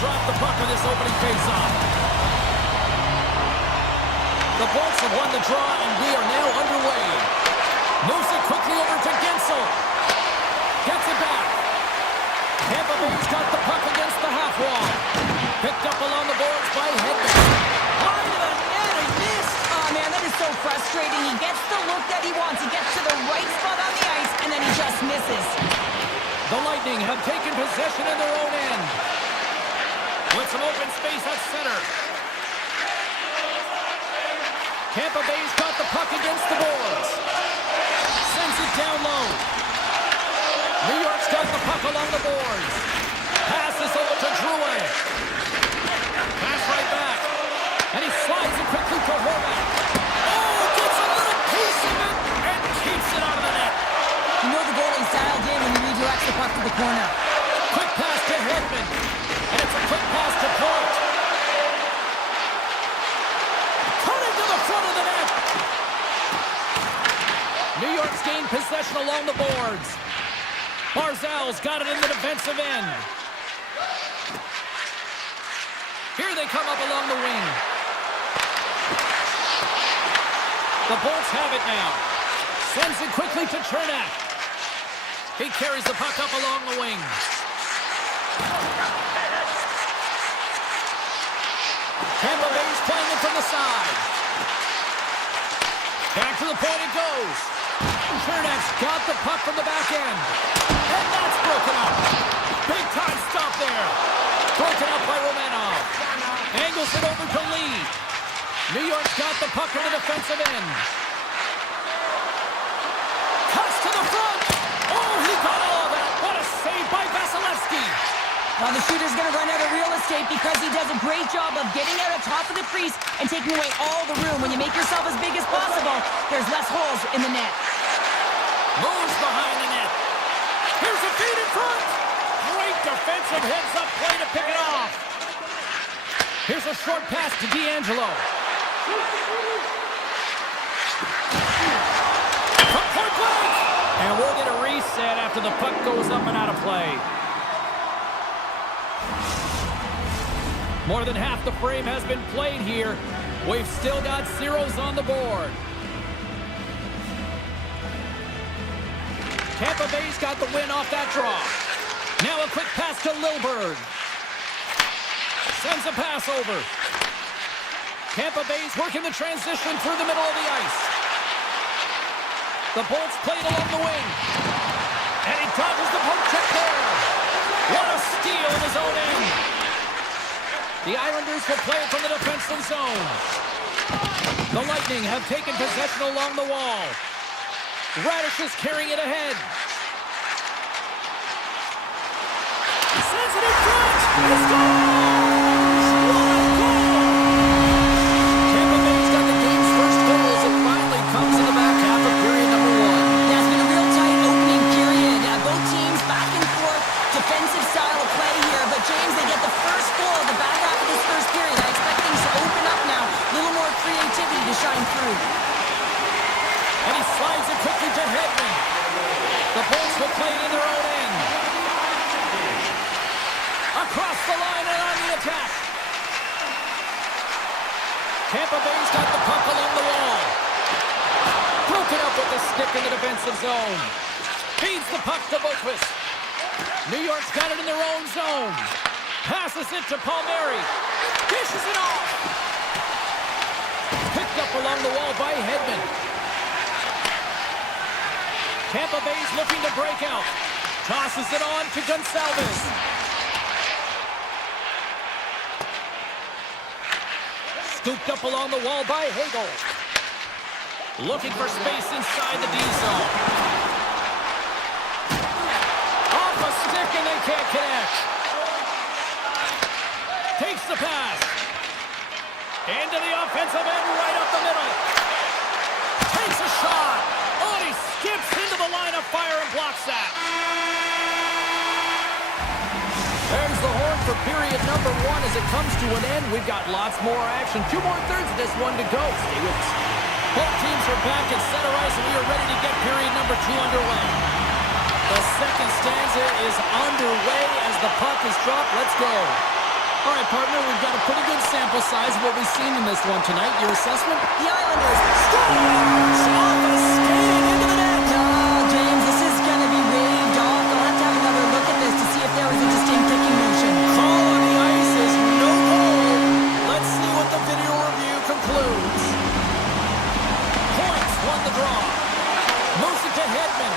drop the puck in this opening faceoff. The Bolts have won the draw, and we are now underway. Moves it quickly over to Gensel. Gets it back. Tampa Bay's got the puck against the half wall. Picked up along the boards by Hedman. Line to the net, he missed! Oh man, that is so frustrating. He gets the look that he wants. He gets to the right spot on the ice, and then he just misses. The Lightning have taken possession in their own end. With some open space at center. Tampa Bay's got the puck against the boards. Sends it down low. New York's got the puck along the boards. Passes over to Drouin. Pass right back. And he slides it quickly to Horvath. Oh, gets a little piece of it and keeps it out of the net. You know the goalie's dialed in when he redirects the puck to the corner. Quick pass to Hedman. And it's a quick pass to Point. Cutting to the front of the net. New York's gained possession along the boards. Barzal's got it in the defensive end. Here they come up along the wing. The Bolts have it now. Sends it quickly to Chernak. He carries the puck up along the wing. Tampa Bay's playing it from the side. Back to the point it goes. Chernak's got the puck from the back end. And that's broken up. Big time stop there. Broken up by Romanov. Angles it over to Lee. New York's got the puck in the defensive end. Cuts to the front. Oh, he got all of that. What a save by Vasilevsky. Now the shooter's going to run out of real estate because he does a great job of getting out of top of the crease and taking away all the room. When you make yourself as big as possible, there's less holes in the net. Moves behind the net. Here's a feed in front. Great defensive heads-up play to pick it off. Here's a short pass to D'Angelo. From point blank. And we'll get a reset after the puck goes up and out of play. More than half the frame has been played here. We've still got zeros on the board. Tampa Bay's got the win off that draw. Now a quick pass to Lilburn. Sends a pass over. Tampa Bay's working the transition through the middle of the ice. The Bolts played along the wing. And he dodges the poke check there. What a steal in his own end. The Islanders will play it from the defensive zone. The Lightning have taken possession along the wall. Radish is carrying it ahead. Sends it in front. He scores! What a goal! Tampa Bay's got the game's first goal as it finally comes in the back half of period number one. That's been a real tight opening period. Both teams back and forth. Defensive style of play here. But James, they get the first goal of the back half of this first period. I expect things to open up now. A little more creativity to shine through. And he slides it quickly to Hedman. The Bolts will play it in their own end. Across the line and on the attack. Tampa Bay's got the puck along the wall. Broken up with the stick in the defensive zone. Feeds the puck to Boquist. New York's got it in their own zone. Passes it to Palmieri. Dishes it off. Picked up along the wall by Hedman. Tampa Bay's looking to break out. Tosses it on to Gonçalves. Scooped up along the wall by Hagel. Looking for space inside the D zone. Off a stick and they can't connect. Takes the pass. Into the offensive end right up the middle. Takes a shot. Oh, he skips into the line of fire and blocks that. There's the horn for period number one as it comes to an end. We've got lots more action. 2 more thirds of this one to go. Stay with us. Both teams are back at center ice and we are ready to get period number two underway. The second stanza is underway as the puck is dropped. Let's go. partner. We've got a pretty good sample size of what we've seen in this one tonight. Your assessment? The Islanders off a skate into the net. No, James, this is going to be waved off. I'll have to have another look at this to see if there was a distinct kicking motion. Call on the ice is no goal. Let's see what the video review concludes. Points won the draw. Moves it to Hedman.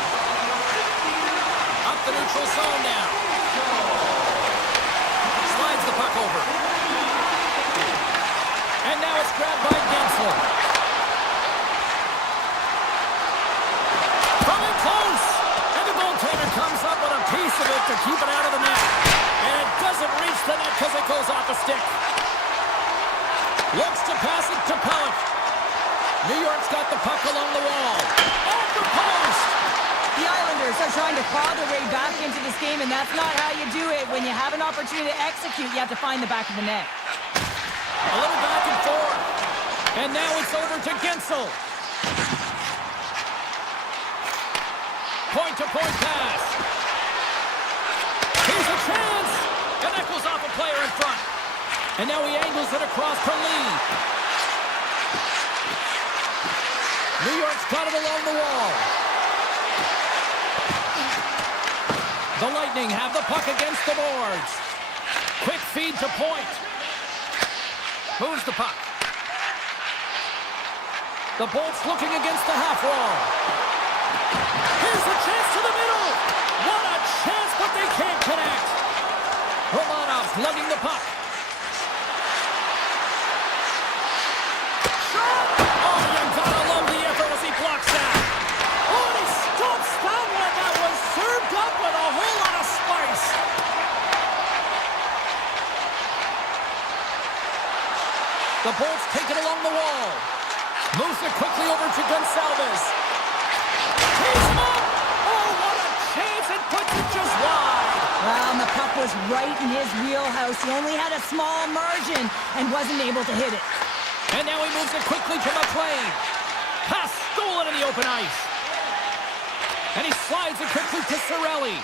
Up the neutral zone now. Slides the puck over. And now it's grabbed by Gensel. Coming close. And the goaltender comes up with a piece of it to keep it out of the net. And it doesn't reach the net because it goes off the stick. Looks to pass it to Pellick. New York's got the puck along the wall. Off the post. The Islanders are trying to claw their way back into this game, and that's not how you do it. When you have an opportunity to execute, you have to find the back of the net. A little back and forth. And now it's over to Gensel. Point-to-point pass. Here's a chance. And that goes off a player in front. And now he angles it across to Lee. New York's got it along the wall. The Lightning have the puck against the boards. Quick feed to Point. Moves the puck. The Bolts looking against the half wall. Here's a chance to the middle. What a chance, but they can't connect. Romanov's lugging the puck. Shot! Oh, you gotta love the effort as he blocks that. Oh, he stomps that one. That was served up with a whole lot of spice. The Bolts take it along the wall. Moves it quickly over to Gonsalves. Tees him up! Oh, what a chance! It puts it just wide. Well, and the puck was right in his wheelhouse. He only had a small margin and wasn't able to hit it. And now he moves it quickly to McLean. Pass stolen in the open ice. And he slides it quickly to Cirelli.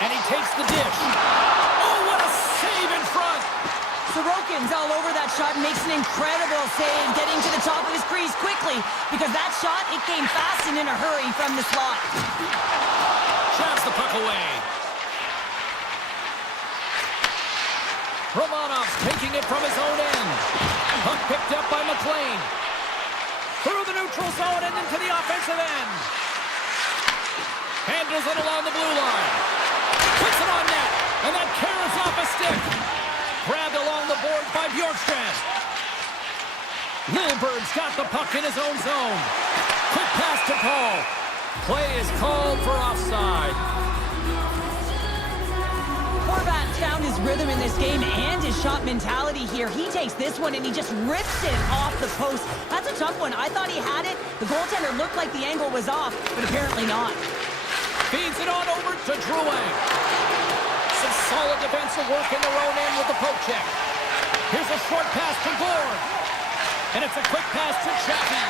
And he takes the dish. Oh, what a save in front. Sorokin's all over that shot and makes an incredible save, getting to the top of his crease quickly, because that shot, it came fast and in a hurry from the slot. Shoves the puck away. Romanov's taking it from his own end. Puck picked up by McLean. Through the neutral zone and into the offensive end. Handles it along the blue line. Puts it on net. And that carries off a stick. Grabbed along the boards by Bjorkstrand. Lilberg's got the puck in his own zone. Quick pass to Paul. Play is called for offside. Horvat's found his rhythm in this game and his shot mentality here. He takes this one and he just rips it off the post. That's a tough one. I thought he had it. The goaltender looked like the angle was off, but apparently not. Feeds it on over to Drouin. Some solid defensive work in their own end with the poke check. Here's a short pass to Gord. And it's a quick pass to Chappie.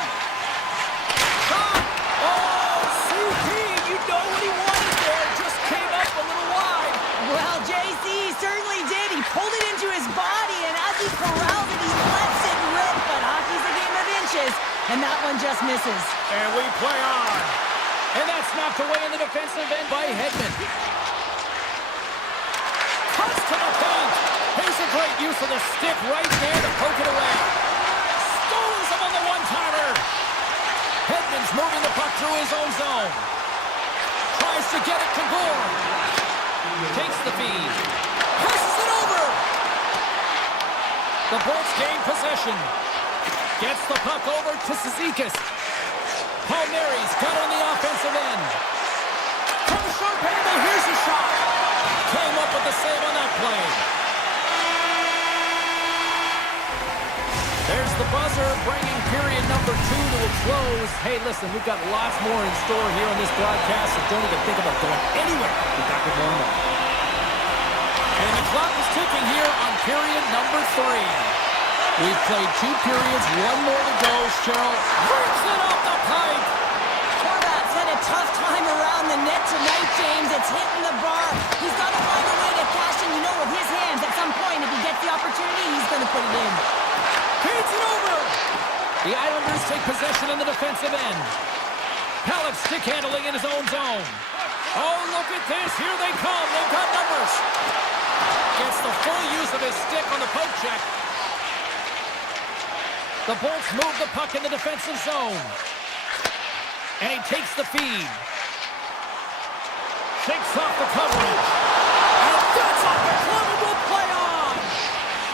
Shot! Oh, CP, you know what he wanted there. Just came up a little wide. Well, JC certainly did. He pulled it into his body, and as he corrals it, he lets it rip. But hockey's a game of inches, and that one just misses. And we play on. And that's knocked away in the defensive end by Hedman. Cuts to the punt. Here's a great use of the stick right there to poke it away. Stones him on the one-timer. Hedman's moving the puck through his own zone. Tries to get it to Gord. Takes the feed. Passes it over. The Bolts gain possession. Gets the puck over to Cizikas. Palmieri's got it on the offensive end. From the short angle, here's a shot. Came up with the save on that play. There's the buzzer, bringing period number 2 to a close. Hey, listen, we've got lots more in store here on this broadcast, so don't even think about going anywhere. We're back with more in a moment. And the clock is ticking here on period number 3. We've played 2 periods, 1 more to go. Cheryl breaks it off the pipe. Horvat's had a tough time around the net tonight, James. It's hitting the The Islanders take possession in the defensive end. Pallet stick handling in his own zone. Oh, look at this. Here they come. They've got numbers. Gets the full use of his stick on the poke check. The Bolts move the puck in the defensive zone. And he takes the feed. Shakes off the coverage. And that's off the glove and will play on.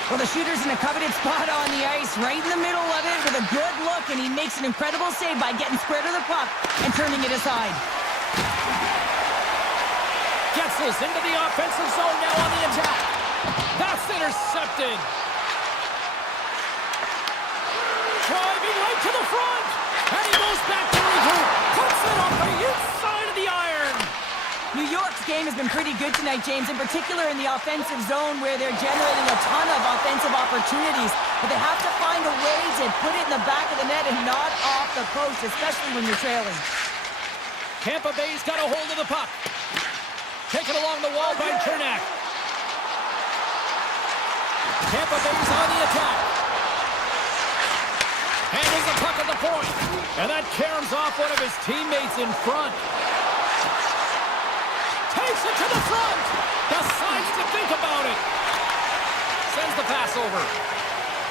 Well, the shooter's in a coveted spot on the ice, right in the middle of it with a good look, and he makes an incredible save by getting square to the puck and turning it aside. Gets this into the offensive zone now on the attack. That's intercepted. Driving right to the front. And he goes back to regroup. Puts it on the inside of the iron. New York's game has been pretty good tonight, James, in particular in the offensive zone where they're generating a ton of offensive opportunities. But they have to find a way to put it in the back of the net and not off the post, especially when you're trailing. Tampa Bay's got a hold of the puck. Taken along the wall by Chernak. Tampa Bay's on the attack. Handles the puck at the point. And that caroms off one of his teammates in front. Takes it to the front. Decides to think about it. Sends the pass over.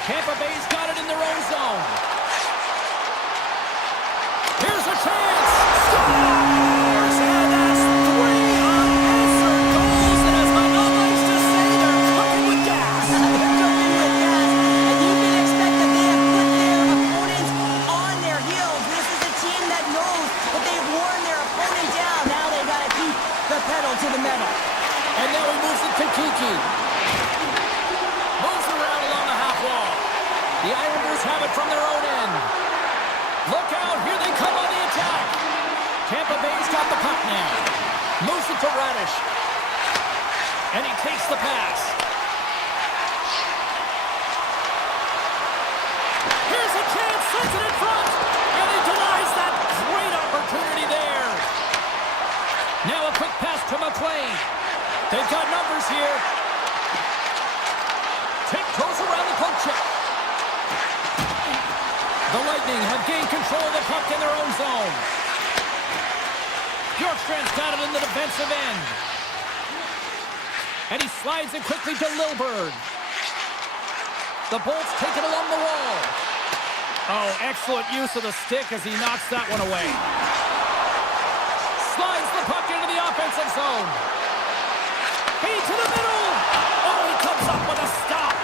Tampa Bay's got it in their own zone. Here's a chance. Scores! And that's 3 unanswered goals. And as my mom likes to say, they're cooking with gas. They're cooking with gas. And you can expect that they have put their opponents on their heels. This is a team that knows that they've worn their opponent down. Now they've got to keep the pedal to the metal. And now he moves it to Kiki. Moves around along the half wall. The Islanders have it from their own end. Look out, here they come on the attack. Tampa Bay's got the puck now. Moves it to Radish. And he takes the pass. Here's a chance, sends it in front. And he denies that great opportunity there. Now a quick pass to McLean. They've got numbers here. Tiptoes around the poke check. The Lightning have gained control of the puck in their own zone. Bjorkstrand's got it in the defensive end. And he slides it quickly to Lilburn. The Bolts take it along the wall. Oh, excellent use of the stick as he knocks that one away. Slides the puck into the offensive zone. Feed to the middle. Oh, he comes up with a stop.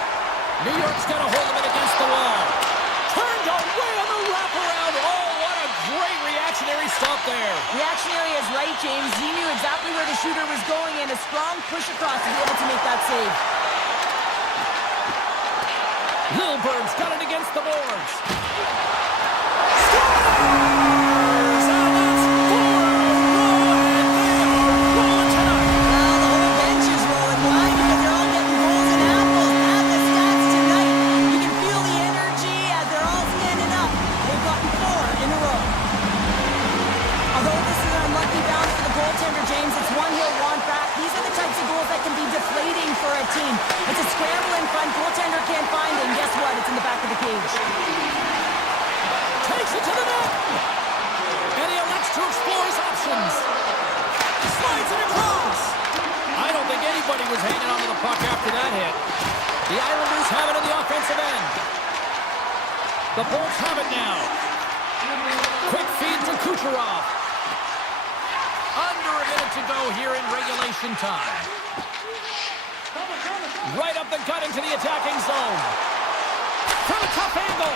New York's got a hold of it against the wall. Turned away on the wraparound. Oh, what a great reactionary stop there. Reactionary is right, James. He knew exactly where the shooter was going, and a strong push across to be able to make that save. Lilburn's got it against the boards. Team. It's a scramble in front, goaltender can't find it, and guess what? It's in the back of the cage. Takes it to the net! And he elects to explore his options. Slides it across! I don't think anybody was hanging onto the puck after that hit. The Islanders have it in the offensive end. The Bolts have it now. Quick feed to Kucherov. Under a minute to go here in regulation time. Right up the gut into the attacking zone. From a tough angle.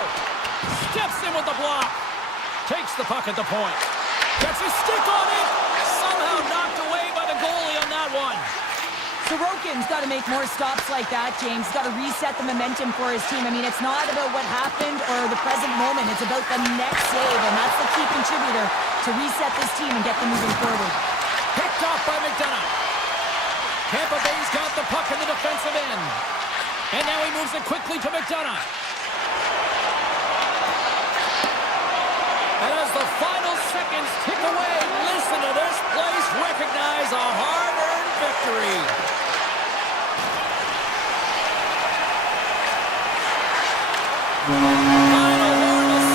Steps in with the block. Takes the puck at the point. Gets his stick on it. Somehow knocked away by the goalie on that one. Sorokin's got to make more stops like that, James. He's got to reset the momentum for his team. I mean, it's not about what happened or the present moment. It's about the next save, and that's the key contributor to reset this team and get them moving forward. Picked off by McDonough. Tampa Bay's got the puck in the defensive end. And now he moves it quickly to McDonough. And as the final seconds tick away, listen to this place recognize a hard-earned victory. Final horn is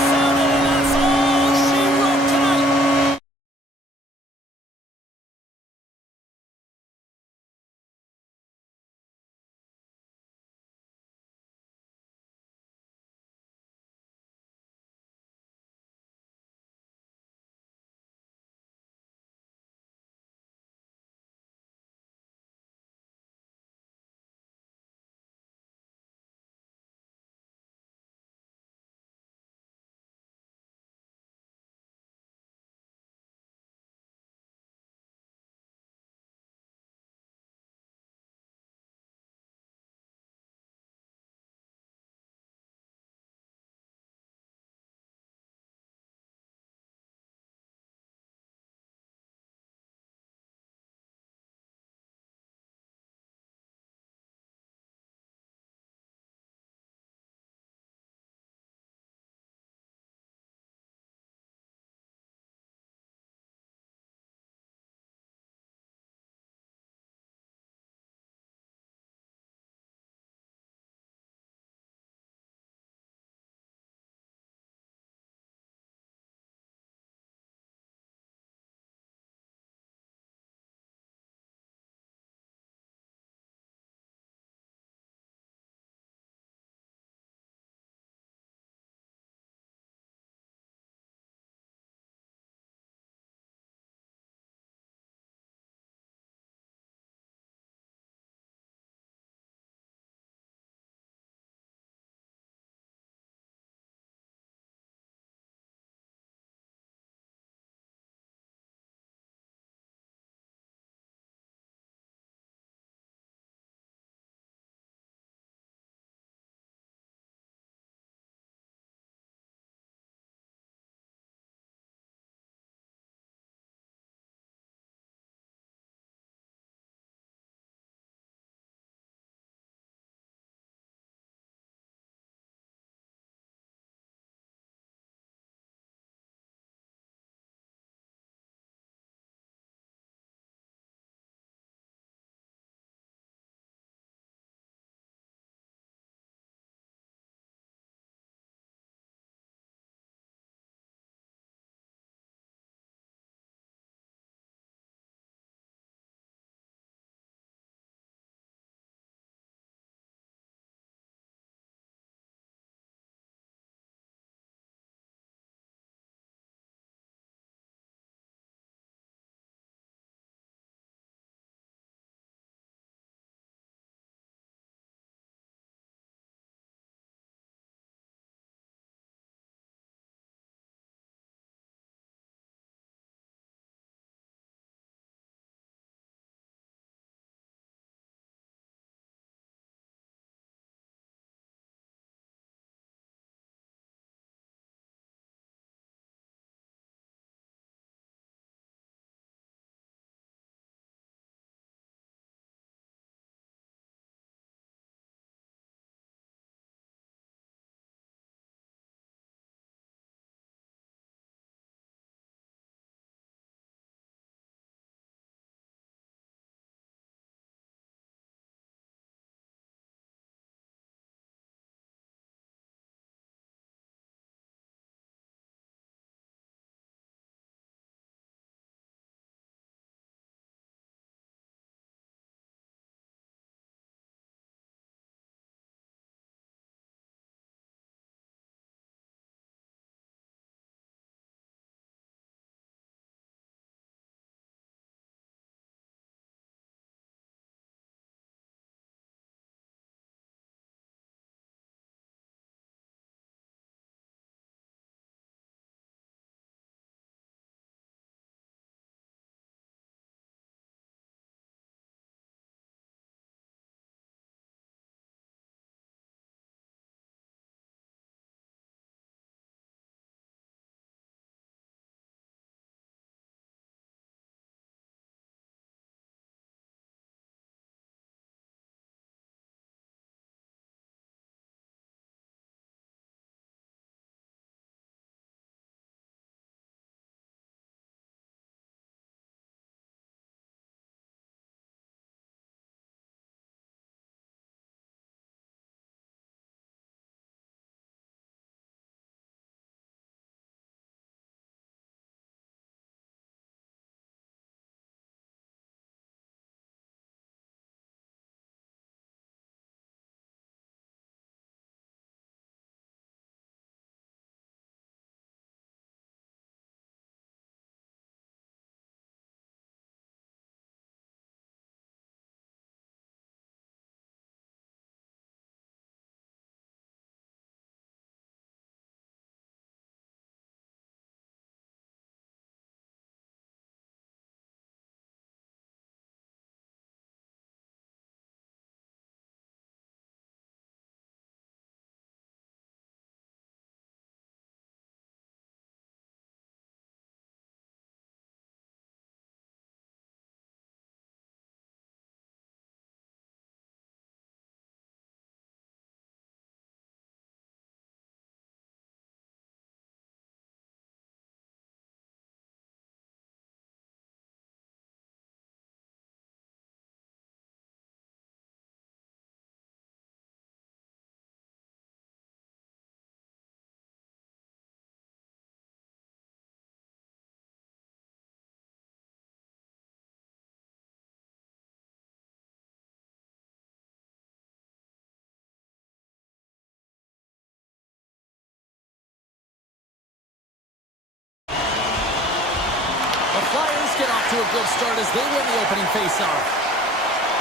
Flyers get off to a good start as they win the opening faceoff.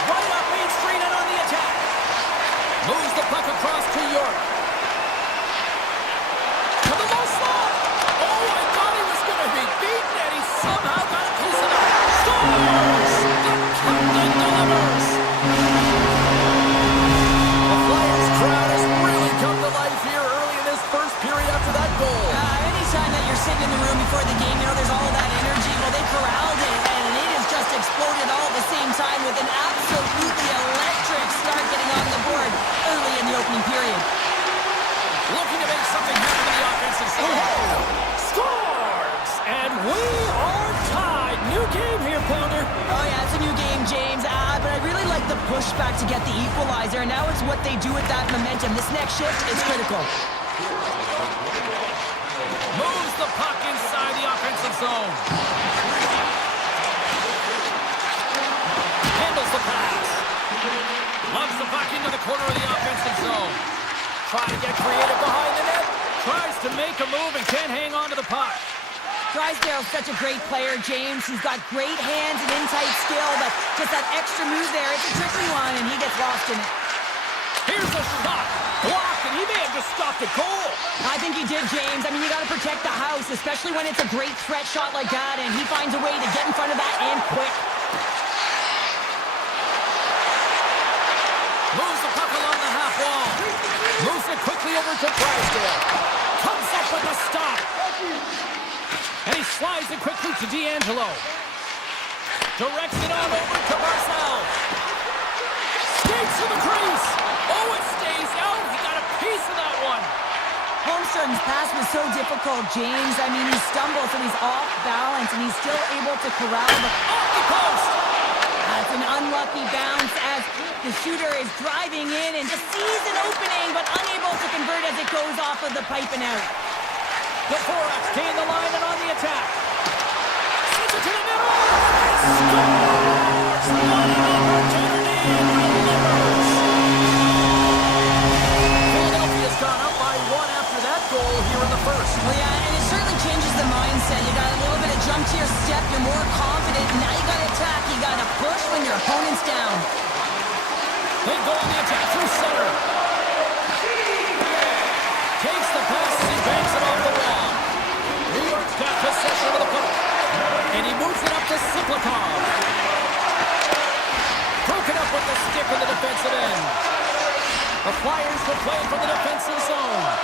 Right up Main Street and on the attack. Moves the puck across to York. To the low slot. Oh, I thought he was going to be beaten, and he somehow got a piece of it. Scores! The captain delivers. The Flyers crowd has really come to life here early in this first period after that goal. Anytime that you're sitting in the room before the game, you know there's all that energy. Well, they corralled it, and it has just exploded all at the same time with an absolutely electric start getting on the board early in the opening period. Looking to make something happen in the offensive side. Scores! And we are tied. New game here, Pounder. Oh, yeah, it's a new game, James. But I really like the pushback to get the equalizer, and now it's what they do with that momentum. This next shift is critical. Moves the puck inside the offensive zone. Handles the pass. Loves the puck into the corner of the offensive zone. Trying to get creative behind the net. Tries to make a move and can't hang on to the puck. Drysdale's such a great player, James. He's got great hands and in-tight skill, but just that extra move there, it's a tricky one, and he gets lost in it. Here's a shot. Blocked, and he may have just stopped a goal. I think he did, James. I mean, you got to protect the house, especially when it's a great threat shot like that, and he finds a way to get in front of that and quick. Moves the puck along the half wall. Moves it quickly over to Drysdale. Comes up with a stop. And he slides it quickly to D'Angelo. Directs it on over to Barzal. Skates to the crease. Oh, it stays out. He got a piece of that one. Holmstrom's pass was so difficult, James. I mean, he stumbles and he's off balance, and he's still able to corral the... Off the post. That's an unlucky bounce as the shooter is driving in and just sees an opening, but unable to convert as it goes off of the pipe and out. The Forex gain the line and on the attack. Sends it to the middle. Scores! What an opportunity! Delivers! Philadelphia's gone up by one after that goal here in the first. Well, yeah, and it certainly changes the mindset. You got a little bit of jump to your step. You're more confident. And now you got to attack. You got to push when your opponent's down. They go on the attack through center. Takes the pass as he banks it off the wall. New York's got possession of the puck. And he moves it up to Siplikov. Broken up with the stick in the defensive end. The Flyers will play from the defensive zone.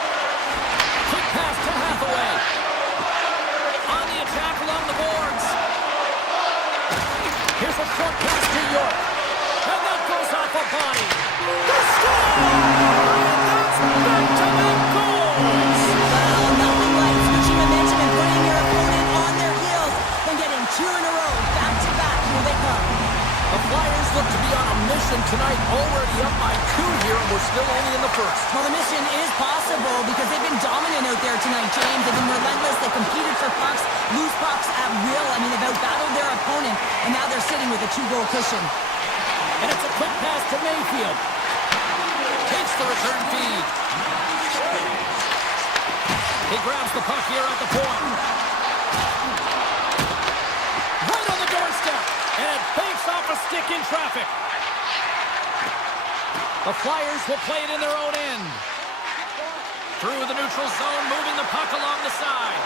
Quick pass to Hathaway. On the attack along the boards. Here's a short pass to York. And that goes off a body. The score! Back-to-back goals! Well, nothing like switching momentum and putting your opponent on their heels than getting two in a row, back-to-back. Here they come. The Flyers look to be on a mission tonight, already up by 2 here, and we're still only in the first. Well, the mission is possible because they've been dominant out there tonight, James. They've been relentless. They competed for pucks, lose pucks at will. I mean, they've outbattled their opponent, and now they're sitting with a 2-goal cushion. And it's a quick pass to Mayfield. Takes the return feed. He grabs the puck here at the point. Right on the doorstep. And it banks off a stick in traffic. The Flyers will play it in their own end. Through the neutral zone, moving the puck along the side.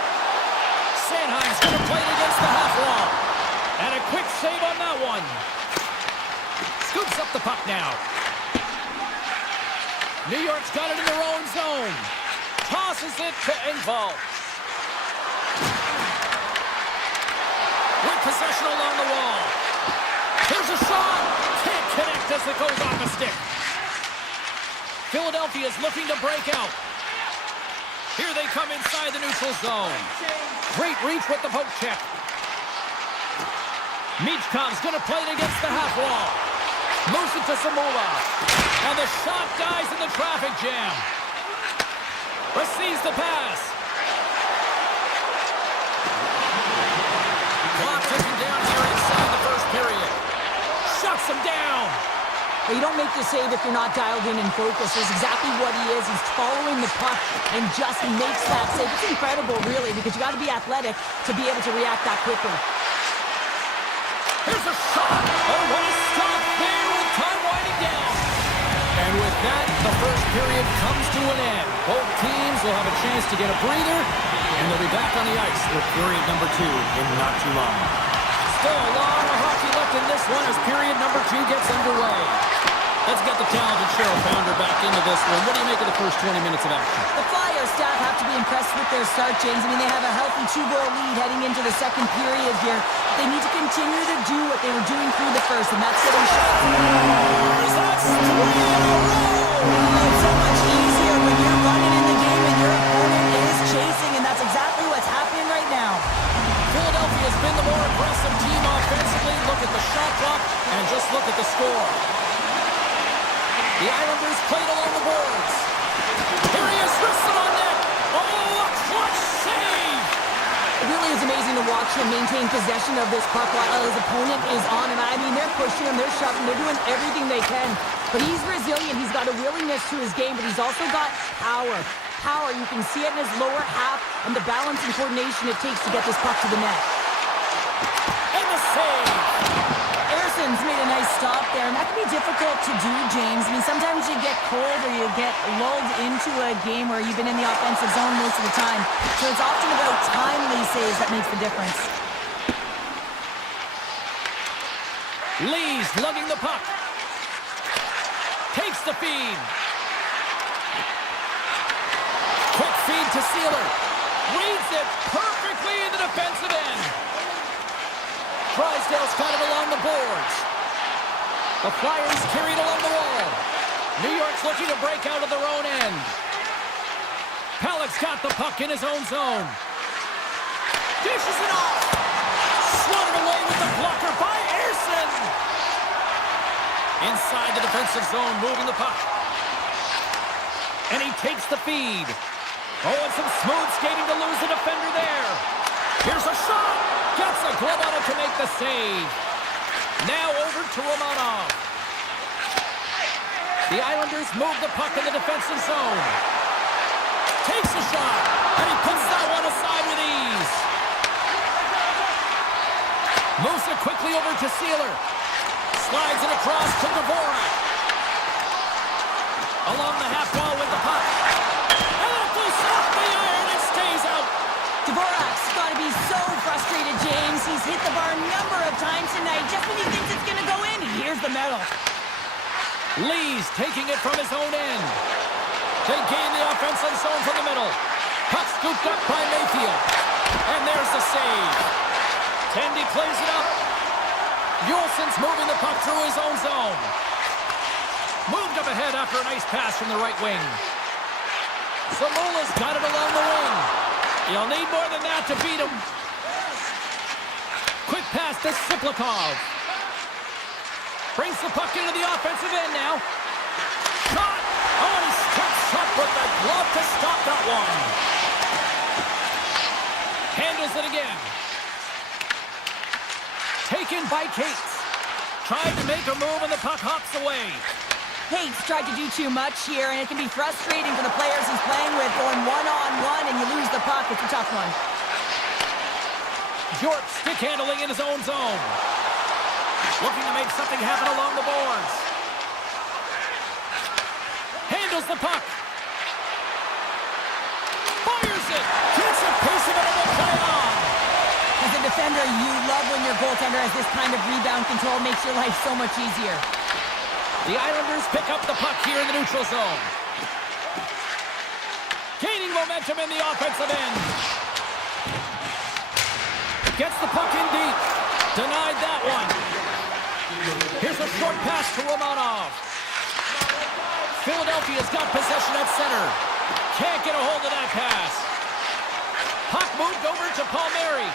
Sanheim's going to play it against the half wall. And a quick save on that one. Scoops up the puck now. New York's got it in their own zone. Tosses it to Engvall. With possession along the wall. Here's a shot. Can't connect as it goes off a stick. Philadelphia's looking to break out. Here they come inside the neutral zone. Great reach with the poke check. Michkov's going to play it against the half wall. Moves it to Zamula. And the shot dies in the traffic jam. Receives the pass. Clock ticking down here inside the first period. Shuts him down. But you don't make the save if you're not dialed in and focused. That's exactly what he is. He's following the puck and just makes that save. It's incredible, really, because you got to be athletic to be able to react that quickly. shot! Oh, what a stop there with time winding down. And with that, the first period comes to an end. Both teams will have a chance to get a breather, and they'll be back on the ice for period number 2 in not too long. Still a lot of hockey left in this one as period number 2 gets underway. Let's get the talented Cheryl Pounder back into this one. What do you make of the first 20 minutes of action? The Flyers staff have to be impressed with their start, James. I mean, they have a healthy 2-goal lead heading into the second period here. They need to continue to do what they were doing through the first, and that's getting shots. That's 3 in a row! It's so much easier when you're running in the game and your opponent is chasing, and that's exactly what's happening right now. Philadelphia has been the more aggressive team offensively. Look at the shot clock and just look at the score. The Islanders played along the boards. Here he is, wristed on net. Oh, a clutch save! It really is amazing to watch him maintain possession of this puck while his opponent is on. And I mean, they're pushing him, they're shoving, they're doing everything they can. But he's resilient. He's got a willingness to his game, but he's also got power. Power, you can see it in his lower half and the balance and coordination it takes to get this puck to the net. And the save! Harrison's made a nice stop there, and that can be difficult to do, James. I mean, sometimes you get cold or you get lulled into a game where you've been in the offensive zone most of the time. So it's often about timely saves that makes the difference. Lee's lugging the puck. Takes the feed. Quick feed to Sealer. Reads it perfectly in the defensive end. Drysdale's got it along the boards. The Flyers carried along the wall. New York's looking to break out of their own end. Halleck's got the puck in his own zone. Dishes it off. Swatted away with the blocker by Ersson. Inside the defensive zone, moving the puck. And he takes the feed. Oh, and some smooth skating to lose the defender there. Here's a shot. Gets a glove on it to make the save. Now over to Romanov. The Islanders move the puck in the defensive zone. Takes a shot, and he puts that one aside with ease. Moves it quickly over to Sealer. Slides it across to Dvorak. Along the half wall with the puck. And it goes off the iron and stays out. Dvorak's got to be so frustrated, James. He's hit the bar a number of times tonight. Just when he thinks it's going to go in, here's the medal. Lee's taking it from his own end. They gain the offensive zone from the middle. Puck scooped up by Mayfield. And there's the save. Tandy plays it up. Yulson's moving the puck through his own zone. Moved up ahead after a nice pass from the right wing. Samola's got it along the wing. You'll need more than that to beat him. Quick pass to Siplikov. Brings the puck into the offensive end now. Shot! Oh, he steps up with the glove to stop that one. Handles it again. Taken by Cates. Tried to make a move and the puck hops away. Cates tried to do too much here, and it can be frustrating for the players he's playing with, going one-on-one, and you lose the puck. It's a tough one. York stick handling in his own zone. Looking to make something happen along the boards. Handles the puck. Fires it. Gets a piece of it and will play on. As a defender, you love when your goaltender has this kind of rebound control. Makes your life so much easier. The Islanders pick up the puck here in the neutral zone. Gaining momentum in the offensive end. Gets the puck in deep. Denied that one. Here's a short pass to Romanov. Philadelphia's got possession at center. Can't get a hold of that pass. Puck moved over to Palmieri.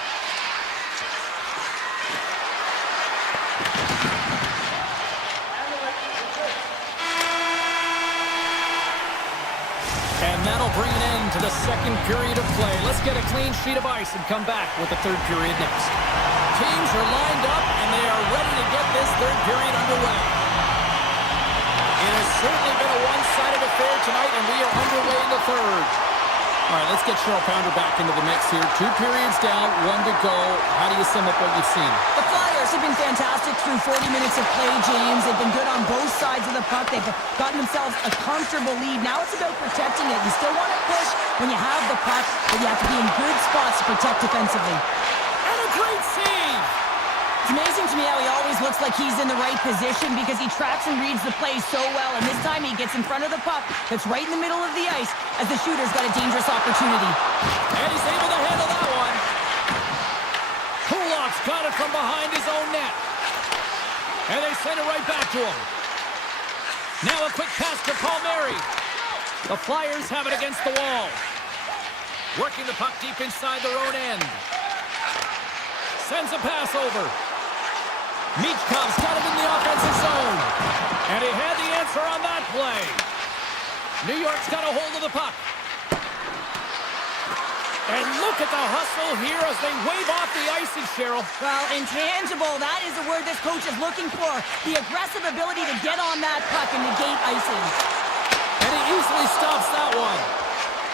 And that'll bring an end to the second period of play. Let's get a clean sheet of ice and come back with the third period next. Teams are lined up, and they are ready to get this third period underway. It has certainly been a one-sided affair tonight, and we are underway in the third. All right, let's get Cheryl Pounder back into the mix here. 2 periods down, 1 to go. How do you sum up what you've seen? The Flyers have been fantastic through 40 minutes of play, James. They've been good on both sides of the puck. They've gotten themselves a comfortable lead. Now it's about protecting it. You still want to push when you have the puck, but you have to be in good spots to protect defensively. And a great save! It's amazing to me how he always looks like he's in the right position because he tracks and reads the play so well. And this time he gets in front of the puck that's right in the middle of the ice as the shooter's got a dangerous opportunity. And he's able to handle that one. Kulak's got it from behind his own net. And they send it right back to him. Now a quick pass to Palmieri. The Flyers have it against the wall. Working the puck deep inside their own end. Sends a pass over. Michkov's got it in the offensive zone. And he had the answer on that play. New York's got a hold of the puck. And look at the hustle here as they wave off the icing, Cheryl. Well, intangible, that is the word this coach is looking for. The aggressive ability to get on that puck and negate icing. And he easily stops that one.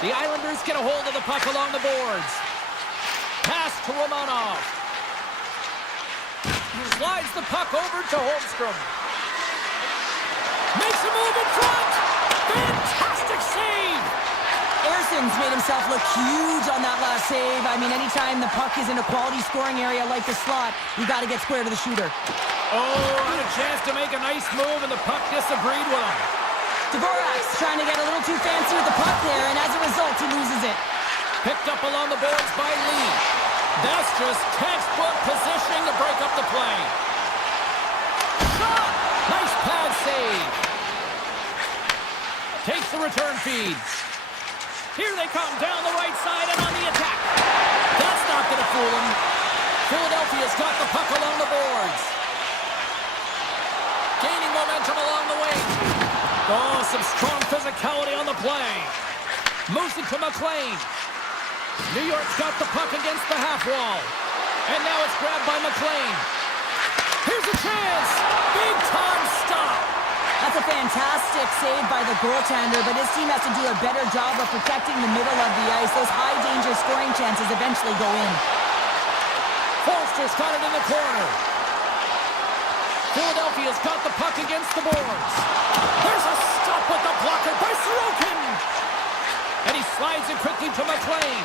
The Islanders get a hold of the puck along the boards. Pass to Romanov. Slides the puck over to Holmstrom. Makes a move in front. Fantastic save. Erson's made himself look huge on that last save. I mean, anytime the puck is in a quality scoring area like the slot, you got to get square to the shooter. Oh, had a chance to make a nice move, and the puck disagreed with him. Dvorak's trying to get a little too fancy with the puck there, and as a result, he loses it. Picked up along the boards by Lee. That's just textbook positioning to break up the play. Shot! Nice pad save. Takes the return feed. Here they come down the right side and on the attack. That's not going to fool him. Philadelphia's got the puck along the boards. Gaining momentum along the wing. Oh, some strong physicality on the play. Moves it to McLean. New York's got the puck against the half wall. And now it's grabbed by McLean. Here's a chance. Big time stop. That's a fantastic save by the goaltender, but his team has to do a better job of protecting the middle of the ice. Those high-danger scoring chances eventually go in. Forster's got it in the corner. Philadelphia's got the puck against the boards. There's a stop with the blocker by Sorokin. And he slides it quickly to McLean.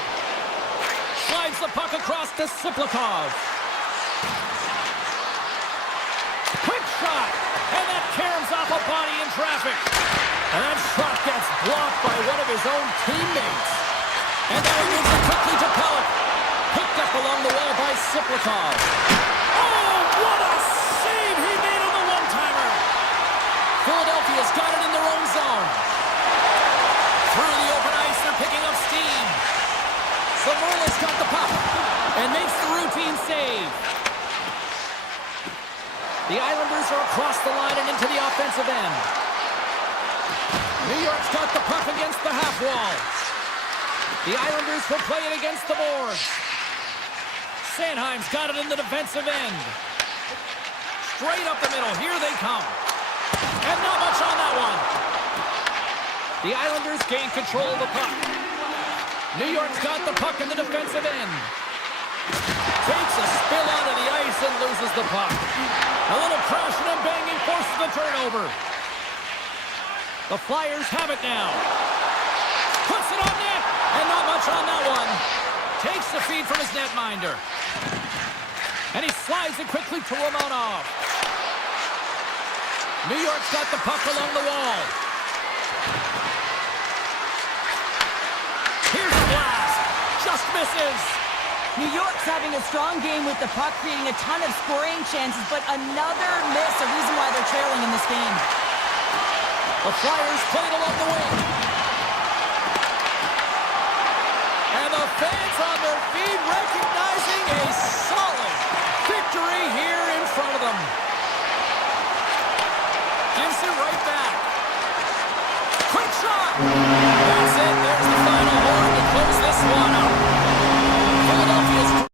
Slides the puck across to Siplikov. Quick shot. And that caroms off a body in traffic. And that shot gets blocked by one of his own teammates. And now he moves it quickly to Pellick. Picked up along the wall by Siplikov. Oh, what a save he made on the one-timer. Philadelphia's got it in their own zone. Through the open ice, they're picking up steam. Zamorla's got the puck and makes the routine save. The Islanders are across the line and into the offensive end. New York's got the puck against the half wall. The Islanders will play it against the boards. Sanheim's got it in the defensive end. Straight up the middle. Here they come. And not much on that one. The Islanders gain control of the puck. New York's got the puck in the defensive end. Takes a spill onto the ice and loses the puck. A little crashing and banging forces the turnover. The Flyers have it now. Puts it on net, and not much on that one. Takes the feed from his netminder. And he slides it quickly to Romanov. New York's got the puck along the wall. Here's a blast. Just misses. New York's having a strong game with the puck, creating a ton of scoring chances, but another miss, a reason why they're trailing in this game. The Flyers played along the wing. And the fans on their feet recognizing a solid victory here in front of them. Gives it right back. Quick shot. That's it. There's the final horn to close this one up. Philadelphia's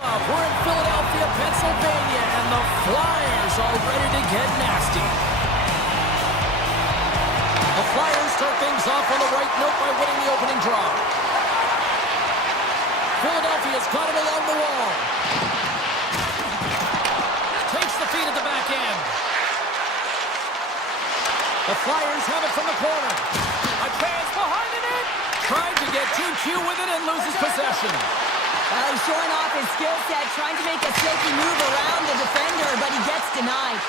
We're in Philadelphia, Pennsylvania, and the Flyers are ready to get nasty. The Flyers start things off on the right note by winning the opening draw. Philadelphia's got it along the wall. Takes the feed at the back end. The Flyers have it from the corner. A chance behind the net. Trying to get too cute with it and loses possession. Well, he's showing off his skill set, trying to make a silky move around the defender, but he gets denied.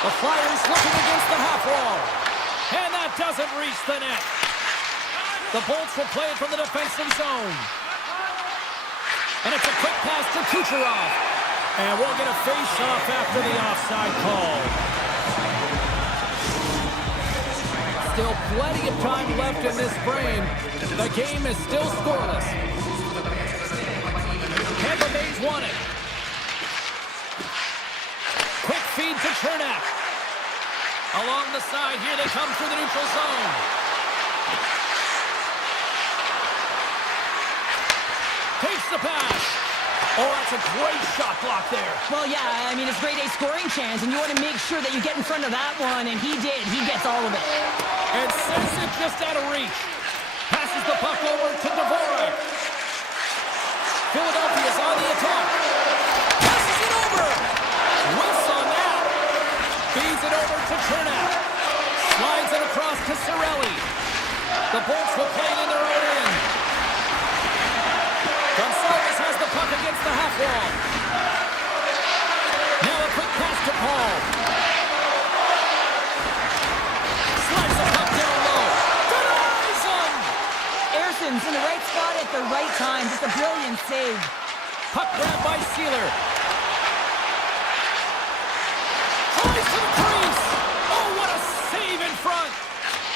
The Flyers looking against the half wall. And that doesn't reach the net. The Bolts will play it from the defensive zone. And it's a quick pass to Kucherov. And we'll get a face-off after the offside call. Still plenty of time left in this frame. The game is still scoreless. Tampa Bay's won it. Quick feed to Chernak. Along the side, here they come through the neutral zone. Takes the pass. Oh, that's a great shot block there. Well, yeah, I mean, it's grade A scoring chance, and you want to make sure that you get in front of that one, and he did. He gets all of it. And sends it just out of reach. Passes the puck over to Dvorak. Philadelphia's on the attack. Passes it over. Whiffs on that. Feeds it over to Chernak. Slides it across to Cirelli. The Bolts will play it in their own end. Gonzalez has the puck against the half wall. Now a quick pass to Paul. Slides the puck down low. Denies him! Erson's in the right spot at the right time. Just a brilliant save. Puck grabbed by Sealer. Tries to the crease. Oh, what a save in front.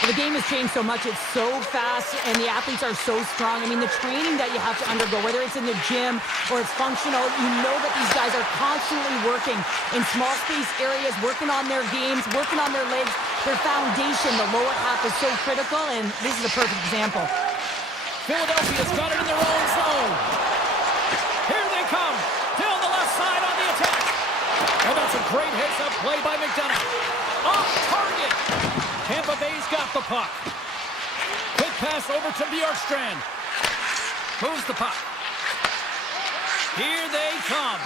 The game has changed so much. It's so fast, and the athletes are so strong. I mean, the training that you have to undergo, whether it's in the gym or it's functional, you know that these guys are constantly working in small space areas, working on their games, working on their legs. Their foundation, the lower half, is so critical, and this is a perfect example. Philadelphia's got it in their own zone. Here they come. Down the left side on the attack. And that's a great heads-up play by McDonough. Off target. Tampa Bay's got the puck. Quick pass over to Bjorkstrand. Moves the puck. Here they come.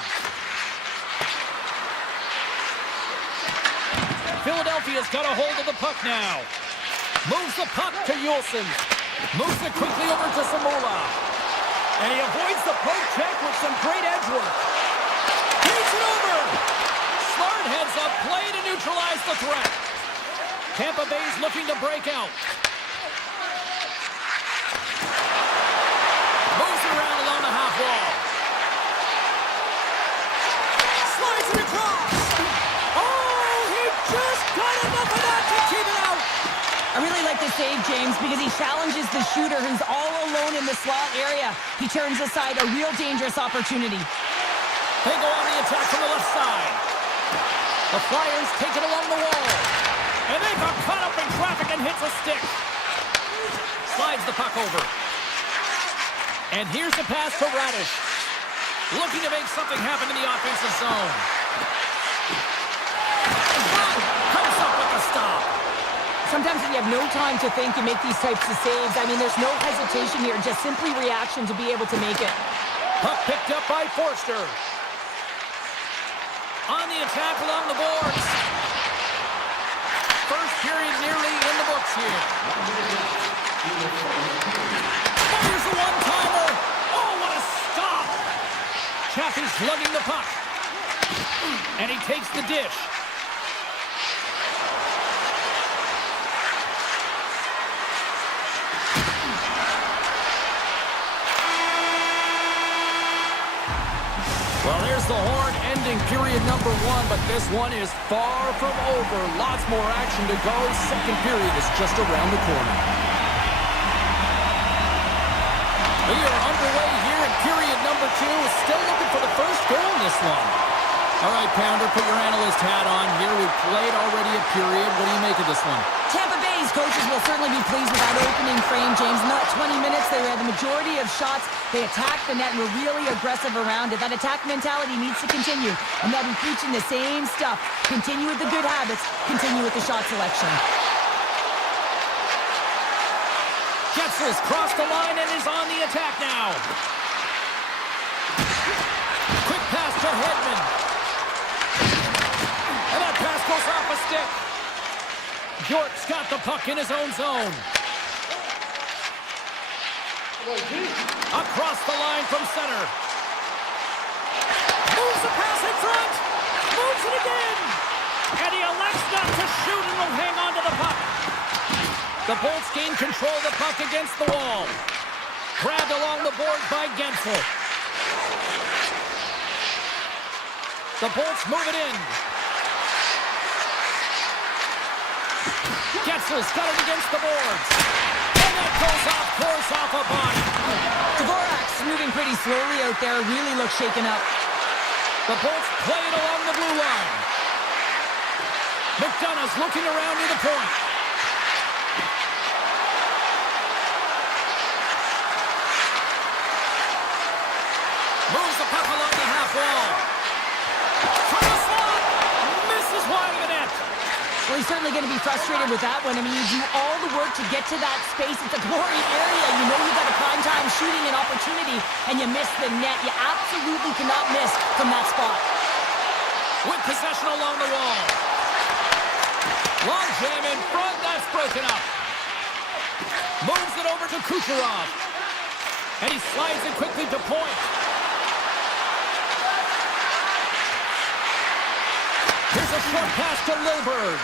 Philadelphia's got a hold of the puck now. Moves the puck to Yulson. Moves it quickly over to Samula. And he avoids the poke check with some great edge work. Takes it over. Smart heads up play to neutralize the threat. Tampa Bay's looking to break out. Moves it around along the half wall. Slides it across. Oh, he just got enough of that to keep it out. I really like the save, James, because he challenges the shooter who's all alone in the slot area. He turns aside a real dangerous opportunity. They go on the attack from the left side. The Flyers take it along the wall. And they got caught up in traffic and hits a stick. Slides the puck over. And here's the pass to Radish. Looking to make something happen in the offensive zone. Comes up with the stop. Sometimes when you have no time to think, you make these types of saves. I mean, there's no hesitation here, just simply reaction to be able to make it. Puck picked up by Forster. On the attack along the boards. First period nearly in the books here. Fires a one-timer. Oh, what a stop. Chaffee's lugging the puck. And he takes the dish. Well, there's the horn ending period number one, but this one is far from over. Lots more action to go. Second period is just around the corner. We are underway here in period number two. Still looking for the first goal in this one. All right, Pounder, put your analyst hat on here. We've played already a period. What do you make of this one? Tampa Bay's coaches will certainly be pleased with that opening frame, James. In that 20 minutes, they had the majority of shots. They attacked the net and were really aggressive around it. That attack mentality needs to continue, and they'll be preaching the same stuff. Continue with the good habits. Continue with the shot selection. Getzel's crossed the line and is on the attack now. Quick pass to Hedman. And that pass goes off a stick. York's got the puck in his own zone. Across the line from center. Moves the pass in front. Moves it again. And he elects not to shoot and will hang on to the puck. The Bolts gain control of the puck against the wall. Grabbed along the board by Getzel. The Bolts move it in. Getzel's got it against the boards. And that goes off course off a body. Dvorak's moving pretty slowly out there. Really looks shaken up. The Bolts play it along the blue line. McDonough's looking around near the point. Moves the puck along the half wall. From the slot. Misses wide of the net. Well, he's certainly going to be frustrated with that one. I mean, you do all the work to get to that space. It's a glory area. You know you've got a prime time shooting an opportunity, and you miss the net. You absolutely cannot miss from that spot. With possession along the wall. Long jam in front. That's broken up. Moves it over to Kucherov. And he slides it quickly to point. Here's a short pass to Lilburg.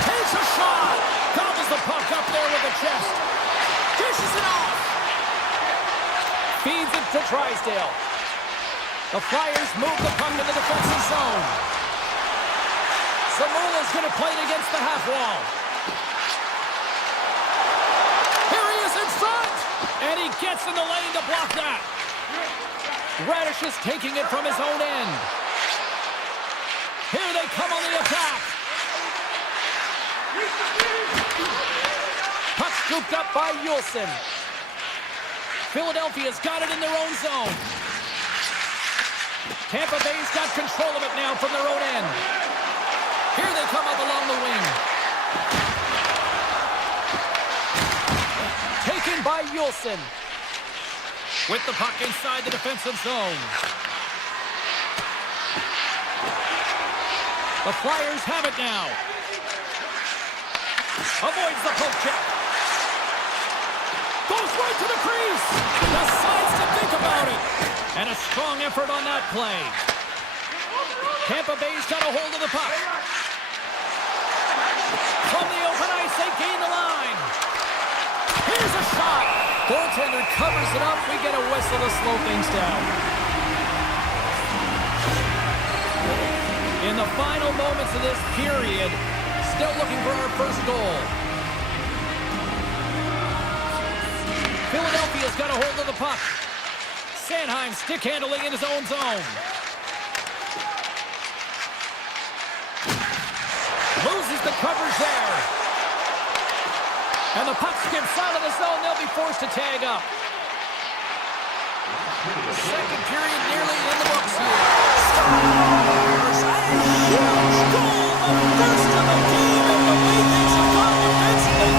Takes a shot. Gobbles the puck up there with the chest. Dishes it off. Feeds it to Drysdale. The Flyers move the puck in the defensive zone. Zamula's going to play it against the half wall. Here he is in front. And he gets in the lane to block that. Radish is taking it from his own end. Here they come on the attack. Puck scooped up by Yulson. Philadelphia's got it in their own zone. Tampa Bay's got control of it now from their own end. Here they come up along the wing. Taken by Yulson. With the puck inside the defensive zone. The Flyers have it now. Avoids the poke check. Goes right to the crease. Decides to think about it. And a strong effort on that play. Tampa Bay's got a hold of the puck. From the open ice, they gain the line. Here's a shot. Goaltender covers it up. We get a whistle to slow things down. In the final moments of this period, still looking for our first goal. Philadelphia's got a hold of the puck. Sanheim stick handling in his own zone. Loses the coverage there. And the puck skips out of the zone. They'll be forced to tag up. Second period nearly in the books here. Scores! A huge goal! The first of the game, and the way things have gone defensively.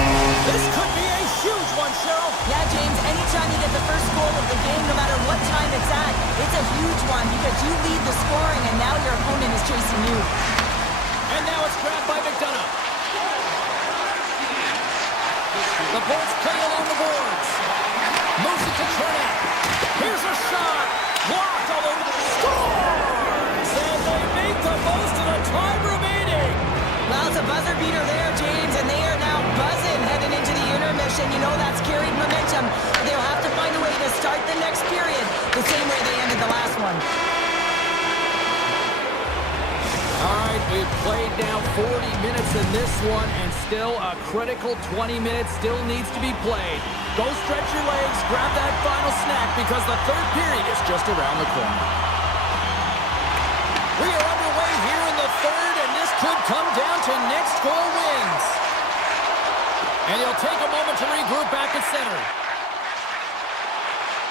This could be a huge one, Cheryl. Yeah, James, anytime you get the first goal of the game, no matter what time it's at, it's a huge one because you lead the scoring, and now your opponent is chasing you. And now it's grabbed by McDonough. The Bolts play along the boards. Moves it to Chernak. Here's a shot. Blocked all over the scores. And they make the most of the time remaining. Well, it's a buzzer beater there, James, and they are now buzzing heading into the intermission. You know that's carried momentum. They'll have to find a way to start the next period the same way they ended the last one. All right, we've played now 40 minutes in this one, and still a critical 20 minutes still needs to be played. Go stretch your legs, grab that final snack, because the third period is just around the corner. to regroup back at center.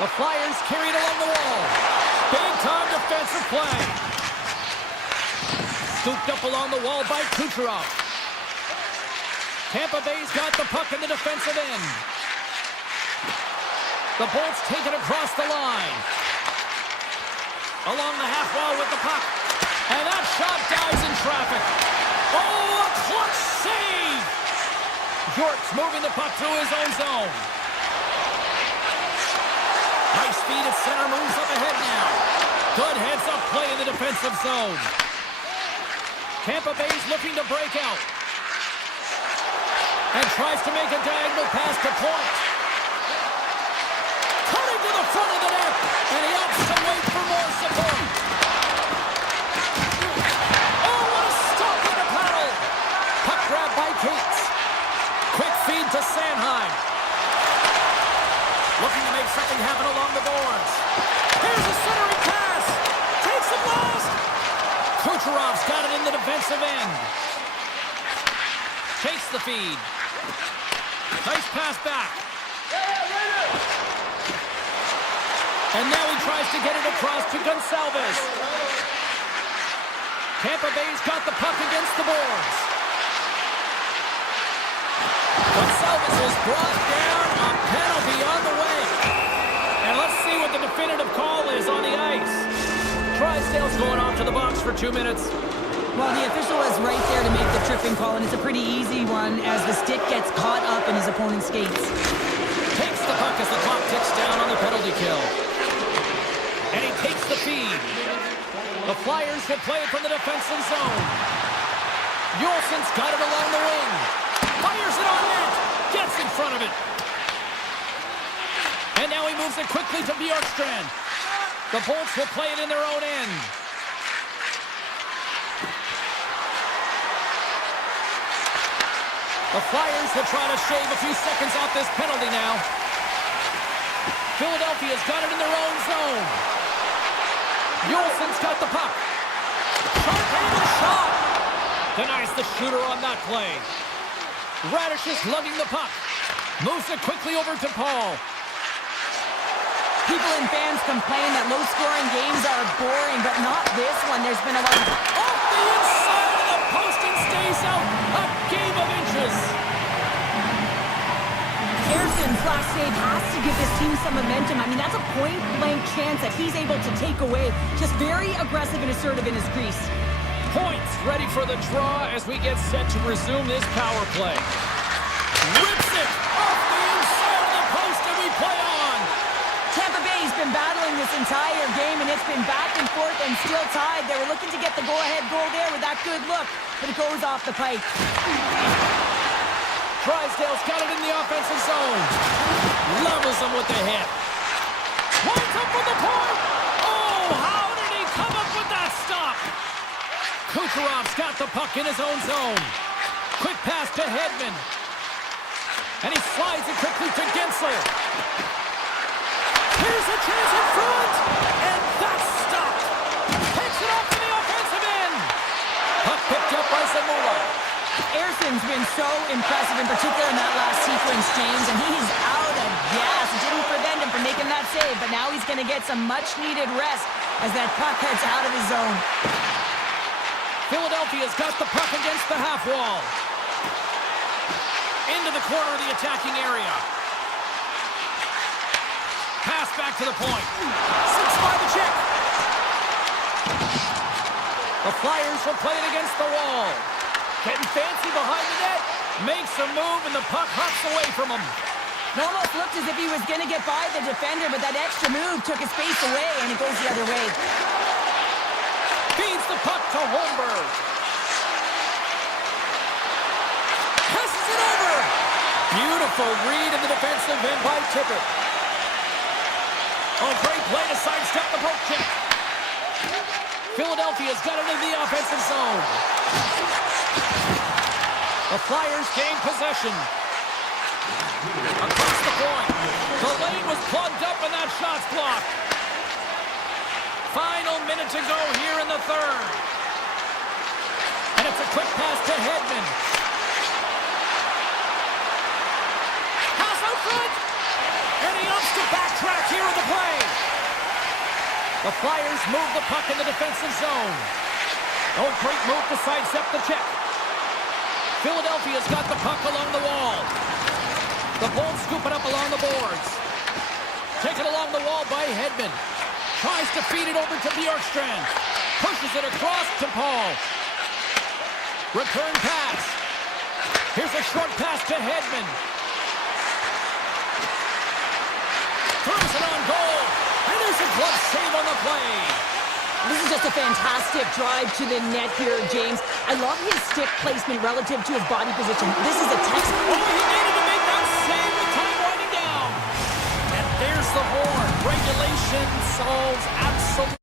The Flyers carry it along the wall. Big-time defensive play. Scooped up along the wall by Kucherov. Tampa Bay's got the puck in the defensive end. The Bolts take it across the line. Along the half wall with the puck. And that shot dives in traffic. Oh, a clutch save! York's moving the puck through his own zone. Nice feed at center, moves up ahead now. Good heads-up play in the defensive zone. Tampa Bay's looking to break out. And tries to make a diagonal pass to Point. Cutting to the front of the net. And he opts to wait for more support. Oh, what a stop with a paddle. Puck grab by Cates. Quick feed to Sanheim. Looking to make something happen along the boards. Here's a centering pass. Takes it last. Kucherov's got it in the defensive end. Takes the feed. Nice pass back. And now he tries to get it across to Gonçalves. Tampa Bay's got the puck against the boards. Gonçalves is brought down. A penalty on the way. And let's see what the definitive call is on the ice. Drysdale's going off to the box for 2 minutes. Well, the official is right there to make the tripping call, and it's a pretty easy one as the stick gets caught up in his opponent's skates. Takes the puck as the clock ticks down on the penalty kill. And he takes the feed. The Flyers will play it from the defensive zone. Yolson's got it along the wing. Fires it on net. Gets in front of it. And now he moves it quickly to Bjorkstrand. The Bolts will play it in their own end. The Flyers will try to shave a few seconds off this penalty now. Philadelphia's got it in their own zone. Yolson's got the puck. Short-handed shot. Denies the shooter on that play. Radish is lugging the puck. Moves it quickly over to Paul. People and fans complain that low-scoring games are boring, but not this one. There's been a lot of... Off the inside of the post and stays out. A game of inches. Harrison's last save has to give this team some momentum. I mean, that's a point-blank chance that he's able to take away. Just very aggressive and assertive in his crease. Points ready for the draw as we get set to resume this power play. Rips it off the inside of the post and we play on. Tampa Bay's been battling this entire game, and it's been back and forth and still tied. They were looking to get the go-ahead goal there with that good look, but it goes off the pike. Drysdale's got it in the offensive zone. Levels him with the hit. Winds up with the point. Oh, how did he come up with that stop? Kucherov's got the puck in his own zone. Quick pass to Hedman. And he slides it quickly to Gensel. Here's a chance in front. And that's stopped. Takes it off to the offensive end. Puck picked up by Zamula. Harrison's been so impressive, in particular in that last sequence, James, and he's out of gas. It didn't prevent him from making that save, but now he's going to get some much-needed rest as that puck heads out of his zone. Philadelphia's got the puck against the half wall. Into the corner of the attacking area. Pass back to the point. 6 by the check. The Flyers will play it against the wall. Getting fancy behind the net. Makes a move and the puck hops away from him. It almost looked as if he was going to get by the defender, but that extra move took his face away, and it goes the other way. Feeds the puck to Holmberg. Passes it over. Beautiful read in the defensive end by Tippett. Oh, great play to sidestep the poke check. Philadelphia's got it in the offensive zone. The Flyers gain possession. Across the point. The lane was plugged up and that shot's blocked. Final minute to go here in the third. And it's a quick pass to Hedman. Has track here of the play. The Flyers move the puck in the defensive zone. Oh, great move to sidestep the check. Philadelphia's got the puck along the wall. The Bulls scoop it up along the boards. Taken along the wall by Hedman. Tries to feed it over to Bjorkstrand. Pushes it across to Paul. Return pass. Here's a short pass to Hedman. Throws it on goal. And there's a glove save on the play. This is just a fantastic drive to the net here, James. I love his stick placement relative to his body position. This is a textbook. Oh, he needed to make that save with time winding down. And there's the horn. Regulation solves absolutely.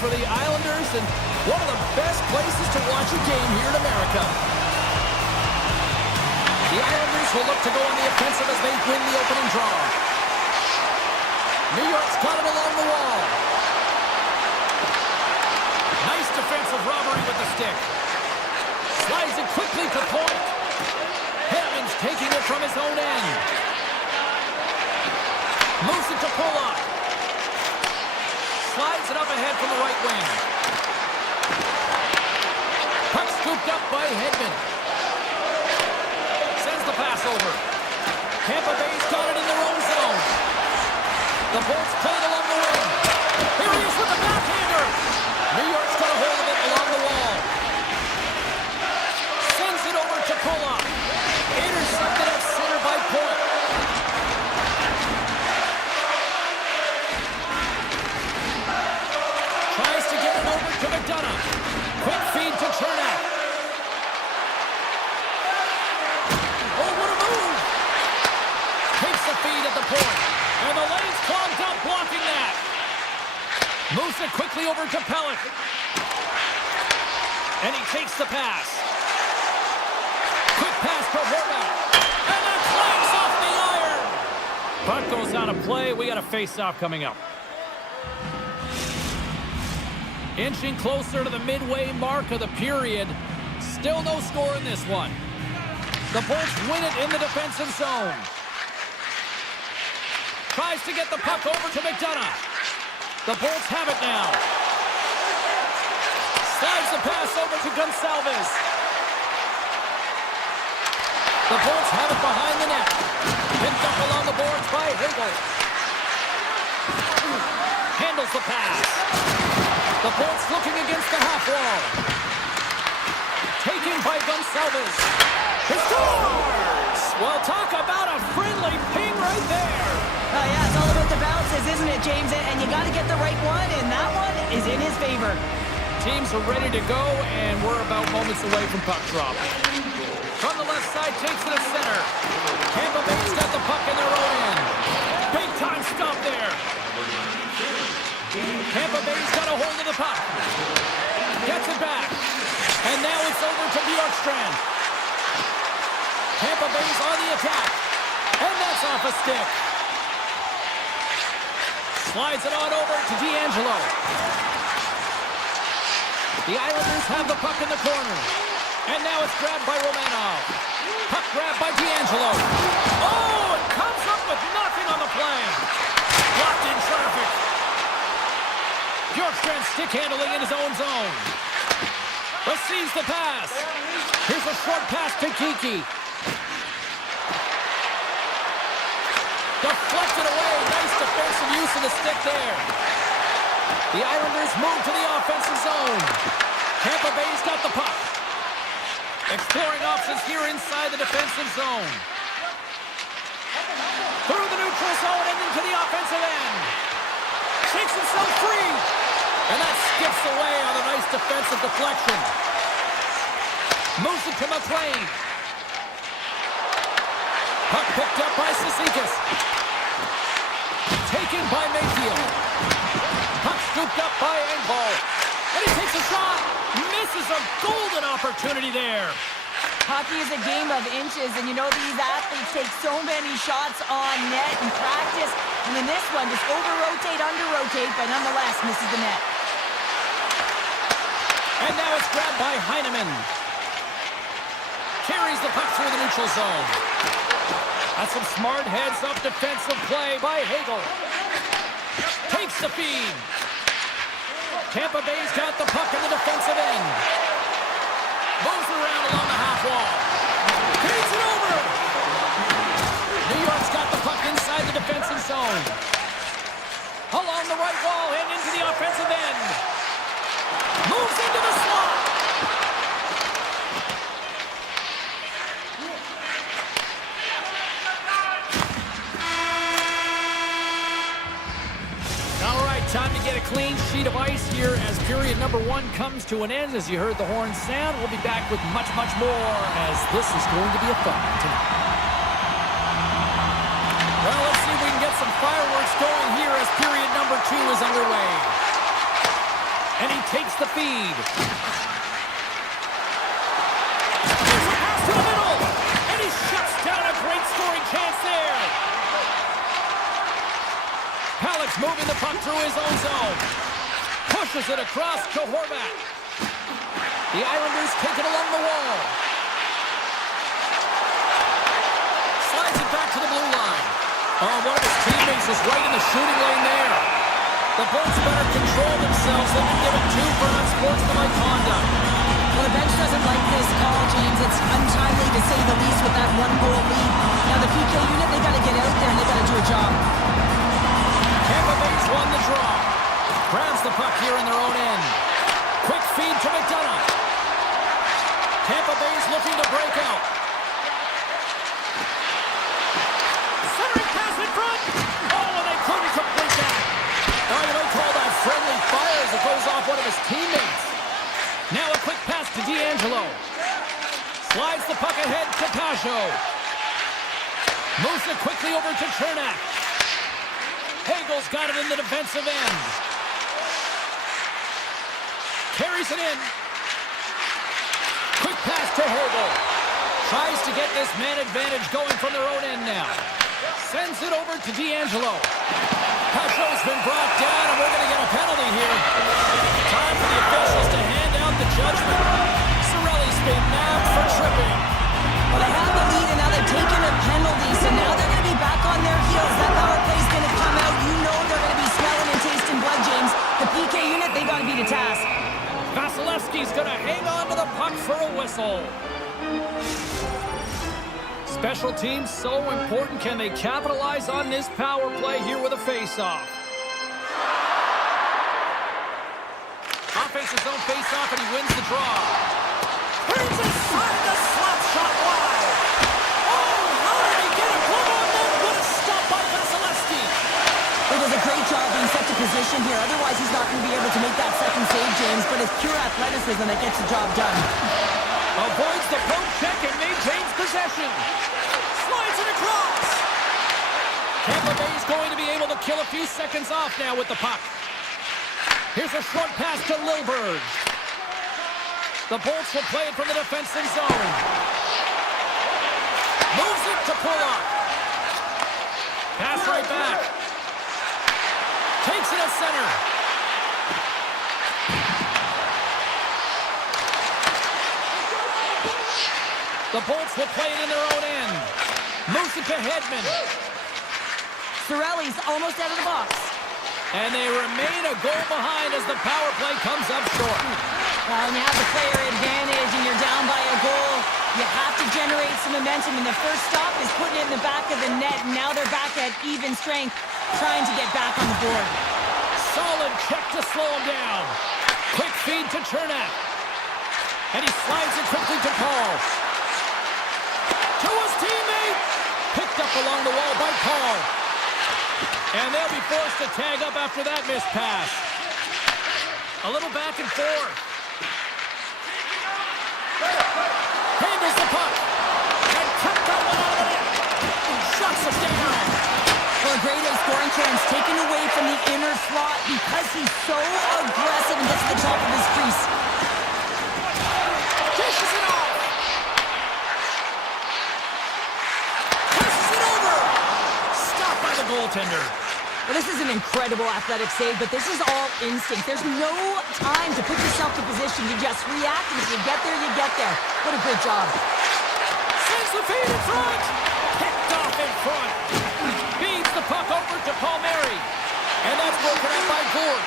for the Islanders and one of the best places to watch a game here in America. The Islanders will look to go on the offensive as they win the opening draw. New York's got it along the wall. Nice defensive robbery with the stick. Slides it quickly to point. Hedman's taking it from his own end. Moves it to Polak. Slides it up ahead from the right wing. Puck scooped up by Hedman. Sends the pass over. Tampa Bay's got it in their own zone. The Bolts played along the wing. Here he is with the backhander. New York's got a hold of it along the wall. Sends it over to Polak. Intercepted at center by Polak. Tries to get it over to McDonough. Quick feed to Chernak. Oh, what a move! Takes the feed at the point. And the lane's clogged up blocking that. Moves it quickly over to Pellick. And he takes the pass. Quick pass to Horvath. And that clanks off the iron. Puck goes out of play. We got a face-off coming up. Inching closer to the midway mark of the period. Still no score in this one. The Bolts win it in the defensive zone. Tries to get the puck over to McDonough. The Bolts have it now. Slides the pass over to Gonsalves. The Bolts have it behind the net. Picked up along the boards by Hagel. Handles the pass. The Bolts looking against the half wall. Taken by Gonsalves. He scores! Well, talk about a friendly ping right there. Yeah, it's all about the bounces, isn't it, James? And you got to get the right one, and that one is in his favor. Teams are ready to go, and we're about moments away from puck drop. From the left side, takes it to center. Tampa Bay's got the puck in their own end. Big time stop there. Tampa Bay's got a hold of the puck. Gets it back. And now it's over to Bjorkstrand. Tampa Bay's on the attack. And that's off a stick. Slides it on over to D'Angelo. The Islanders have the puck in the corner. And now it's grabbed by Romanov. Puck grabbed by D'Angelo. Oh, it comes up with nothing on the play. Blocked in traffic. Bjorkstrand stick handling in his own zone. Receives the pass. Here's a short pass to Kiki. Deflected away. Nice defensive use of the stick there. The Islanders move to the offensive zone. Tampa Bay's got the puck. Exploring options here inside the defensive zone. Through the neutral zone and into the offensive end. Shakes himself free. And that skips away on a nice defensive deflection. Moves it to McLean. Puck picked up by Cizikas. Taken by Mayfield. Puck scooped up by Engvall. And he takes a shot. Misses a golden opportunity there. Hockey is a game of inches, and you know these athletes take so many shots on net in practice. And in this one, just over-rotate, under-rotate, but nonetheless misses the net. And now it's grabbed by Heineman. Carries the puck through the neutral zone. That's some smart heads-up defensive play by Hagel. Takes the feed. Tampa Bay's got the puck in the defensive end. Moves around along the half wall. Feeds it over. New York's got the puck inside the defensive zone. Along the right wall and into the offensive end. Moves into the slot. All right, time to get a clean sheet of ice here as period number 1 comes to an end. As you heard the horn sound, we'll be back with much, much more as this is going to be a fun one tonight. Well, let's see if we can get some fireworks going here as period number 2 is underway. And he takes the feed. There's a pass to the middle. And he shuts down a great scoring chance there. Halleck's moving the puck through his own zone. Pushes it across to Horvat. The Islanders take it along the wall. Slides it back to the blue line. Oh, one of his teammates is right in the shooting lane there. The Bolts better control themselves. They've been given 2 for unsportsmanlike conduct. Well, the bench doesn't like this call, James. It's untimely to say the least with that 1-goal lead. Now the PK unit, they got to get out there and they got to do a job. Tampa Bay's won the draw. Grabs the puck here in their own end. Quick feed to McDonough. Tampa Bay's looking to break out. Centering pass in front. Oh, and they couldn't complete that. Now you might call that friendly fire as it goes off one of his teammates. Now a quick pass to D'Angelo. Slides the puck ahead to Pajot. Moves it quickly over to Chernak. Hagel's got it in the defensive end. Carries it in. Quick pass to Hogel. Tries to get this man advantage going from their own end now. Sends it over to D'Angelo. Pajot's been brought down, and we're going to get a penalty here. Time for the officials to hand out the judgment. Cirelli's been nabbed for tripping. Well, they have the lead, and now they've taken a penalty, so now they're going to be back on their heels. That power play's going to come out. You know they're going to be smelling and tasting blood, James. The PK unit, they got to be the task. Vasilevsky's going to hang on to the puck for a whistle. Special teams so important. Can they capitalize on this power play here with a face-off? Offense his own face-off, and he wins the draw. Turns aside the slap shot wide. Oh, how did he get a glove on that? What a stop by Vasilevsky. He does a great job being set to position here. Otherwise, he's not going to be able to make that second save, James. But it's pure athleticism that gets the job done. Avoids the poke check and maintains possession. Slides it across. Tampa Bay's going to be able to kill a few seconds off now with the puck. Here's a short pass to Lilburg. The Bolts will play it from the defensive zone. Moves it to Pulock. Pass right back. Takes it at center. The Bolts will play it in their own end. Moves it to Hedman. Cirelli's almost out of the box. And they remain a goal behind as the power play comes up short. Well, when you have the player advantage and you're down by a goal, you have to generate some momentum. And the first stop is putting it in the back of the net. And now they're back at even strength, trying to get back on the board. Solid check to slow him down. Quick feed to Chernak. And he slides it quickly to Paul. To his teammate. Picked up along the wall by Paul. And they'll be forced to tag up after that missed pass. A little back and forth. Handles the puck. And cut that one out of the net. Shuts it down. Well, a grade A scoring chance taken away from the inner slot because he's so aggressive and gets to the top of his crease. Dishes it off. Passes it over. Stopped by the goaltender. Well, this is an incredible athletic save, but this is all instinct. There's no time to put yourself in position. You just react, and if you get there, you get there. What a good job. Sends the feed in front. Picked off in front. Feeds the puck over to Palmieri. And that's broken up by Gourde.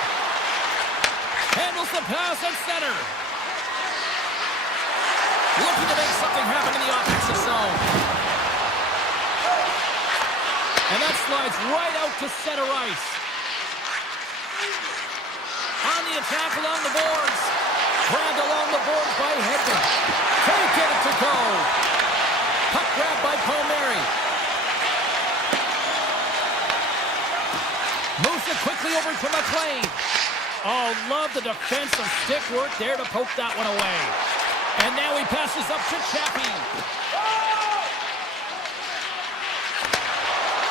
Handles the pass at center. Looking to make something happen in the offensive zone. And that slides right out to center ice. On the attack along the boards. Grabbed along the boards by Hedman. Can't get it to go. Puck grabbed by Palmieri. Moves it quickly over to McLean. Oh, love the defensive stick work there to poke that one away. And now he passes up to Chappie.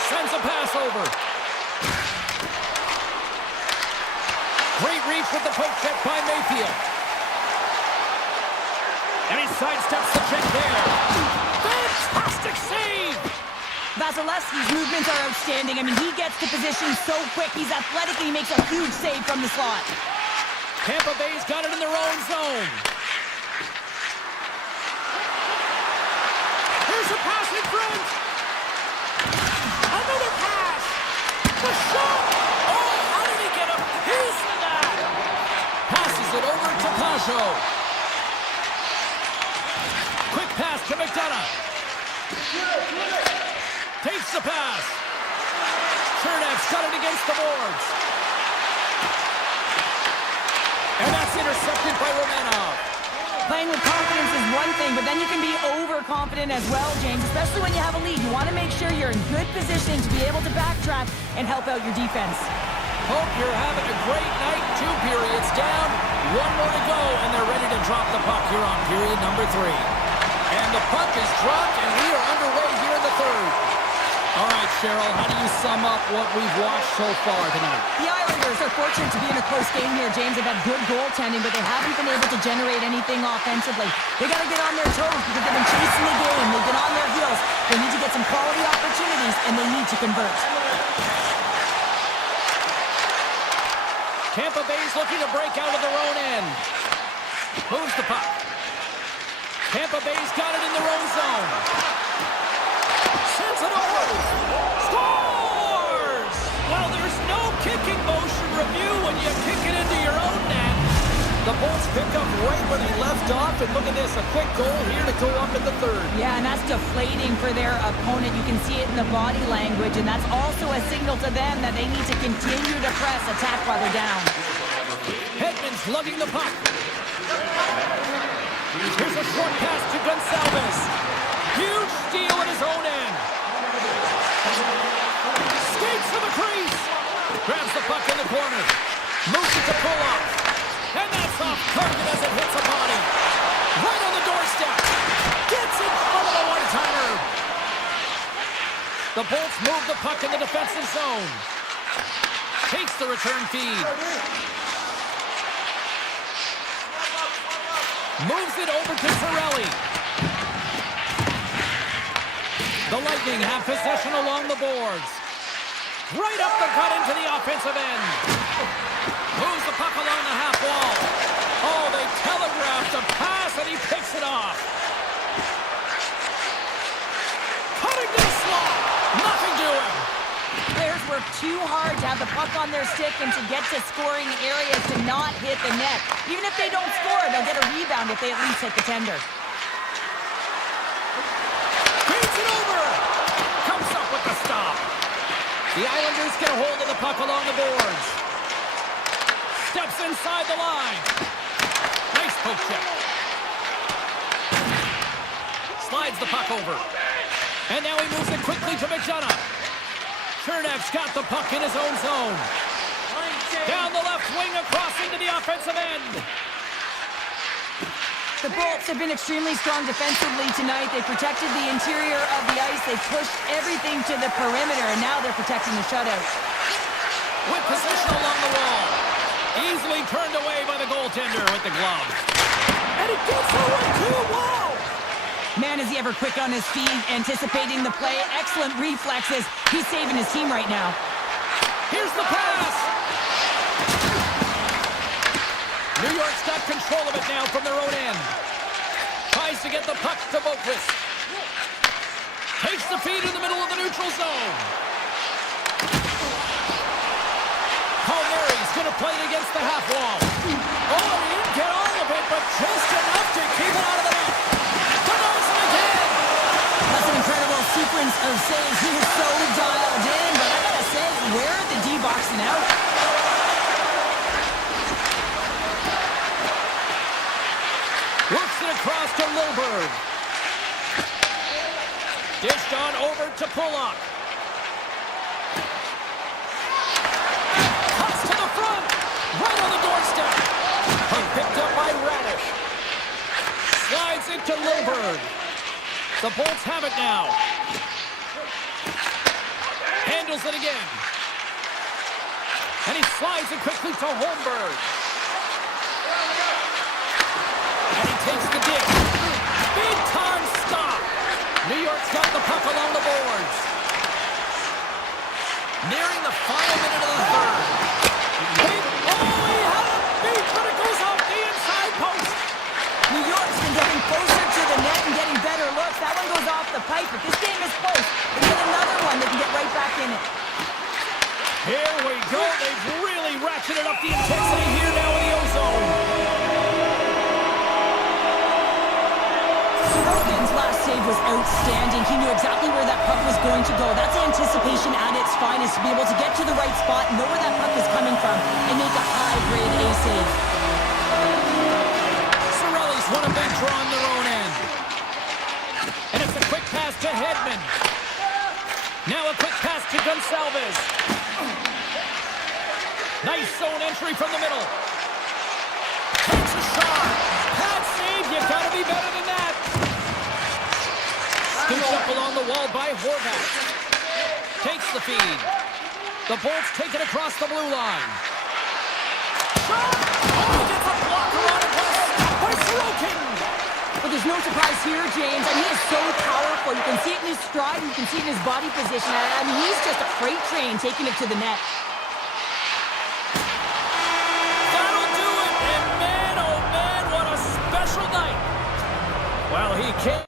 Sends a pass over. Great reach with the poke check by Mayfield. And he sidesteps the check there. Fantastic save! Vasilevsky's movements are outstanding. I mean, he gets to position so quick. He's athletic and he makes a huge save from the slot. Tampa Bay's got it in their own zone. Here's a pass in front. Another pass. The shot. Oh, how did he get a piece of that? Passes it over to Pajot. Quick pass to McDonough. Takes the pass. Chernev's got it against the boards. And that's intercepted by Romanov. Playing with confidence is one thing, but then you can be overconfident as well, James, especially when you have a lead. You want to make sure you're in good position to be able to backtrack and help out your defense. Hope you're having a great night. 2 periods down, 1 more to go, and they're ready to drop the puck here on period number 3. And the puck is dropped, and we are underway here in the 3rd. All right, Cheryl, how do you sum up what we've watched so far tonight? The Islanders are fortunate to be in a close game here, James. They've had good goaltending, but they haven't been able to generate anything offensively. They got to get on their toes because they've been chasing the game. They've been on their heels. They need to get some quality opportunities, and they need to convert. Tampa Bay's looking to break out of their own end. Moves the puck. Tampa Bay's got it in their own zone. Sends it over. Scores! Well, there's no kicking motion review when you kick it into your own net. The Bolts pick up right where they left off, and look at this, a quick goal here to go up in the 3rd. Yeah, and that's deflating for their opponent. You can see it in the body language, and that's also a signal to them that they need to continue to press, attack while they're down. Hedman's lugging the puck. Here's a short pass to Gonçalves. Huge steal at his own end. Skates to the crease. Grabs the puck in the corner. Moves it to pull off. And that's off target as it hits a body. Right on the doorstep. Gets in front of the one-timer. The Bolts move the puck in the defensive zone. Takes the return feed. Moves it over to Cirelli. The Lightning have possession along the boards. Right up the gut into the offensive end. Moves the puck along the half wall. Oh, they telegraphed the pass and he picks it off. Cutting to the slot. Nothing doing. Players work too hard to have the puck on their stick and to get to scoring areas to not hit the net. Even if they don't score, they'll get a rebound if they at least hit the tender. Feeds it over. Comes up with the stop. The Islanders get a hold of the puck along the boards. Steps inside the line. Nice poke check. Slides the puck over. And now he moves it quickly to McDonough. Chernev's got the puck in his own zone. Down the left wing across into the offensive end. The Bolts have been extremely strong defensively tonight. They protected the interior of the ice. They pushed everything to the perimeter, and now they're protecting the shutout. With possession along the wall. Easily turned away by the goaltender with the glove. And it gets away to the wall. Man, is he ever quick on his feet, anticipating the play. Excellent reflexes. He's saving his team right now. Here's the pass. New York's got control of it now from their own end. Tries to get the puck to Boquist. Takes the feed in the middle of the neutral zone. Palmieri's going to play it against the half wall. Oh, he didn't get all of it, but just enough to keep it out of the net. Denies it again. That's an incredible sequence of saves. He was so dialed in, but I gotta say, where are the D-boxing out? Works it across to Lilberg. Dished on over to Pullock. Cuts to the front. Right on the doorstep. Picked up by Radish. Slides it to Lilberg. The Bolts have it now. Handles it again. And he slides it quickly to Holmberg. And he takes the dig. Big time stop. New York's got the puck along the boards. Nearing the final minute of the third. He had a beat, but it goes off the inside post. New York's been getting closer to the net and getting better looks. That one goes off the pipe, but this game is close. They get another one, they can get right back in it. Here we go. They've really ratcheted up the intensity here now in the ozone. Sorokin's last save was outstanding. He knew exactly where that puck was going to go. That's anticipation at its finest, to be able to get to the right spot, know where that puck is coming from, and make a high-grade A save. Sorelli's won a big draw on their own end. And it's a quick pass to Hedman. Now a quick pass to Gonsalves. Nice zone entry from the middle. Takes a shot. Pad save. You gotta be better than that. Scooped up along the wall by Horvat. Takes the feed. The Bolts take it across the blue line. Shot! Oh, he gets a blocker on it. By Sorokin. But there's no surprise here, James. I mean, he is so powerful. You can see it in his stride, you can see it in his body position. I mean, he's just a freight train taking it to the net. That'll do it. And man, oh man, what a special night. Well, he can't.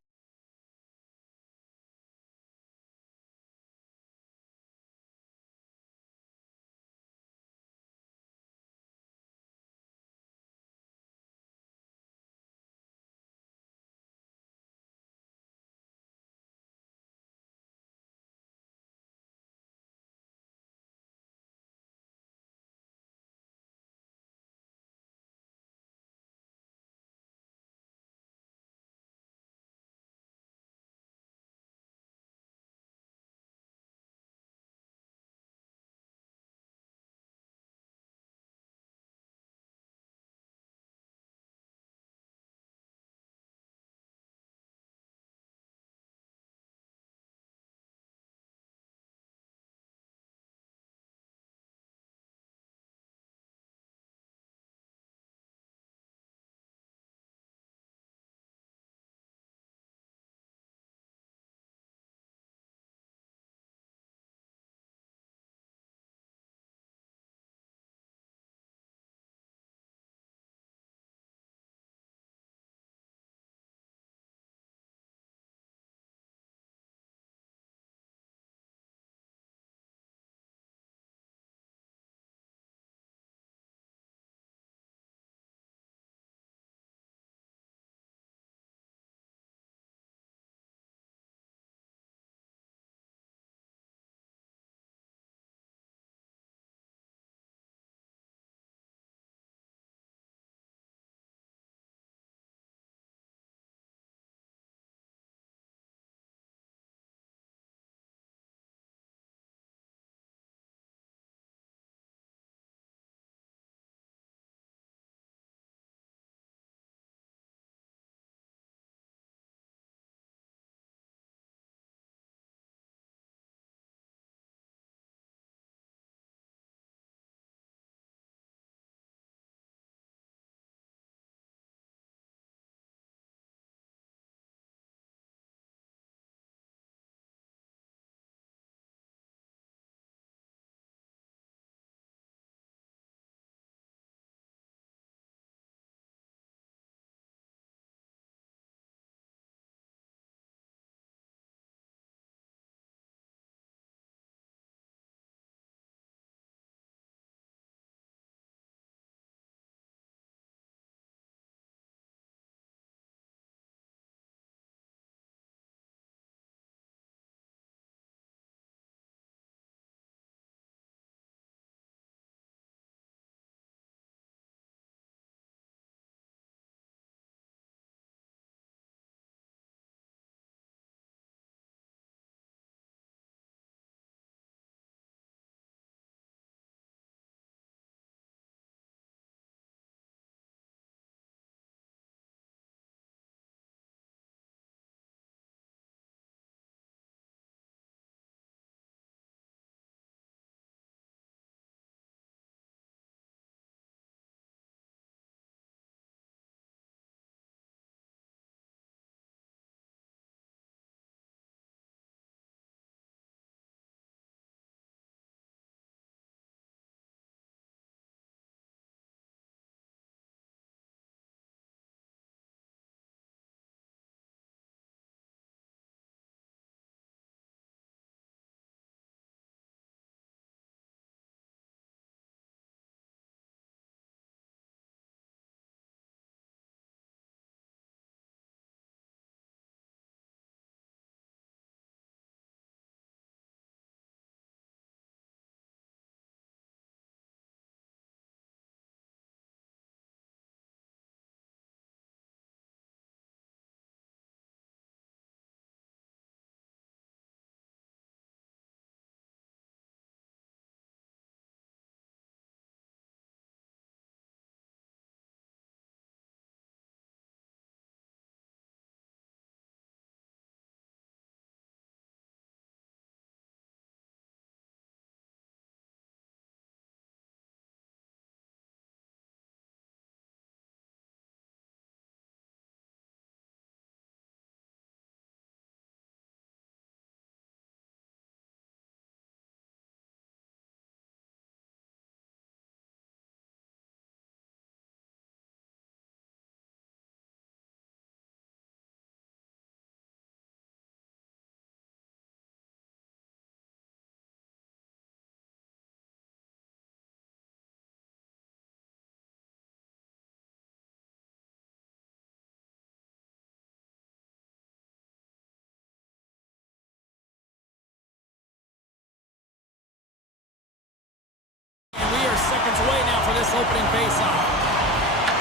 this opening face-off.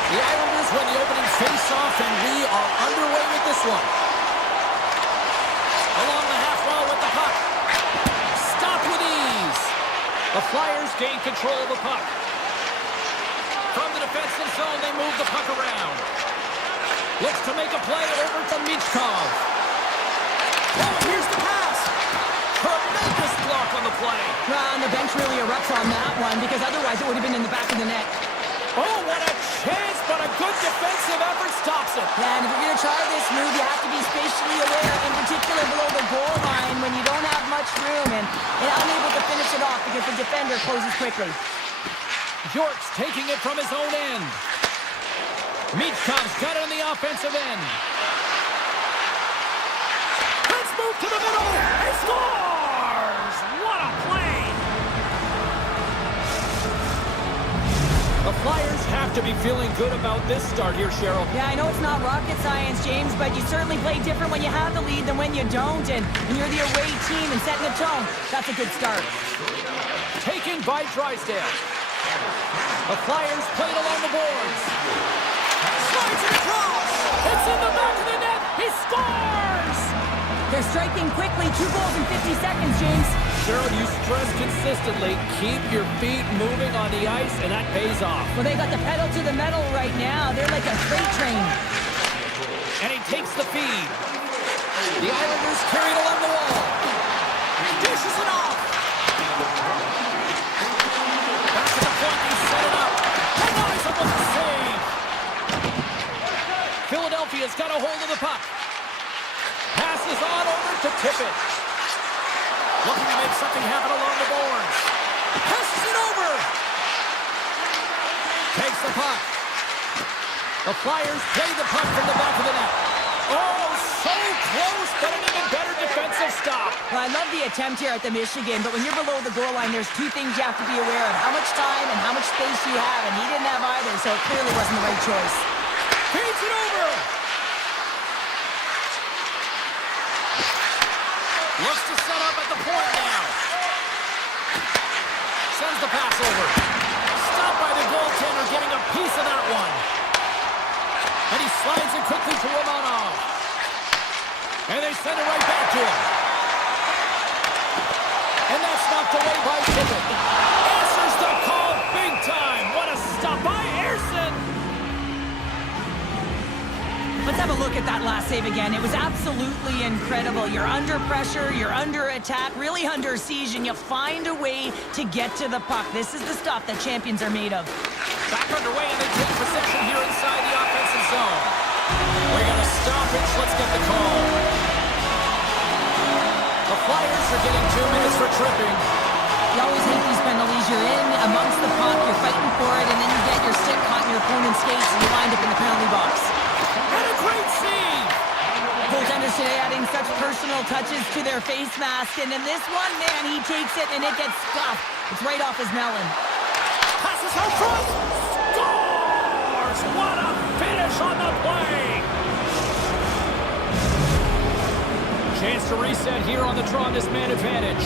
The Islanders win the opening face-off, and we are underway with this one. Along the half wall with the puck. Stopped with ease. The Flyers gain control of the puck. From the defensive zone, they move the puck around. Looks to make a play over to Michkov. Oh, here's the pass. Tremendous block on the play. Well, and the bench really erupts on that one because otherwise it would have been in the back of the net. Oh, what a chance, but a good defensive effort stops it. Yeah, and if you're going to try this move, you have to be spatially aware, in particular below the goal line when you don't have much room and unable to finish it off because the defender closes quickly. York's taking it from his own end. Michkov's got it on the offensive end. Let's move to the middle. He scores! What a play! The Flyers have to be feeling good about this start here, Cheryl. Yeah, I know it's not rocket science, James, but you certainly play different when you have the lead than when you don't. And when you're the away team and setting the tone, that's a good start. Taken by Drysdale. The Flyers played along the boards. Slides it across. It's in the back of the net. He scores! They're striking quickly. 2 goals in 50 seconds, James. Cheryl, you stress consistently, keep your feet moving on the ice, and that pays off. Well, they got the pedal to the metal right now. They're like a freight train. And he takes the feed. The Islanders carry it along the wall. Dishes it off. Back to the point, he set it up. And now he's able to save. Philadelphia's got a hold of the puck. Passes on over to Tippett. Looking to make something happen along the boards. Passes it over. Takes the puck. The Flyers play the puck from the back of the net. Oh, so close, but an even better defensive stop. Well, I love the attempt here at the Michigan, but when you're below the goal line, there's 2 things you have to be aware of. How much time and how much space you have, and he didn't have either, so it clearly wasn't the right choice. Feeds it over. Looks to set up at the point now. Sends the pass over. Stopped by the goaltender, getting a piece of that one. And he slides it quickly to Romanov. And they send it right back to him. And that's knocked away by Tippett. Answers the call big time. What a stop by Ersson. Let's have a look at that last save again. It was absolutely incredible. You're under pressure, you're under attack, really under siege, and you find a way to get to the puck. This is the stuff that champions are made of. Back underway, and they take possession here inside the offensive zone. We're going to stoppage. Let's get the call. The Flyers are getting 2 minutes for tripping. You always hate these penalties. You're in amongst the puck, you're fighting for it, and then you get your stick caught in your opponent's skates, and you wind up in the penalty box. And a great save! Goaltenders today adding such personal touches to their face mask, and in this one, man, he takes it and it gets scuffed. It's right off his melon. Passes out front! Scores! What a finish on the play! Chance to reset here on the draw on this man advantage.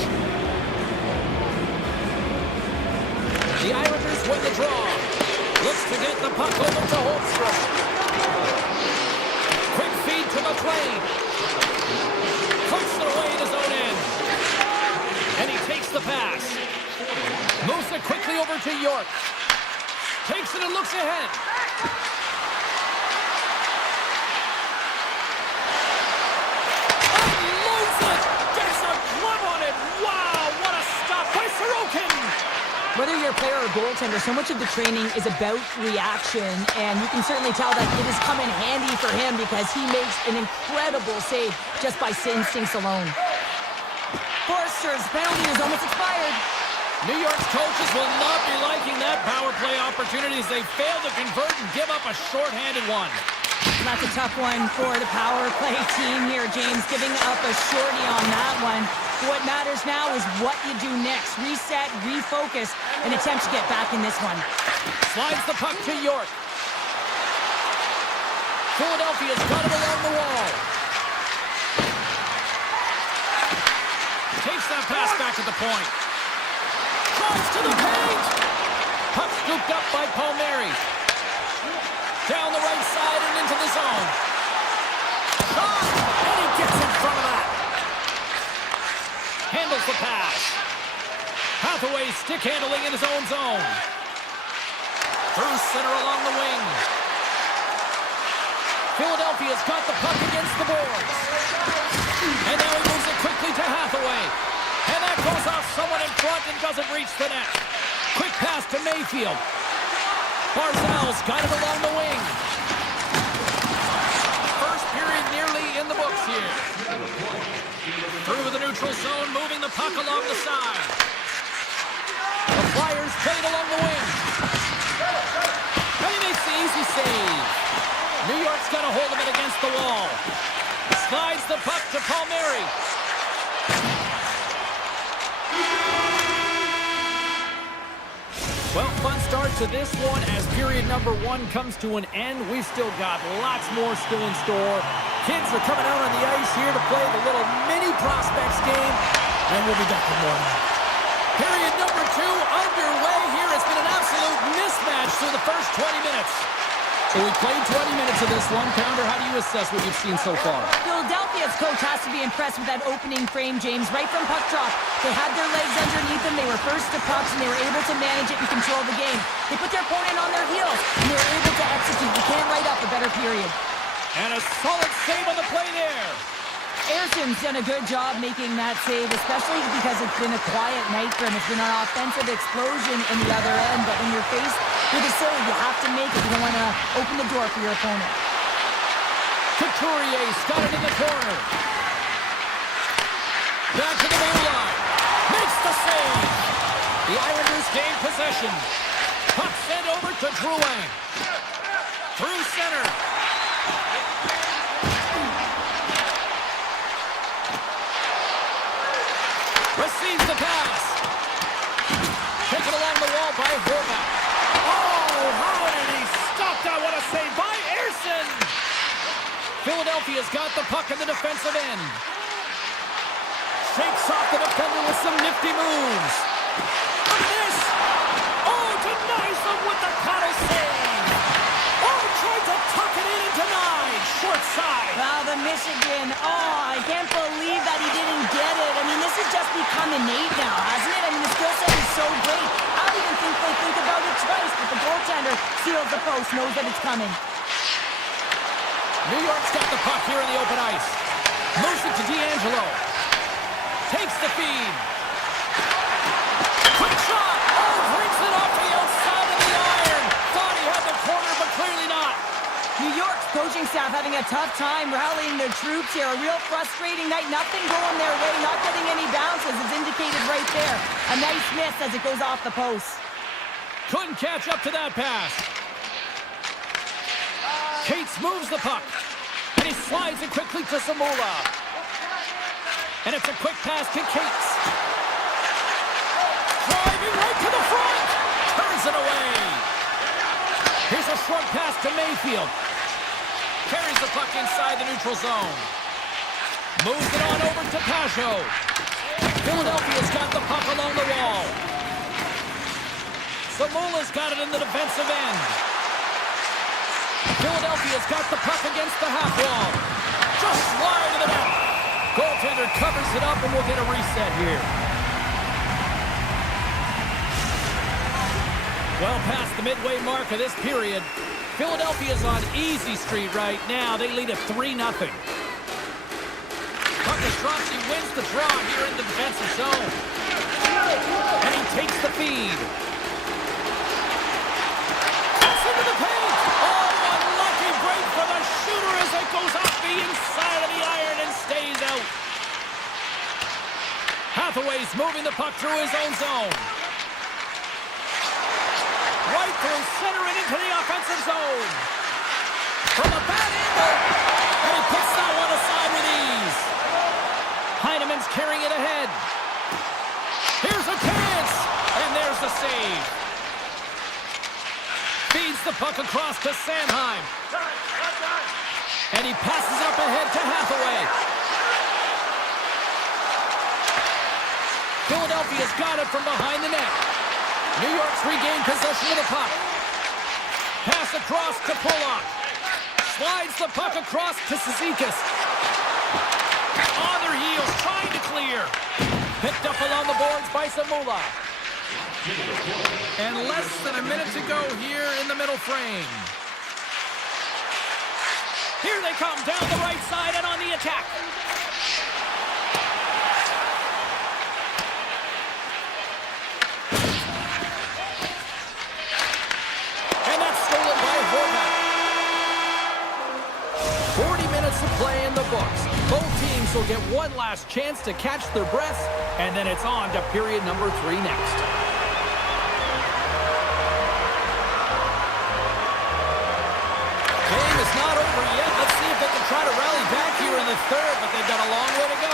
The Islanders win the draw. Looks to get the puck over to Holmstrom. Quick feed to McLean. Puts it away at his own end. And he takes the pass. Moves it quickly over to York. Takes it and looks ahead. Unloads it. Gets a glove on it. Wow, what a stop by Sorokin. Whether you're a player or a goaltender, so much of the training is about reaction, and you can certainly tell that it has come in handy for him because he makes an incredible save just by instincts alone. Forster's penalty is almost expired. New York's coaches will not be liking that power play opportunity as they fail to convert and give up a shorthanded one. And that's a tough one for the power play team here, James, giving up a shorty on that one. What matters now is what you do next. Reset, refocus, and attempt to get back in this one. Slides the puck to York. Philadelphia's got it along the wall. Takes that pass back at the point. Drives to the paint. Puck's Scooped up by Palmieri. Down the right side and into the zone. Shot! And he gets in front of that. Handles the pass. Hathaway stick handling in his own zone. Through center along the wing. Philadelphia's got the puck against the boards. And now he moves it quickly to Hathaway. And that goes off someone in front and doesn't reach the net. Quick pass to Mayfield. Barzal's got it along the wing. First period nearly in the books here. Through the neutral zone, moving the puck along the side. The Flyers played along the wing. And he makes the easy save. New York's got a hold of it against the wall. Slides the puck to Palmieri. Well, fun start to this one as period number 1 comes to an end. We've still got lots more still in store. Kids are coming out on the ice here to play the little mini prospects game, and we'll be back with more. Period number 2 underway here. It's been an absolute mismatch through the first 20 minutes. So we played 20 minutes of this one. Pounder, how do you assess what you've seen so far? Philadelphia's coach has to be impressed with that opening frame, James, right from puck drop. They had their legs underneath them. They were first to pucks, and they were able to manage it and control the game. They put their opponent on their heels, and they were able to execute. You can't write up a better period. And a solid save on the play there. Ayrton's done a good job making that save, especially because it's been a quiet night for him. It's been an offensive explosion in the other end, but when you're faced with a save, you have to make it. You don't want to open the door for your opponent. Couturier's got it in the corner. Back to the goal line. Makes the save. The Islanders gain possession. Puck sent over to Drouin. Through center. Receives the pass. Taken along the wall by Horvath. Oh, how did he stop that? What a save by Ersson! Philadelphia's got the puck in the defensive end. Shakes off the defender with some nifty moves. Look at this! Oh, denies him with the paddle save! Oh, tried to tuck it in and denied! Short side! Wow, the Michigan. Oh, I can't believe that he didn't get it. I mean, this has just become innate now, hasn't it? I mean, the skill set is so great. I don't even think they think about it twice, but the goaltender seals the post, knows that it's coming. New York's got the puck here in the open ice. Moves it to D'Angelo. Takes the feed. Quick shot! Oh, brings it off the outside of the iron. Thought he had the corner, but clearly not. New York's coaching staff having a tough time rallying their troops here. A real frustrating night. Nothing going their way. Not getting any bounces is indicated right there. A nice miss as it goes off the post. Couldn't catch up to that pass. Cates moves the puck. And he slides it quickly to Zamula. And it's a quick pass to Cates. Driving right to the front. Turns it away. Here's a short pass to Mayfield. Carries the puck inside the neutral zone. Moves it on over to Pajot. Philadelphia's got the puck along the wall. Zamula's got it in the defensive end. Philadelphia's got the puck against the half wall. Just wide of the net. Goaltender covers it up and we'll get a reset here. Well past the midway mark of this period. Philadelphia's on easy street right now. They lead at 3-0. He wins the draw here in the defensive zone. And he takes the feed. Cuts into the paint. Oh, unlucky break for the shooter as it goes off the inside of the iron and stays out. Hathaway's moving the puck through his own zone. Right through center and into the offensive zone. From a bad angle. And he puts that one aside with ease. Heineman's carrying it ahead. Here's a chance. And there's the save. Feeds the puck across to Sanheim. And he passes up ahead to Hathaway. Philadelphia's got it from behind the net. New York's regained possession of the puck. Pass across to Pollock. Slides the puck across to Cizikas. On their heels, trying to clear. Picked up along the boards by Zamula. And less than a minute to go here in the middle frame. Here they come down the right side and on the attack. And that's stolen by Horvath. 40 minutes of play in the books. Both teams will get one last chance to catch their breaths, and then it's on to period number 3 next. Game is not over yet. Let's see if they can try to rally back here in the third, but they've got a long way to go.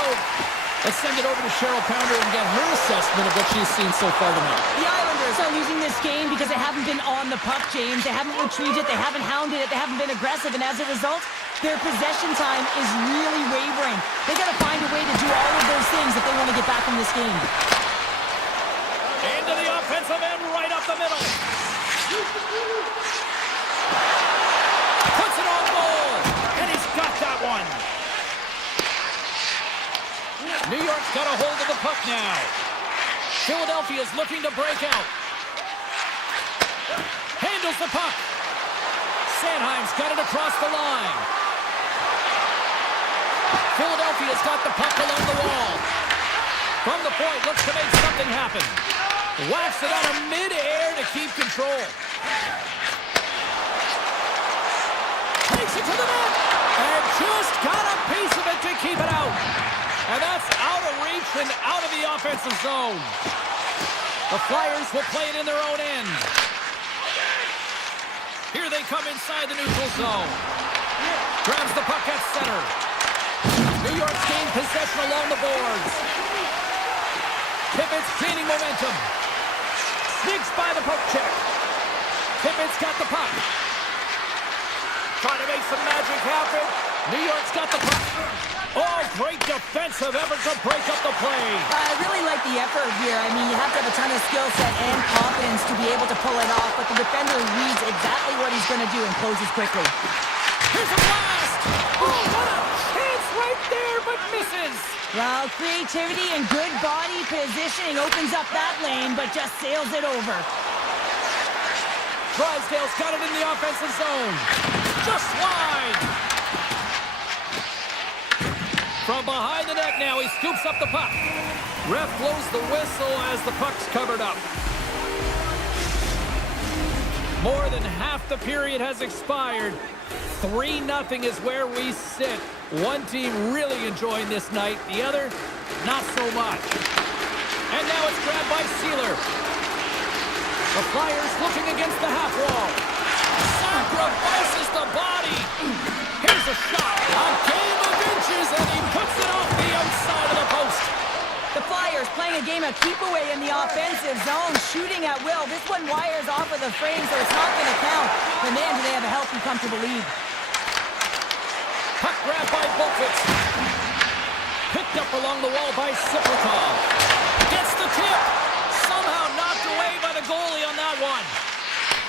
Let's send it over to Cheryl Pounder and get her assessment of what she's seen so far tonight. The Islanders are losing this game because they haven't been on the puck, James. They haven't retrieved it, they haven't hounded it, they haven't been aggressive, and as a result, their possession time is really wavering. They got to find a way to do all of those things if they want to get back in this game. Into the offensive end, right up the middle. Puts it on goal, and he's got that one. New York's got a hold of the puck now. Philadelphia's looking to break out. Handles the puck. Sanheim's got it across the line. Philadelphia's got the puck along the wall. From the point, looks to make something happen. Whacks it out of midair to keep control. Takes it to the net. And just got a piece of it to keep it out. And that's out of reach and out of the offensive zone. The Flyers will play it in their own end. Here they come inside the neutral zone. Grabs the puck at center. New York's gained possession along the boards. Tippett's gaining momentum. Sneaks by the poke check. Tippett's got the puck. Trying to make some magic happen. New York's got the puck. Oh, great defensive effort to break up the play. I really like the effort here. I mean, you have to have a ton of skill set and confidence to be able to pull it off, but the defender reads exactly what he's going to do and closes quickly. Here's a blast! Oh, what a chance right there, but misses! Well, creativity and good body positioning opens up that lane, but just sails it over. Drysdale's got it in the offensive zone. Just wide! From behind the net now, he scoops up the puck. Ref blows the whistle as the puck's covered up. More than half the period has expired. 3-0 is where we sit. One team really enjoying this night, the other, not so much. And now it's grabbed by Sealer. The Flyers looking against the half wall. Sacrifices the body. Here's a shot. A game of inches, and he puts it off the outside of the post. The Flyers playing a game of keep away in the offensive zone, shooting at will. This one wires off of the frame, so it's not going to count. But man, do they have a healthy, comfortable lead. Puck grab by Bolfitz. Picked up along the wall by Siplikov. Gets the tip. Somehow knocked away by the goalie on that one.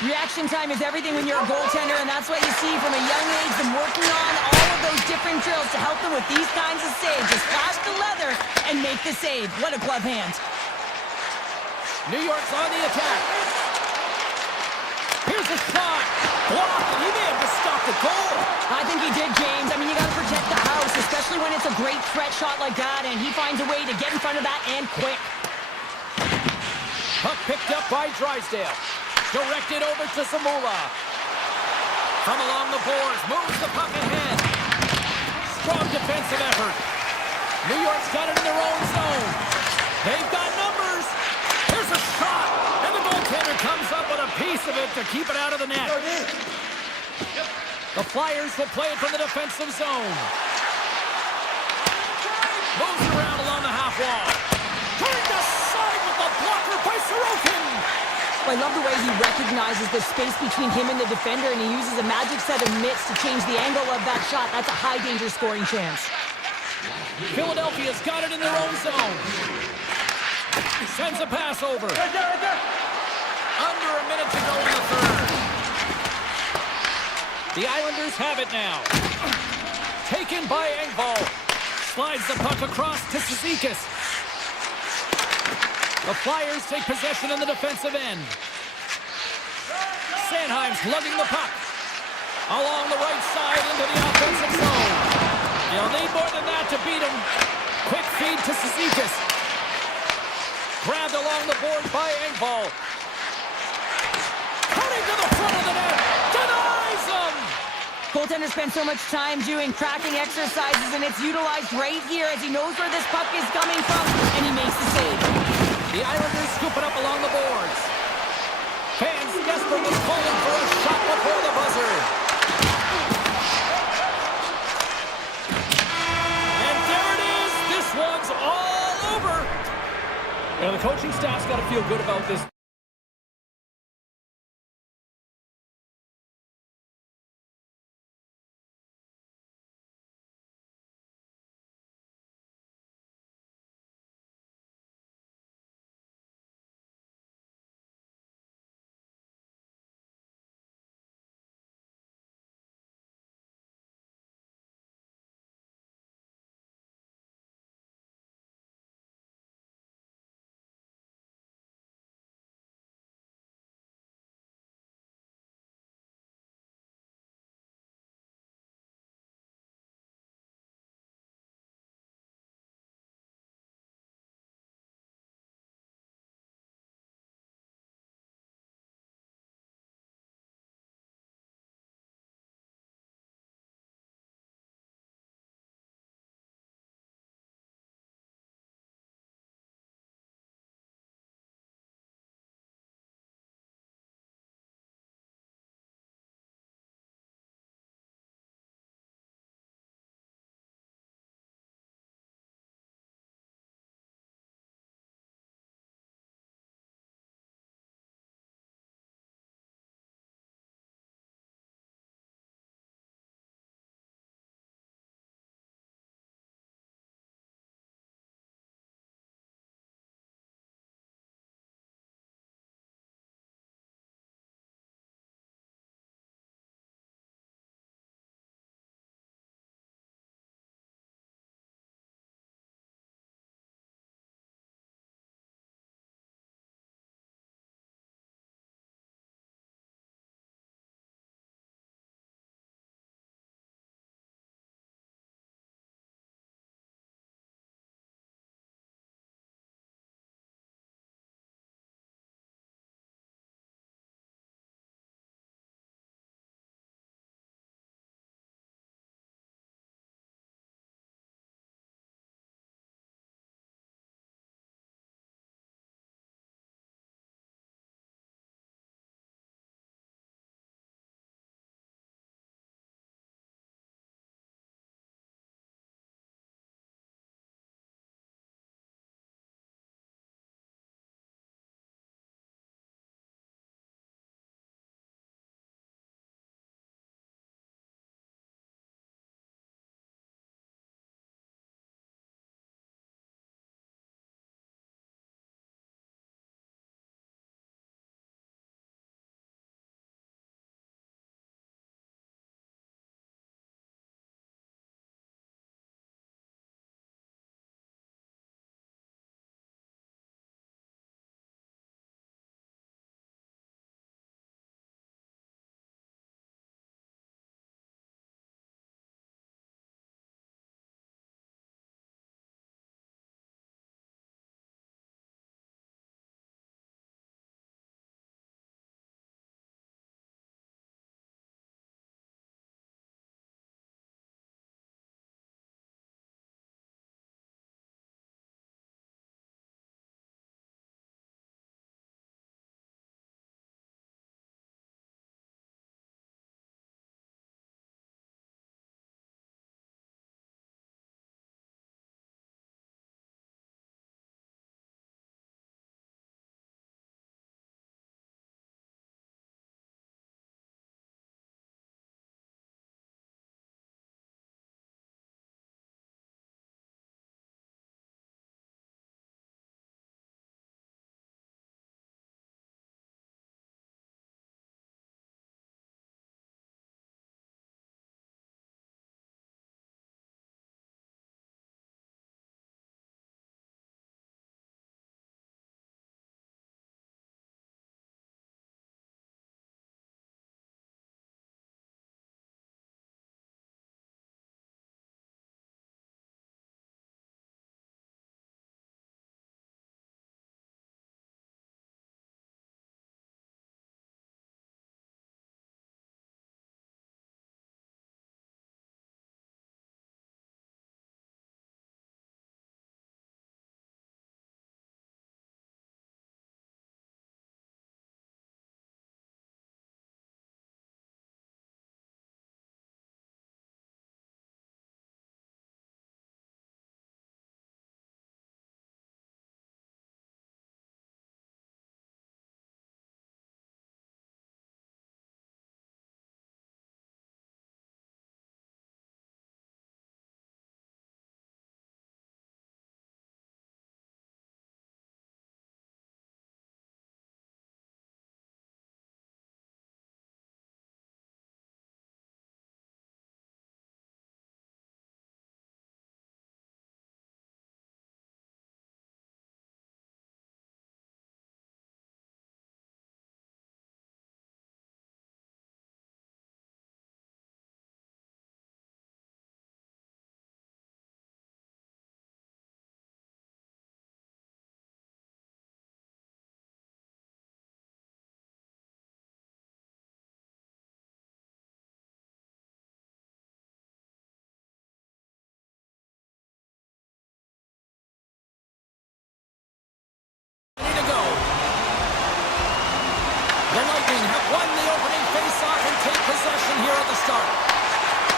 Reaction time is everything when you're a goaltender, and that's what you see from a young age, them working on all of those different drills to help them with these kinds of saves. Just flash the leather and make the save. What a glove hand. New York's on the attack. Here's a shot. Blocked. He may have just stopped the goal. I think he did, James. I mean, you got to protect the house, especially when it's a great threat shot like that, and he finds a way to get in front of that and quick. Puck picked up by Drysdale. Directed over to Zamula. From along the boards, moves the puck ahead. Strong defensive effort. New York's got it in their own zone. They've got numbers. Here's a shot. And the goaltender comes up with a piece of it to keep it out of the net. The Flyers will play it from the defensive zone. Moves around along the half wall. Turned aside with the blocker by Sorokin. I love the way he recognizes the space between him and the defender, and he uses a magic set of mitts to change the angle of that shot. That's a high-danger scoring chance. Philadelphia's got it in their own zone. Sends a pass over. under a minute to go in the third. The Islanders have it now. Taken by Engvall. Slides the puck across to Cizikas. The Flyers take possession in the defensive end. Sanheim's lugging the puck. Along the right side into the offensive zone. You'll need more than that to beat him. Quick feed to Cizikas. Grabbed along the board by Engvall. Cutting to the front of the net. Denies him! Goaltender spends so much time doing tracking exercises, and it's utilized right here as he knows where this puck is coming from, and he makes the save. The Islanders scoop it up along the boards. Fans desperately calling for a shot before the buzzer. And there it is. This one's all over. The coaching staff's got to feel good about this.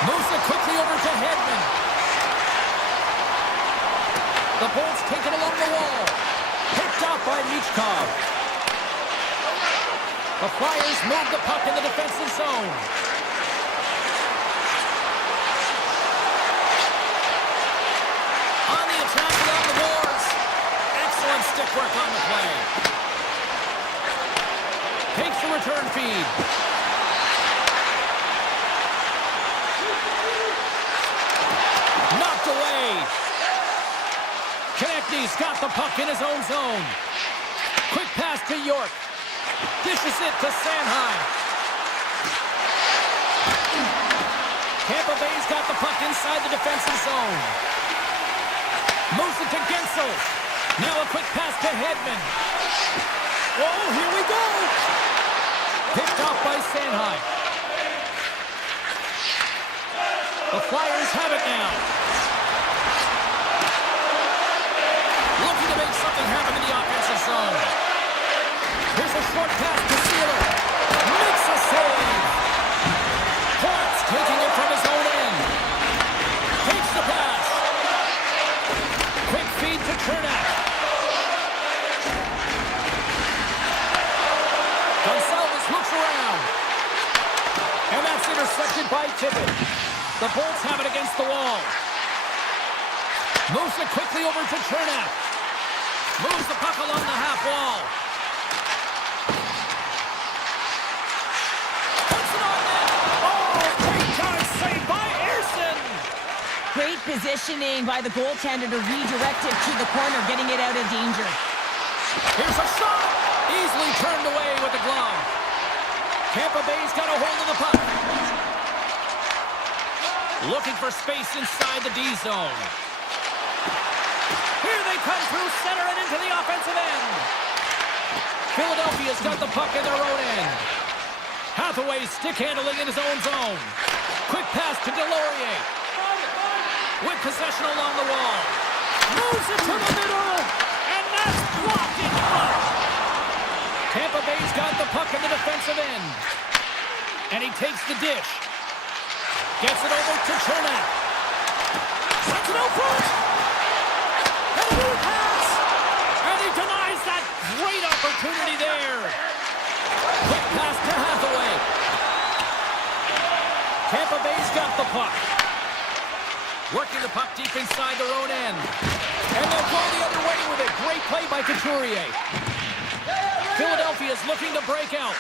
Moves it quickly over to Hedman. The Bolts take it along the wall. Picked off by Michkov. The Flyers move the puck in the defensive zone. On the attack along the boards. Excellent stick work on the play. Takes the return feed. Knocked away. Konechny's got the puck in his own zone. Quick pass to York. Dishes it to Sanheim. Tampa Bay's got the puck inside the defensive zone. Moves it to Gensel. Now a quick pass to Hedman. Oh, here we go. Picked off by Sanheim. The Flyers have it now. Looking to make something happen in the offensive zone. Here's a short pass to Sealer. Makes a save. Potts taking it from his own end. Takes the pass. Quick feed to Chernak. Gonzalez looks around. And that's intercepted by Tippett. The Bolts have it against the wall. Moves it quickly over to Chernak. Moves the puck along the half wall. Puts it on net. Oh, great time saved by Ersson. Great positioning by the goaltender to redirect it to the corner, getting it out of danger. Here's a shot. Easily turned away with the glove. Tampa Bay's got a hold of the puck. Looking for space inside the D zone. Here they come through center and into the offensive end. Philadelphia's got the puck in their own end. Hathaway stick handling in his own zone. Quick pass to Delorier. With possession along the wall. Moves it to the middle. And that's blocked in front. Tampa Bay's got the puck in the defensive end. And he takes the dish. Gets it over to Chernak. Sends it out front. And a new pass. And he denies that great opportunity there. Quick pass to Hathaway. Tampa Bay's got the puck. Working the puck deep inside their own end. And they'll go the other way with it. Great play by Couturier. Philadelphia's looking to break out.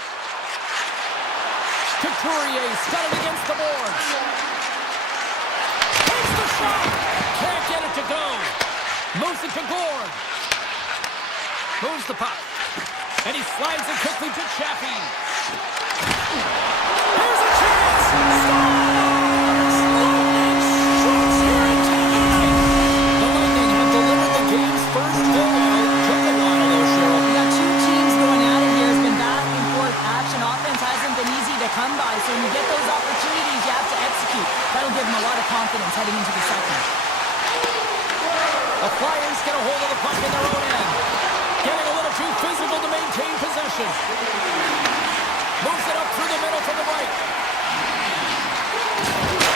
Couturier's got it against the boards. Takes the shot. Can't get it to go. Moves it to Gord. Moves the puck. And he slides it quickly to Chaffee. Here's a chance. Stars! Lightning strikes here in Tampa Bay. The Lightning have delivered the game's first goal. Took a while though, Cheryl. We got two teams going at it here. It's been back and forth action. Offense hasn't been easy to come by. So when you get those opportunities, you have to execute. That'll give them a lot of confidence heading into the second. The Flyers get a hold of the puck in their own end. Getting a little too physical to maintain possession. Moves it up through the middle from the right.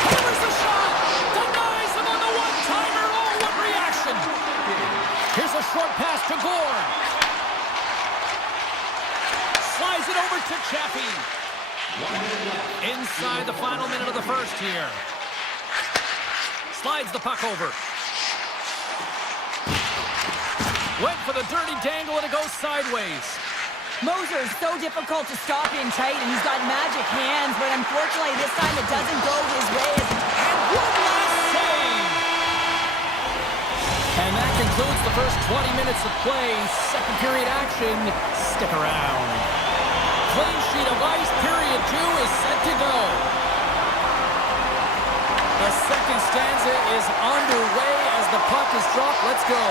Hammers the shot. Denies him on the one-timer. Oh, what reaction. Here's a short pass to Gord. Slides it over to Chaffee. Inside the final minute of the first here. Slides the puck over. Went for the dirty dangle and it goes sideways. Moser is so difficult to stop in tight, and he's got magic hands, but unfortunately this time it doesn't go his way. And one last save! And that concludes the first 20 minutes of play. Second period action. Stick around. Clean sheet of ice, period 2 is set to go. The second stanza is underway as the puck is dropped. Let's go.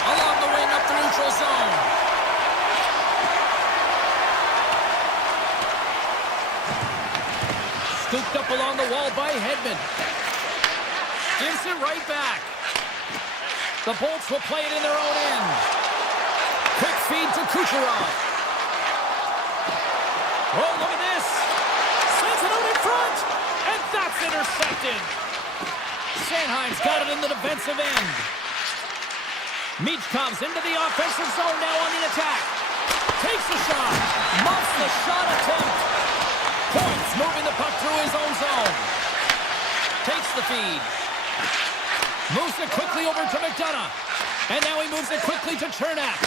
Along the wing up the neutral zone. Scooped up along the wall by Hedman. Gives it right back. The Bolts will play it in their own end. Quick feed to Kucherov. Oh, look at this. Sends it out in front. That's intercepted. Sanheim's got it in the defensive end. Michkov's into the offensive zone now on the attack. Takes the shot. Muffs the shot attempt. Points moving the puck through his own zone. Takes the feed. Moves it quickly over to McDonough. And now he moves it quickly to Chernak.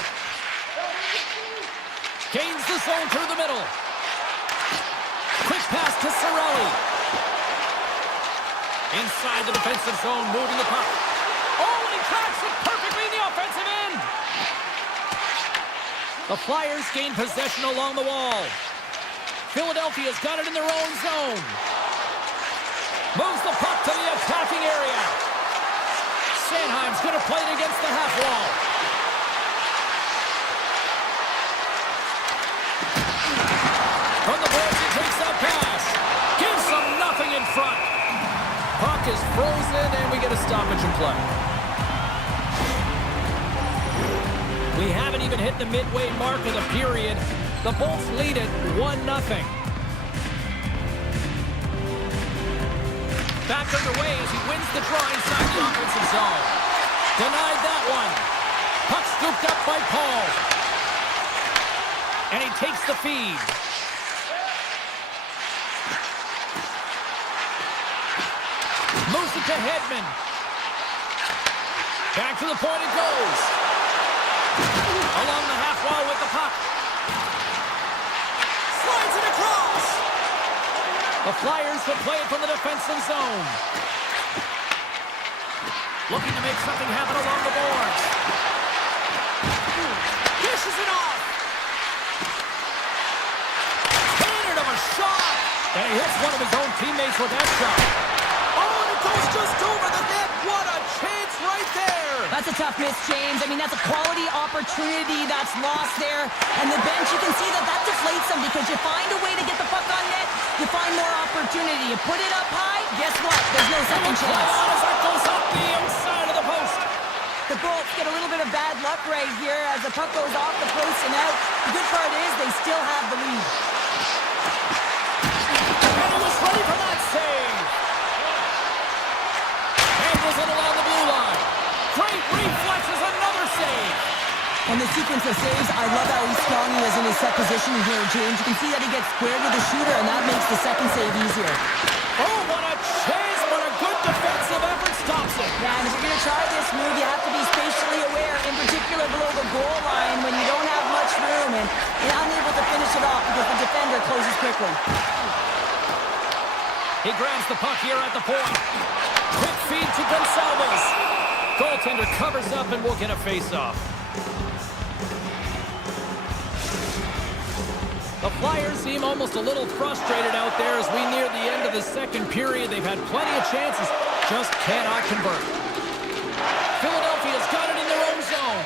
Gains the zone through the middle. Quick pass to Cirelli. Inside the defensive zone, moving the puck. Oh, and he tracks it perfectly in the offensive end. The Flyers gain possession along the wall. Philadelphia's got it in their own zone. Moves the puck to the attacking area. Sanheim's going to play it against the half wall. From the boards, he takes that pass. Gives them nothing in front. Puck is frozen, and we get a stoppage in play. We haven't even hit the midway mark of the period. The Bolts lead it 1-0. Back underway as he wins the draw inside the offensive zone. Denied that one. Puck scooped up by Paul. And he takes the feed. Moves it to Hedman. Back to the point it goes. Along the half wall with the puck. Slides it across. The Flyers will play it from the defensive zone. Looking to make something happen along the boards. Dishes it off. Cannon of a shot. And he hits one of his own teammates with that shot. Oh, and it goes just over the net. What a chance right there. That's a tough miss, James. I mean, that's a quality opportunity that's lost there. And the bench, you can see that deflates them because you find a way to get the puck on net, you find more opportunity. You put it up high, guess what? There's no second chance. As that goes up the outside of the post. The Bolts get a little bit of bad luck right here as the puck goes off the post and out. The good part is they still have the lead. And he was ready for that save. Handles it along the blue line. Great reflexes, another save. And the sequence of saves, I love how strong he is in his set position here, James. You can see that he gets squared with the shooter, and that makes the second save easier. Oh, what a chase, but a good defensive effort stops it. Yeah, and if you're going to try this move, you have to be spatially aware, in particular below the goal line when you don't have much room and you're unable to finish it off because the defender closes quickly. He grabs the puck here at the point. Quick feed to Gonsalves. Goaltender covers up and we'll get a face-off. The Flyers seem almost a little frustrated out there as we near the end of the second period. They've had plenty of chances, just cannot convert. Philadelphia's got it in their own zone.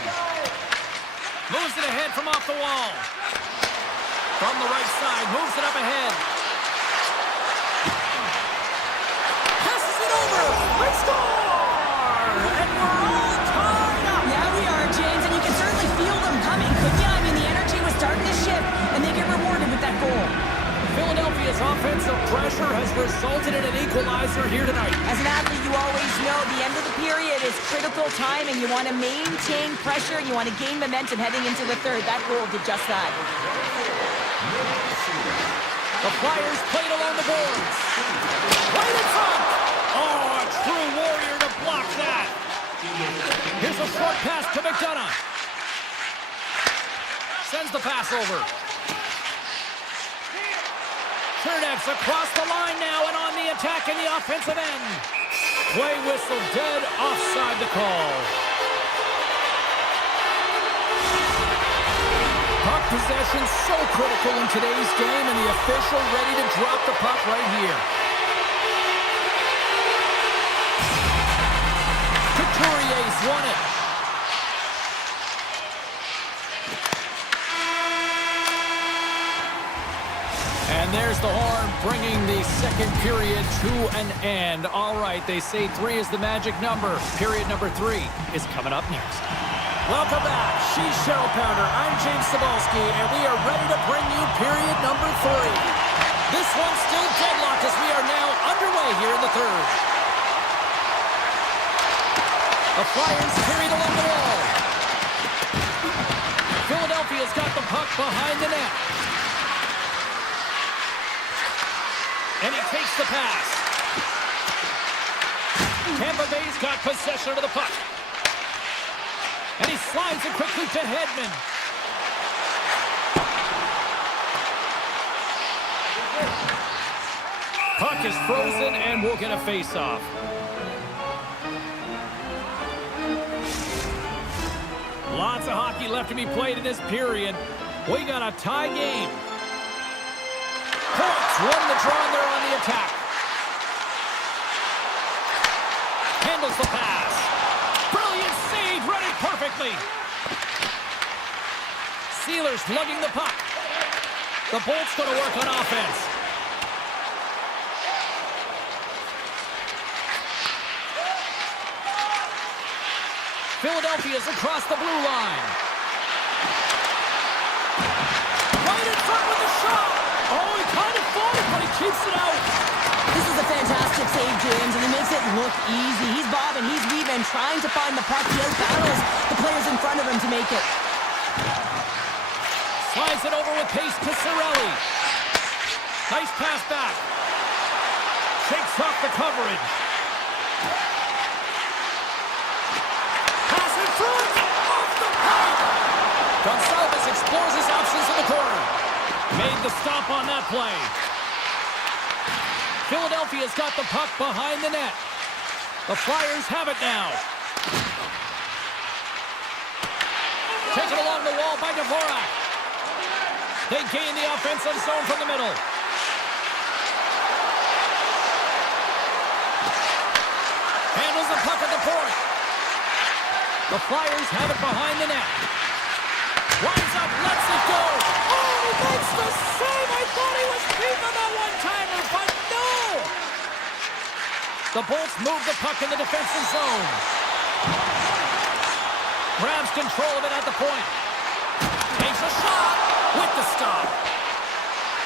Moves it ahead from off the wall. From the right side, moves it up ahead. Passes it over. They score! And we're all tied up. Yeah, we are, James, and you can certainly feel them coming, couldn't you? I mean, the energy was starting to shift, and they get rewarded with that goal. Philadelphia's offensive pressure has resulted in an equalizer here tonight. As an athlete, you always know the end of the period is critical time, and you want to maintain pressure, you want to gain momentum heading into the third. That goal did just that. The Flyers played along the boards. Right in front. Oh, a true warrior to block that. Here's a short pass to McDonough. Sends the pass over. Chernak's across the line now and on the attack in the offensive end. Play whistle dead, offside the call. Puck possession so critical in today's game, and the official ready to drop the puck right here. Couturier's won it. And there's the horn, bringing the second period to an end. All right, they say 3 is the magic number. Period number 3 is coming up next. Welcome back. She's Cheryl Pounder. I'm James Cebulski, and we are ready to bring you period number 3. This one's still deadlocked as we are now underway here in the third. The Flyers carried along the wall. Philadelphia's got the puck behind the net. And he takes the pass. Tampa Bay's got possession of the puck. And he slides it quickly to Hedman. Puck is frozen and we'll get a face-off. Lots of hockey left to be played in this period. We got a tie game. Points won the draw and they're on the attack. Handles the pass. Brilliant save, read it perfectly. Sealers lugging the puck. The Bolts going to work on offense. Philadelphia's across the blue line. Right in front with the shot. Oh, he kind of fought it, but he keeps it out. This is a fantastic save, James, and he makes it look easy. He's bobbing, he's weaving, trying to find the puck. He battles the players in front of him to make it. Slides it over with pace to Cirelli. Nice pass back. Shakes off the coverage. Pass in front. Off the pipe. Gonçalves explores his options in the corner. Made the stop on that play. Philadelphia's got the puck behind the net. The Flyers have it now. Taken along the wall by Dvorak. They gain the offensive zone from the middle. Handles the puck at the point. The Flyers have it behind the net. Winds up, lets it go. Oh, he makes the save. I thought he was deep on that one-timer, but no! The Bolts move the puck in the defensive zone. Grabs control of it at the point. Takes a shot with the stop.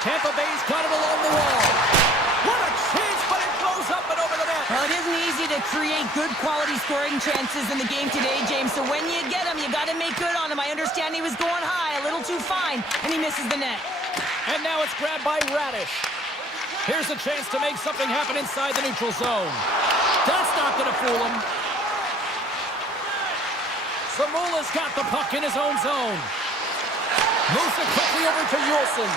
Tampa Bay's got it along the wall. What a chance, but it goes up and over the net. Well, it isn't easy to create good quality scoring chances in the game today, James. So when you get them, you got to make good on them. I understand he was going high, a little too fine, and he misses the net. And now it's grabbed by Radish. Here's a chance to make something happen inside the neutral zone. That's not going to fool him. Samula's got the puck in his own zone. Moves it quickly over to Juleson.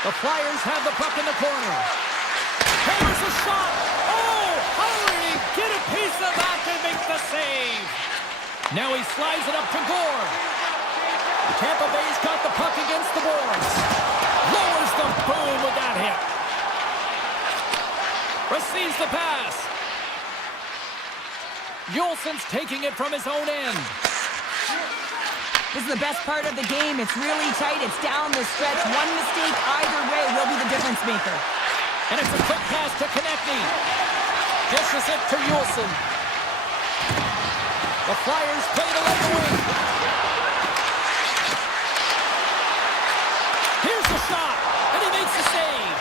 The Flyers have the puck in the corner. Hammers a shot. Oh, how did he get a piece of that to make the save? Now he slides it up to Gore. Tampa Bay's got the puck against the boards. Lowers the boom with that hit. Receives the pass. Juleson's taking it from his own end. This is the best part of the game. It's really tight. It's down the stretch. One mistake either way will be the difference maker. And it's a quick pass to Konechny. Dishes it to Juleson. The Flyers play it along the wing. Here's the shot, and he makes the save.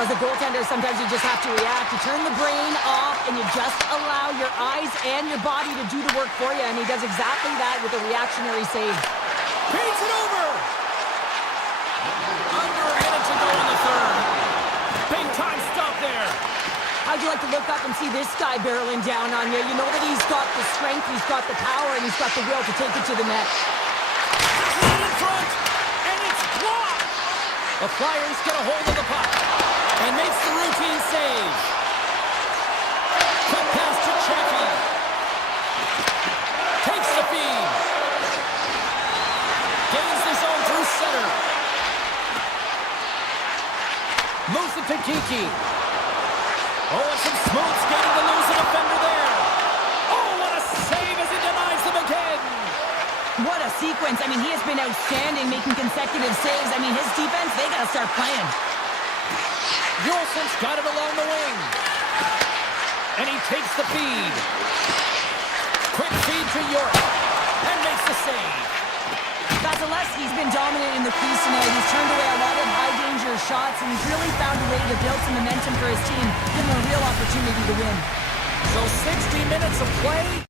As a goaltender, sometimes you just have to react. You turn the brain off, and you just allow your eyes and your body to do the work for you, and he does exactly that with a reactionary save. Feeds it over. Under a minute to go in the third. Big time stop there. How'd you like to look up and see this guy barreling down on you? You know that he's got the strength, he's got the power, and he's got the will to take it to the net. Right in front, and it's blocked. The Flyers get a hold of the puck and makes the routine save. Quick pass to Chaffee. Takes the feed. Gains the zone through center. Moves it to Kiki. Oh, and some smooth skating to lose a defender there. Oh, what a save as he denies them again. What a sequence. I mean, he has been outstanding, making consecutive saves. I mean, his defense, they got to start playing. Juleson's got it along the wing. And he takes the feed. Quick feed to York. And makes the save. That's Zaleski's been dominant in the crease tonight. He's turned away a lot of high-danger shots, and he's really found a way to build some momentum for his team, give him a real opportunity to win. So 60 minutes of play.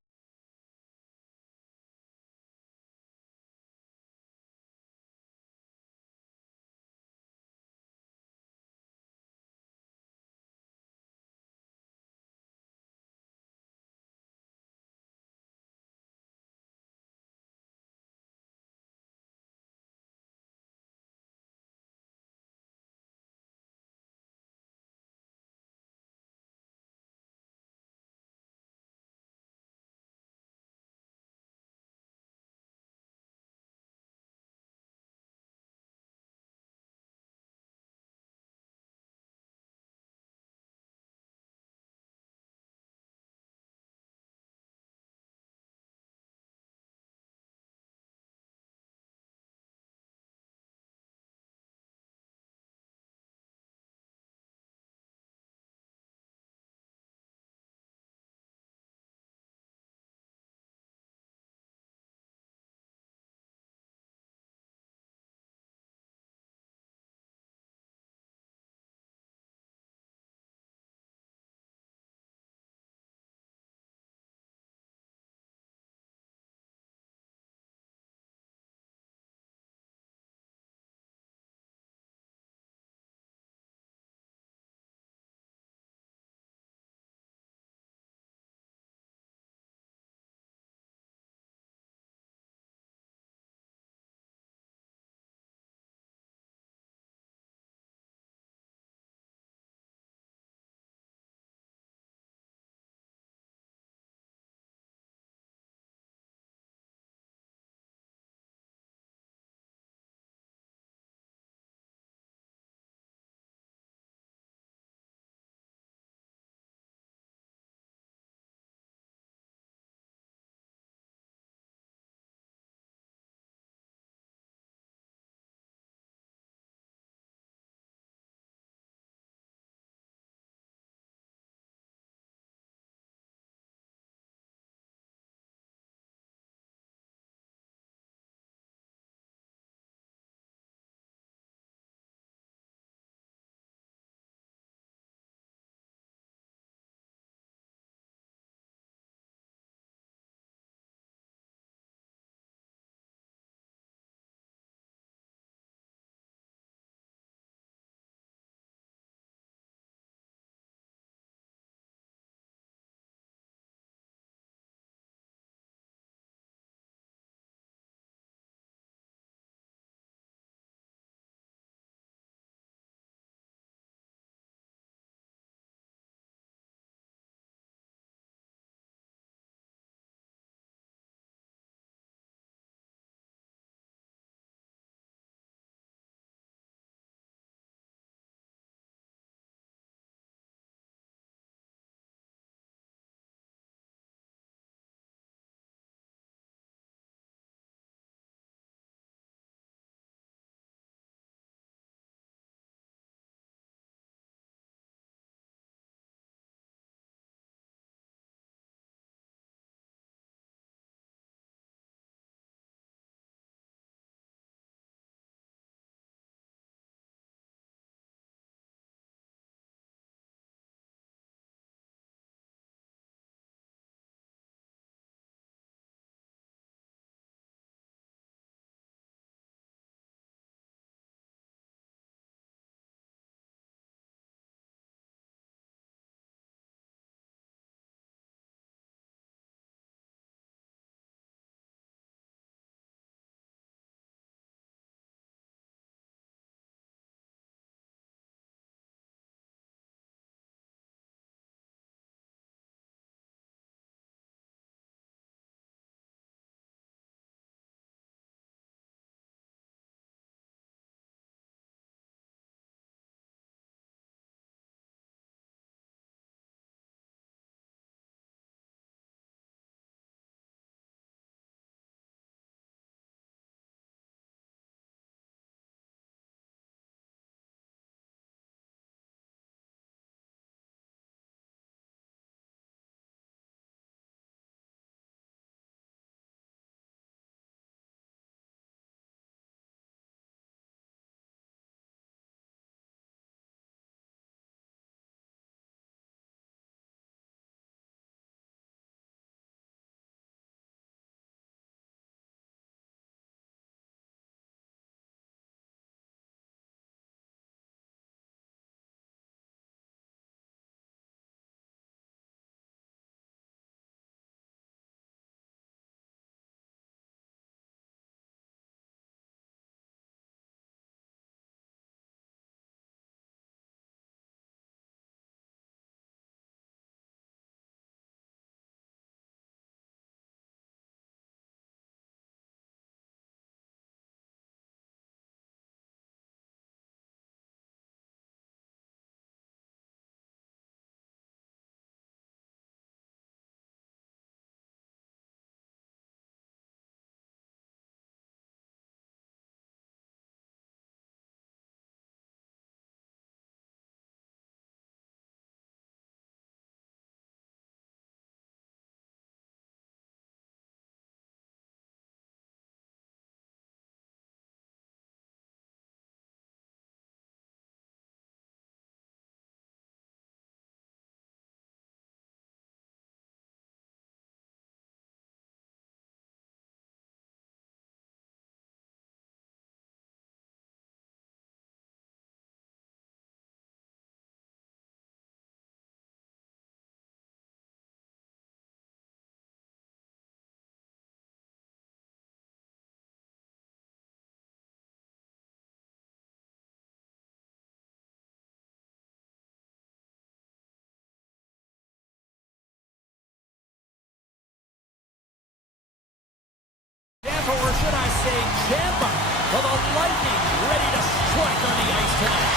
Well, the Lightning ready to strike on the ice tonight.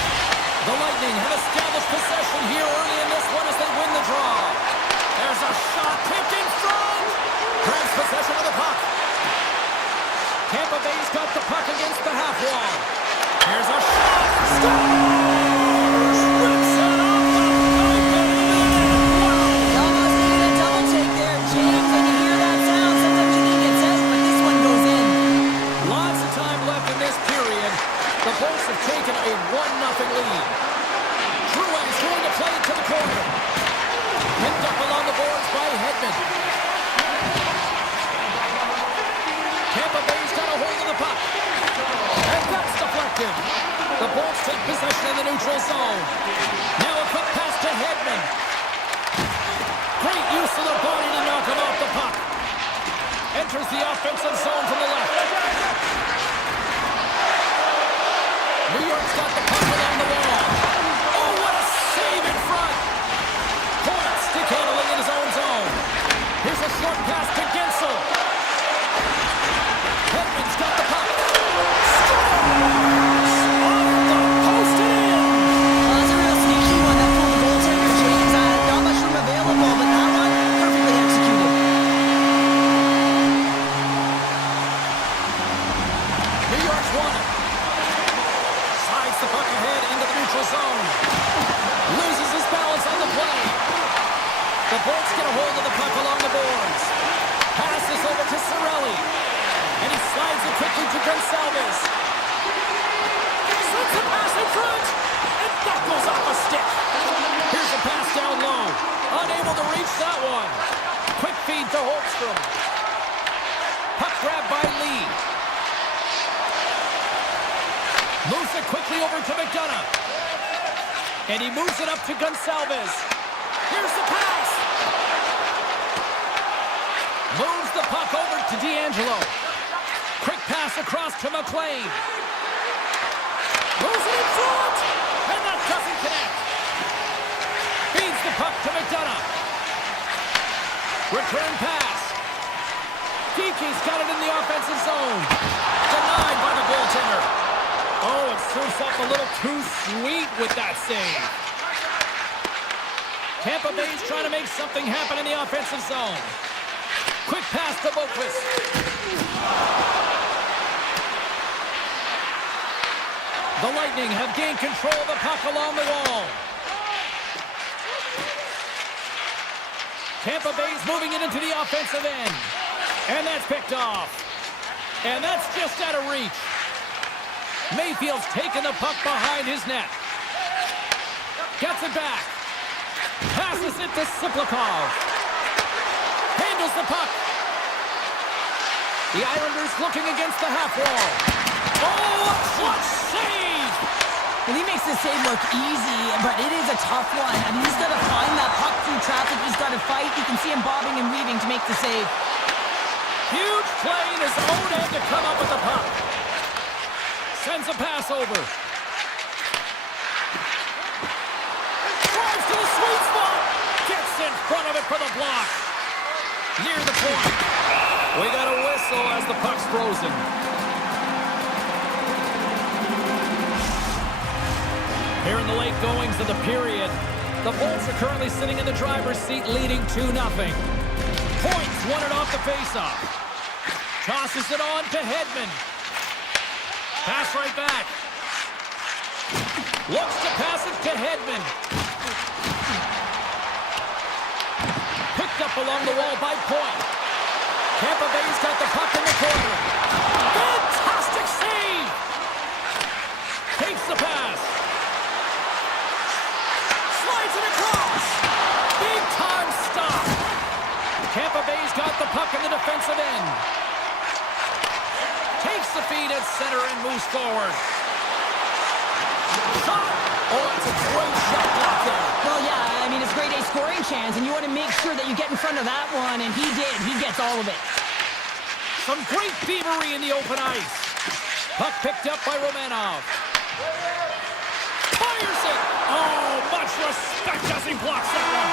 The Lightning have established possession here early in this one as they win the draw. There's a shot tipped in front. Grabs possession of the puck. Tampa Bay's got the puck against the half wall. Here's a shot. Scores! Rips it off the pipe and in. Wow! Almost needed a double take there, James. When you hear that sound, sometimes you think it's out, but this one goes in. Lots of time left in this period. The Bolts have taken a 1-0 lead. Truex going to play it to the corner. Picked up along the boards by Hedman. Tampa Bay's got a hold of the puck. And that's deflected. The Bolts take possession in the neutral zone. Now a quick pass to Hedman. Great use of the body to knock him off the puck. Enters the offensive zone from the left. New York's got the puck along the wall. Oh, what a save in front. Point stick handling in his own zone. Here's a short pass to Gensel. Hedman's got the puck. Scores! Off the post and in. Well, that's a real sneaky one that pulled the goaltender, James. Not much room available, but that one perfectly executed. New York's won it. Slides the puck ahead into the neutral zone. Loses his balance on the play. The Bolts get a hold of the puck along the boards. Passes over to Cirelli. And he slides it quickly to Gonsalves. Sends a pass in front. And that goes off a stick. Here's a pass down low. Unable to reach that one. Quick feed to Holmstrom. Puck grab by Lee. Moves it quickly over to McDonough. And he moves it up to Gonsalves. Here's the pass. Moves the puck over to D'Angelo. Quick pass across to McLean. Moves it in front. And that doesn't connect. Feeds the puck to McDonough. Return pass. Geeky's got it in the offensive zone. Denied by the goaltender. Oh, it serves up a little too sweet with that save. Tampa Bay's trying to make something happen in the offensive zone. Quick pass to Boqvist. The Lightning have gained control of the puck along the wall. Tampa Bay's moving it into the offensive end. And that's picked off. And that's just out of reach. Mayfield's taken the puck behind his net. Gets it back. Passes it to Siplikov. Handles the puck. The Islanders looking against the half wall. Oh, a clutch save! Well, he makes the save look easy, but it is a tough one. I mean, he's got to find that puck through traffic. He's got to fight. You can see him bobbing and weaving to make the save. Huge play in his own end to come up with the puck. Sends a pass over. Drives to the sweet spot. Gets in front of it for the block. Near the point. We got a whistle as the puck's frozen. Here in the late goings of the period, the Bolts are currently sitting in the driver's seat leading 2-0. Points won it off the faceoff. Tosses it on to Hedman. Pass right back. Looks to pass it to Hedman. Picked up along the wall by Point. Tampa Bay's got the puck in the corner. Fantastic save! Takes the pass. Slides it across. Big time stop. Tampa Bay's got the puck in the defensive end. Takes the feed at center and moves forward. Shot! Oh, it's a great shot block there. Well, yeah, I mean, it's a great A scoring chance, and you want to make sure that you get in front of that one, and he did. He gets all of it. Some great thievery in the open ice. Puck picked up by Romanov. Fires it! Oh, much respect as he blocks that one.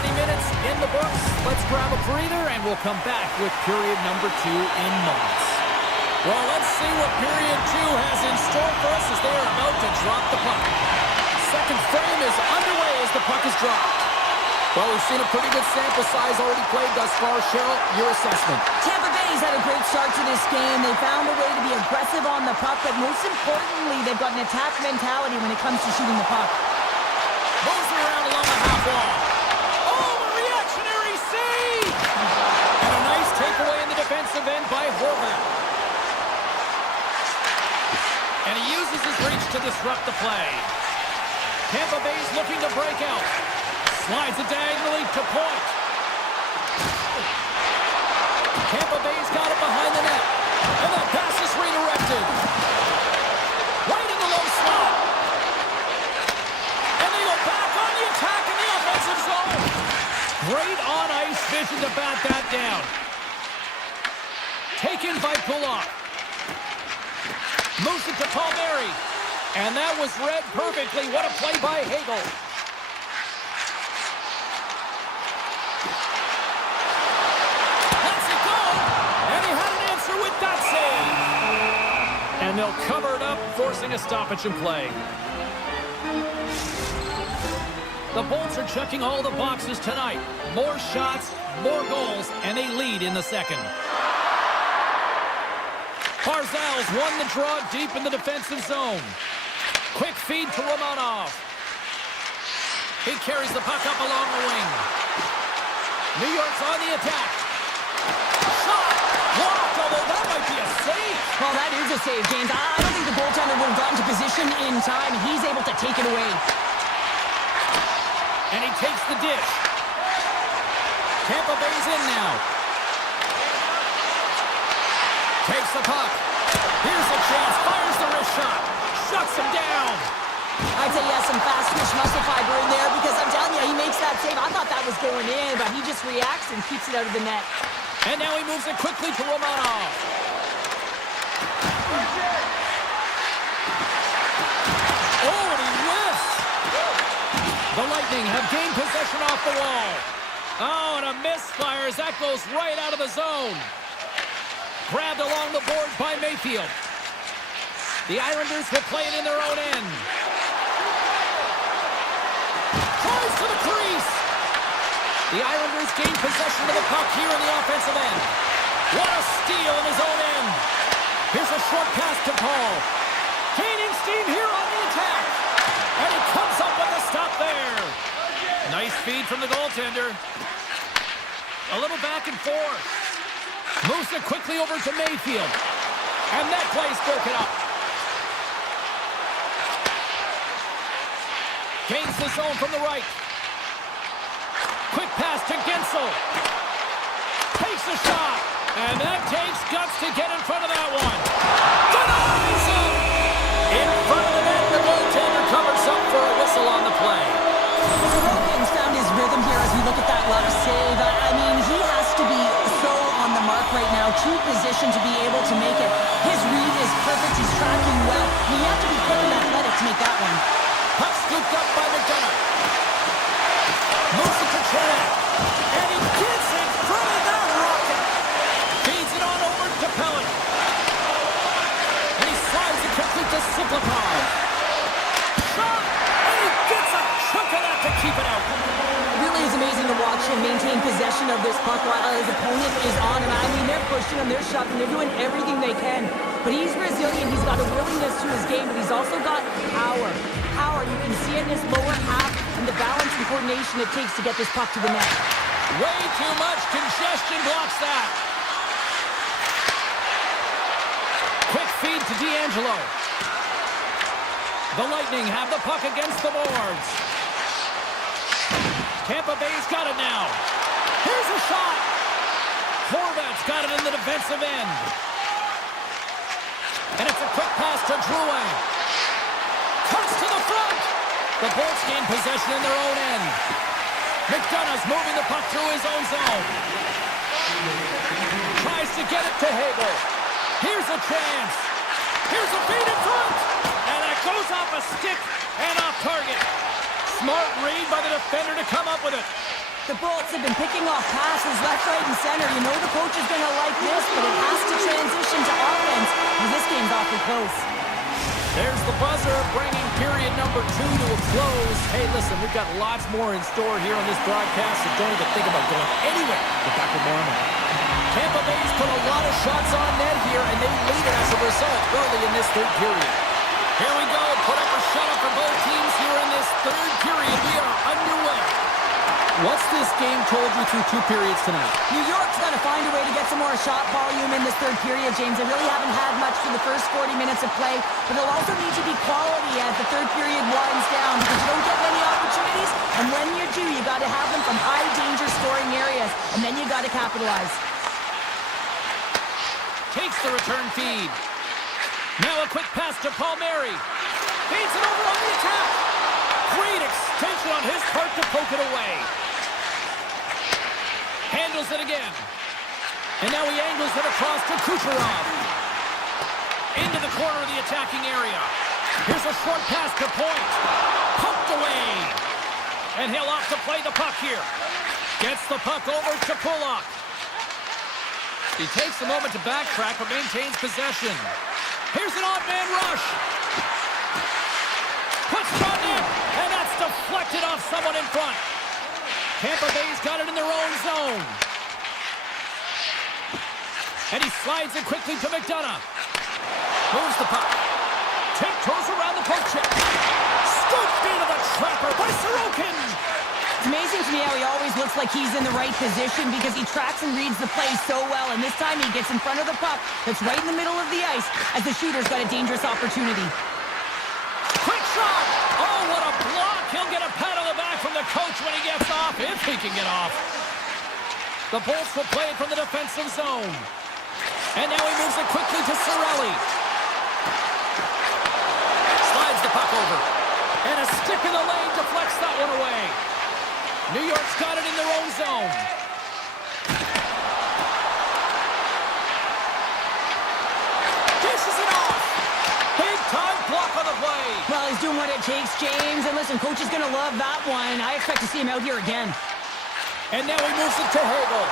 20 minutes in the books. Let's grab a breather, and we'll come back with period number 2 in moments. Well, let's see what period 2 has in store for us as they are about to drop the puck. Second frame is underway as the puck is dropped. Well, we've seen a pretty good sample size already played thus far. Cheryl, your assessment. Tampa Bay's had a great start to this game. They found a way to be aggressive on the puck, but most importantly, they've got an attack mentality when it comes to shooting the puck. Moves around along the half wall. Oh, a reactionary save! And a nice takeaway in the defensive end by Horvath. And he uses his reach to disrupt the play. Tampa Bay's looking to break out. Slides it diagonally to point. Tampa Bay's got it behind the net. And that pass is redirected. Right in the low slot. And they go back on the attack in the offensive zone. Great on-ice vision to bat that down. Taken by Pullock. Moves it to Palmieri. And that was read perfectly. What a play by Hagel. Lets it go. And he had an answer with that save. And they'll cover it up, forcing a stoppage in play. The Bolts are checking all the boxes tonight. More shots, more goals, and they lead in the second. Barzal's won the draw deep in the defensive zone. Quick feed to Romanov. He carries the puck up along the wing. New York's on the attack. Shot! Blocked, although that might be a save. Well, that is a save, James. I don't think the goaltender would have gotten to position in time. He's able to take it away. And he takes the dish. Tampa Bay's in now. Takes the puck. Here's a chance. Fires the wrist shot. Shuts him down. I'd say he has some fast twitch muscle fiber in there because I'm telling you, he makes that save. I thought that was going in, but he just reacts and keeps it out of the net. And now he moves it quickly to Romanov. Oh, and he whiffs. The Lightning have gained possession off the wall. Oh, and a misfire as that goes right out of the zone. Grabbed along the boards by Mayfield. The Islanders will play it in their own end. Tries to the crease. The Islanders gain possession of the puck here in the offensive end. What a steal in his own end. Here's a short pass to Paul. Gaining steam here on the attack. And he comes up with a stop there. Nice feed from the goaltender. A little back and forth. Moves it quickly over to Mayfield. And that play's broken up. Gains the zone from the right. Quick pass to Gensel. Takes a shot. And that takes guts to get in front of that one. Denies him! In front of the net, the goaltender covers up for a whistle on the play. Sorokin's found his rhythm here as we look at that last save. I mean, he has to be so on the mark right now, true position to be able to make it. His read is perfect. He's tracking well. You have to be quick and athletic to make that one. Puck scooped up by McDonough. Moves it to Chernak. And he gets in front of that rocket. Feeds it on over to Pellet. And he slides it quickly to Siplikov. Shot! And he gets a chunk of that to keep it out. It really is amazing to watch him maintain possession of this puck while his opponent is on him. I mean, they're pushing him, they're shoving, they're doing everything they can. But he's resilient, he's got a willingness to his game, but he's also got power. You can see it in his lower half and the balance and coordination it takes to get this puck to the net. Way too much congestion blocks that. Quick feed to D'Angelo. The Lightning have the puck against the boards. Tampa Bay's got it now. Here's a shot. Horvath's got it in the defensive end. And it's a quick pass to Drouin. Cuts to the front. The Bolts gain possession in their own end. McDonough's moving the puck through his own zone. Tries to get it to Hagel. Here's a chance. Here's a feed in front. And that goes off a stick and off target. Smart read by the defender to come up with it. The Bolts have been picking off passes left, right, and center. You know the coach is going to like this, but it has to transition to offense, because this game's awfully close. There's the buzzer, bringing period number 2 to a close. Hey, listen, we've got lots more in store here on this broadcast, so don't even think about going anywhere. Get back with more on that. Tampa Bay's put a lot of shots on net here, and they lead it as a result early in this third period. Here we go. Put up or shut up for both teams here in this third period. We are underway. What's this game told you through 2 periods tonight? New York's got to find a way to get some more shot volume in this third period, James. They really haven't had much for the first 40 minutes of play, but they'll also need to be quality as the third period winds down because you don't get many opportunities, and when you do, you got to have them from high-danger scoring areas, and then you got to capitalize. Takes the return feed. Now a quick pass to Palmieri. Feeds it over on the attack. Great extension on his part to poke it away. Handles it again. And now he angles it across to Kucherov. Into the corner of the attacking area. Here's a short pass to Point. Pumped away. And he'll opt to play the puck here. Gets the puck over to Pulock. He takes a moment to backtrack but maintains possession. Here's an off-man rush. Puts it on net, and that's deflected off someone in front. Tampa Bay's got it in their own zone. And he slides it quickly to McDonough. Moves the puck. Tiptoes around the poke check. Scooped into the trapper by Sorokin. It's amazing to me how he always looks like he's in the right position because he tracks and reads the play so well, and this time he gets in front of the puck that's right in the middle of the ice as the shooter's got a dangerous opportunity. Quick shot! Oh, what a block! He'll get a pat on the back from the coach when he gets off, if he can get off. The Bolts will play it from the defensive zone. And now he moves it quickly to Cirelli. Slides the puck over. And a stick in the lane deflects that one away. New York's got it in their own zone. Dishes it off. Big time block on the play. Well, he's doing what it takes, James. And listen, coach is going to love that one. I expect to see him out here again. And now he moves it to Hagel.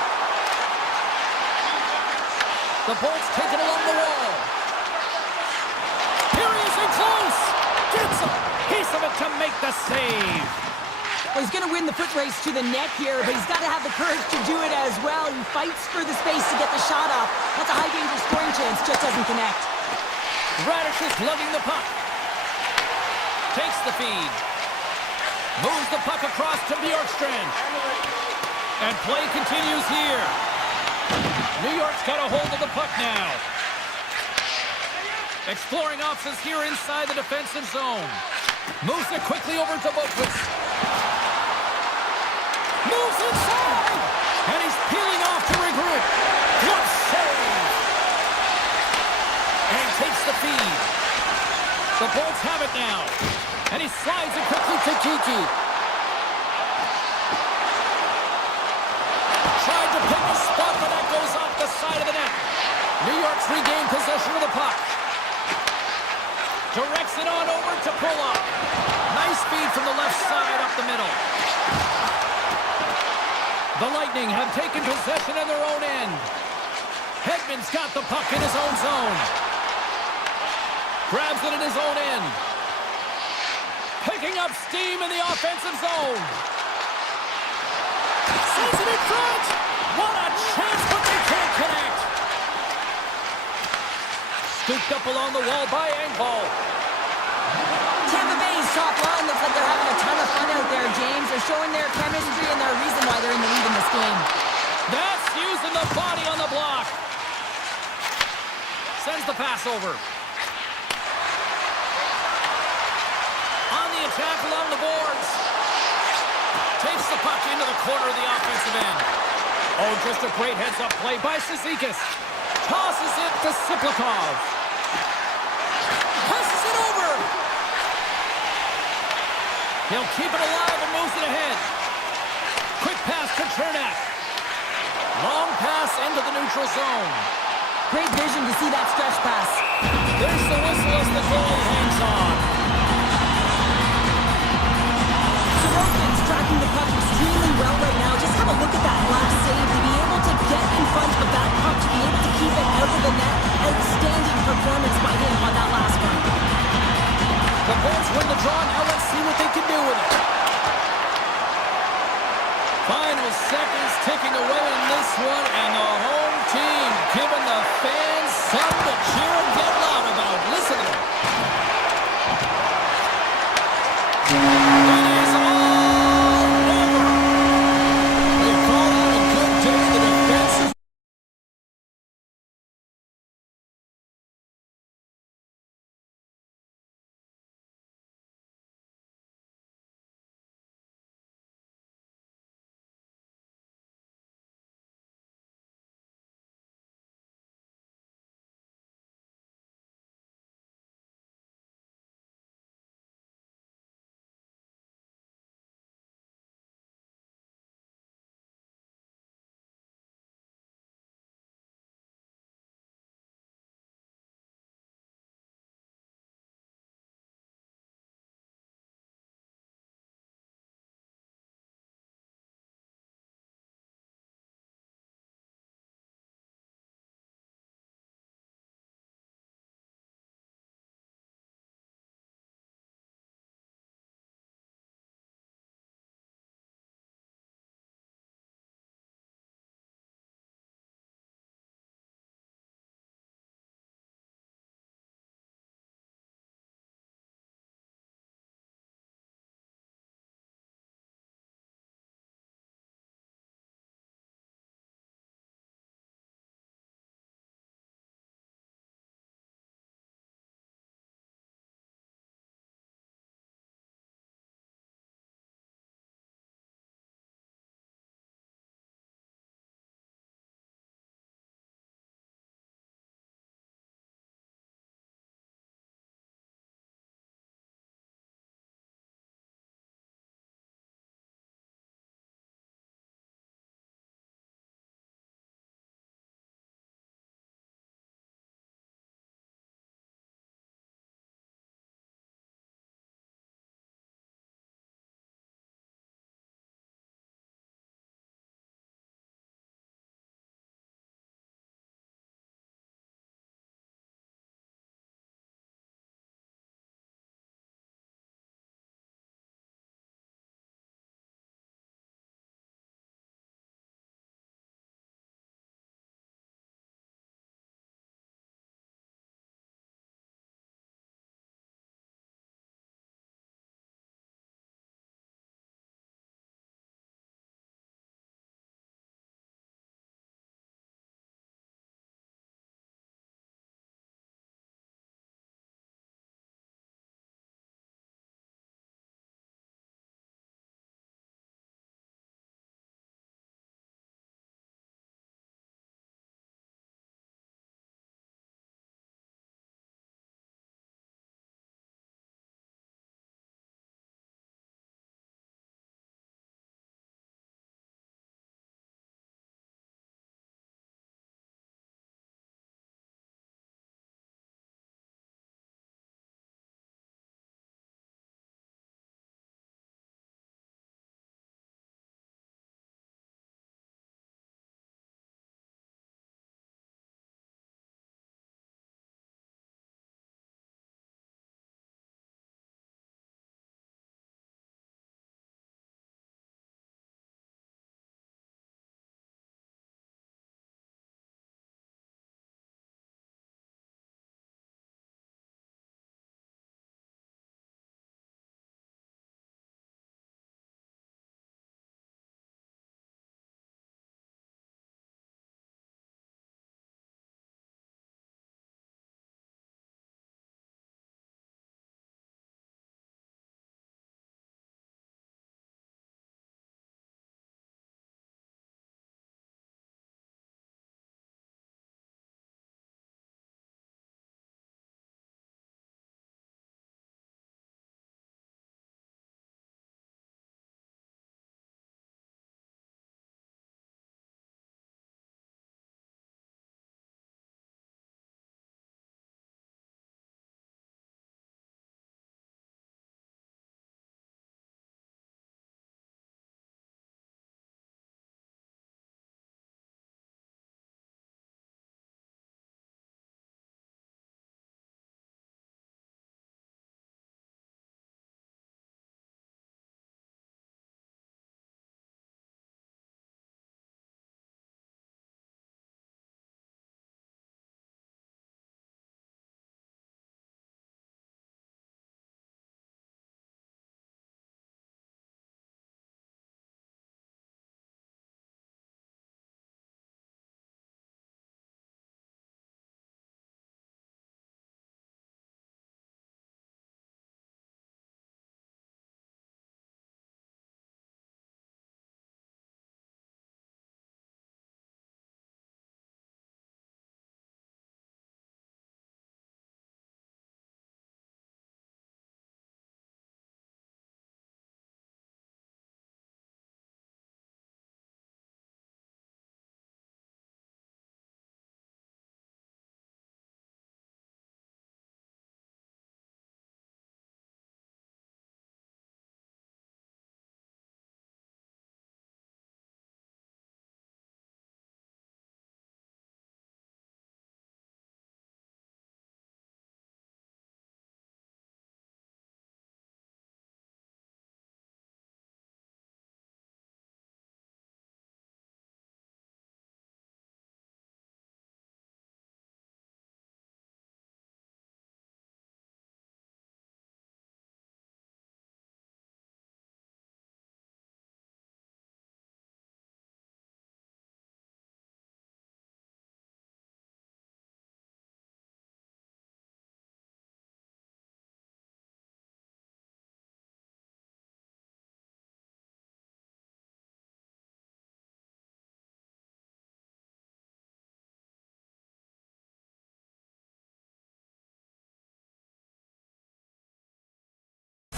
The Bolts take it along the wall. Here he is in close. Gets a piece of it to make the save. Well, he's going to win the foot race to the net here, but he's got to have the courage to do it as well. He fights for the space to get the shot off. That's a high-danger scoring chance, just doesn't connect. Radish is lugging the puck. Takes the feed. Moves the puck across to Bjorkstrand. And play continues here. New York's got a hold of the puck now. Exploring options here inside the defensive zone. Moves it quickly over to Boquist. Moves inside! And he's peeling off to regroup. Good save! And he takes the feed. The Bolts have it now. And he slides it quickly to Kiki. Tried to pick a spot, but that goes off the side of the net. New York's regained possession of the puck. Directs it on over to Pulock. Nice feed from the left side up the middle. The Lightning have taken possession in their own end. Hedman's got the puck in his own zone. Grabs it in his own end. Picking up steam in the offensive zone. Sees it in front. What a chance, but they can't connect. Scooped up along the wall by Engvall. Tampa Bay's top line looks like they're having a ton of fun out there, James. They're showing their chemistry and their reason why they're in the lead in this game. That's using the body on the block. Sends the pass over. On the attack along the boards. Takes the puck into the corner of the offensive end. Oh, just a great heads-up play by Cizikas. Tosses it to Siplikov. Passes it over. He'll keep it alive and moves it ahead. Quick pass to Chernak. Long pass into the neutral zone. Great vision to see that stretch pass. There's the whistle as the goal hangs on. Sorokin's tracking the puck extremely well right now, just final seconds ticking away in this one, and the home team giving the fans something to cheer and get loud about. Listen to them.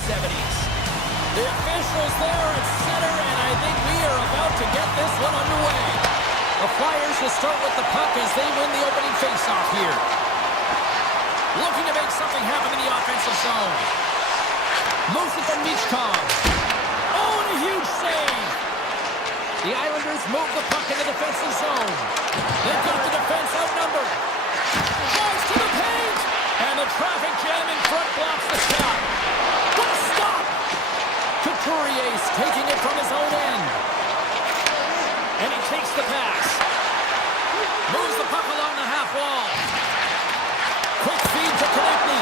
70s. The officials there at center, and I think we are about to get this one underway. The Flyers will start with the puck as they win the opening faceoff here. Looking to make something happen in the offensive zone. Moves it from Michkov. Oh, and a huge save. The Islanders move the puck in the defensive zone. They've got the defense outnumbered. Drives to the paint. And the traffic jam in front blocks the shot. What a stop! Couturier's taking it from his own end. And he takes the pass. Moves the puck along the half wall. Quick feed to Konechny.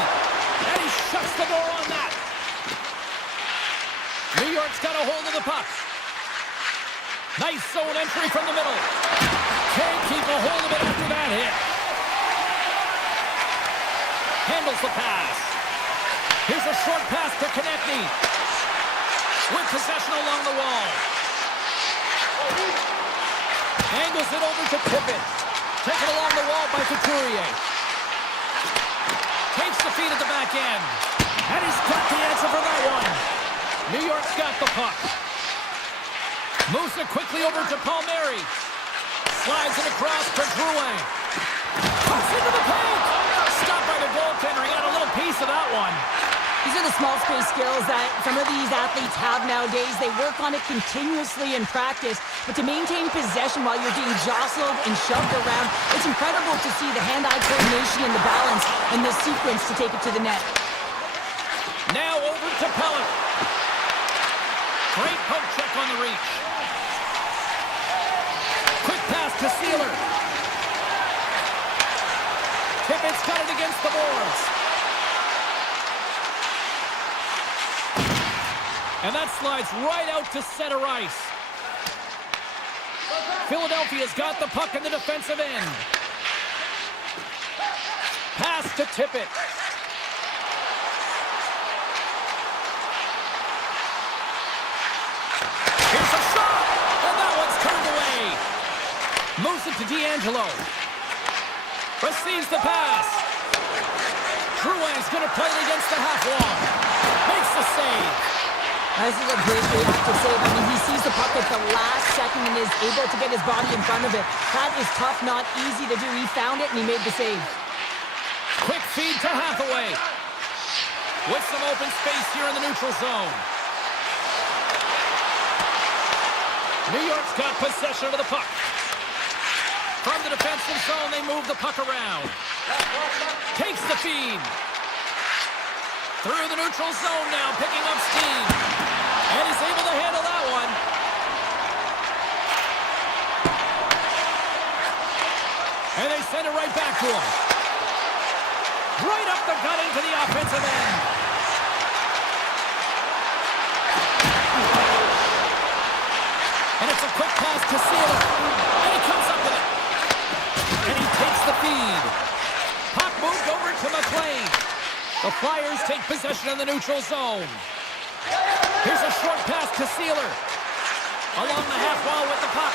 And he shuts the door on that. New York's got a hold of the puck. Nice zone entry from the middle. Can't keep a hold of it after that hit. Handles the pass. Here's a short pass to Konechny. With possession along the wall. Angles it over to Tippett. Taken along the wall by Couturier. Takes the feed at the back end. And he's got the answer for that one. New York's got the puck. Moves it quickly over to Palmieri. Slides it across to Drouin. Pucks into the paint. Stopped by the goaltender. He got a little piece of that one. These are the small space skills that some of these athletes have nowadays. They work on it continuously in practice. But to maintain possession while you're being jostled and shoved around, it's incredible to see the hand-eye coordination and the balance in this sequence to take it to the net. Now over to Pellet. Great poke check on the reach. Quick pass to Sealer. Tippett's got it against the boards. And that slides right out to center ice. Philadelphia's got the puck in the defensive end. Pass to Tippett. Here's a shot! And that one's turned away. Moves it to D'Angelo. Receives the pass. Drouin's going to play it against the half wall. Makes the save. This is a great reactive save. I mean, he sees the puck at the last second and is able to get his body in front of it. That is tough, not easy to do. He found it and he made the save. Quick feed to Hathaway. With some open space here in the neutral zone. New York's got possession of the puck. From the defensive zone, they move the puck around. Takes the feed. Through the neutral zone now, picking up steam. And he's able to handle that one. And they send it right back to him. Right up the gut into the offensive end. And it's a quick pass to Sealer. And he comes up with it. And he takes the feed. Puck moved over to McLean. The Flyers take possession in the neutral zone. Here's a short pass to Sealer. Along the half wall with the puck.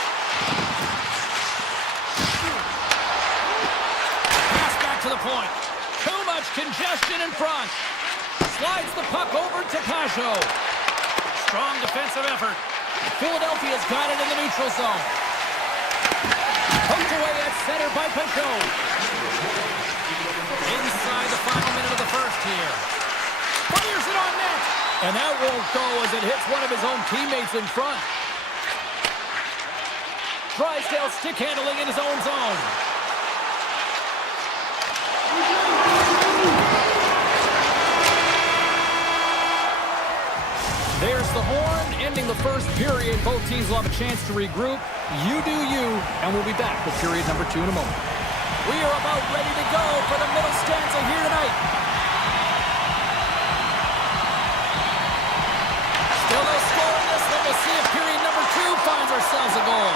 Pass back to the point. Too much congestion in front. Slides the puck over to Pajot. Strong defensive effort. Philadelphia's got it in the neutral zone. Poked away at center by Pajot. Inside the final minute of the first here. Fires it on net. And that won't go as it hits one of his own teammates in front. Drysdale stick handling in his own zone. There's the horn, ending the first period. Both teams will have a chance to regroup. You do you, and we'll be back with period number 2 in a moment. We are about ready to go for the middle stanza here tonight. Still no score in this one. We'll see if period number 2 finds ourselves a goal.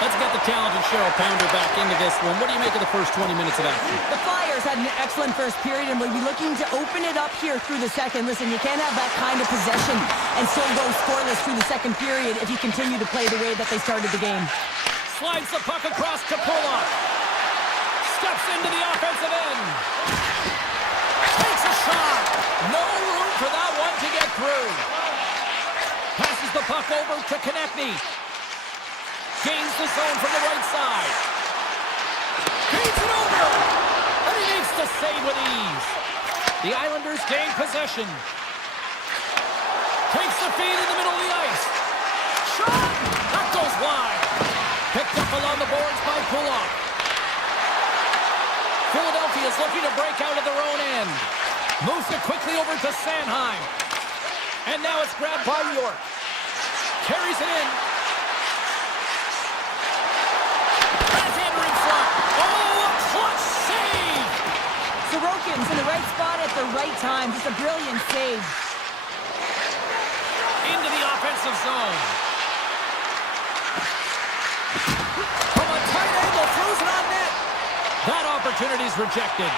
Let's get the talented Cheryl Pounder back into this one. What do you make of the first 20 minutes of action? The Flyers had an excellent first period and will be looking to open it up here through the second. Listen, you can't have that kind of possession and still go scoreless through the second period if you continue to play the way that they started the game. Slides the puck across to Pulock. Steps into the offensive end. Takes a shot. No room for that one to get through. Passes the puck over to Konechny. Gains the zone from the right side. Feeds it over. And he makes the save with ease. The Islanders gain possession. Takes the feed in the middle of the ice. Shot! That goes wide. Picked up along the boards by Kulak. Philadelphia is looking to break out of their own end. Moves it quickly over to Sanheim. And now it's grabbed by York. Carries it in. Backhander in front. Oh, a clutch save! Sorokin's in the right spot at the right time. Just a brilliant save. Into the offensive zone. From a tight angle, throws it on net. That opportunity's rejected.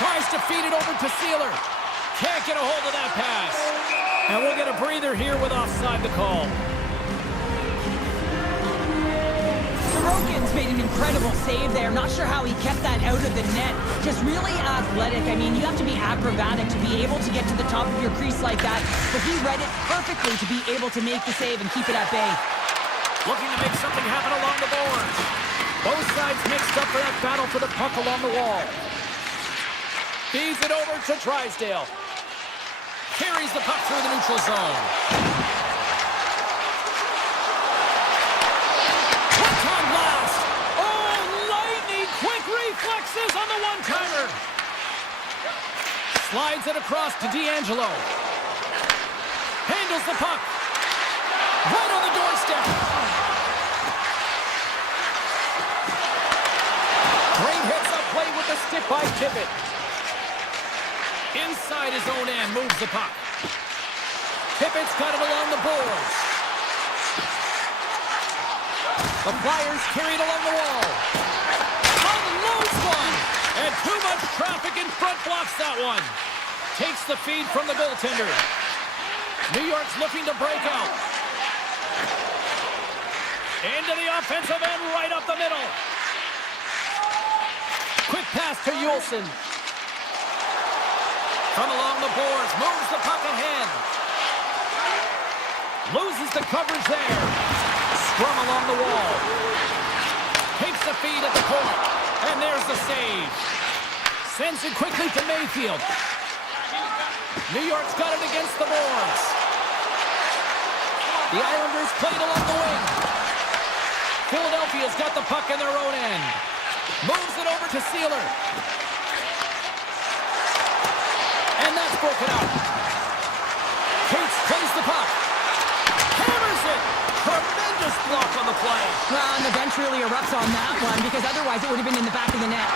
Tries to feed it over to Sealer. Can't get a hold of that pass. And we'll get a breather here with offside the call. Sorokin's made an incredible save there. Not sure how he kept that out of the net. Just really athletic. I mean, you have to be acrobatic to be able to get to the top of your crease like that. But he read it perfectly to be able to make the save and keep it at bay. Looking to make something happen along the boards. Both sides mixed up for that battle for the puck along the wall. Feeds it over to Drysdale. Carries the puck through the neutral zone. One-time blast. Oh, lightning quick reflexes on the one-timer. Slides it across to D'Angelo. Handles the puck. Right on the doorstep. Great hits up play with the stick by Tippett. Inside his own end, moves the puck. Tippett's got it along the boards. The Flyers carry it along the wall. Unloads one! And too much traffic in front blocks that one. Takes the feed from the goaltender. New York's looking to break out. Into the offensive end, right up the middle. Quick pass to Yulson. From along the boards, moves the puck ahead. Loses the coverage there. Scrum along the wall. Takes the feed at the corner. And there's the save. Sends it quickly to Mayfield. New York's got it against the boards. The Islanders played along the wing. Philadelphia's got the puck in their own end. Moves it over to Sealer. And that's broken out. Cates plays the puck. Hammers it. Tremendous block on the play. Well, and the bench really erupts on that one because otherwise it would have been in the back of the net.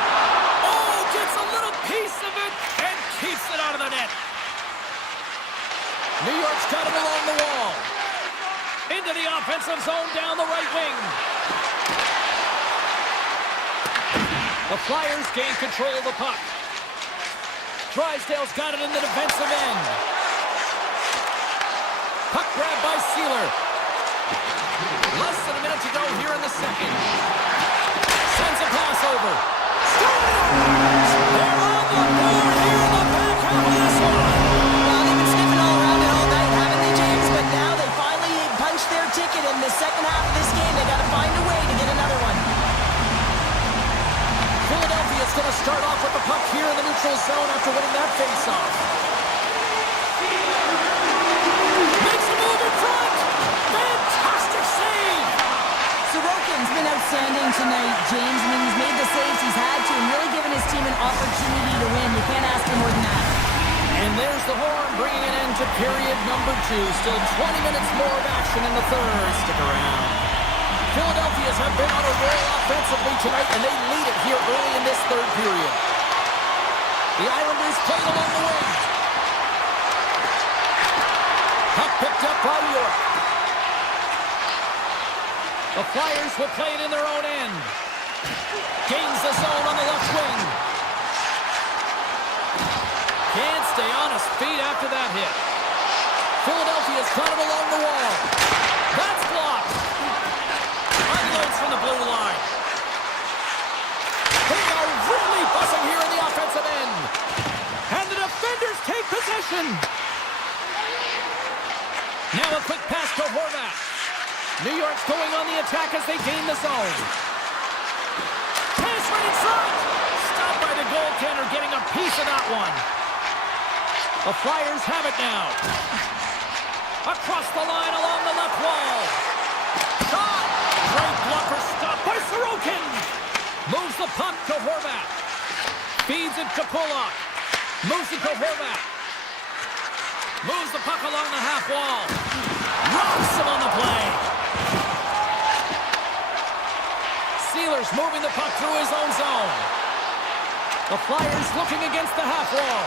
Oh, gets a little piece of it and keeps it out of the net. New York's got it along the wall. Into the offensive zone down the right wing. The Flyers gain control of the puck. Drysdale's got it in the defensive end. Puck grab by Sealer. Less than a minute to go here in the second. Sends a pass over. Scores! They're on the board here in the back half of this one. Well, they've been sniffing all around it all night, haven't they, James? But now they finally punched their ticket in the second half of this game. They got to find a way to get another one. Philadelphia's going to start off with the puck here in the neutral zone after winning that faceoff. Makes a move in front. Fantastic save. Sorokin's been outstanding tonight, James. I mean, he's made the saves he's had to and really given his team an opportunity to win. You can't ask for more than that. And there's the horn bringing an end to period number 2. Still 20 minutes more of action in the third. Stick around. Philadelphia's have been on a roll offensively tonight, and they lead it here early in this third period. The Islanders played along the wing. Puck picked up by York. The Flyers will play it in their own end. Gains the zone on the left wing. Can't stay on his feet after that hit. Philadelphia's got it along the wall. That's blocked. Unloads from the blue line. They are really buzzing here in the offensive end. And the defenders take possession. pass to Horvath. New York's going on the attack as they gain the zone. Pass right in front. Stopped by the goaltender, getting a piece of that one. The Flyers have it now. Across the line along the left wall. Shot! Great blocker stop by Sorokin. Moves the puck to Horvath. Feeds it to Pulock. Moves it to Horvath. Moves the puck along the half wall. Rocks him on the play. Sealer's moving the puck through his own zone. The Flyers looking against the half wall.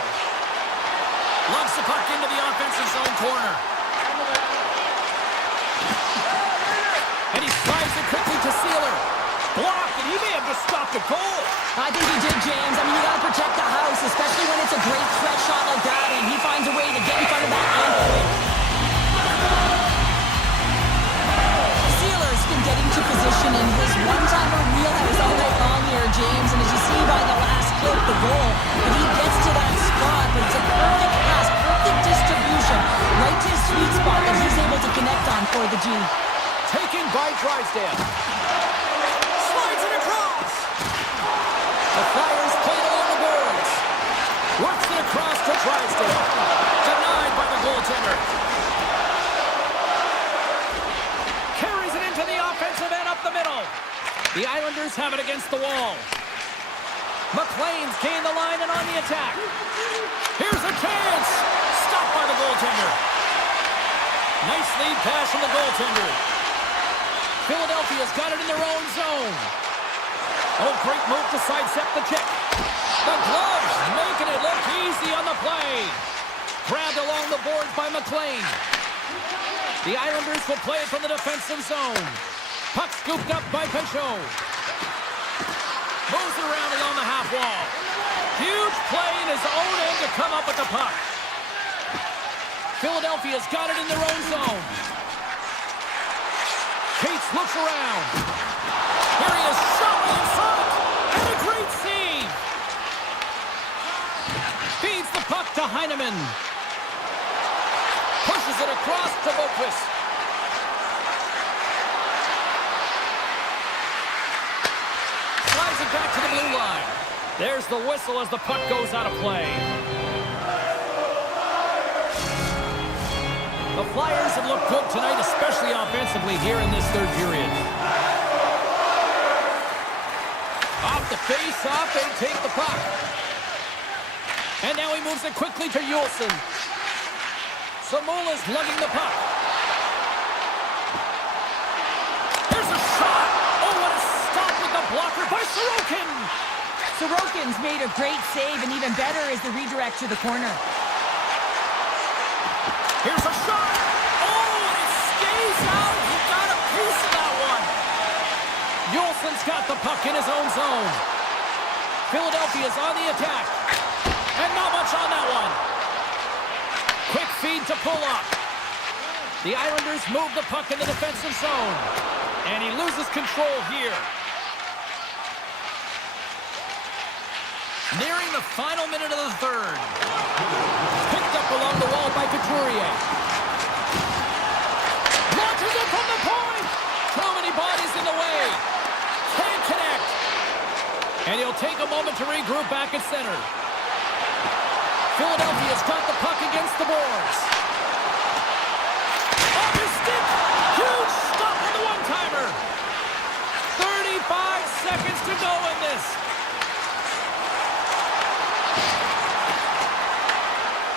Loves the puck into the offensive zone corner. And he slides it quickly to Sealer. Blocked, and he may have just stopped a goal. I think he did, James. I mean, you got to protect the house, especially when it's a great threat shot like that, and he finds a way to get in front of that and quick. Sealer's been getting to position in his one-timer wheelhouse all night long here, James, and as you see by the last clip, the goal, but he gets to that spot, but it's a perfect pass, perfect distribution, right to his sweet spot that he's able to connect on for the G. Taken by Drysdale. Slides it across. The Flyers played along the boards. Works it across to Drysdale. Denied by the goaltender. Carries it into the offensive end up the middle. The Islanders have it against the wall. McLean's gained the line and on the attack. Here's a chance. Stopped by the goaltender. Nice lead pass from the goaltender. Philadelphia's got it in their own zone. Oh, great move to sidestep the check. The gloves making it look easy on the play. Grabbed along the boards by McLean. The Islanders will play it from the defensive zone. Puck scooped up by Pinchot. Moves it around along the half wall. Huge play in his own end to come up with the puck. Philadelphia's got it in their own zone. Cates looks around. Here he is, shot in front. And a great save. Feeds the puck to Heineman. Pushes it across to Boquist. Slides it back to the blue line. There's the whistle as the puck goes out of play. The Flyers have looked good tonight, especially offensively here in this third period. Off the face-off, they take the puck. And now he moves it quickly to Juleson. Samula's lugging the puck. Here's a shot! Oh, what a stop with the blocker by Sorokin! Sorokin's made a great save, and even better is the redirect to the corner. Here's a shot! Oh, it stays out! He got a piece of that one! Juleson's got the puck in his own zone. Philadelphia's on the attack. And not much on that one. Quick feed to Pulock. The Islanders move the puck in the defensive zone. And he loses control here. Nearing the final minute of the third. Picked up along the wall by Couturier. Launches it from the point. Too many bodies in the way. Can't connect. And he'll take a moment to regroup back at center. Philadelphia's got the puck against the boards. Off his stick. Huge stop on the one-timer. 35 seconds to go in this.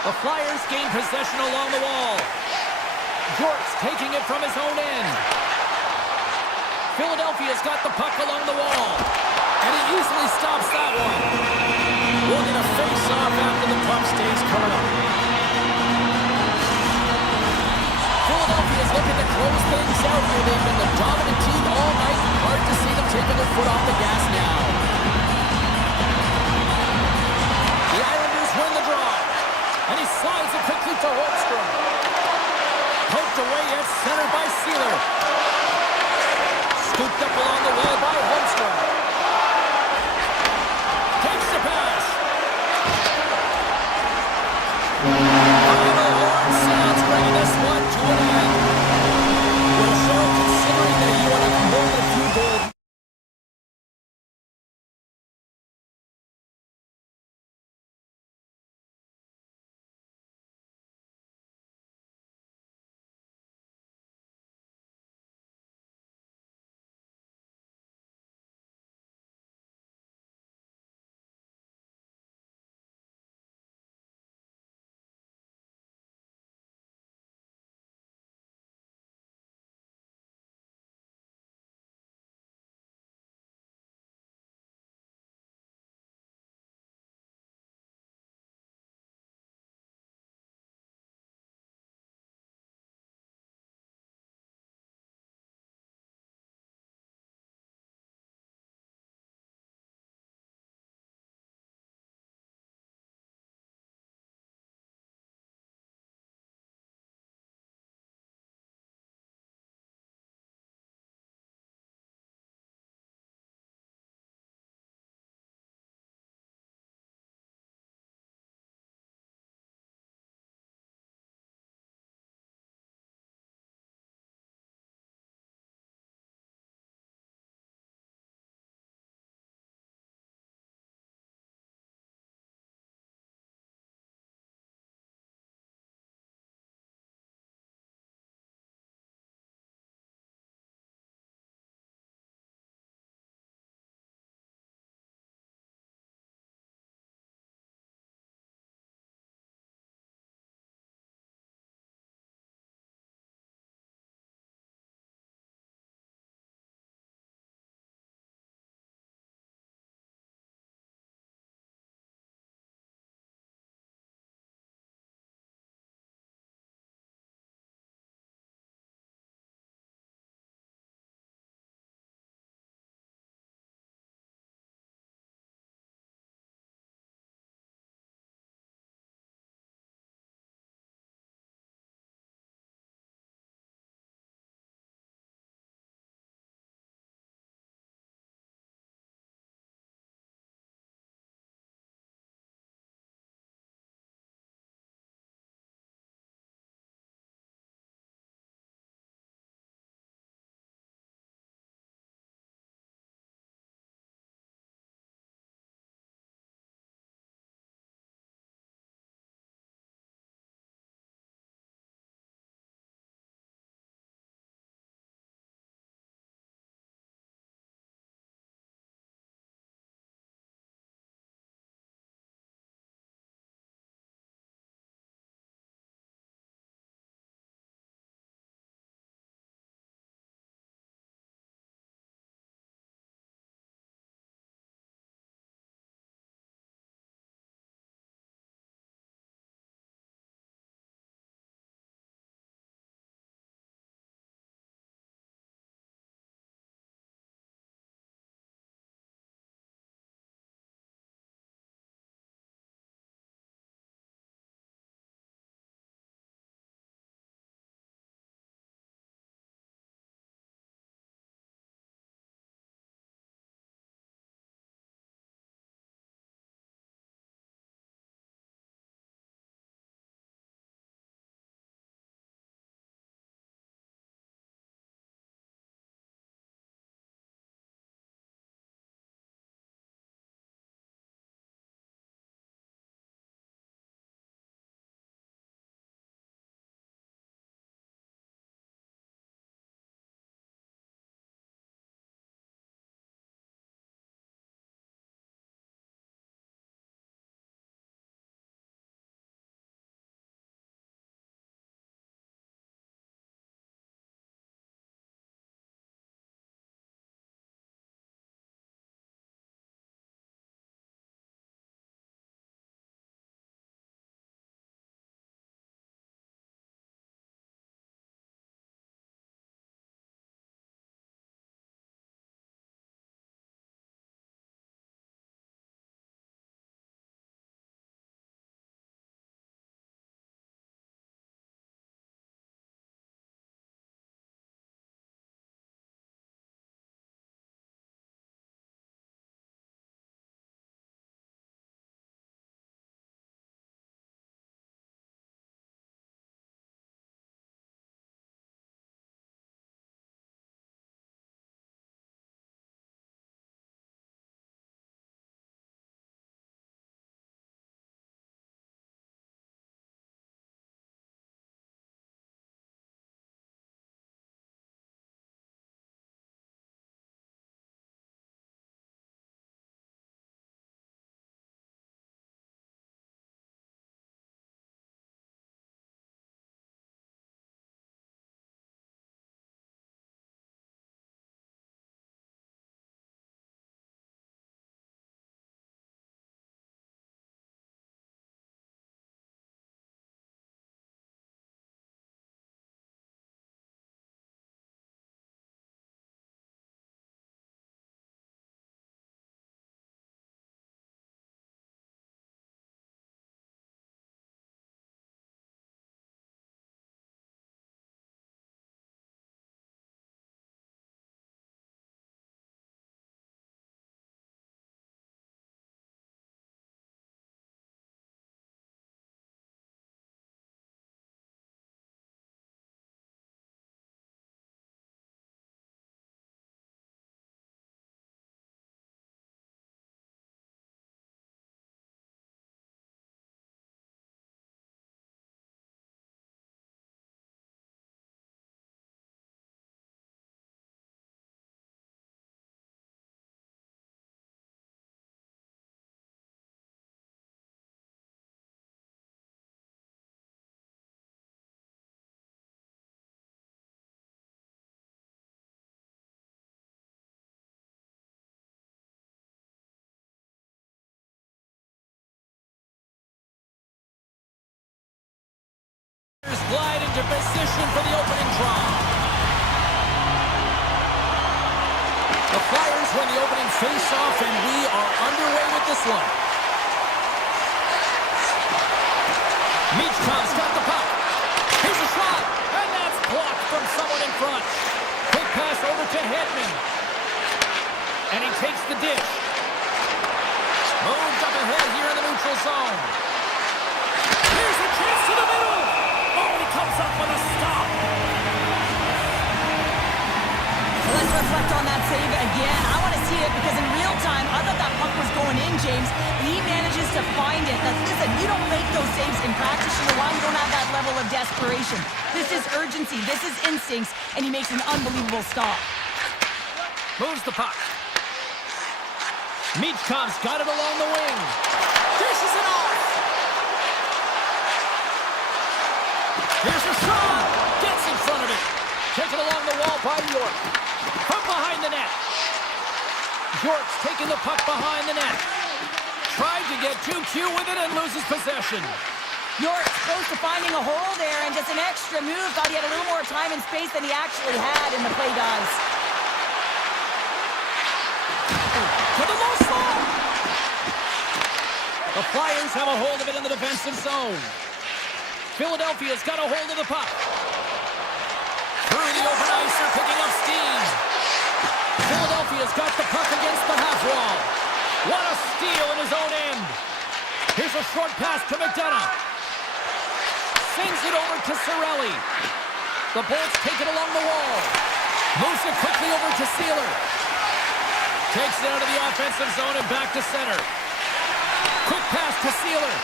The Flyers gain possession along the wall. Jort's taking it from his own end. Philadelphia's got the puck along the wall. And he easily stops that one. We'll get a face-off after the puck stays coming up. Philadelphia's looking to close things out here. They've been the dominant team all night. Hard to see them taking their foot off the gas now. The Islanders win the draw. And he slides it quickly to Holmstrom. Poked away at center by Sealer. Scooped up along the wall by Holmstrom. Takes the pass. Final horn sounds, bringing this one to an end. into position for the opening draw. The Flyers win the opening face-off, and we are underway with this one. Michkov's got the puck. Here's a shot, and that's blocked from someone in front. Quick pass over to Hedman. And he takes the dish. Moved up ahead here in the neutral zone. Here's a chance to the middle. Oh, he comes up with a stop. So let's reflect on that save again. I want to see it because in real time, I thought that puck was going in, James. He manages to find it. Now, listen, you don't make those saves in practice. You know why? You don't have that level of desperation. This is urgency. This is instincts. And he makes an unbelievable stop. Moves the puck. Michkov's got it along the wing. Dishes it off. Here's a shot. Gets in front of it. Taken along the wall by York. From behind the net. York's taking the puck behind the net. Tried to get too cute with it and loses possession. York's close to finding a hole there, and just an extra move. Thought he had a little more time and space than he actually had in the play, guys. To the low slot. The Flyers have a hold of it in the defensive zone. Philadelphia's got a hold of the puck. Through the open ice, they're picking up steam. Philadelphia's got the puck against the half wall. What a steal in his own end. Here's a short pass to McDonough. Sends it over to Cirelli. The Bolts take it along the wall. Moves it quickly over to Sealer. Takes it out of the offensive zone and back to center. Quick pass to Sealer.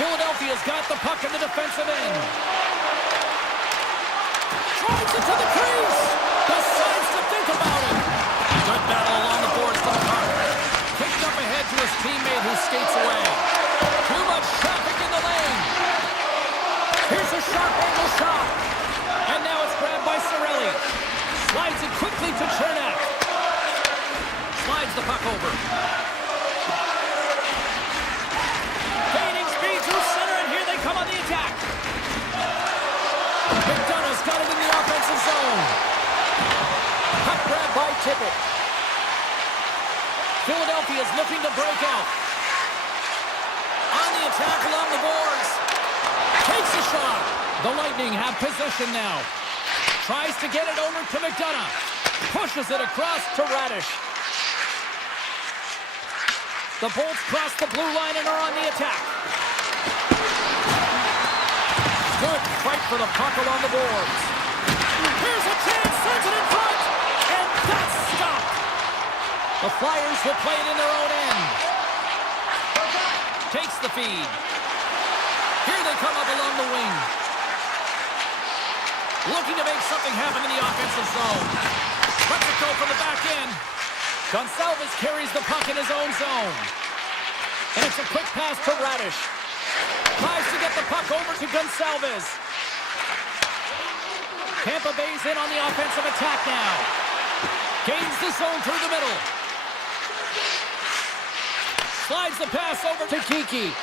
Philadelphia's got the puck in the defensive end. Drives it to the crease. Decides to think about it. Good battle along the boards to the puck. Kicked up ahead to his teammate who skates away. Too much traffic in the lane. Here's a sharp angle shot. And now it's grabbed by Cirelli. Slides it quickly to Chernak. Slides the puck over. Gaining speed through center, and here they come on the attack. McDonough's got it in the offensive zone. Puck grab by Tippett. Philadelphia's looking to break out. On the attack along the boards. Takes a shot. The Lightning have possession now. Tries to get it over to McDonough. Pushes it across to Radish. The Bolts cross the blue line and are on the attack. Good fight for the puck along the boards. Here's a chance, sends it in front, and that's stopped. The Flyers will play it in their own end. Takes the feed. Here they come up along the wing. Looking to make something happen in the offensive zone. Lets it go from the back end. Gonçalves carries the puck in his own zone. And it's a quick pass to Radish. Tries to get the puck over to Gonçalves. Tampa Bay's in on the offensive attack now. Gains the zone through the middle. Slides the pass over to Kiki.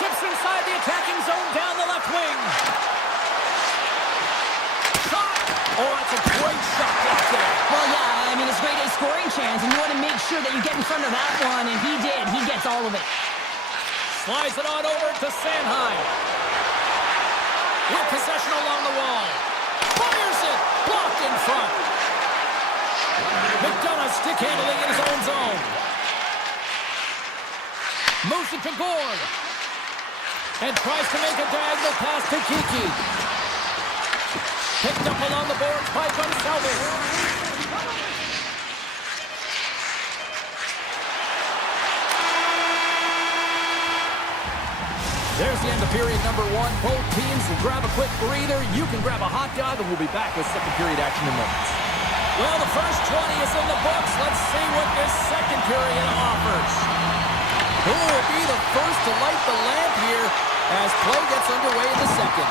Steps inside the attacking zone down the left wing. Shot! Oh, that's a great shot right there. Well, yeah, I mean, it's grade A scoring chance, and you want to make sure that you get in front of that one, and he did. He gets all of it. Slides it on over to Sanheim. With possession along the wall. Fires it! Blocked in front. McDonough stick handling in his own zone. Moves it to Gord. And tries to make a diagonal pass to Kiki. Picked up along the boards by Gonçalves. There's the end of period number one. Both teams will grab a quick breather. You can grab a hot dog, and we'll be back with second period action in moments. Well, the first 20 is in the books. Let's see what this second period offers. Who will be the first to light the lamp here as play gets underway in the second?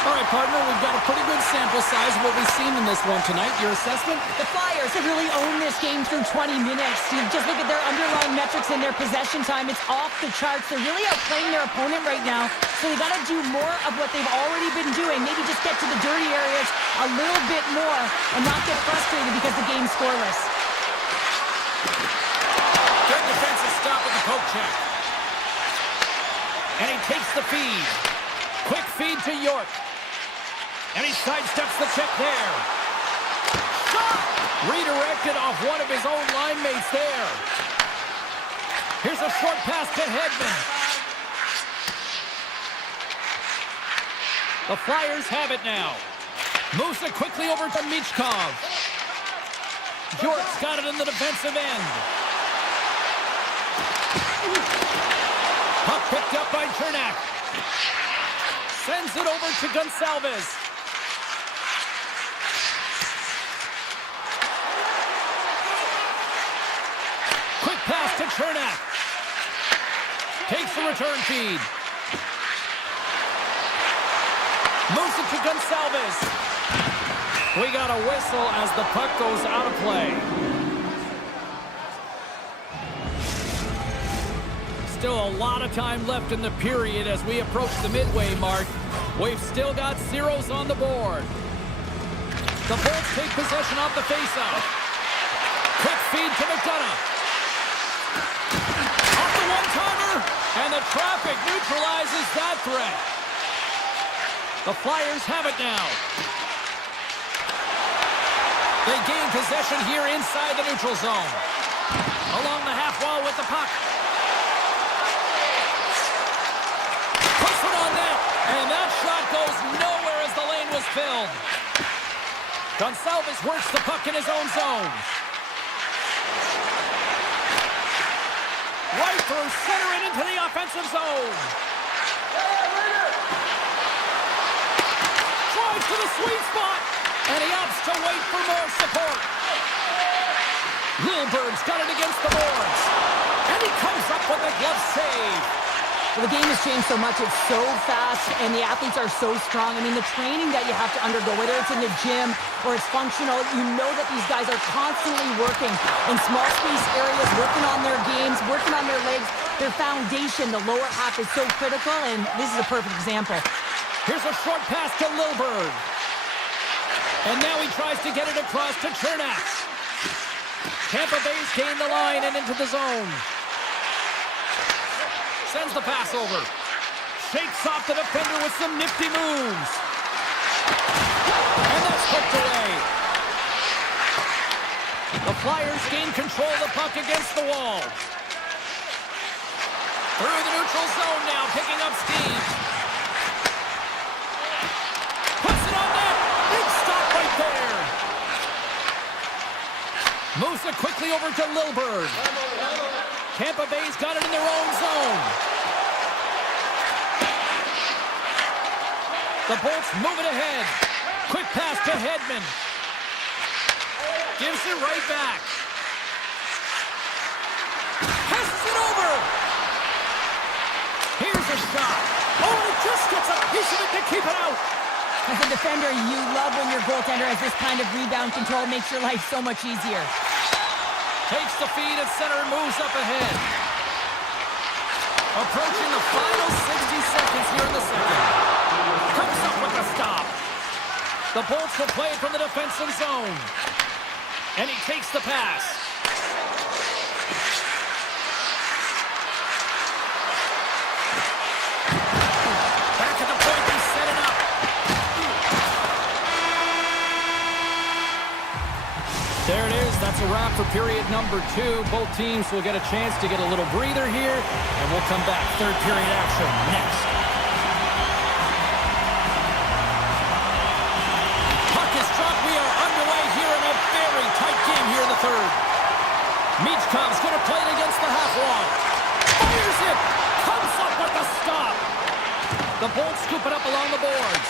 All right, partner, we've got a pretty good sample size of what we've seen in this one tonight. Your assessment? The Flyers have really owned this game through 20 minutes. You just look at their underlying metrics and their possession time. It's off the charts. They're really outplaying their opponent right now. So they got to do more of what they've already been doing. Maybe just get to the dirty areas a little bit more and not get frustrated because the game's scoreless. Good defensive stop with the poke check. And he takes the feed. Quick feed to York. And he sidesteps the check there. Shot! Redirected off one of his own line mates there. Here's a short pass to Hedman. The Flyers have it now. Moves it quickly over to Michkov. York's got it in the defensive end. Puck picked up by Chernak. Sends it over to Gonsalves. Quick pass to Chernak. Takes the return feed. Moves it to Gonsalves. We got a whistle as the puck goes out of play. Still a lot of time left in the period as we approach the midway mark. We've still got zeros on the board. The Bolts take possession off the faceoff. Quick feed to McDonough. Off the one-timer, and the traffic neutralizes that threat. The Flyers have it now. They gain possession here inside the neutral zone. Along the half wall with the puck. Puts it on net, and that shot goes nowhere as the lane was filled. Gonsalves works the puck in his own zone. Right through center and into the offensive zone. Drives to the sweet spot, and he opts to wait for more support. Lilberg's got it against the boards, and he comes up with a glove save. Well, the game has changed so much. It's so fast, and the athletes are so strong. I mean, the training that you have to undergo, whether it's in the gym or it's functional, you know that these guys are constantly working in small space areas, working on their games, working on their legs. Their foundation, the lower half, is so critical, and this is a perfect example. Here's a short pass to Lilberg. And now he tries to get it across to Chernak. Tampa Bay's gained the line and into the zone. Sends the pass over. Shakes off the defender with some nifty moves. And that's hooked away. The Flyers gain control of the puck against the wall. Through the neutral zone now, picking up steam. Puts it on net. Big stop right there. Moves it quickly over to Lilberg. Tampa Bay's got it in their own zone. The Bolts move it ahead. Quick pass to Hedman. Gives it right back. Passes it over. Here's a shot. Oh, it just gets a piece of it to keep it out. As a defender, you love when your goaltender has this kind of rebound control. Makes your life so much easier. Takes the feed at center and moves up ahead. Approaching the final 60 seconds here in the second. Comes up with a stop. The Bolts will play it from the defensive zone. And he takes the pass. Back at the point, they set it up. There it is. That's a wrap for period number 2. Both teams will get a chance to get a little breather here, and we'll come back. Third period action next. Puck is dropped. We are underway here in a very tight game here in the third. Michkov's going to play it against the half wall. Fires it. Comes up with a stop. The Bolts scoop it up along the boards.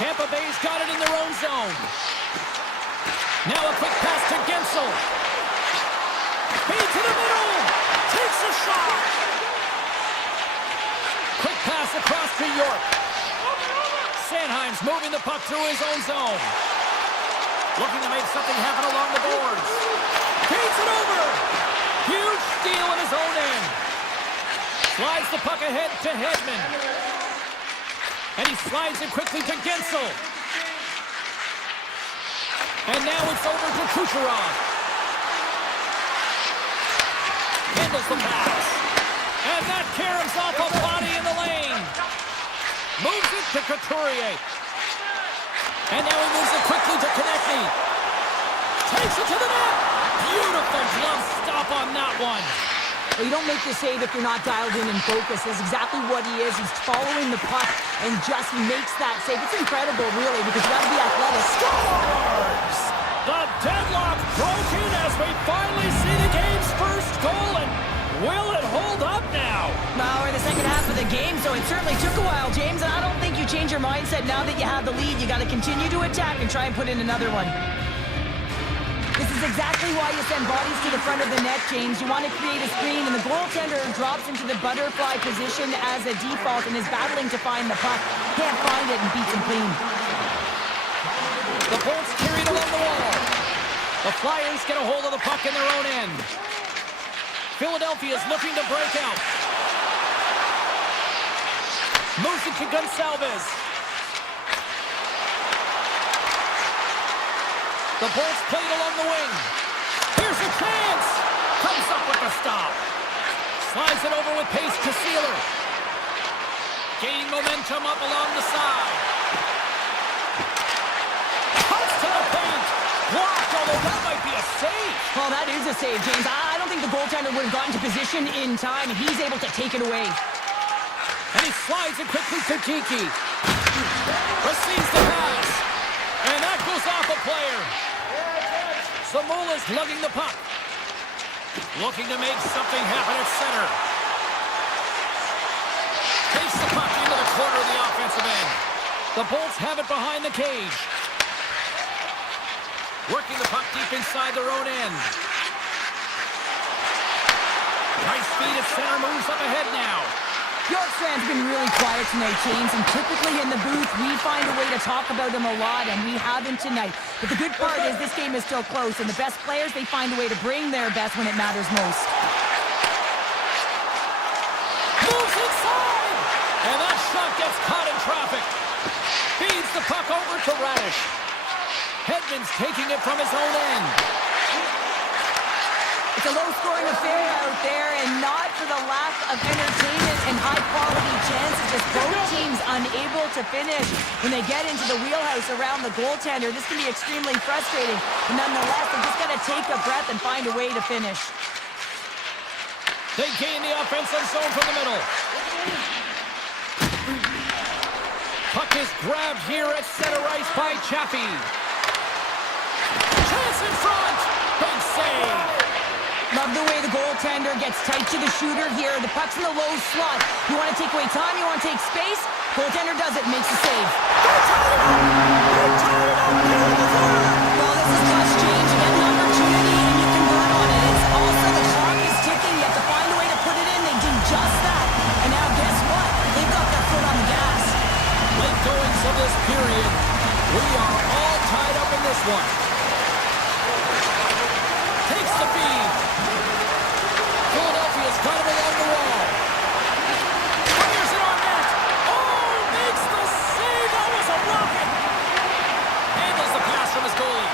Tampa Bay's got it in their own zone. Now a quick pass to Gensel. Feed to the middle. Takes a shot. Quick pass across to York. Sanheim's moving the puck through his own zone. Looking to make something happen along the boards. Feeds it over. Huge steal in his own end. Slides the puck ahead to Hedman. And he slides it quickly to Gensel. And now it's over to Kucherov. Handles the pass. And that caroms off a body in the lane. Moves it to Couturier. And now he moves it quickly to Konechny. Takes it to the net. Beautiful glove stop on that one. Well, you don't make the save if you're not dialed in and focused. That's exactly what he is. He's following the puck and just makes that save. It's incredible, really, because you got to be athletic. Scores! The deadlock broken as we finally see the game's first goal. And will it hold up now? Well, we're in the second half of the game, so it certainly took a while, James. And I don't think you change your mindset now that you have the lead. You got to continue to attack and try and put in another one. This is exactly why you send bodies to the front of the net, James. You want to create a screen, and the goaltender drops into the butterfly position as a default and is battling to find the puck. Can't find it and beats him clean. The Bolts carried along the wall. The Flyers get a hold of the puck in their own end. Philadelphia is looking to break out. Moves it to Gonçalves. The Bolts played along the wing. Here's a chance. Comes up with a stop. Slides it over with pace to Sealer. Gaining momentum up along the side. Cuts to the paint. Blocked, although that might be a save. Well, that is a save, James. I don't think the goaltender would have gotten to position in time, and he's able to take it away. And he slides it quickly to Kiki. Receives the pass. And that goes off a player. Zamula's lugging the puck. Looking to make something happen at center. Takes the puck into the corner of the offensive end. The Bolts have it behind the cage. Working the puck deep inside their own end. Nice feed at center, moves up ahead now. York fans have been really quiet tonight, James, and typically in the booth, we find a way to talk about them a lot, and we haven't tonight. But the good part is this game is still close, and the best players, they find a way to bring their best when it matters most. Moves inside! And that shot gets caught in traffic. Feeds the puck over to Radish. Hedman's taking it from his own end. It's a low-scoring affair out there, and not for the lack of entertainment and high-quality chances. Just both teams unable to finish when they get into the wheelhouse around the goaltender. This can be extremely frustrating, but nonetheless, they just got to take a breath and find a way to finish. They gain the offensive zone from the middle. Puck is grabbed here at center ice by Chaffee. Chance in front. Big save. Love the way the goaltender gets tight to the shooter here. The puck's in the low slot. You want to take away time, you want to take space. Goaltender does it, makes the save. Well, this is clutch, James. You get the opportunity and you convert on it. It's also the clock is ticking. You have to find a way to put it in. They do just that. And now guess what? They've got their foot on the gas. Late goings of this period. We are all tied up in this one. Takes the feed. Philadelphia's got him along the wall. Fires it on net. Oh, makes the save. That was a rocket. Handles the pass from his goalie.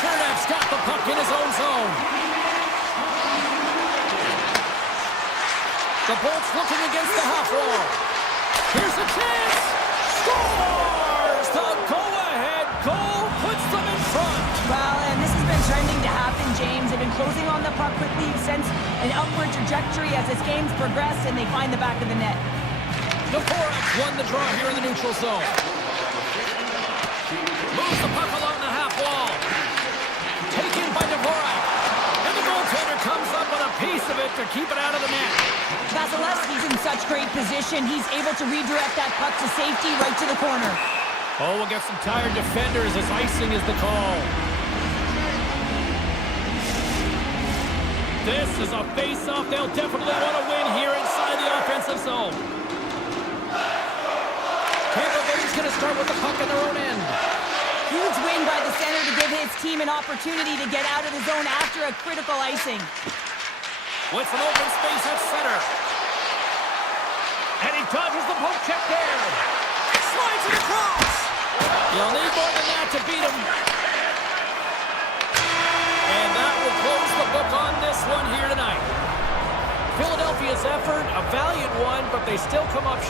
Chernev's got the puck in his own zone. The Bolts looking against the half wall. Here's a chance. Scores! The go-ahead goal puts them in front. Well, and this has been trending to happen, James. They've been closing on the puck quickly since an upward trajectory as this game's progressed, and they find the back of the net. Dvorak won the draw here in the neutral zone. Moves the puck along the half wall. Taken by Dvorak. And the goaltender comes up with a piece of it to keep it out of the net. Vasilevsky's in such great position. He's able to redirect that puck to safety right to the corner. Oh, we'll get some tired defenders as icing is the call. This is a face-off they'll definitely want to win here inside the offensive zone. Tampa team an opportunity to get out of the zone after a critical icing. With some open space at center. And he dodges the poke check there. Slides it across. You'll need more than that to beat him. And that will close the book on this one here tonight. Philadelphia's effort, a valiant one, but they still come up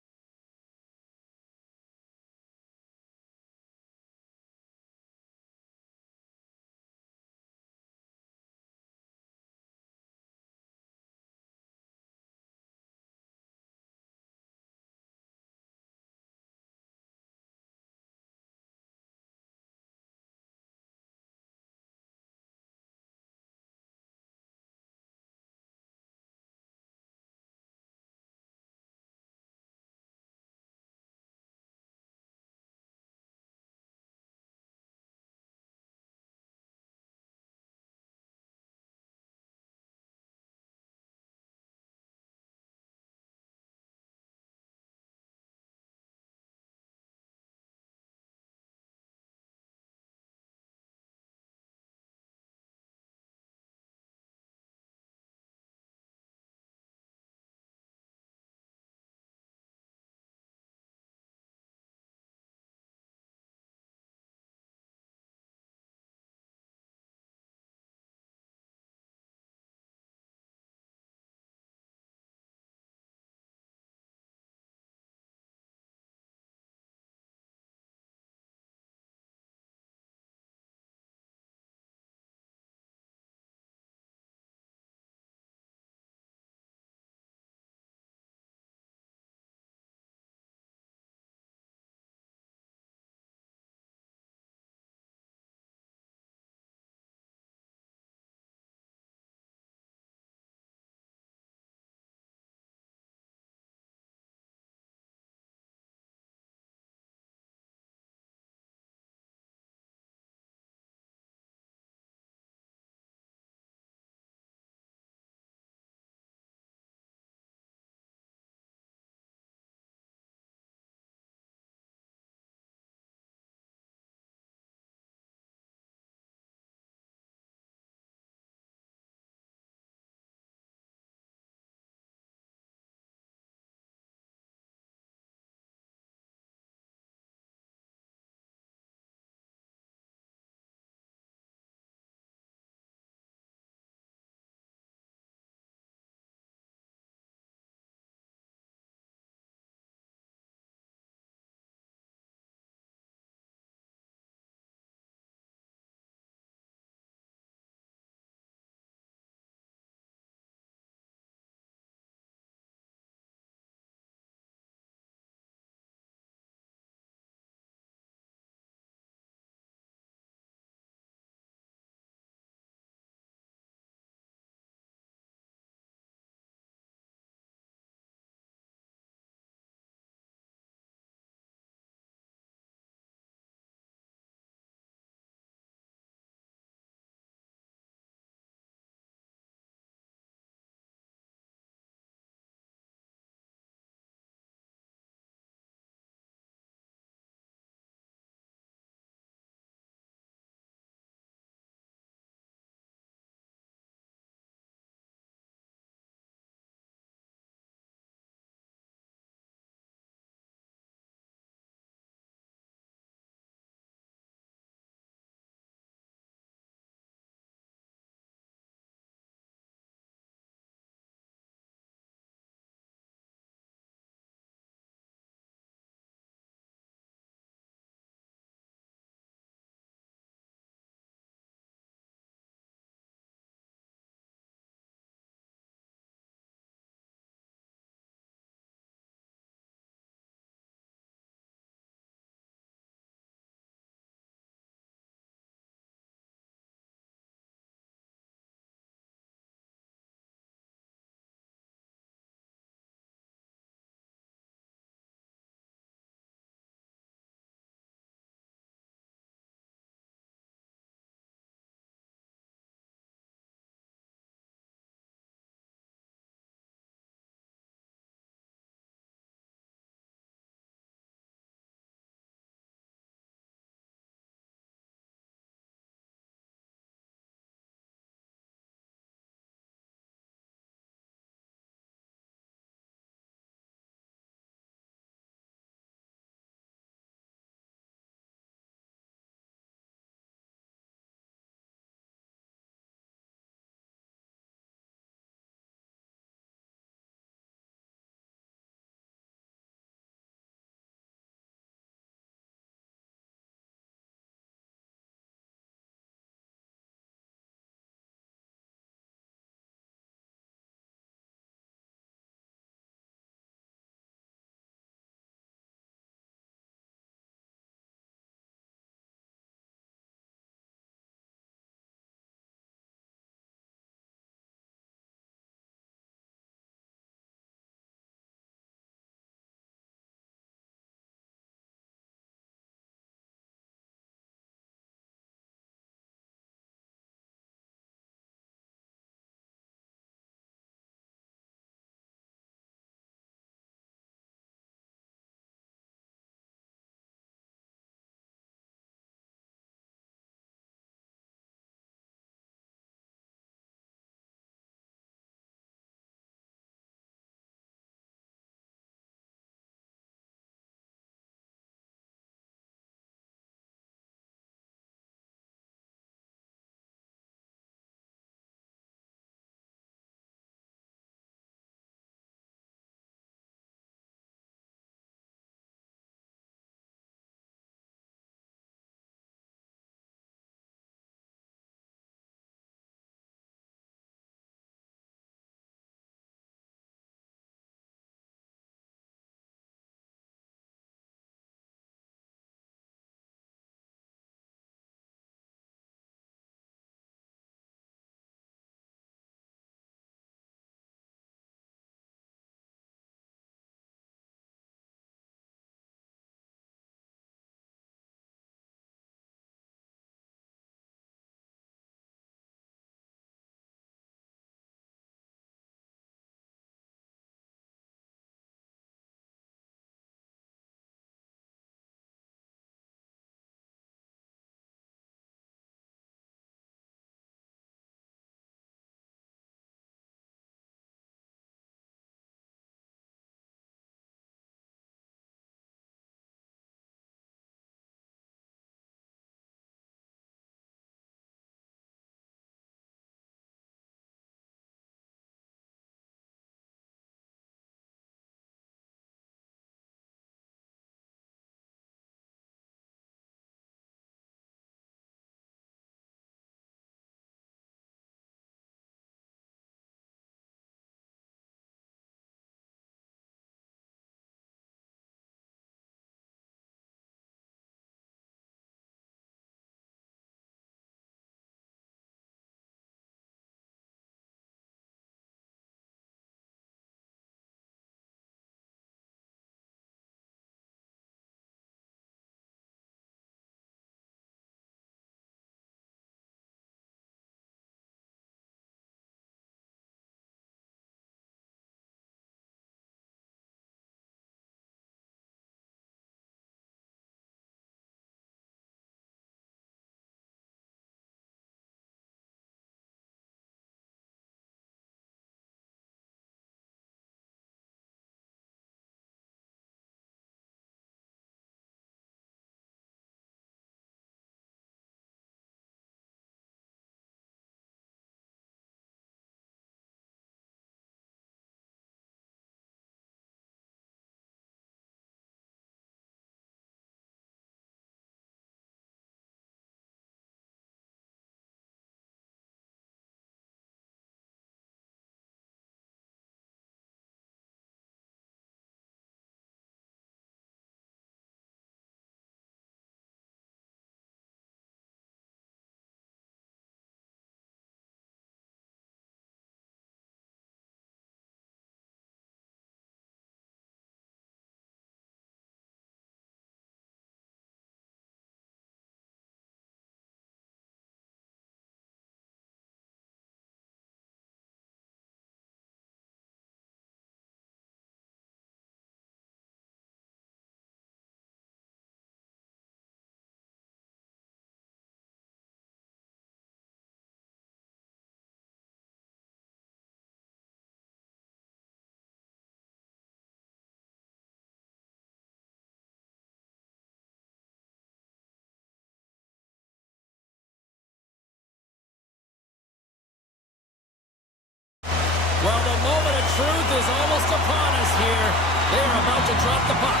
Well, the moment of truth is almost upon us here. They are about to drop the puck.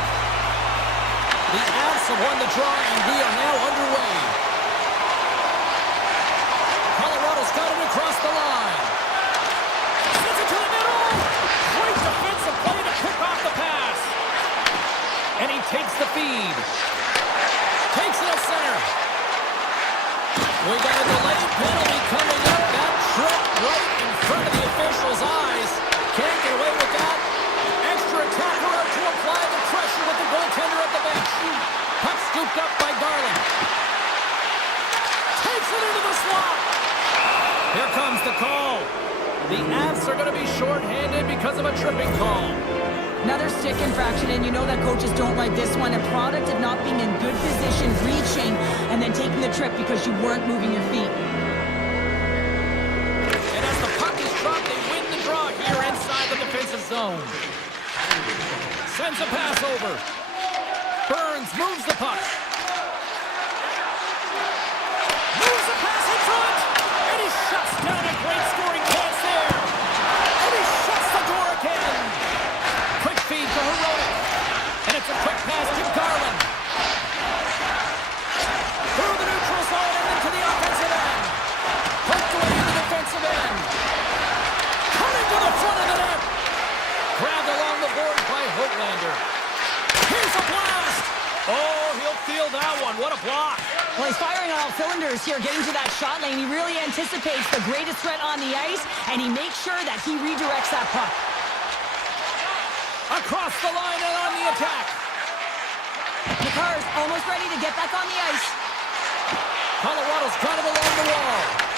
The Avs have won the draw, and we are now underway. Colorado's got it across the line. Sends it to the middle. Great defensive play to pick off the pass. And he takes the feed. Takes it up center. We got a delayed penalty coming up. That trip right in front of the official's eyes. Can't get away with that. Extra attacker up to apply the pressure with the goaltender at the bench. Puck scooped up by Garland. Takes it into the slot. Here comes the call. The Avs are going to be shorthanded because of a tripping call. Another stick infraction, and you know that coaches don't like this one. A product of not being in good position, reaching, and then taking the trip because you weren't moving your feet. And as the puck is dropped, they win the draw here inside the defensive zone. Sends a pass over. Burns moves the puck. Moves the pass in front. And he shuts down a great scoring chance there. And he shuts the door again. Quick feed to Heroic. And it's a quick pass to Garland. Through the neutral zone and into the offensive end. Poked away in the defensive end. Coming to the front of the net. Grabbed along the board by Hoaglander. Here's a blast. Oh, he'll feel that one. What a block. Well, he's firing on all cylinders here, getting to that shot lane. He really anticipates the greatest threat on the ice, and he makes sure that he redirects that puck. Across the line and on the attack. McCarr's almost ready to get back on the ice. Colorado's got it along the wall.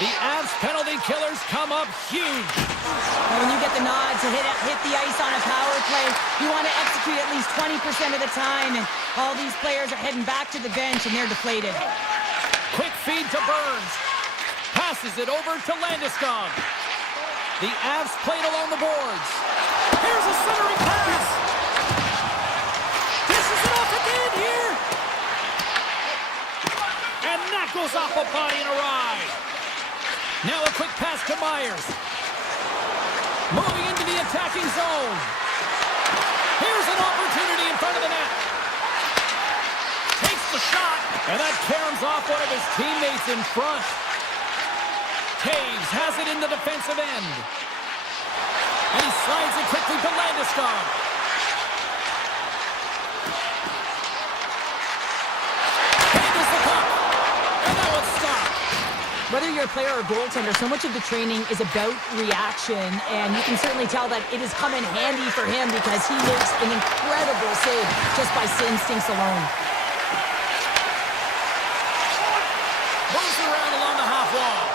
The Avs penalty killers come up huge. Now, when you get the nod to hit the ice on a power play, you want to execute at least 20% of the time, and all these players are heading back to the bench, and they're deflated. Quick feed to Burns. Passes it over to Landeskog. The Avs played along the boards. Here's a centering pass. This is it off again here. And that goes off a body and a ride. Now a quick pass to Myers. Moving into the attacking zone. Here's an opportunity in front of the net. Takes the shot. And that caroms off one of his teammates in front. Taves has it in the defensive end. And he slides it quickly to Landeskog. Handles the puck. And that one's stopped. Whether you're a player or a goaltender, so much of the training is about reaction, and you can certainly tell that it has come in handy for him because he makes an incredible save just by instincts alone. Moves around along the half wall.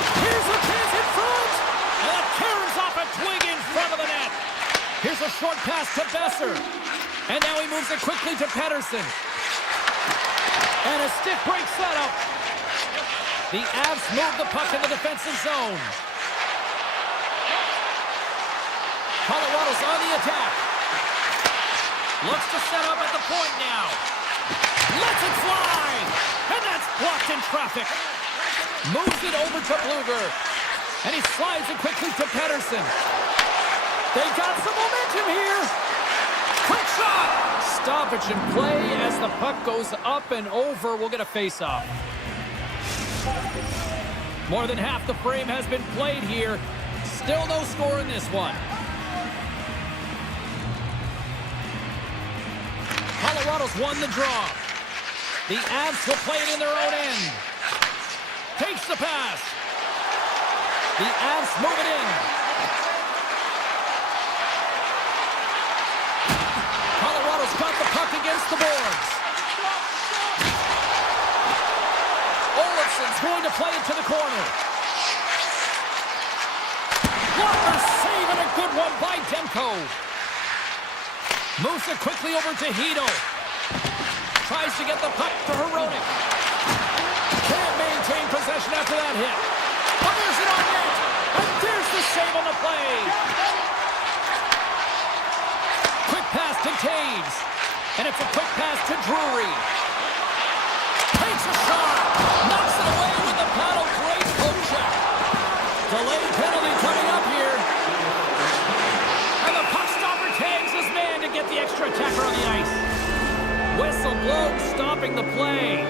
Here's a chance in front. And that caroms off a twig in front of the net. Here's a short pass to Besser. And now he moves it quickly to Pettersson. And a stick break setup. The Avs move the puck in the defensive zone. Colorado's on the attack. Looks to set up at the point now. Lets it fly. And that's blocked in traffic. Moves it over to Bluger. And he slides it quickly to Pettersson. They got some momentum here. Quick shot. Stoppage in play as the puck goes up and over. We'll get a face-off. More than half the frame has been played here. Still no score in this one. Colorado's won the draw. The Avs will play it in their own end. Takes the pass. The Avs move it in. Colorado's got the puck against the boards. Olafson's going to play it to the corner. Blocker save and a good one by Demko. Moves it quickly over to Hito. Tries to get the puck to Heroic. Can't maintain possession after that hit. Fires it on net. And there's the save on the play. Quick pass to Taves. And it's a quick pass to Drury. Takes a shot. Knocks it away with the paddle. Great poke check. Delayed penalty coming up here. the extra attacker on the ice. Whistle blown, stopping the play.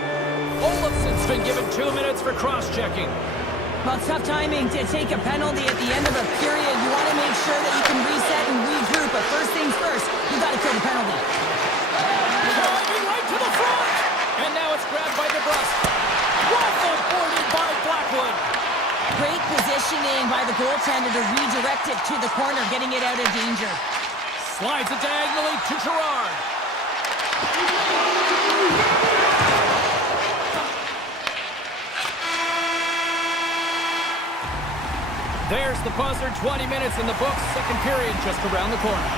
Olafson's been given 2 minutes for cross-checking. Well, tough timing to take a penalty at the end of a period. You want to make sure that you can reset and regroup, but first things first, you got to kill the penalty. Driving right to the front! And now it's grabbed by DeBrusque. Rifle boarded by Blackwood. Great positioning by the goaltender to redirect it to the corner, getting it out of danger. Slides it diagonally to Gerard. There's the buzzer, 20 minutes in the books, second period just around the corner.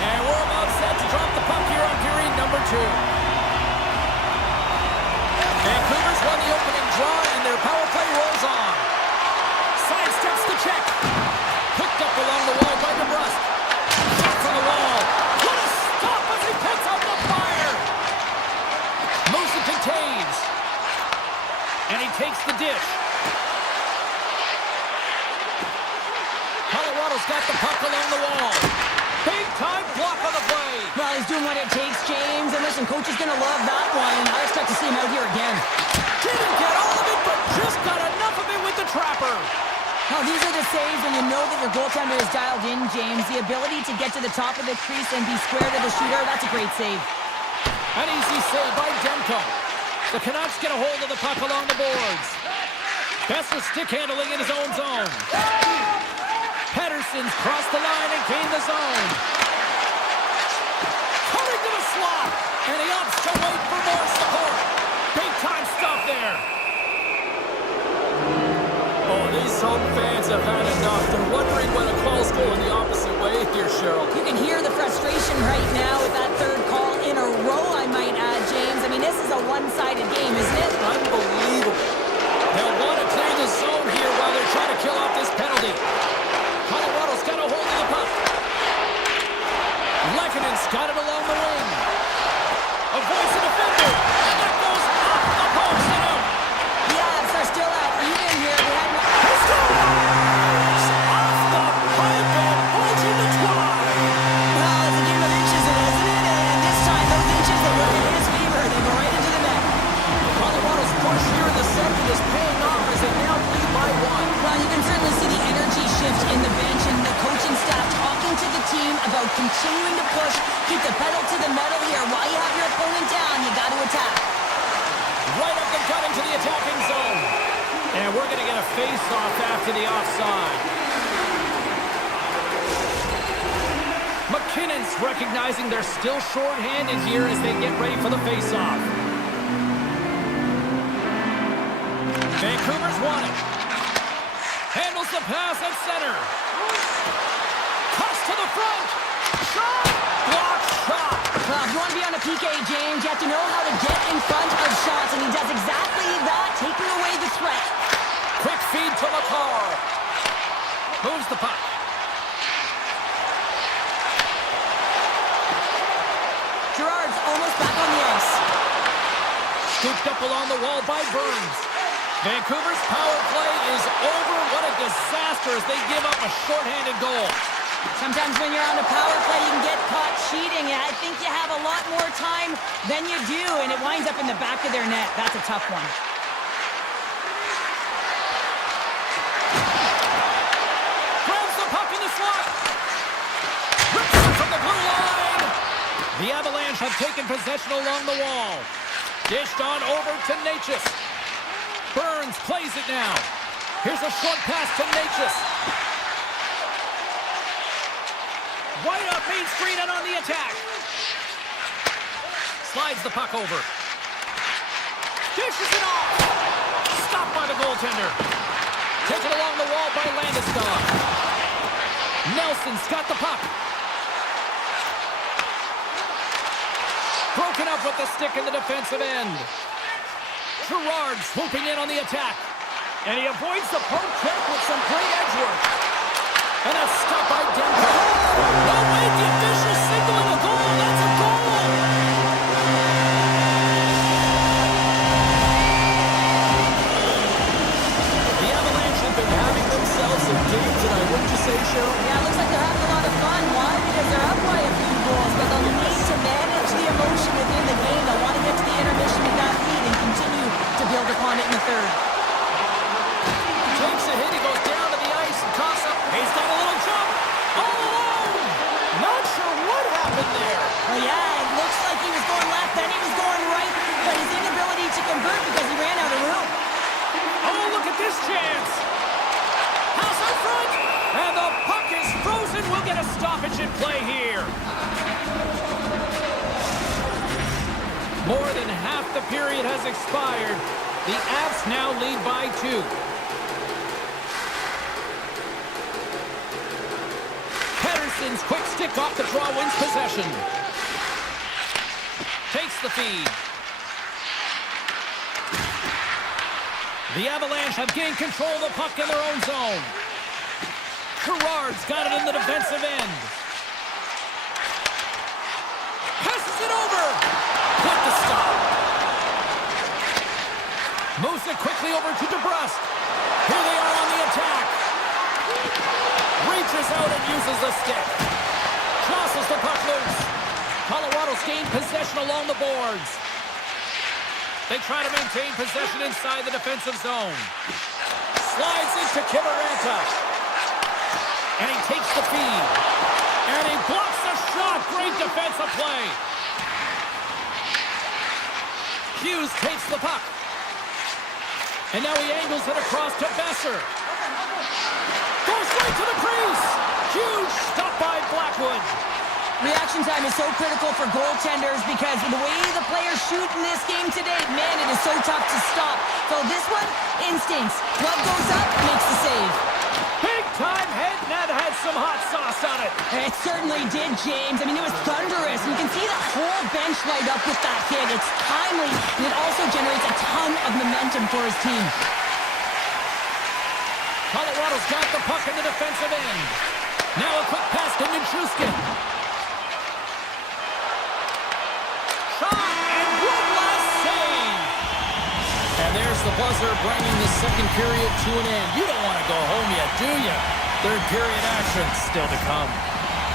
And we're about set to drop the puck here on period number 2. Vancouver's won the opening draw and their power play rolls on. Sidesteps the check. Picked up along the wall by DeBrusque. Shot from the wall. What a stop as he puts out the fire. Moves it to Taves. And he takes the dish. Colorado's got the puck along the wall. Big time block on the play. Well, he's doing what it takes, James. And listen, coach is going to love that one. I expect to see him out here again. Didn't get all of it, but just got enough of it with the trapper. Well, these are the saves when you know that your goaltender is dialed in, James. The ability to get to the top of the crease and be square to the shooter, that's a great save. An easy save by Demko. The Canucks get a hold of the puck along the boards. Besser stick handling in his own zone. Pettersson's crossed the line and gained the zone. Coming to the slot, and he opts to wait for more support. Big time stop there. Oh, these home fans have had enough. They're wondering when a call's going the opposite way here, Cheryl. You can hear the frustration right now with that third call in a row, I might add, James. I mean, this is a one-sided game, isn't it? Unbelievable. They'll want to clear the zone here while they're trying to kill off this penalty. Colorado's got a hold of the puck. Lekkonen's got it along the wing. Avoids the defender. And that goes off the post and out. The Avs are still out even here. They had no... Off the pipe and bulging the twine. Well, it's a game of inches, isn't it? And this time, those inches, they work in his favor. They go right into the net. Colorado's push here in the second is paying off as they now lead by 1. Well, you can certainly see the energy shift in the bench and the coaching staff talking to the team about continuing to push, keep the pedal to the metal here. While you have your opponent down, you got to attack. Right up the gut into the attacking zone. And we're going to get a face-off after the offside. McKinnon's recognizing they're still short-handed here as they get ready for the face-off. Vancouver's won it. Handles the pass at center. Cuts to the front. Shot! Block shot. Well, if you want to be on a PK, James, you have to know how to get in front of shots, and he does exactly that, taking away the threat. Quick feed to McCarr. Moves the puck. Gerard's almost back on the ice. Scooped up along the wall by Burns. Vancouver's power play is over. What a disaster as they give up a shorthanded goal. Sometimes when you're on a power play, you can get caught cheating, and I think you have a lot more time than you do, and it winds up in the back of their net. That's a tough one. Grabs the puck in the slot. Rips it from the blue line. The Avalanche have taken possession along the wall. Dished on over to Necas. Burns plays it now. Here's a short pass to Necas. Right up Main Street and on the attack. Slides the puck over. Dishes it off. Stopped by the goaltender. Taken along the wall by Landeskog. Nelson's got the puck. Broken up with the stick in the defensive end. Gerard swooping in on the attack. And he avoids the poke check with some great edge work. And that's stopped by Demko. No way, the official signaling a goal. That's a goal. The Avalanche have been having themselves some game tonight, wouldn't you say, Cheryl? Yeah, it looks like they're having a lot of fun. Why? Because they're up by a few goals, but the last chance. Pass out front. And the puck is frozen. We'll get a stoppage in play here. More than half the period has expired. The Avs now lead by 2. Pettersson's quick stick off the draw wins possession. Takes the feed. The Avalanche have gained control of the puck in their own zone. Gerard's got it in the defensive end. Passes it over. Quick to stop. Moves it quickly over to DeBrusque. Here they are on the attack. Reaches out and uses the stick. Jostles the puck loose. Colorado's gained possession along the boards. They try to maintain possession inside the defensive zone. Slides into Kiberanta. And he takes the feed. And he blocks the shot. Great defensive play. Hughes takes the puck. And now he angles it across to Besser. Goes straight to the crease. Huge stop by Blackwood. Reaction time is so critical for goaltenders because of the way the players shoot in this game today, man, it is so tough to stop. So this one, instincts. Glove goes up, makes the save. Big time head net had some hot sauce on it. It certainly did, James. I mean, it was thunderous. You can see the whole bench light up with that hit. It's timely, and it also generates a ton of momentum for his team. Colorado's got the puck in the defensive end. Now a quick pass to Nichushkin. Shot and one last save. And there's the buzzer bringing the second period to an end. You don't want to go home yet, do you? Third period action still to come.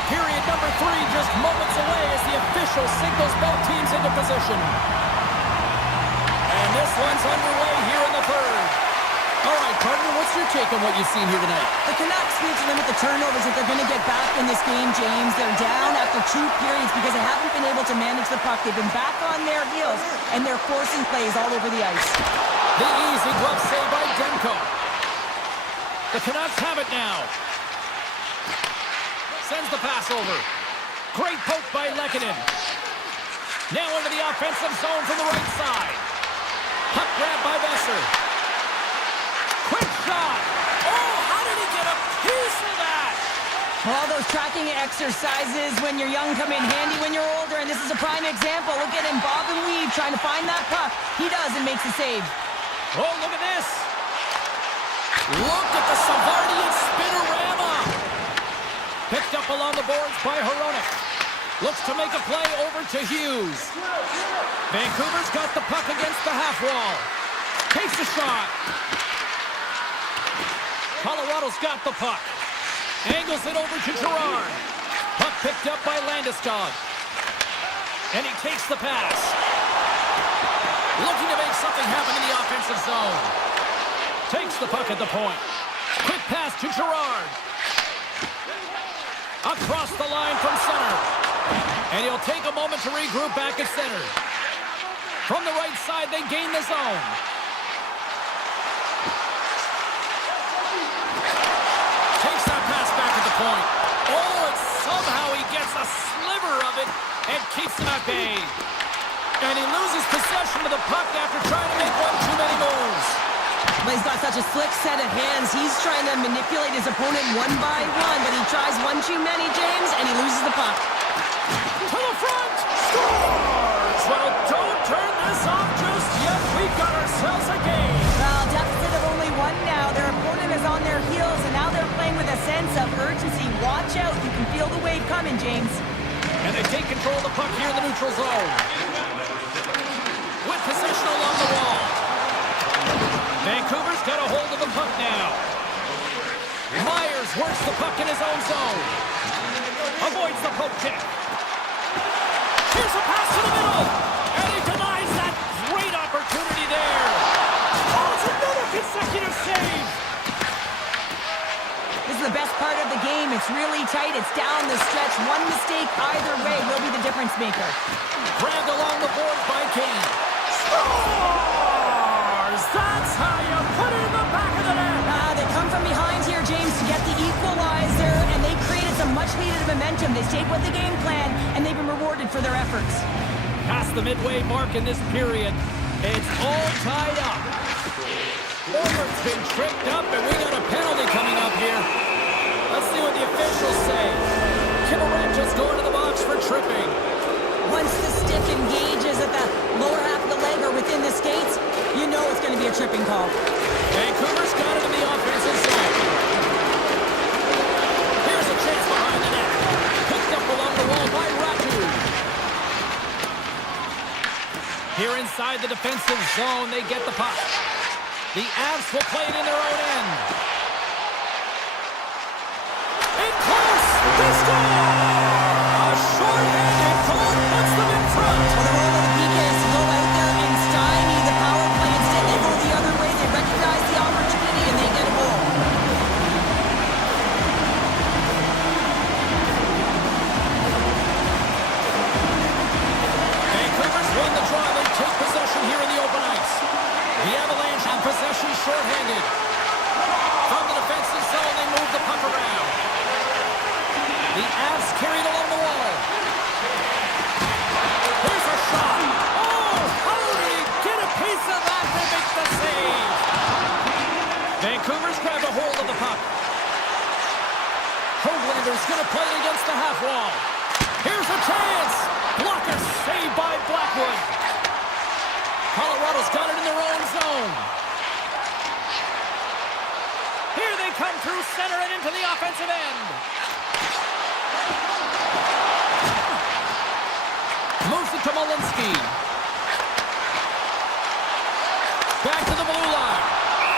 Period number 3 just moments away as the official signals both teams into position. And this one's underway here in the third. All right, partner, what's your take on what you've seen here tonight? The Canucks need to limit the turnovers if they're going to get back in this game, James. They're down after 2 periods because they haven't been able to manage the puck. They've been back on their heels, and they're forcing plays all over the ice. The easy glove save by Demko. The Canucks have it now. Sends the pass over. Great poke by Lehkonen. Now into the offensive zone from the right side. Puck grab by Besser. Quick shot. Oh, how did he get a piece of that? All those tracking exercises when you're young come in handy when you're older, and this is a prime example. Look at him bob and weave trying to find that puck. He does and makes the save. Oh, look at this. Look at the Savardian spinorama. Picked up along the boards by Hronek. Looks to make a play over to Hughes. Vancouver's got the puck against the half wall. Takes the shot. Colorado's got the puck. Angles it over to Gerard. Puck picked up by Landeskog. And he takes the pass. Looking to make something happen in the offensive zone. Takes the puck at the point. Quick pass to Gerard. Across the line from center. And he'll take a moment to regroup back at center. From the right side, they gain the zone. Takes that pass back at the point. Oh, and somehow he gets a sliver of it and keeps him at bay. And he loses possession of the puck after trying to make one too many moves. But he's got such a slick set of hands. He's trying to manipulate his opponent one by one, but he tries one too many, James, and he loses the puck. To the front! Scores! Well, don't turn this off just yet. We've got ourselves a game. Well, deficit of only 1 now. Their opponent is on their heels, and now they're playing with a sense of urgency. Watch out. You can feel the wave coming, James. And they take control of the puck here in the neutral zone. With possession along the wall. Vancouver's got a hold of the puck now. Myers works the puck in his own zone. Avoids the poke check. Here's a pass to the middle. And he denies that great opportunity there. Oh, it's another consecutive save. This is the best part of the game. It's really tight. It's down the stretch. One mistake either way will be the difference maker. Grabbed along the board by Kane. Scores! That's how you put it in the back of the net. They come from behind here, James, to get the equalizer, and they created some much-needed momentum. They stayed with the game plan, and they've been rewarded for their efforts. Past the midway mark in this period, it's all tied up. Forward's been tripped up, and we got a penalty coming up here. Let's see what the officials say. Just going to the box for tripping. Once the stick engages at the lower half of the leg or within the skates, you know it's going to be a tripping call. Vancouver's got it in the offensive zone. Here's a chance behind the net. Picked up along the wall by Ratu. Here inside the defensive zone, they get the puck. The Avs will play it in their own end. In close! They score! A short-handed goal puts them in front. Well, the role of the PK is to go out there and stymie the power play. Instead, they go the other way. They recognize the opportunity, and they get a goal. Vancouver's won the draw. They take possession here in the open ice. The Avalanche have possession short-handed. From the defensive zone, they move the puck around. The Avs carried along the wall. Here's a shot. Oh, how did he get a piece of that to make the save? Vancouver's grabbed a hold of the puck. Hoaglander's going to play it against the half wall. Here's a chance. Blocker saved by Blackwood. Colorado's got it in their own zone. Here they come through center and into the offensive end. Moves it to Malinsky. Back to the blue line.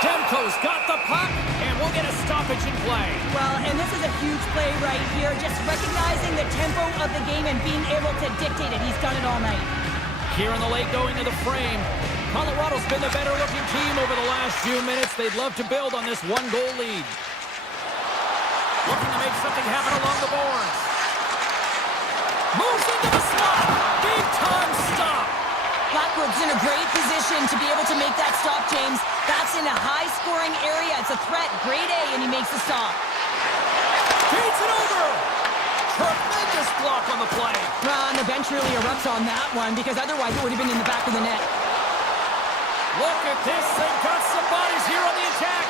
Demko's got the puck, and we'll get a stoppage in play. Well, and this is a huge play right here. Just recognizing the tempo of the game and being able to dictate it. He's done it all night. Here in the late going to the frame. Colorado's been the better-looking team over the last few minutes. They'd love to build on this one-goal lead. Looking to make something happen along the boards. Moves into the slot. Big-time stop. Blackwood's in a great position to be able to make that stop, James. That's in a high-scoring area. It's a threat. Grade A, and he makes the stop. Beats it over. Tremendous block on the play. And the bench really erupts on that one because otherwise it would have been in the back of the net. Look at this. They've got some bodies here on the attack.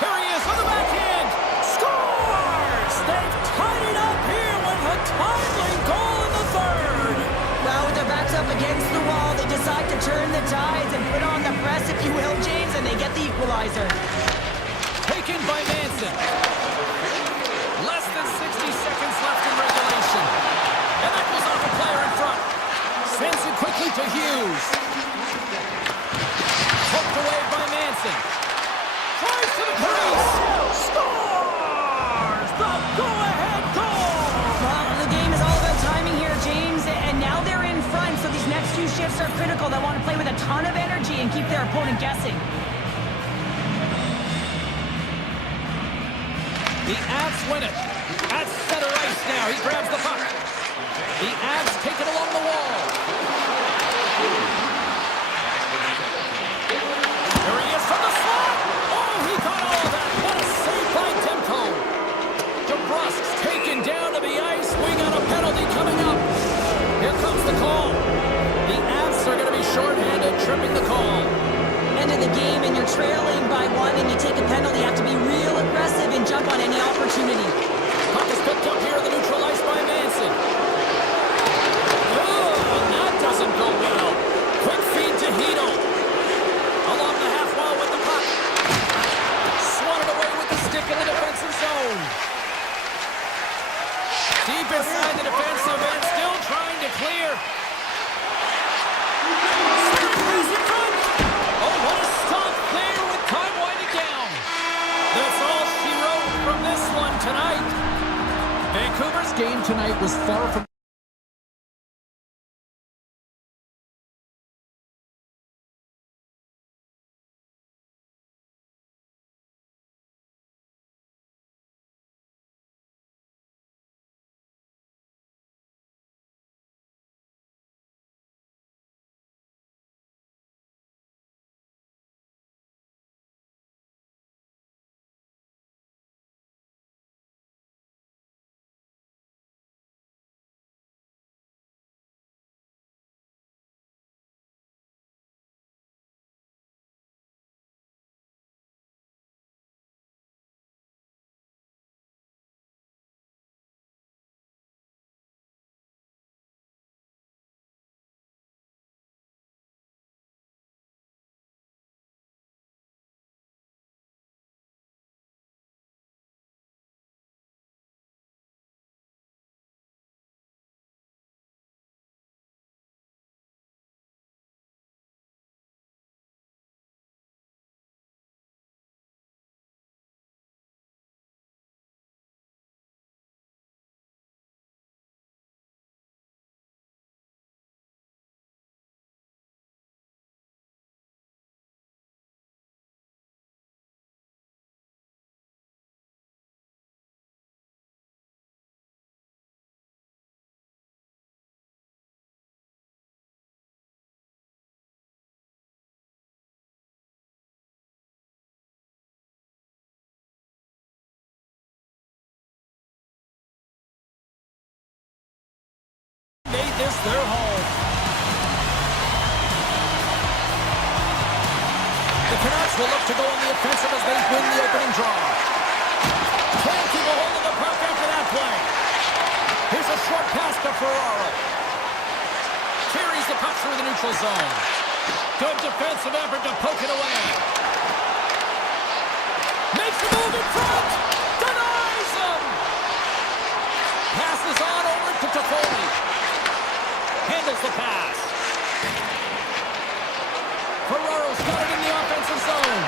Here he is on the backhand. Scores! They've tied it up here with a timely goal in the third. Well, with their backs up against the wall, they decide to turn the tides and put on the press, if you will, James, and they get the equalizer. Taken by Manson. Less than 60 seconds left in regulation. And that goes off a player in front. Sends it quickly to Hughes. Poked away by Manson. Tries to the crease. Scores! The go-ahead goal! Well, the game is all about timing here, James, and now they're in front, so these next few shifts are critical. They want to play with a ton of energy and keep their opponent guessing. The Avs win it. At center ice now. He grabs the puck. The Avs take it along the wall. There he is from the slot. Oh, he got all of that. What a save by Demko. DeBrusk's taken down to the ice. We got a penalty coming up. Here comes the call. The Avs are going to be shorthanded, tripping the call. End of the game and you're trailing by one and you take a penalty, you have to be real aggressive and jump on any opportunity. Puck is picked up here in the neutral ice by Manson. Oh, and that doesn't go well. Quick feed to Hito. Along the half wall with the puck. Swatted away with the stick in the defensive zone. Deep inside the defensive end, still trying to clear. He's in front. Oh, what a stop there with time winding down. That's all she wrote from this one tonight. Vancouver's game tonight was far from this their home. The Canucks will look to go on the offensive as they win the opening draw. Can't keep a hold of the puck after that play. Here's a short pass to Ferraro. Carries the puck through the neutral zone. Good defensive effort to poke it away. Makes the move in front. Denies him. Passes on over to Toffoli. Handles the pass. Ferraro's got it in the offensive zone.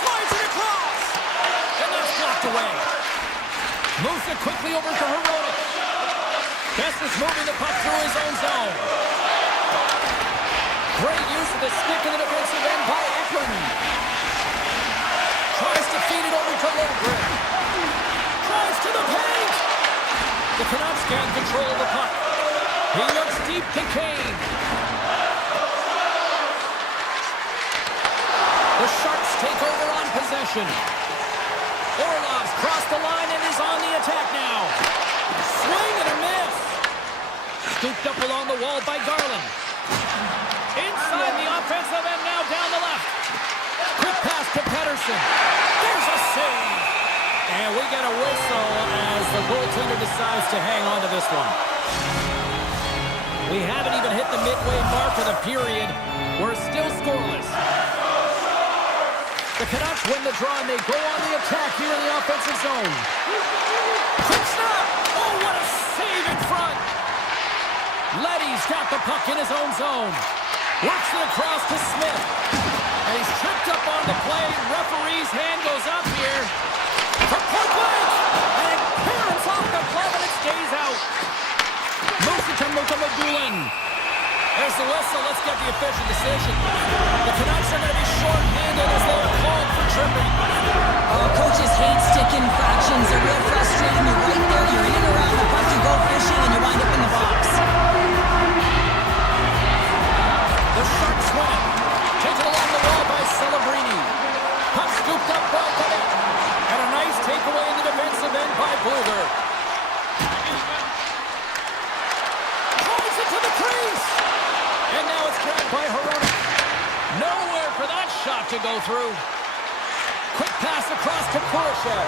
Slides it across. And that's blocked away. Moves it quickly over to Hirota. Best is moving the puck through his own zone. Great use of the stick in the defensive end by Eklund. Tries to feed it over to Lundgren. Tries to the paint. The Canucks gain control of the puck. He looks deep to Kane. The Sharks take over on possession. Orlov's crossed the line and is on the attack now. Swing and a miss. Scooped up along the wall by Garland. Inside the offensive end now down the left. Quick pass to Pettersson. There's a save. And we get a whistle as the goaltender decides to hang on to this one. We haven't even hit the midway mark of the period. We're still scoreless. The Canucks win the draw and they go on the attack here in the offensive zone. Quick snap! Oh, what a save in front! Leddy's got the puck in his own zone. Works it across to Smith. And he's tripped up on the play. Referee's hand goes up here. For point blank! And it clearance off the glove and it stays out. Moves it to Mukamagulin. There's the whistle. Let's get the official decision. The Canucks are going to be short-handed as they are called for tripping. Oh, coaches hate stick infractions. They're real frustrating. You're right there. You're in and around the puck. You go fishing and you wind up in the box. The Sharks win it. Taken along the wall by Celebrini. Puck scooped up well to net. And a nice takeaway in the defensive end by Bluger. Drives it to the crease. And now it's grabbed by Hirota. Nowhere for that shot to go through. Quick pass across to Kurashev.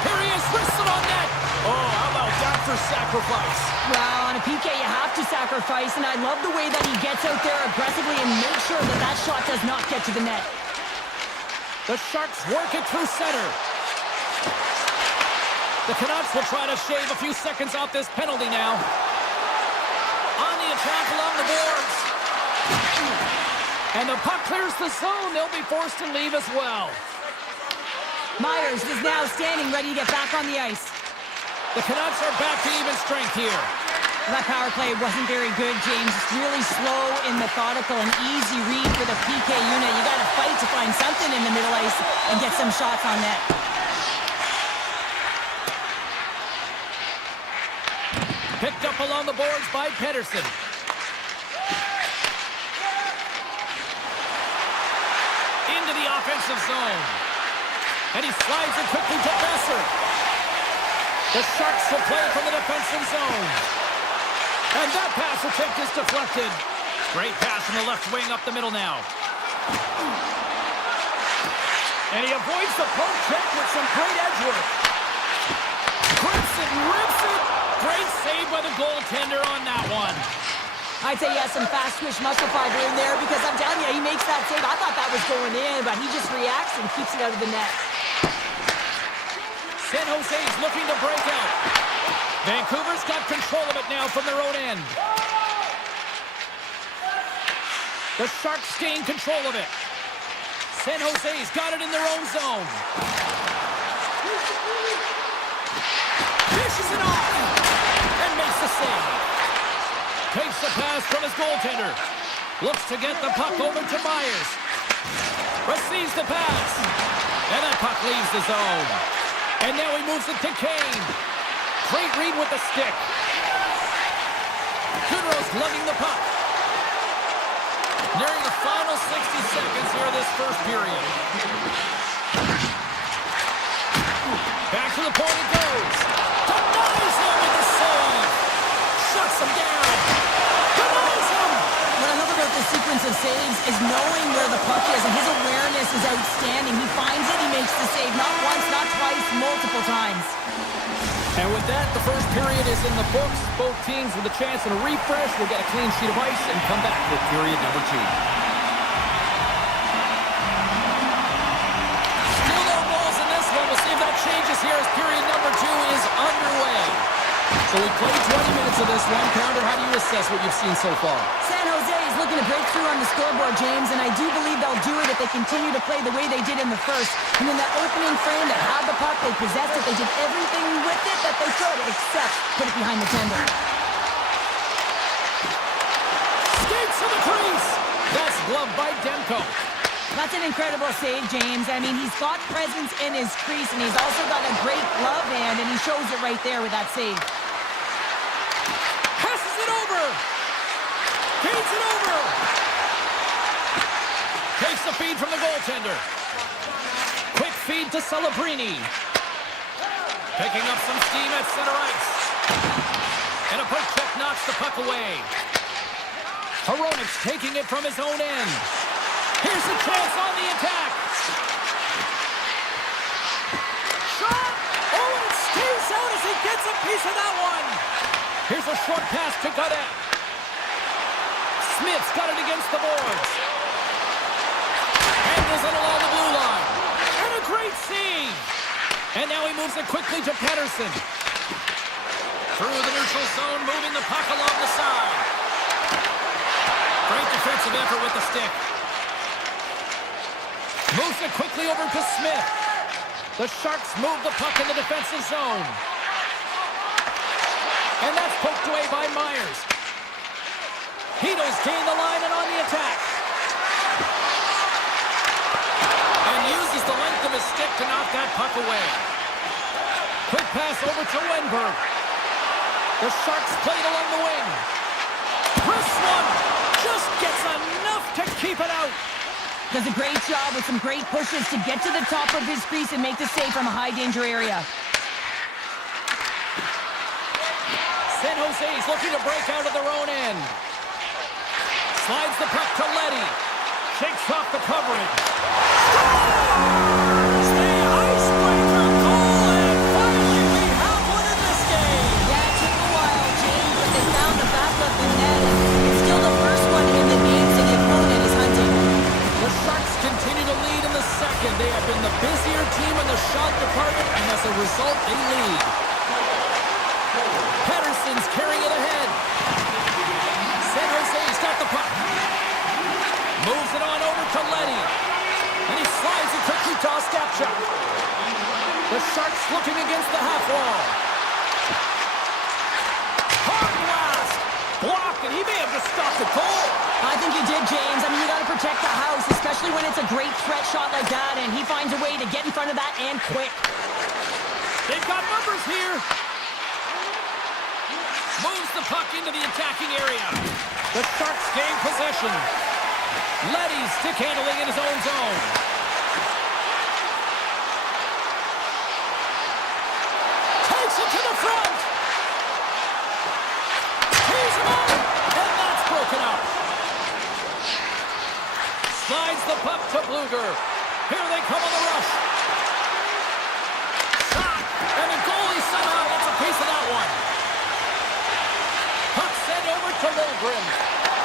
Here he is, wristed on net. Oh, how about that for sacrifice? Well, on a PK, you have to sacrifice, and I love the way that he gets out there aggressively and makes sure that that shot does not get to the net. The Sharks work it through center. The Canucks will try to shave a few seconds off this penalty now. On the attack along the boards. And the puck clears the zone. They'll be forced to leave as well. Myers is now standing ready to get back on the ice. The Canucks are back to even strength here. That power play wasn't very good, James. It's really slow and methodical and easy read for the PK unit. You got to fight to find something in the middle ice and get some shots on net. Picked up along the boards by Pettersson. Into the offensive zone. And he slides it quickly to Besser. The Sharks will play from the defensive zone. And that pass attempt is deflected. Great pass from the left wing up the middle now. And he avoids the poke check with some great edge work. Grips it, rips it. Great save by the goaltender on that one. I'd say he has some fast twitch muscle fiber in there because I'm telling you, he makes that save. I thought that was going in, but he just reacts and keeps it out of the net. San Jose's looking to break out. Vancouver's got control of it now from their own end. The Sharks gain control of it. San Jose's got it in their own zone. Dishes it off and makes the save. Takes the pass from his goaltender. Looks to get the puck over to Myers. Receives the pass. And that puck leaves the zone. And now he moves it to Kane. Great read with the stick. Goodrow's lugging the puck. Nearing the final 60 seconds here of this first period. Back to the point it goes. Denies him with the save. Shuts him down. Denies him. What I love about this sequence of saves is knowing where the puck is, and his awareness is outstanding. He finds it, he makes the save not once, not twice, multiple times. And with that, the first period is in the books. Both teams with a chance at a refresh will get a clean sheet of ice and come back with period number 2. Still no goals in this one. We'll see if that changes here as period number 2 is underway. So we played 20 minutes of this one. Pounder, how do you assess what you've seen so far? San Jose is looking to break through on the scoreboard, James, and I do believe they'll do it if they continue to play the way they did in the first. And in that opening frame, they had the puck, they possessed it, they did everything with it that they could, except put it behind the tender. Skates to the crease. That's gloved by Demko. That's an incredible save, James. I mean, he's got presence in his crease, and he's also got a great glove hand, and he shows it right there with that save. Passes it over. Feeds it over. Takes the feed from the goaltender. Quick feed to Celebrini. Picking up some steam at center ice. And a poke check knocks the puck away. Hronik's taking it from his own end. Here's a chance on the attack. Shot! Oh, and it stays out as he gets a piece of that one. Here's a short pass to Godet. Smith's got it against the boards. Handles it along the blue line. And a great save. And now he moves it quickly to Pettersson. Through the neutral zone, moving the puck along the side. Great defensive effort with the stick. Moves it quickly over to Smith. The Sharks move the puck in the defensive zone. And that's poked away by Myers. Hedo's gained the line and on the attack. And uses the length of his stick to knock that puck away. Quick pass over to Wenberg. The Sharks played along the wing. This one just gets enough to keep it out. Does a great job with some great pushes to get to the top of his crease and make the save from a high-danger area. San Jose's looking to break out of their own end. Slides the puck to Leddy. Shakes off the coverage. Scores! The icebreaker goal, and finally we have one in this game. Yeah, it took a while, James, but they found the back of the net. It's still the first one in the game, so the opponent is hunting. The Sharks continue to lead in the second. They have been the busier team in the shot department, and as a result, they lead. Pettersson's carrying it ahead. San Jose's got the puck. Moves it on over to Leddy. And he slides it quickly to Ostapchuk. The Sharks looking against the half wall. Hard blast. Blocked, and he may have just stopped the goal. I think he did, James. I mean, you got to protect the house, especially when it's a great threat shot like that, and he finds a way to get in front of that and quick. They've got numbers here. Moves the puck into the attacking area. The Sharks gain possession. Leddy stick handling in his own zone. Takes it to the front. Tees him up. And that's broken up. Slides the puck to Bluger. Here they come on the rush. Shot. And the goalie somehow gets a piece of that one. Puck sent over to Lilgren.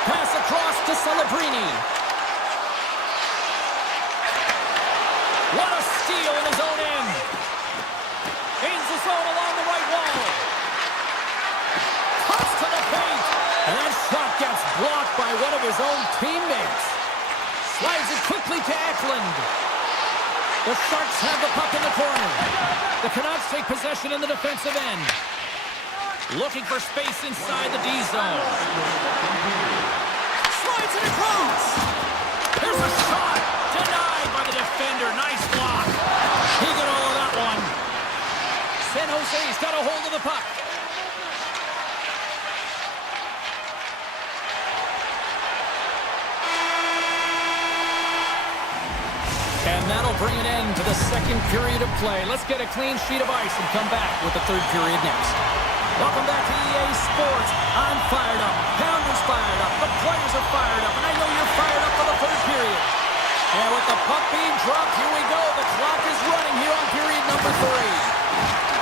Pass across to Celebrini. What a steal in his own end. Gains the zone along the right wall. Cuts to the paint. And that shot gets blocked by one of his own teammates. Slides it quickly to Eklund. The Sharks have the puck in the corner. The Canucks take possession in the defensive end. Looking for space inside the D zone. Slides it across. Here's a shot. Denied by the defender. Nice block. He got all of that one. San Jose's got a hold of the puck. And And that'll bring an end to the second period of play. Let's get a clean sheet of ice and come back with the third period next. Welcome back to EA Sports. I'm fired up. Pounder's fired up. The players are fired up. And I know you're fired up for the third period. And with the puck being dropped, here we go. The clock is running here on period number 3.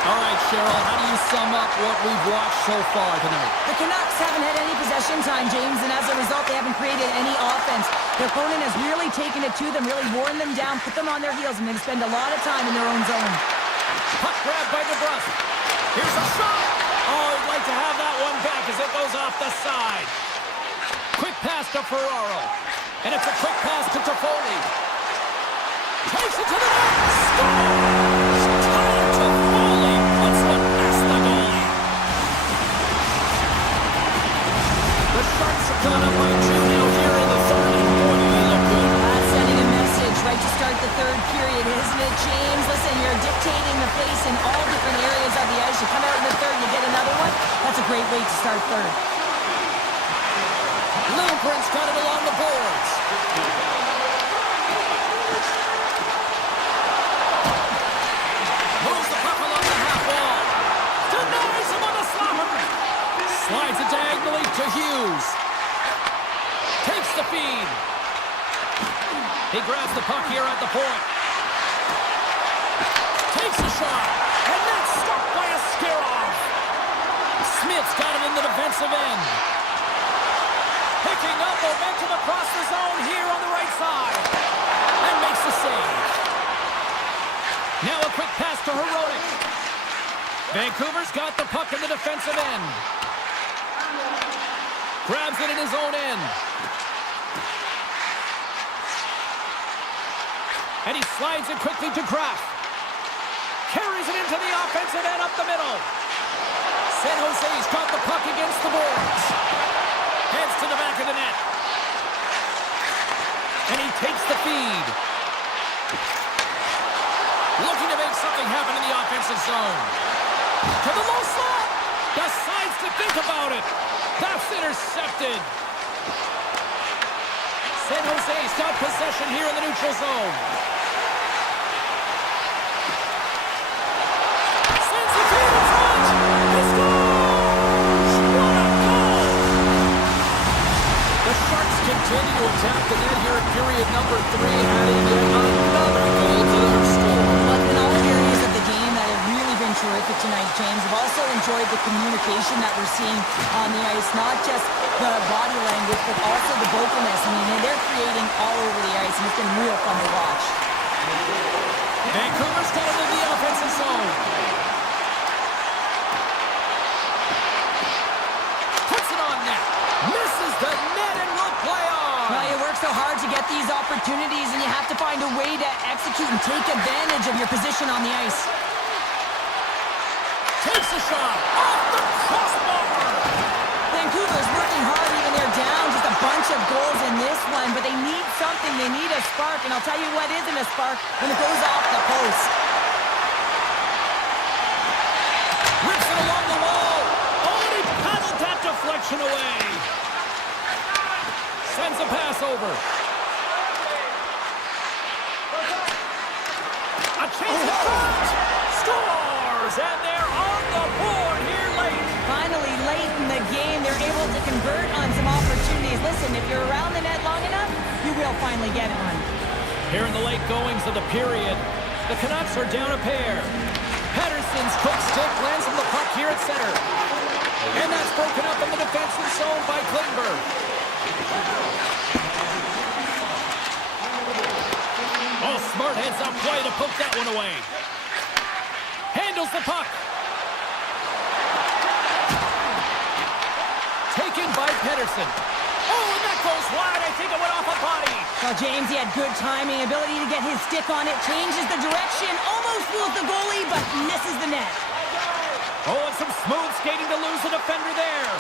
All right, Cheryl, how do you sum up what we've watched so far tonight? The Canucks haven't had any possession time, James, and as a result, they haven't created any offense. Their opponent has really taken it to them, really worn them down, put them on their heels, and they spend a lot of time in their own zone. Puck grab by DeBrusque. Here's a shot. Oh, I'd like to have that one back as it goes off the side. Quick pass to Ferraro. And it's a quick pass to Toffoli. Takes it to the net. Scores! Tyler Toffoli puts one past the goalie. The Sharks have gone up by 2 now here in the third, and boy, do they look good. That's sending a message right to start the third period, isn't it, James? Listen, you're dictating the pace in all different areas of the ice. You come out in the third, you get another one. That's a great way to start third. Lindgren's got it along the boards. Moves the puck along the half wall. Denies him on the slapper. Slides it diagonally to Hughes. Takes the feed. He grabs the puck here at the point. Takes a shot. And that's stopped by a scare-off. Smith's got him in the defensive end. Picking up momentum across the zone here on the right side. And makes the save. Now a quick pass to Herodic. Vancouver's got the puck in the defensive end. Grabs it in his own end. And he slides it quickly to Kraft. Carries it into the offensive end up the middle. San Jose's got the puck against the boards. Heads to the back of the net. And he takes the feed. Looking to make something happen in the offensive zone. To the low slot. Decides to think about it. That's intercepted. San Jose's got possession here in the neutral zone. Sends it in front. He scores! What a goal! The Sharks continue to attack the net here in period number 3, adding yet another goal to their score. But in all areas of the game that have really been terrific tonight, James, I've also enjoyed the communication that we're seeing on the ice, not just the body language, but also the vocalness. I mean, they're creating all over the ice, and it's been real fun to watch. Vancouver's got it in the offensive zone. Puts it on net. Misses the net and will play on. Well, you work so hard to get these opportunities, and you have to find a way to execute and take advantage of your position on the ice. Takes a shot off the crossbar. Vancouver's working hard, even they're down just a bunch of goals in this one, but they need something. They need a spark, and I'll tell you what isn't a spark when it goes off the post. Rips it along the wall. Oh, and he paddled that deflection away. Sends a pass over. A chance to front. Scores, and they're on the board here late. Finally, late in the game, they're able to convert on some opportunities. Listen, if you're around the net long enough, you will finally get one. Here in the late goings of the period, the Canucks are down a pair. Patterson's quick stick lands on the puck here at center. And that's broken up in the defensive zone by Klingberg. Oh, smart heads-up play to poke that one away. Handles the puck. Taken by Pedersen. Oh, and that goes wide. I think it went off a body. Well, James, he had good timing, ability to get his stick on it, changes the direction, almost fools the goalie, but misses the net. Oh, and some smooth skating to lose the defender there.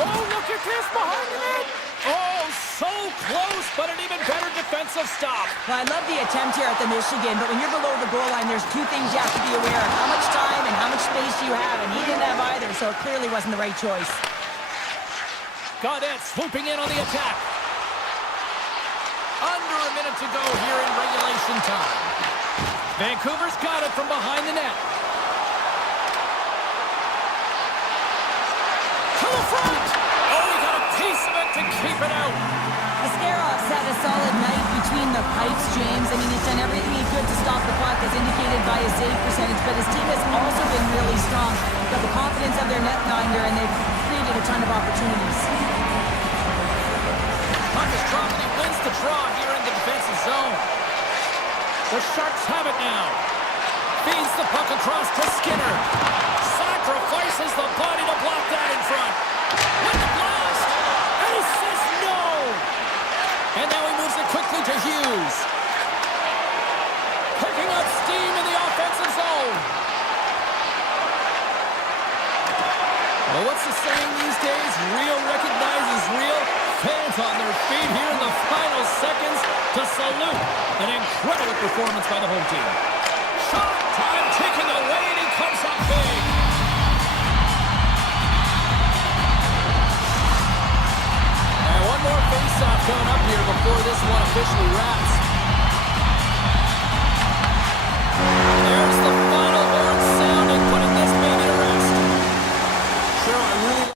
Oh, look at this behind the net. Oh, so close, but an even better defensive stop. Well, I love the attempt here at the Michigan, but when you're below the goal line, there's two things you have to be aware of. How much time and how much space you have, and he didn't have either, so it clearly wasn't the right choice. Gaudette swooping in on the attack. Under a minute to go here in regulation time. Vancouver's got it from behind the net. To the front! Oh, he got a piece of it to keep it out. Ascarov's had a solid night between the pipes, James. I mean, he's done everything he could to stop the puck, as indicated by his save percentage, but his team has also been really strong. Got the confidence of their netminder, and they've created a ton of opportunities. Puck is dropped, and he wins the draw here in the defensive zone. The Sharks have it now. Feeds the puck across to Skinner. Sacrifices the body to block that in front. With the blast! And he says no! And now he moves it quickly to Hughes. Picking up steam in the offensive zone. Well, what's the saying these days? Real recognizes real. Fans on their feet here in the final seconds to salute an incredible performance by the home team. Shot time ticking away, and he comes up big. And one more face-off coming up here before this one officially wraps. There's the final horn sounding, putting this baby to rest. Sure, I really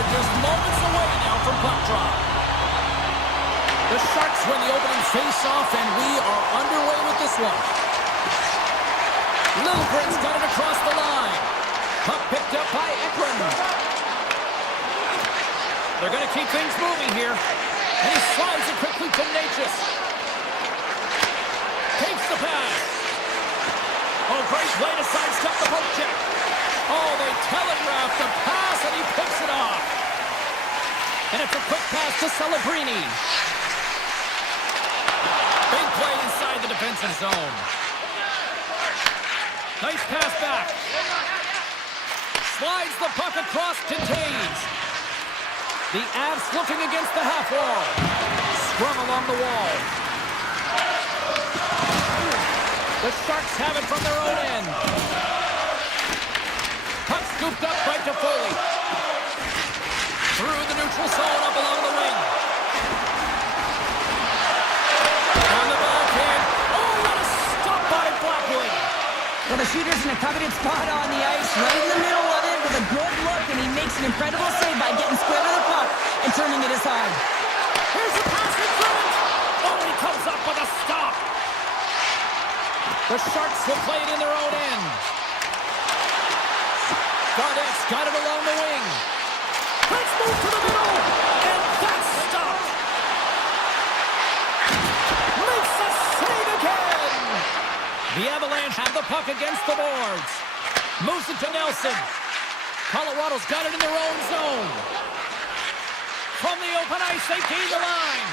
are just moments away now from puck drop. The Sharks win the opening face-off, and we are underway with this one. Lilligren's got it across the line. Puck picked up by Ekman. They're going to keep things moving here. And he slides it quickly to Natchez. Takes the pass. Oh, great way to sidestep the poke check. Oh, they telegraph the pass, and he picks it off. And it's a quick pass to Celebrini. Big play inside the defensive zone. Nice pass back. Slides the puck across to Taves. The Avs looking against the half wall. Scrum along the wall. The Sharks have it from their own end. Puck scooped up by Toffoli. Through the neutral zone up along the wing. On the backhand. Oh, what a stop by Blackwood. Well, the shooter's in a coveted spot on the ice, right in the middle of it with a good look, and he makes an incredible save by getting square to the puck and turning it aside. Here's the pass in front. Oh, he comes up with a stop. The Sharks will play it in their own end. Gardett's got it along the wing. Let's move to the middle. And that's stopped. Makes a save again. The Avalanche have the puck against the boards. Moves it to Nelson. Colorado's got it in their own zone. From the open ice, they gain the line.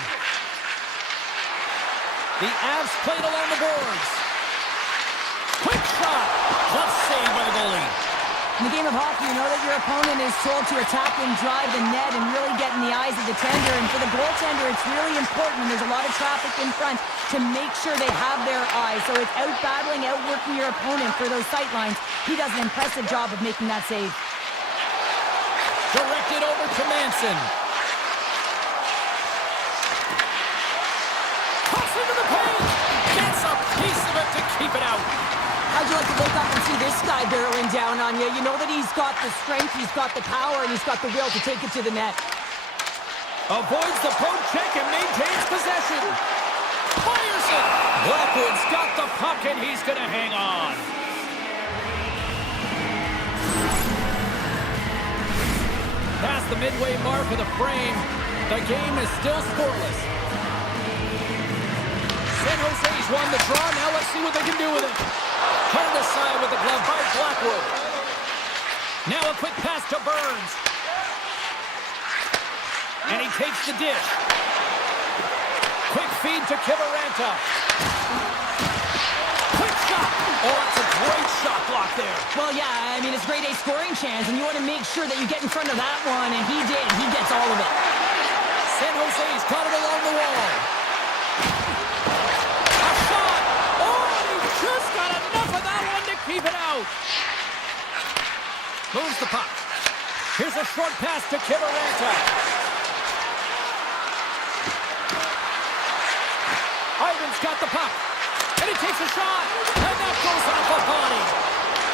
The Avs played along the boards. Quick shot. Tough save by the goalie. In the game of hockey, you know that your opponent is told to attack and drive the net and really get in the eyes of the tender. And for the goaltender, it's really important when there's a lot of traffic in front to make sure they have their eyes. So it's out-battling, outworking your opponent for those sight lines. He does an impressive job of making that save. Directed over to Manson. Toss into the paint. Gets a piece of it to keep it out. How'd you like to look up and see this guy barreling down on you? You know that he's got the strength, he's got the power, and he's got the will to take it to the net. Avoids the poke check and maintains possession. Fires it. Blackwood's got the puck, and he's going to hang on. Past the midway mark of the frame, the game is still scoreless. San Jose's won the draw. Now let's see what they can do with it. Turned aside with the glove by Blackwood. Now a quick pass to Burns. And he takes the dish. Quick feed to Kivaranta. Quick shot. Oh, it's a great shot block there. Well, yeah, I mean, it's grade A scoring chance, and you want to make sure that you get in front of that one, and he did. He gets all of it. San Jose's got it along the wall. A shot. Oh, and he just got enough of that one to keep it out. Moves the puck. Here's a short pass to Kivaranta. Ivan's got the puck. And he takes a shot. And that goes off the body.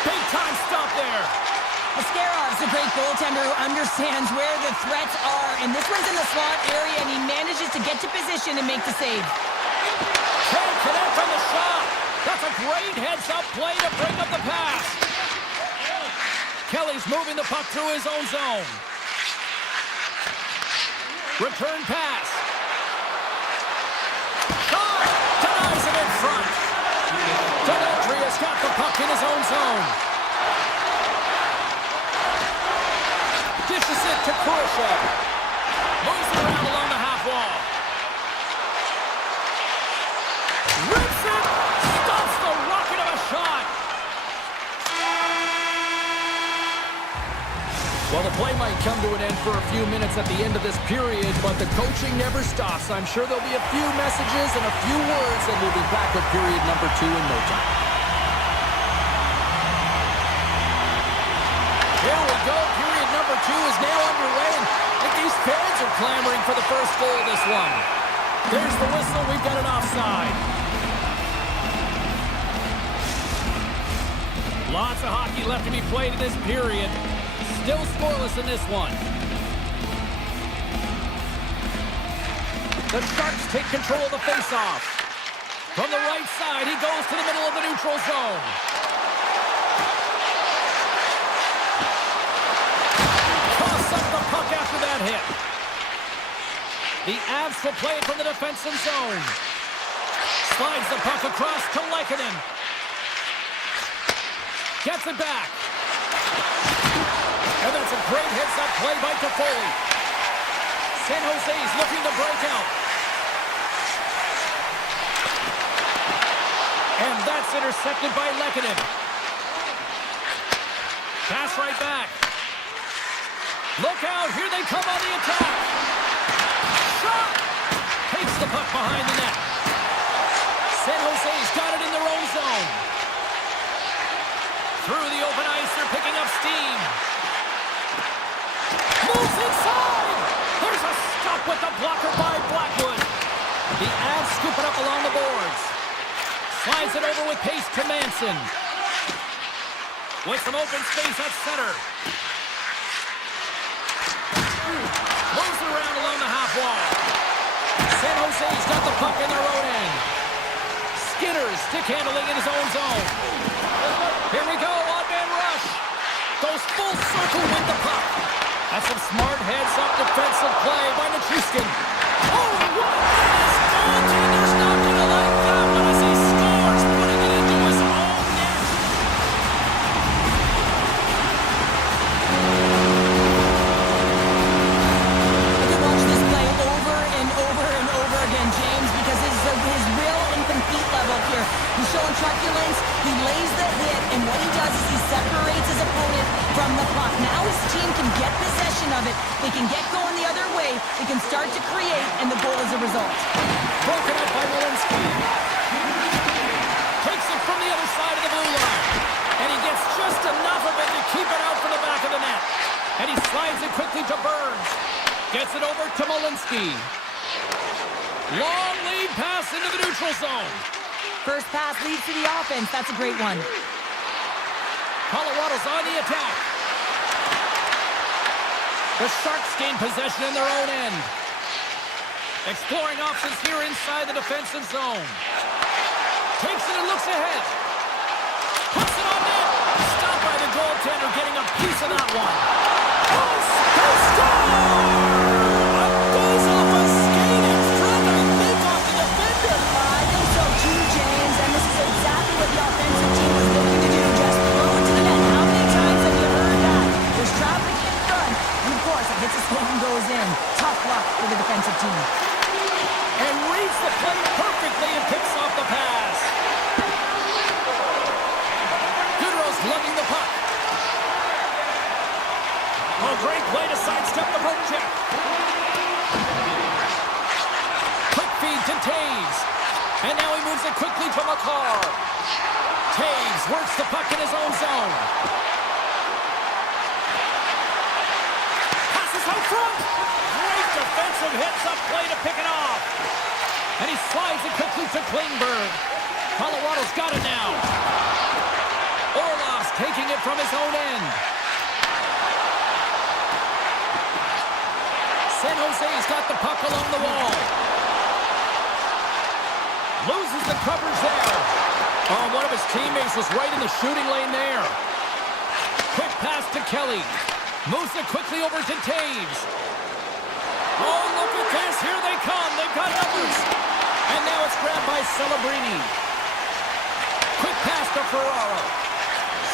Big time stop there. Mascarov's a great goaltender who understands where the threats are, and this one's in the slot area, and he manages to get to position and make the save. Can't connect from the shot. That's a great heads-up play to break up the pass. Kelly's moving the puck through his own zone. Return pass. Shot! Denies it in front. Demetrius got the puck in his own zone. Dishes it to Khrushchev. Moves it around along the half wall. Rips it. Stops the rocket of a shot. Well, the play might come to an end for a few minutes at the end of this period, but the coaching never stops. I'm sure there'll be a few messages and a few words, and we'll be back with period number 2 in no time. Here we go. Period number 2 is now underway, and I think these fans are clamoring for the first goal of this one. There's the whistle. We've got an offside. Lots of hockey left to be played in this period. Still scoreless in this one. The Sharks take control of the faceoff. From the right side, he goes to the middle of the neutral zone. Toss up the puck after that hit. The Avs will play it from the defensive zone. Slides the puck across to Lehkonen. Gets it back. And that's a great heads-up play by Toffoli. San Jose's looking to break out. And that's intercepted by Lehkonen. Pass right back. Look out, here they come on the attack. Shot! Takes the puck behind the net. San Jose's got it in their own zone. Through the open ice, they're picking up steam. Moves inside! There's a stop with the blocker by Blackwood. The Avs scoop it up along the boards. Slides it over with pace to Manson. With some open space at center. Moves it around along the half wall. San Jose's got the puck in their own end. Skinner's stick handling in his own zone. Here we go, on-man rush. Goes full circle with the puck. That's some smart heads-up defensive play by Nichushkin. Oh, what is goaltender's not gonna like that one as he scores, putting it into his own net. I could watch this play over and over and over again, James, because his real incomplete level here. He's showing truculence, he lays the hit, and what he does is he separates his opponent from the puck. Now his team can get possession of it, they can get going the other way, they can start to create, and the goal is a result. Broken up by Walensky. Takes it from the other side of the blue line. And he gets just enough of it to keep it out from the back of the net. And he slides it quickly to Burns. Gets it over to Walensky. Long lead pass into the neutral zone. First pass leads to the offense. That's a great one. Colorado's on the attack. The Sharks gain possession in their own end. Exploring options here inside the defensive zone. Takes it and looks ahead. Puts it on net. Stopped by the goaltender, getting a piece of that one. They score! Up goes off a skate in front, I think, off the defender. I think so too, James, and this is exactly what the offensive team was looking to do. Just throw it to the net. How many times have you heard that? There's traffic in front, and of course, it hits a stick and goes in. Tough luck for the defensive team. And reads the play perfectly and picks off the pass. Goodrow's lugging the puck. Oh, great play to sidestep the poke check. Quick feed to Taves. And now he moves it quickly to McCarr. Taves works the puck in his own zone. Passes out front. Great defensive hits-up play to pick it off. And he slides it quickly to Klingberg. Colorado's got it now. Orlov's taking it from his own end. San Jose's got the puck along the wall. Loses the coverage there. Oh, one of his teammates was right in the shooting lane there. Quick pass to Kelly. Moves it quickly over to Taves. Oh, look at this. Here they come. They've got numbers. And now it's grabbed by Celebrini. Quick pass to Ferraro.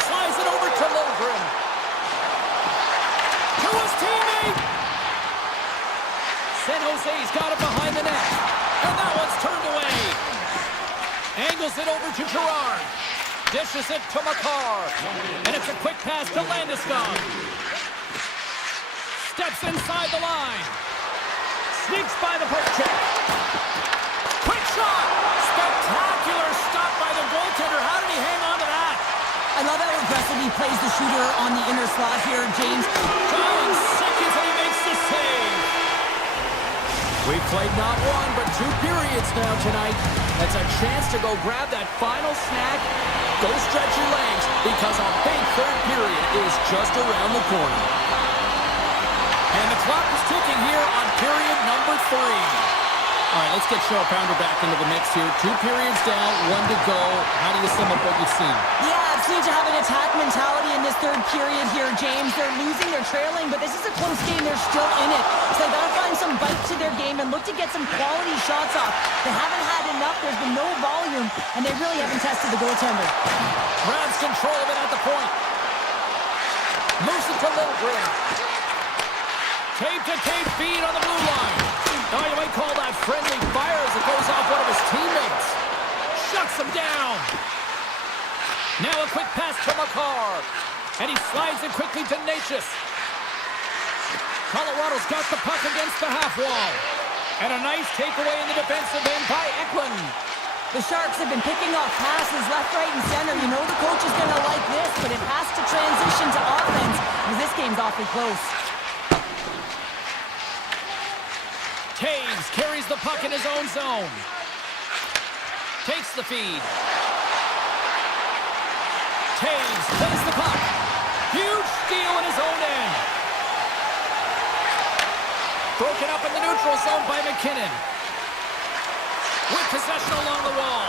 Slides it over to Lundgren. To his teammate. San Jose's got it behind the net. And that one's turned away. Angles it over to Girard. Dishes it to McCarr. And it's a quick pass to Landeskog. Steps inside the line. Sneaks by the poke check. Quick shot. Spectacular stop by the goaltender. How did he hang on to that? I love how aggressively he plays the shooter on the inner slot here, James. 9 seconds and he makes the save. We've played not one, but 2 periods now tonight. That's a chance to go grab that final snack. Go stretch your legs, because a big third period is just around the corner. And the clock is ticking here on period number 3. All right, let's get Cheryl Pounder back into the mix here. 2 periods down, 1 to go. How do you sum up what you've seen? Yeah, seems to have an attack mentality in this third period here, James. They're losing, they're trailing, but this is a close game. They're still in it. So they got to find some bite to their game and look to get some quality shots off. They haven't had enough. There's been no volume, and they really haven't tested the goaltender. Grabs control of it at the point. Moves it to Lilgren. Tape feed on the blue line. Oh, you might call that friendly fire as it goes off one of his teammates. Shuts him down. Now a quick pass to McCarr. And he slides it quickly to Natchez. Colorado's got the puck against the half wall. And a nice takeaway in the defensive end by Eklund. The Sharks have been picking off passes left, right, and center. You know the coach is going to like this, but it has to transition to offense because this game's awfully close. Taves carries the puck in his own zone. Takes the feed. Taves plays the puck. Huge steal in his own end. Broken up in the neutral zone by McKinnon. With possession along the wall.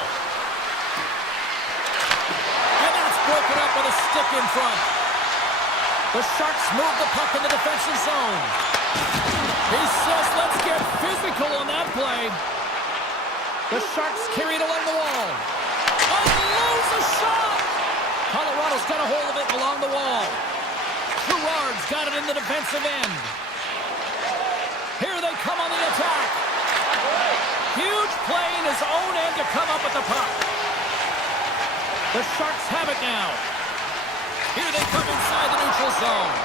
And that's broken up with a stick in front. The Sharks move the puck in the defensive zone. He says, let's get physical on that play. The Sharks carry it along the wall. Unloads a shot! Colorado's got a hold of it along the wall. Gerard's got it in the defensive end. Here they come on the attack. Huge play in his own end to come up with the puck. The Sharks have it now. Here they come inside the neutral zone.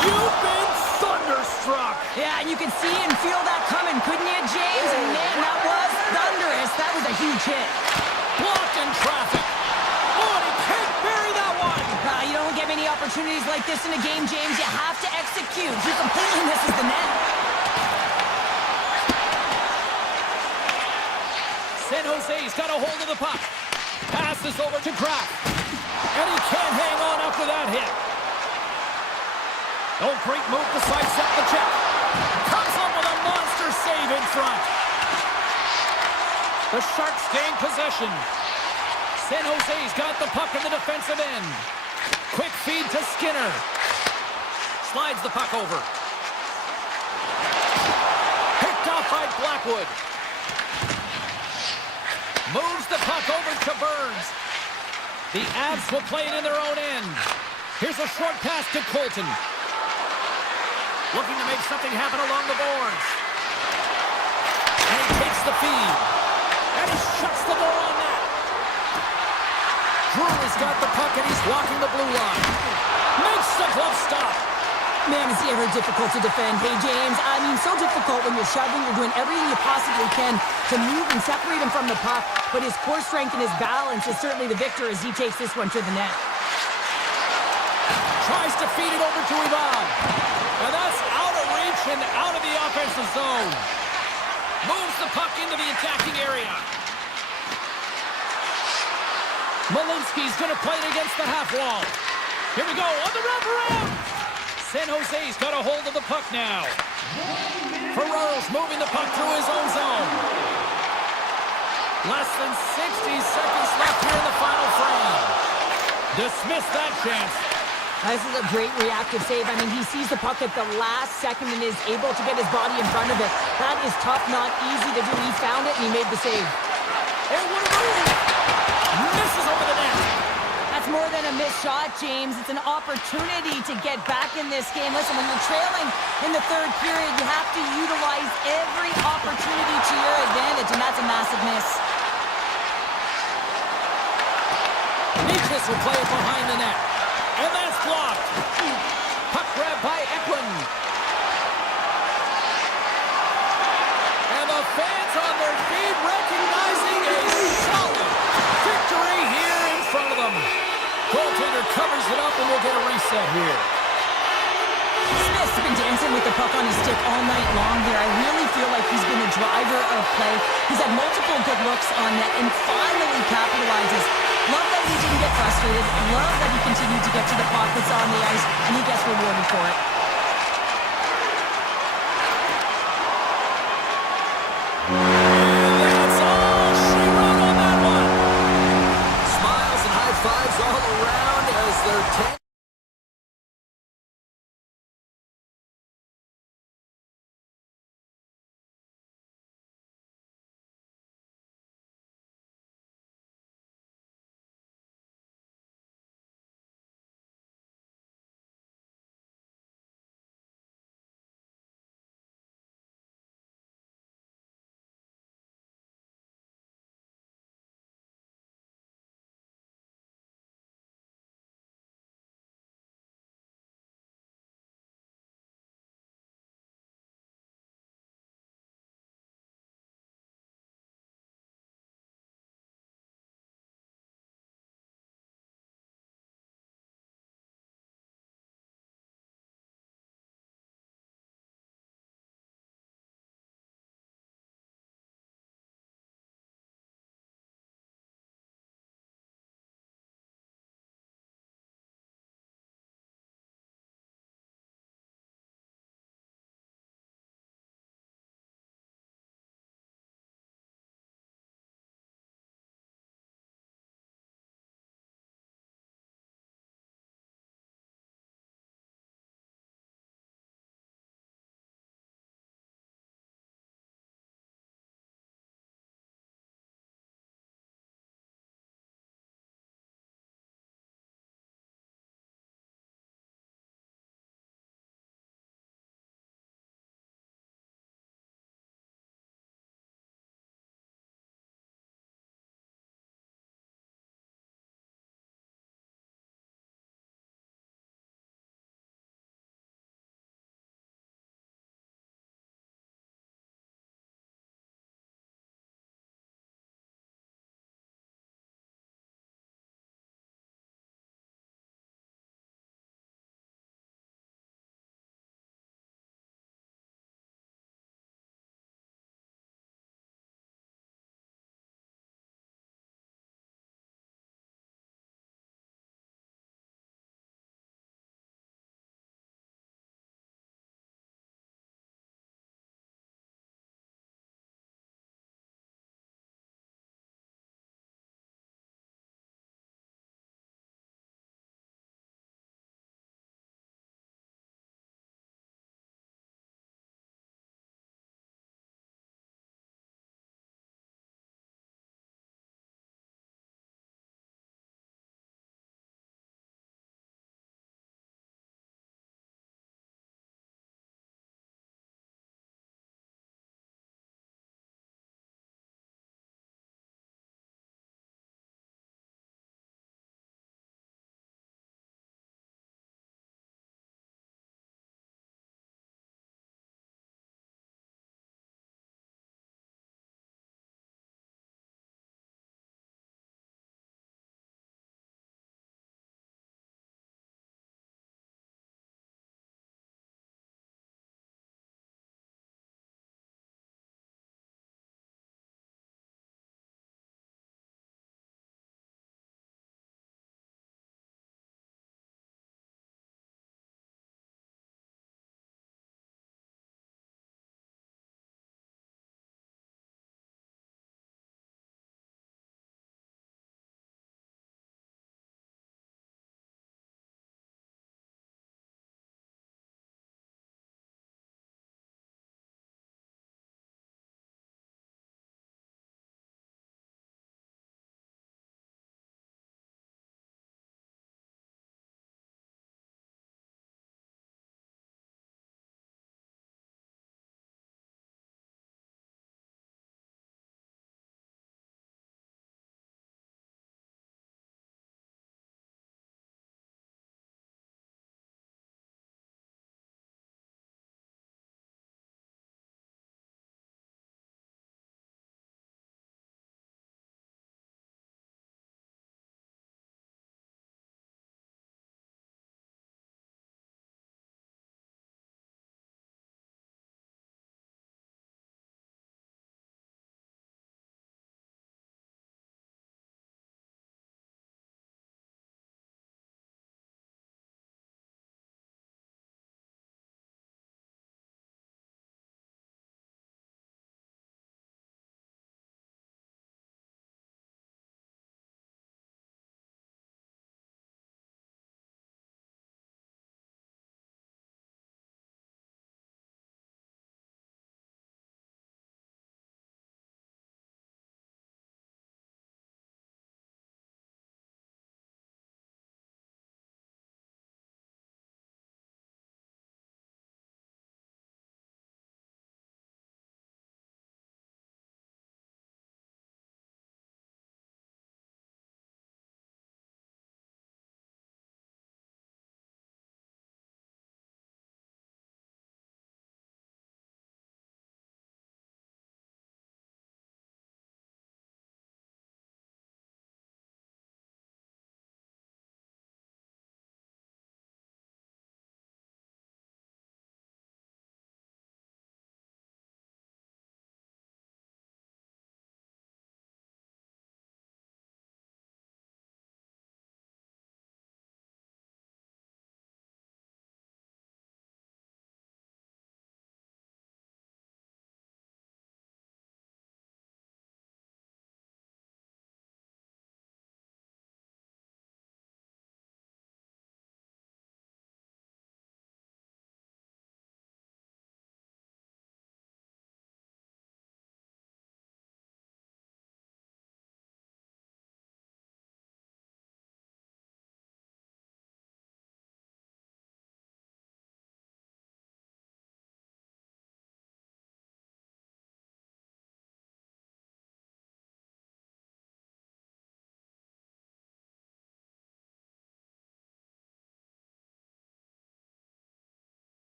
You've been thunderstruck. Yeah, and you can see and feel that coming, couldn't you, James? And man, that was thunderous. That was a huge hit. Blocked in traffic. Oh, and he can't bury that one. You don't get many opportunities like this in a game, James. You have to execute. He completely misses the net. San Jose's got a hold of the puck. Passes over to Kraft. And he can't hang on after that hit. Oh, great move to sidestep the check. Comes up with a monster save in front. The Sharks gain possession. San Jose's got the puck in the defensive end. Quick feed to Skinner. Slides the puck over. Picked off by Blackwood. Moves the puck over to Burns. The Avs will play it in their own end. Here's a short pass to Colton. Looking to make something happen along the boards. And he takes the feed. And he shuts the door on that. Brewer's got the puck and he's walking the blue line. Makes the glove stop. Man, is he ever difficult to defend. Hey, James, I mean, so difficult when you're shoving, you're doing everything you possibly can to move and separate him from the puck. But his core strength and his balance is certainly the victor as he takes this one to the net. Tries to feed it over to Ivan. And that's out of reach and out of the offensive zone. Moves the puck into the attacking area. Malinsky's going to play it against the half wall. Here we go on the wraparound. San Jose's got a hold of the puck now. Ferraro's moving the puck through his own zone. Less than 60 seconds left here in the final frame. Dismiss that chance. This is a great reactive save. I mean, he sees the puck at the last second and is able to get his body in front of it. That is tough, not easy to do. He found it and he made the save. And what a move! Misses over the net. That's more than a missed shot, James. It's an opportunity to get back in this game. Listen, when you're trailing in the third period, you have to utilize every opportunity to your advantage, and that's a massive miss. Natchez will play it behind the net. And that's blocked. Puck grab by Eklund. And the fans on their feet recognizing a solid victory here in front of them. Goaltender covers it up and we'll get a reset here. Smith's been dancing with the puck on his stick all night long here. I really feel like he's been a driver of play. He's had multiple good looks on net and finally capitalizes. Love that he didn't get frustrated. Love that he continued to get to the puck that's on the ice, and he gets rewarded for it.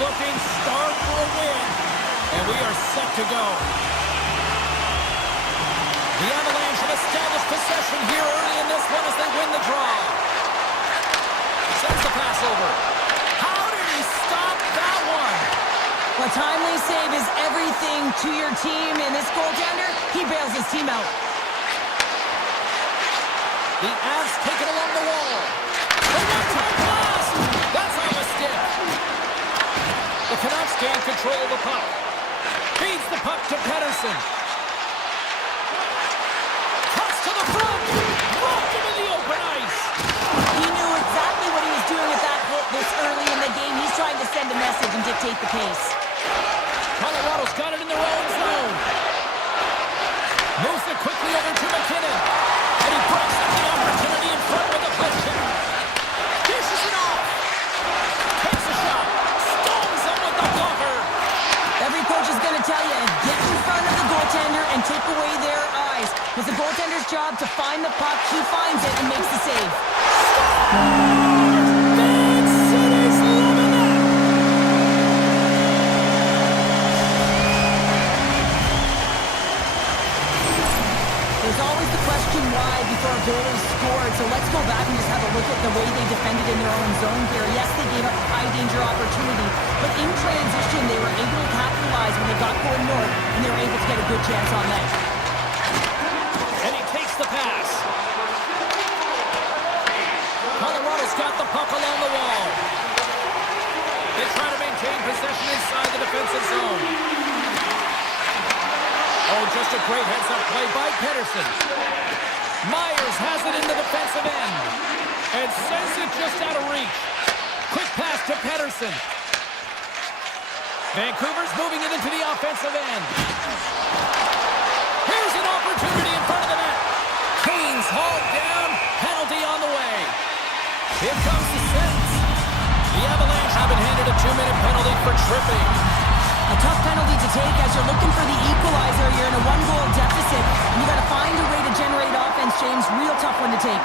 looking starved for a win, and we are set to go. The Avalanche have established possession here early in this one as they win the draw. Sends the pass over. How did he stop that one? A timely save is everything to your team, and this goaltender, he bails his team out. The Avs take it along the wall. The one-time pass! That's on the stick. The Canucks gain control of the puck. Feeds the puck to Pettersson. Cuts to the front. Dropped him in the open ice. He knew exactly what he was doing with that hit this early in the game. He's trying to send a message and dictate the pace. Colorado's got it in their own zone. Moves it quickly over to McKinnon. And he breaks up the opportunity in front with the push check. Dishes it off. Takes a shot. Stones him with the blocker. Every coach is going to tell you, get in front of the goaltender and take away their eyes. It's the goaltender's job to find the puck. He finds it and makes the save. Man City's loving that. There's always the question why before a goal is scored, so let's go back and just have a look at the way they defended in their own zone here. Yes, they gave up a high-danger opportunity, but in transition, they were able to capitalize when they got going north, and they were able to get a good chance on that. And he takes the pass. Colorado's got the puck along the wall. They try to maintain possession inside the defensive zone. Oh, just a great heads-up play by Pettersson. Myers has it in the defensive end. And sends it just out of reach. Quick pass to Pettersson. Vancouver's moving it into the offensive end. Here's an opportunity in front of the net. Kane's hauled down. Penalty on the way. Here comes the sentence. The Avalanche have been handed a 2-minute penalty for tripping. A tough penalty to take as you're looking for the equalizer. You're in a one-goal deficit, and you got to find a way to generate offense, James. Real tough one to take.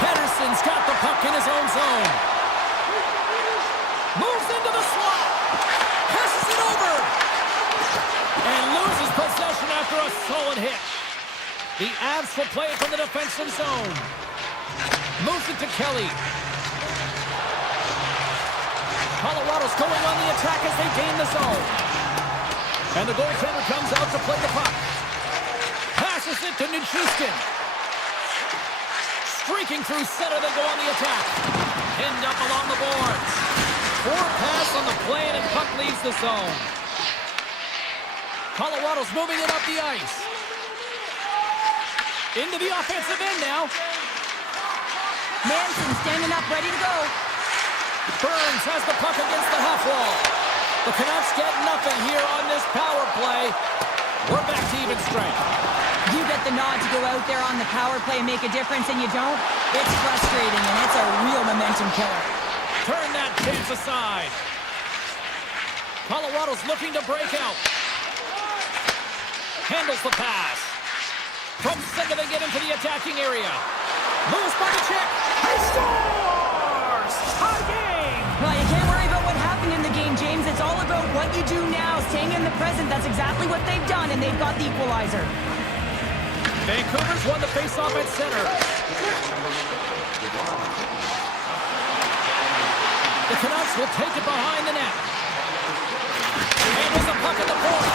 Pettersson's got the puck in his own zone. Moves into the slot. Passes it over. And loses possession after a solid hit. The Avs will play it from the defensive zone. Moves it to Kelly. Colorado's going on the attack as they gain the zone. And the goaltender comes out to play the puck. Passes it to Nichushkin. Streaking through center, they go on the attack. Pinned up along the boards. Forward pass on the play, and puck leaves the zone. Colorado's moving it up the ice. Into the offensive end now. Manson standing up, ready to go. Burns has the puck against the half wall. The Canucks get nothing here on this power play. We're back to even strength. You get the nod to go out there on the power play and make a difference, and you don't. It's frustrating, and it's a real momentum killer. Turn that chance aside. Colorado's looking to break out. Handles the pass. From center, they get into the attacking area. Moves by the check. He scores! Tie game! Well, you can't worry about what happened in the game, James. It's all about what you do now, staying in the present. That's exactly what they've done, and they've got the equalizer. Vancouver's won the face-off at center. The Canucks will take it behind the net. Handles the puck at the point.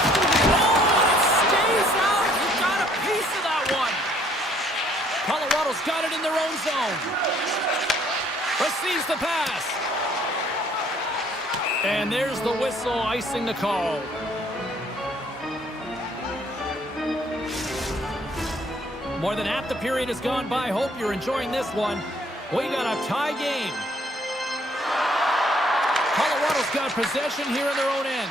Oh, and it stays out. You got a piece of that one. Colorado's got it in their own zone. Receives the pass. And there's the whistle icing the call. More than half the period has gone by. Hope you're enjoying this one. We got a tie game. Colorado's got possession here in their own end.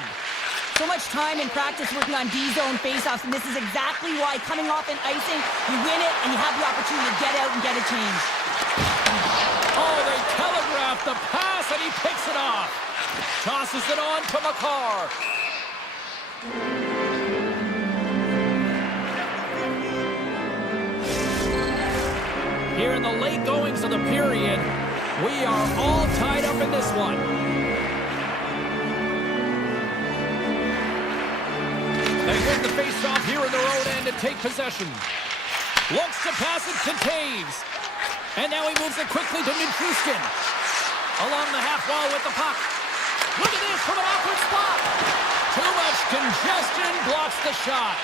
So much time in practice working on D-zone faceoffs, and this is exactly why coming off an icing, you win it, and you have the opportunity to get out and get a change. Oh, they telegraphed the pass, and he picks it off. Tosses it on to Makar. Here in the late goings of the period, We are all tied up in this one. They win the face-off here in their own end and take possession. Looks to pass it to Taves. And now he moves it quickly to Nichushkin. Along the half wall with the puck. Look at this from an awkward spot. Too much congestion blocks the shot.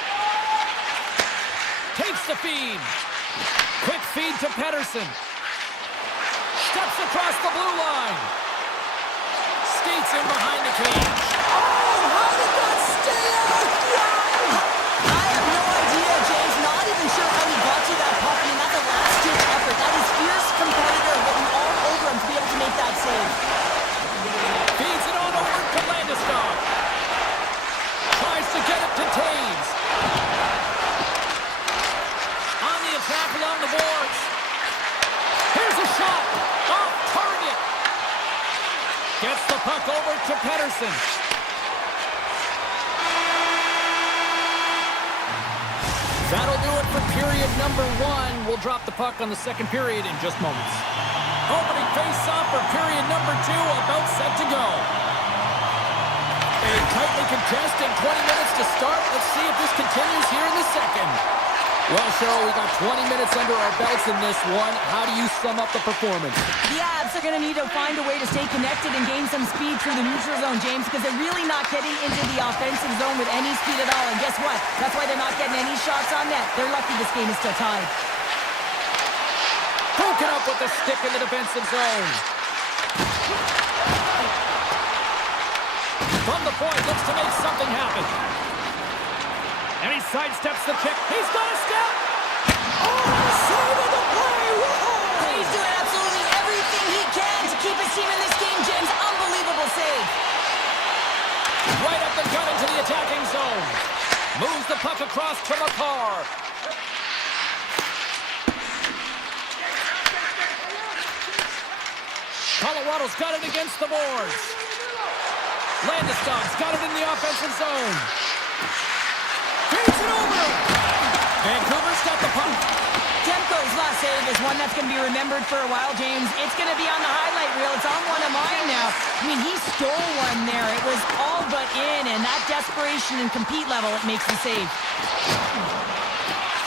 Takes the feed. Quick feed to Pedersen. Steps across the blue line. Skates in behind the cage. Oh, how did that stay out? Yeah! I have no idea, James. Not even sure how he got to that puck. I mean, that's a last-ditch effort. That is fierce competitor looking all over him to be able to make that save. Feeds it on over to Landeskog. Tries to get it to Taves. On the attack along the boards. Here's a shot. Off target. Gets the puck over to Pedersen. That'll do it for period number 1. We'll drop the puck on the second period in just moments. Opening face-off for period number 2, about set to go. A tightly contested 20 minutes to start. Let's see if this continues here in the second. Well, Cheryl, we got 20 minutes under our belts in this one. How do you sum up the performance? The Avs are going to need to find a way to stay connected and gain some speed through the neutral zone, James, because they're really not getting into the offensive zone with any speed at all. And guess what? That's why they're not getting any shots on net. They're lucky this game is still tied. Broken up with the stick in the defensive zone. From the point, looks to make something happen. And he sidesteps the kick. He's got a step! Oh, save of the play! Whoa! He's doing absolutely everything he can to keep his team in this game, James. Unbelievable save. Right up the gut into the attacking zone. Moves the puck across to Makar. Colorado's got it against the boards. Landeskog's got it in the offensive zone. Feeds it over. Vancouver's got the puck. Demko's last save is one that's going to be remembered for a while, James. It's going to be on the highlight reel. It's on one of mine now. I mean, he stole one there. It was all but in, and that desperation and compete level, it makes the save.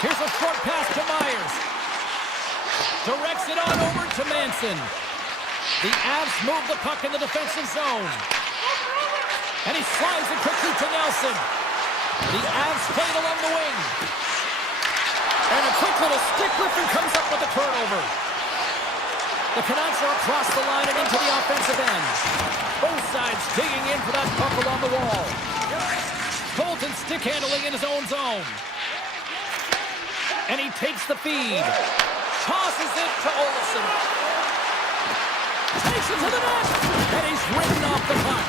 Here's a short pass to Myers. Directs it on over to Manson. The Avs move the puck in the defensive zone. And he slides it quickly to Nelson. The Avs play it along the wing. And a quick little stick lifter comes up with a turnover. The Canucks are across the line and into the offensive end. Both sides digging in for that puck along the wall. Colton stick handling in his own zone. And he takes the feed. Tosses it to Olsen. Takes it to the net. And he's ridden off the puck.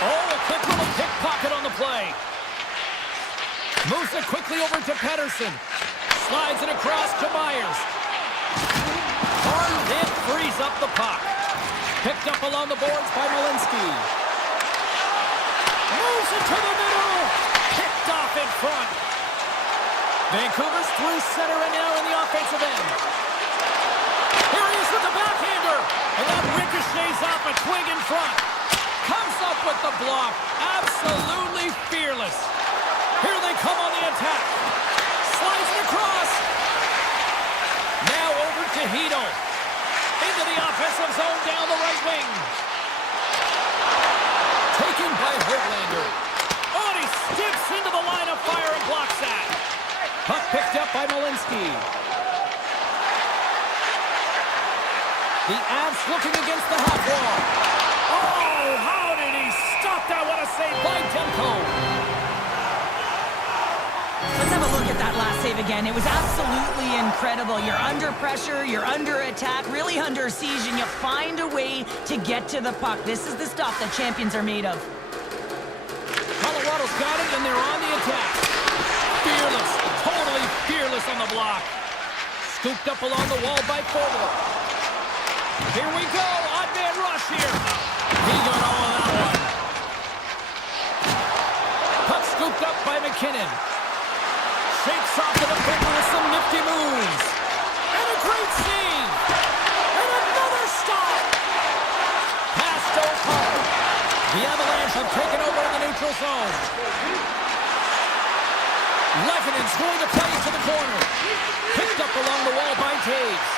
Oh, a quick little pickpocket on the play. Moves it quickly over to Pedersen. Slides it across to Myers. Hard hit frees up the puck. Picked up along the boards by Malinsky. Moves it to the middle. Picked off in front. Vancouver's through center and now in the offensive end. Here he is with the backhander. And that ricochets off a twig in front. Comes up with the block. Absolutely fearless. Here they come on the attack. Slides it across. Now over to Hito. Into the offensive zone down the right wing. Taken by Höglander. Oh, and he skips into the line of fire and blocks that. Puck picked up by Malinsky. The Avs looking against the half wall. Oh, how did he stop that? What a save by Demko. Let's have a look at that last save again. It was absolutely incredible. You're under pressure, you're under attack, really under siege, and you find a way to get to the puck. This is the stuff that champions are made of. Colorado's got it, and they're on the attack. Fearless, totally fearless on the block. Scooped up along the wall by Fogle. Here we go, odd man rush here. He got all of that one. Puck scooped up by McKinnon. Shakes off the defender with some nifty moves. And a great save. And a The Avalanche have taken over in the neutral zone. Lekanen's going to play to the corner. Picked up along the wall by Taves.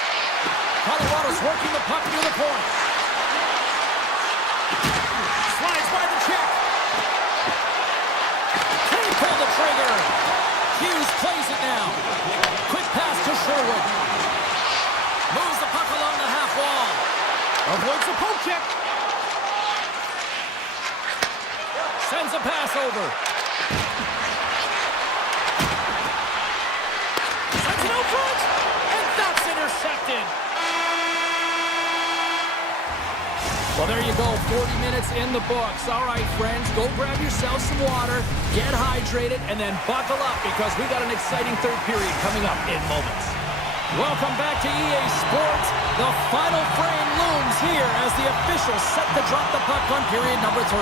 Colorado's working the puck near the point. Slides by the check. Can't pull the trigger. Hughes plays it now. Quick pass to Sherwood. Moves the puck along the half wall. Avoids the poke check. Sends a pass over. Sends it out front. And that's intercepted. Well, there you go. 40 minutes in the books. All right, friends, go grab yourself some water, get hydrated, and then buckle up because we got an exciting third period coming up in moments. Welcome back to EA Sports. The final frame looms here as the officials set to drop the puck on period number 3.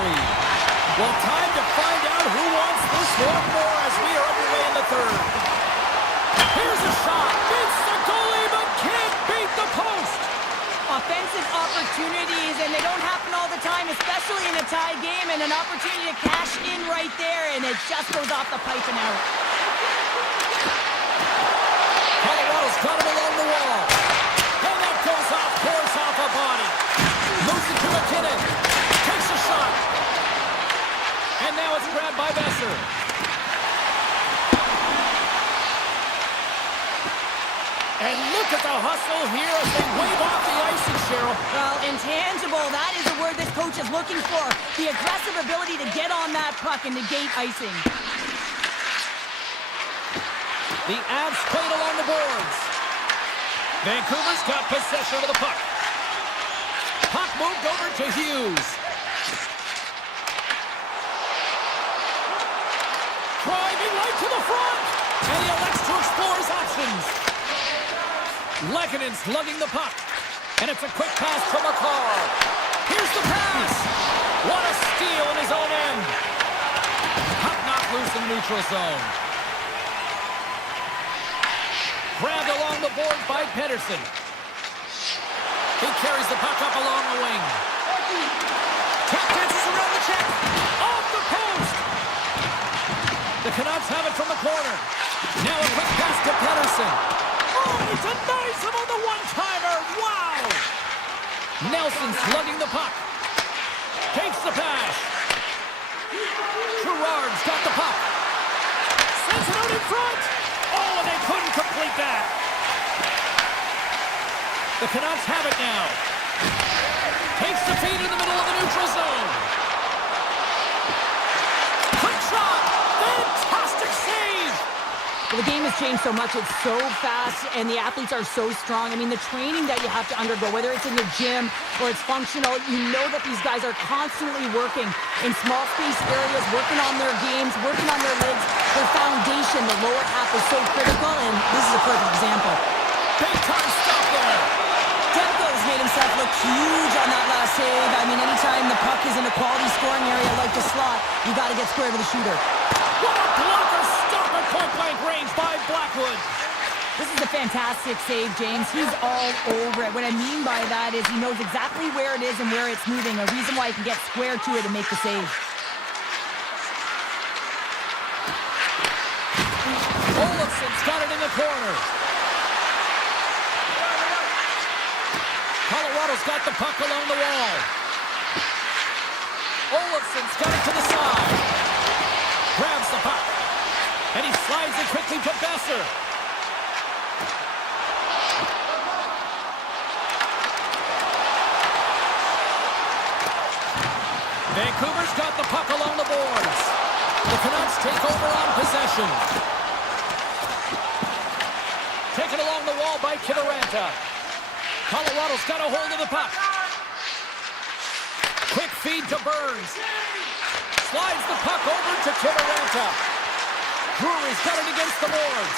Well, time to find out who wants this one more as we are underway in the third. Here's a shot. Beats the goalie, but can't beat the post. Offensive opportunities, and they don't happen all the time, especially in a tie game, and an opportunity to cash in right there, and it just goes off the pipe and out. Colorado's got it along the wall. And that goes off, pours off a body. Moves it to McKinnon. Takes a shot. And now it's grabbed by Besser. And look at the hustle here as they wave off the icing, Cheryl. Well, intangible, that is the word this coach is looking for. The aggressive ability to get on that puck and negate icing. The Avs played along the boards. Vancouver's got possession of the puck. Puck moved over to Hughes. Driving right to the front. And he elects to explore his options. Lekanen's lugging the puck. And it's a quick pass to McCall. Here's the pass. What a steal in his own end. Puck knocked loose in the neutral zone. Grabbed along the board by Pedersen. He carries the puck up along the wing. Tap dances around the check. Off the post. The Canucks have it from the corner. Now a quick pass to Pedersen. Oh, he denies him on the one-timer. Wow! Nelson's lugging the puck. Takes the pass. Gerard's got the puck. Sends it out in front. Oh, and they couldn't complete that. The Canucks have it now. Takes the feed in the middle of the neutral zone. Quick shot. Fantastic save. Well, the game has changed so much. It's so fast, and the athletes are so strong. I mean, the training that you have to undergo, whether it's in the gym or it's functional, you know that these guys are constantly working in small space areas, working on their games, working on their legs. Their foundation, the lower half, is so critical, and this is a perfect example. Big time stop there. Demko's made himself look huge on that last save. I mean, anytime the puck is in a quality scoring area like the slot, you got to get square to the shooter. What a blocker stop at point-blank range by Blackwood. This is a fantastic save, James. He's all over it. What I mean by that is he knows exactly where it is and where it's moving, a reason why he can get square to it and make the save. Olofsson's got it in the corner. Colorado's got the puck along the wall. Olofsson's got it to the side. Grabs the puck. And he slides it quickly to Besser. Vancouver's got the puck along the boards. The Canucks take over on possession. Taken along the wall by Kiviranta. Colorado's got a hold of the puck. Quick feed to Burns. Slides the puck over to Kiviranta. Drury's got it against the boards.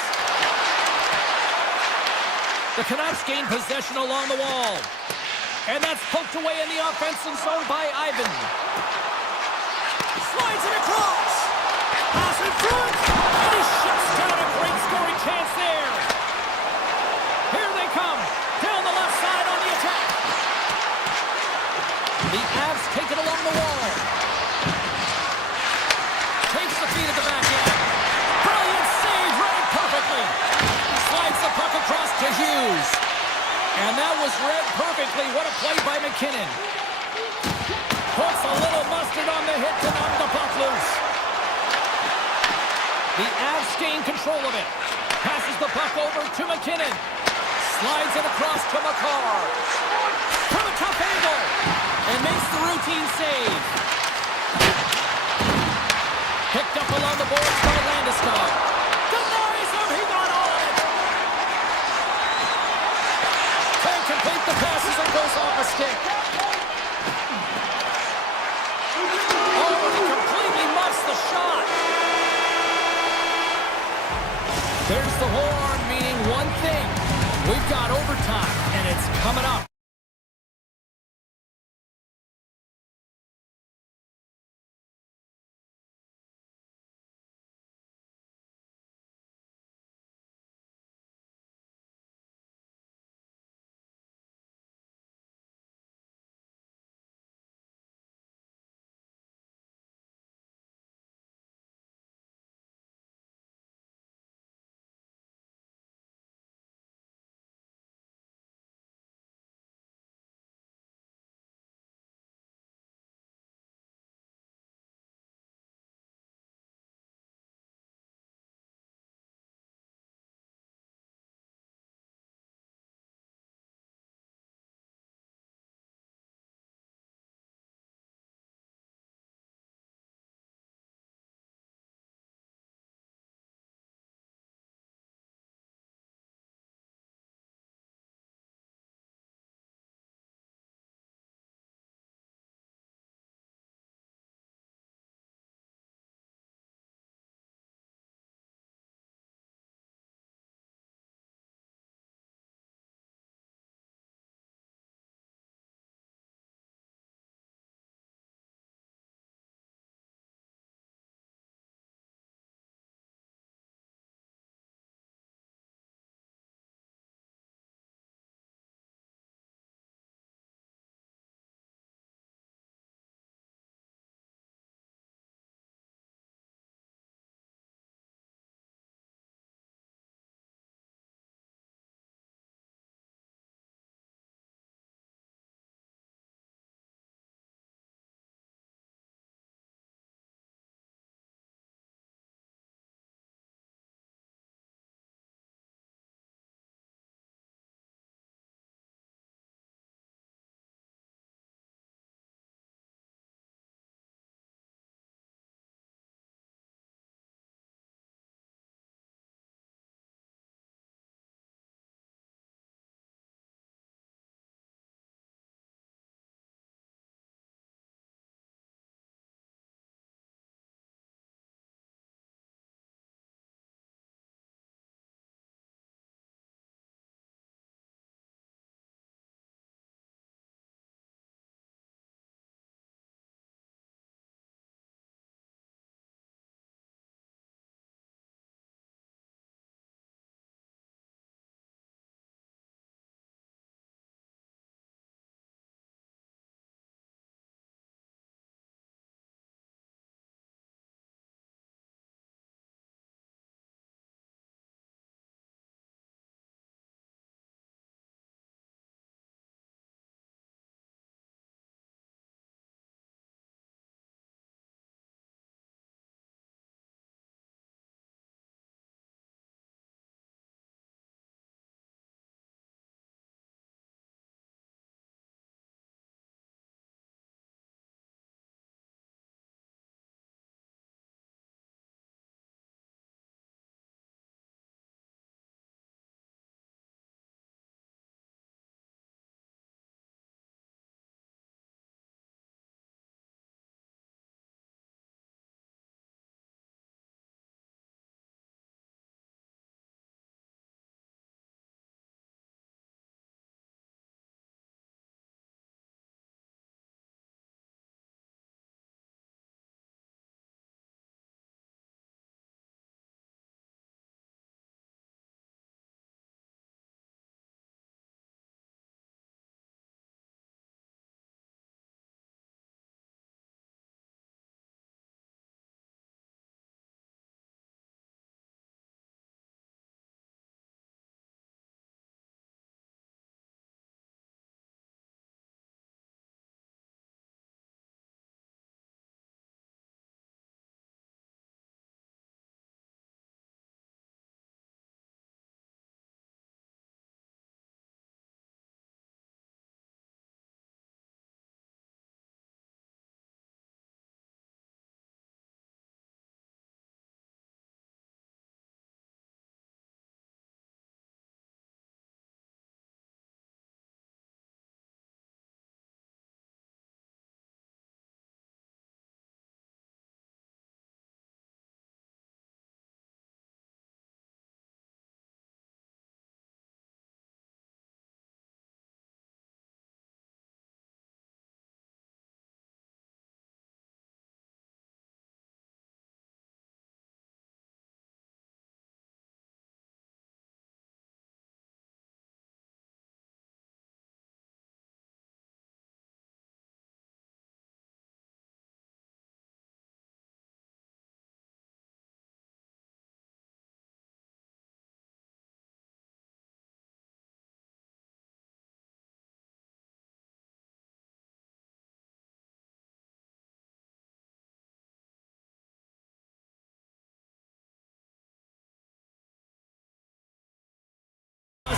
The Canucks gain possession along the wall. And that's poked away in the offensive zone by Ivan. Slides it across. Pass in front. And he shuts down a great scoring chance there. Here they come. Down the left side on the attack. The Avs take it along the wall. And that was read perfectly. What a play by McKinnon. Puts a little mustard on the hit to knock the puck loose. The Avs gain control of it. Passes the puck over to McKinnon. Slides it across to McCarr. From a tough angle. And makes the routine save. Picked up along the boards by Landeskog. Denies him. He got all of it. Can't complete the passes and goes off a stick. Oh, he completely muffs the shot. There's the horn, meaning one thing. We've got overtime, and it's coming up.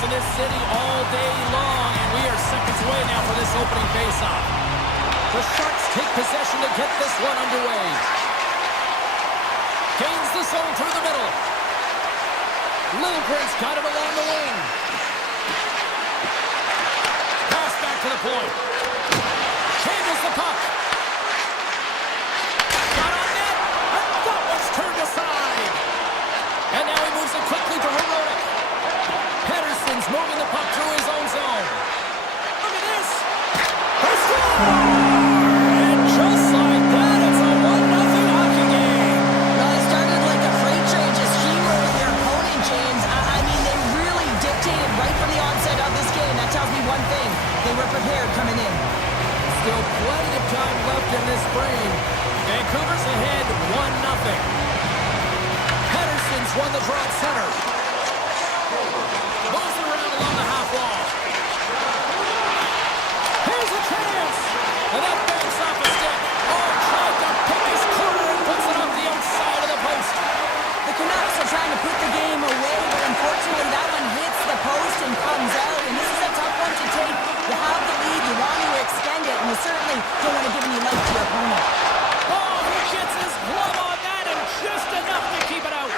in this city all day long, and we are seconds away now for this opening faceoff. The Sharks take possession to get this one underway. Gains the zone through the middle. Lilligren's got it along the wing. Pass back to the point. Handles the puck. Got on net, and that one's turned aside. And now he moves it quickly to Herodic. Pedersen's moving the puck through his own zone. Look at this. They score! And just like that, it's a 1-0 hockey game. Well, it started like a freight train, just steamrolling their opponent, James. I mean, they really dictated right from the onset of this game. That tells me one thing. They were prepared coming in. Still plenty of time left in this frame. Vancouver's ahead 1-0. Pedersen's won the draw at center. Moves it around along the half wall. Here's a chance! And that bounce off a stick. Oh, tried to pick his corner and puts it off the outside of the post. The Canucks are trying to put the game away, but unfortunately that one hits the post and comes out. And this is a tough one to take. You have the lead, you want to extend it, and you certainly don't want to give any life to your opponent. Oh, he gets his glove on that and just enough to keep it out.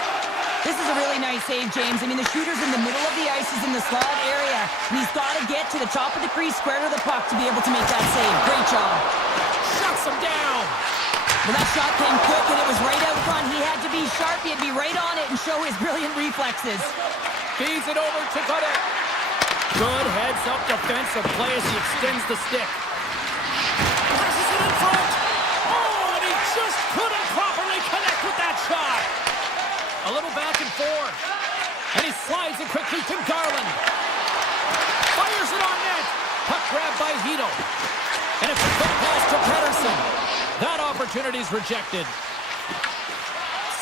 This is a really nice save, James. I mean, the shooter's in the middle of the ice. He's in the slot area, and he's got to get to the top of the crease, square to the puck, to be able to make that save. Great job. Shuts him down. Well, that shot came quick, and it was right out front. He had to be sharp. He had to be right on it and show his brilliant reflexes. Feeds it over to Cutter. Good heads-up defensive play as he extends the stick. Passes it in front. Oh, and he just couldn't properly connect with that shot. A little back and forth. And he slides it quickly to Garland. Fires it on net. Puck grabbed by Hito. And it's a quick pass to Pedersen. That opportunity's rejected.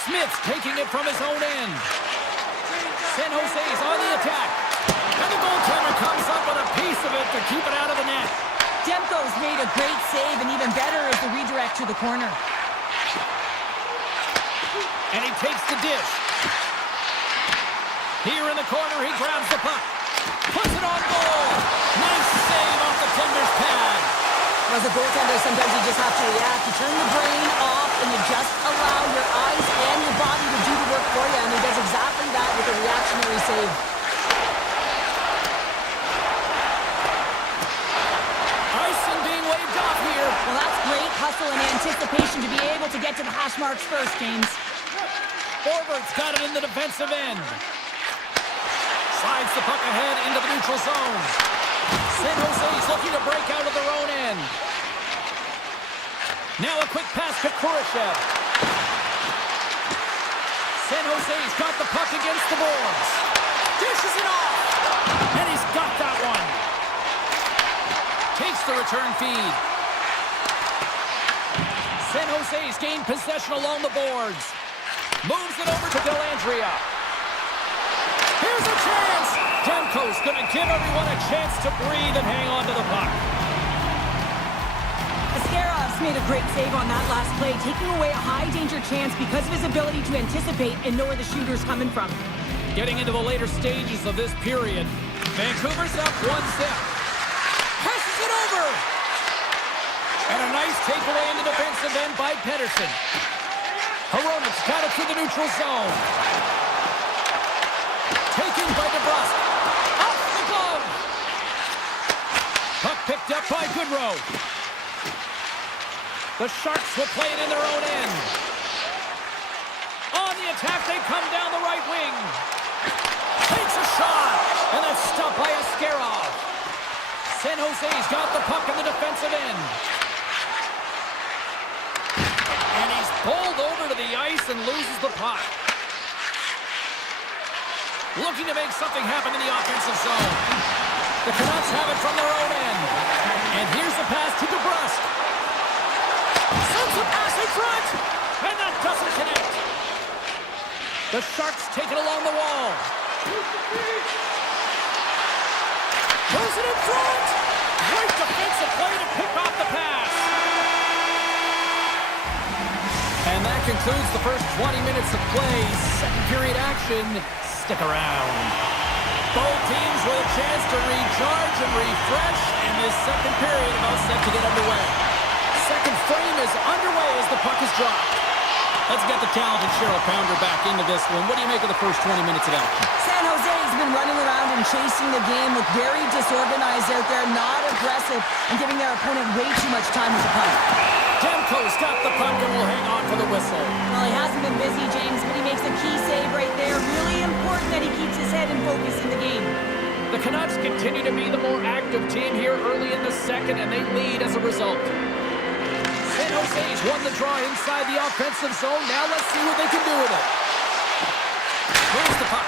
Smith's taking it from his own end. San Jose's on the attack. And the goaltender comes up with a piece of it to keep it out of the net. Demko's made a great save, and even better is the redirect to the corner. And he takes the dish. Here in the corner, he grabs the puck. Puts it on goal. Nice save off the tender's pad. As a goaltender, sometimes you just have to react. You turn the brain off, and you just allow your eyes and your body to do the work for you, and he does exactly that with a reactionary save. Icing being waved off here. Well, that's great hustle and anticipation to be able to get to the hash marks first, James. Forward's got it in the defensive end. Slides the puck ahead into the neutral zone. San Jose's looking to break out of their own end. Now a quick pass to Kurashev. San Jose's got the puck against the boards. Dishes it off. And he's got that one. Takes the return feed. San Jose's gained possession along the boards. Moves it over to Dellandrea. Here's a chance. Demko's going to give everyone a chance to breathe and hang on to the puck. Ascarov's made a great save on that last play, taking away a high-danger chance because of his ability to anticipate and know where the shooter's coming from. Getting into the later stages of this period, Vancouver's up 1-0. Passes it over. And a nice takeaway in the defensive end by Pedersen. Hronek's got it through the neutral zone. Taken by DeBrusque. Off the glove. Puck picked up by Goodrow. The Sharks will play it in their own end. On the attack, they come down the right wing. Takes a shot. And that's stopped by Ascarov. San Jose's got the puck in the defensive end. And he's pulled over to the ice and loses the puck. Looking to make something happen in the offensive zone. The Canucks have it from their own end. And here's the pass to DeBrusque. Sends a pass in front. And that doesn't connect. The Sharks take it along the wall. Throws it in front. Great defensive play to pick off the pass. And that concludes the first 20 minutes of play. Second period action. Stick around. Both teams with a chance to recharge and refresh, and this second period about set to get underway. Second frame is underway as the puck is dropped. Let's get the talented Cheryl Pounder back into this one. What do you make of the first 20 minutes of action? San Jose's been running around and chasing the game, look very disorganized out there, not aggressive, and giving their opponent way too much time with the puck. Demko's got the puck and will hang on for the whistle. Well, he hasn't been busy, James, but he makes a key save right there. Really important that he keeps his head and focus in the game. The Canucks continue to be the more active team here early in the second, and they lead as a result. San Jose's won the draw inside the offensive zone. Now let's see what they can do with it. Here's the puck.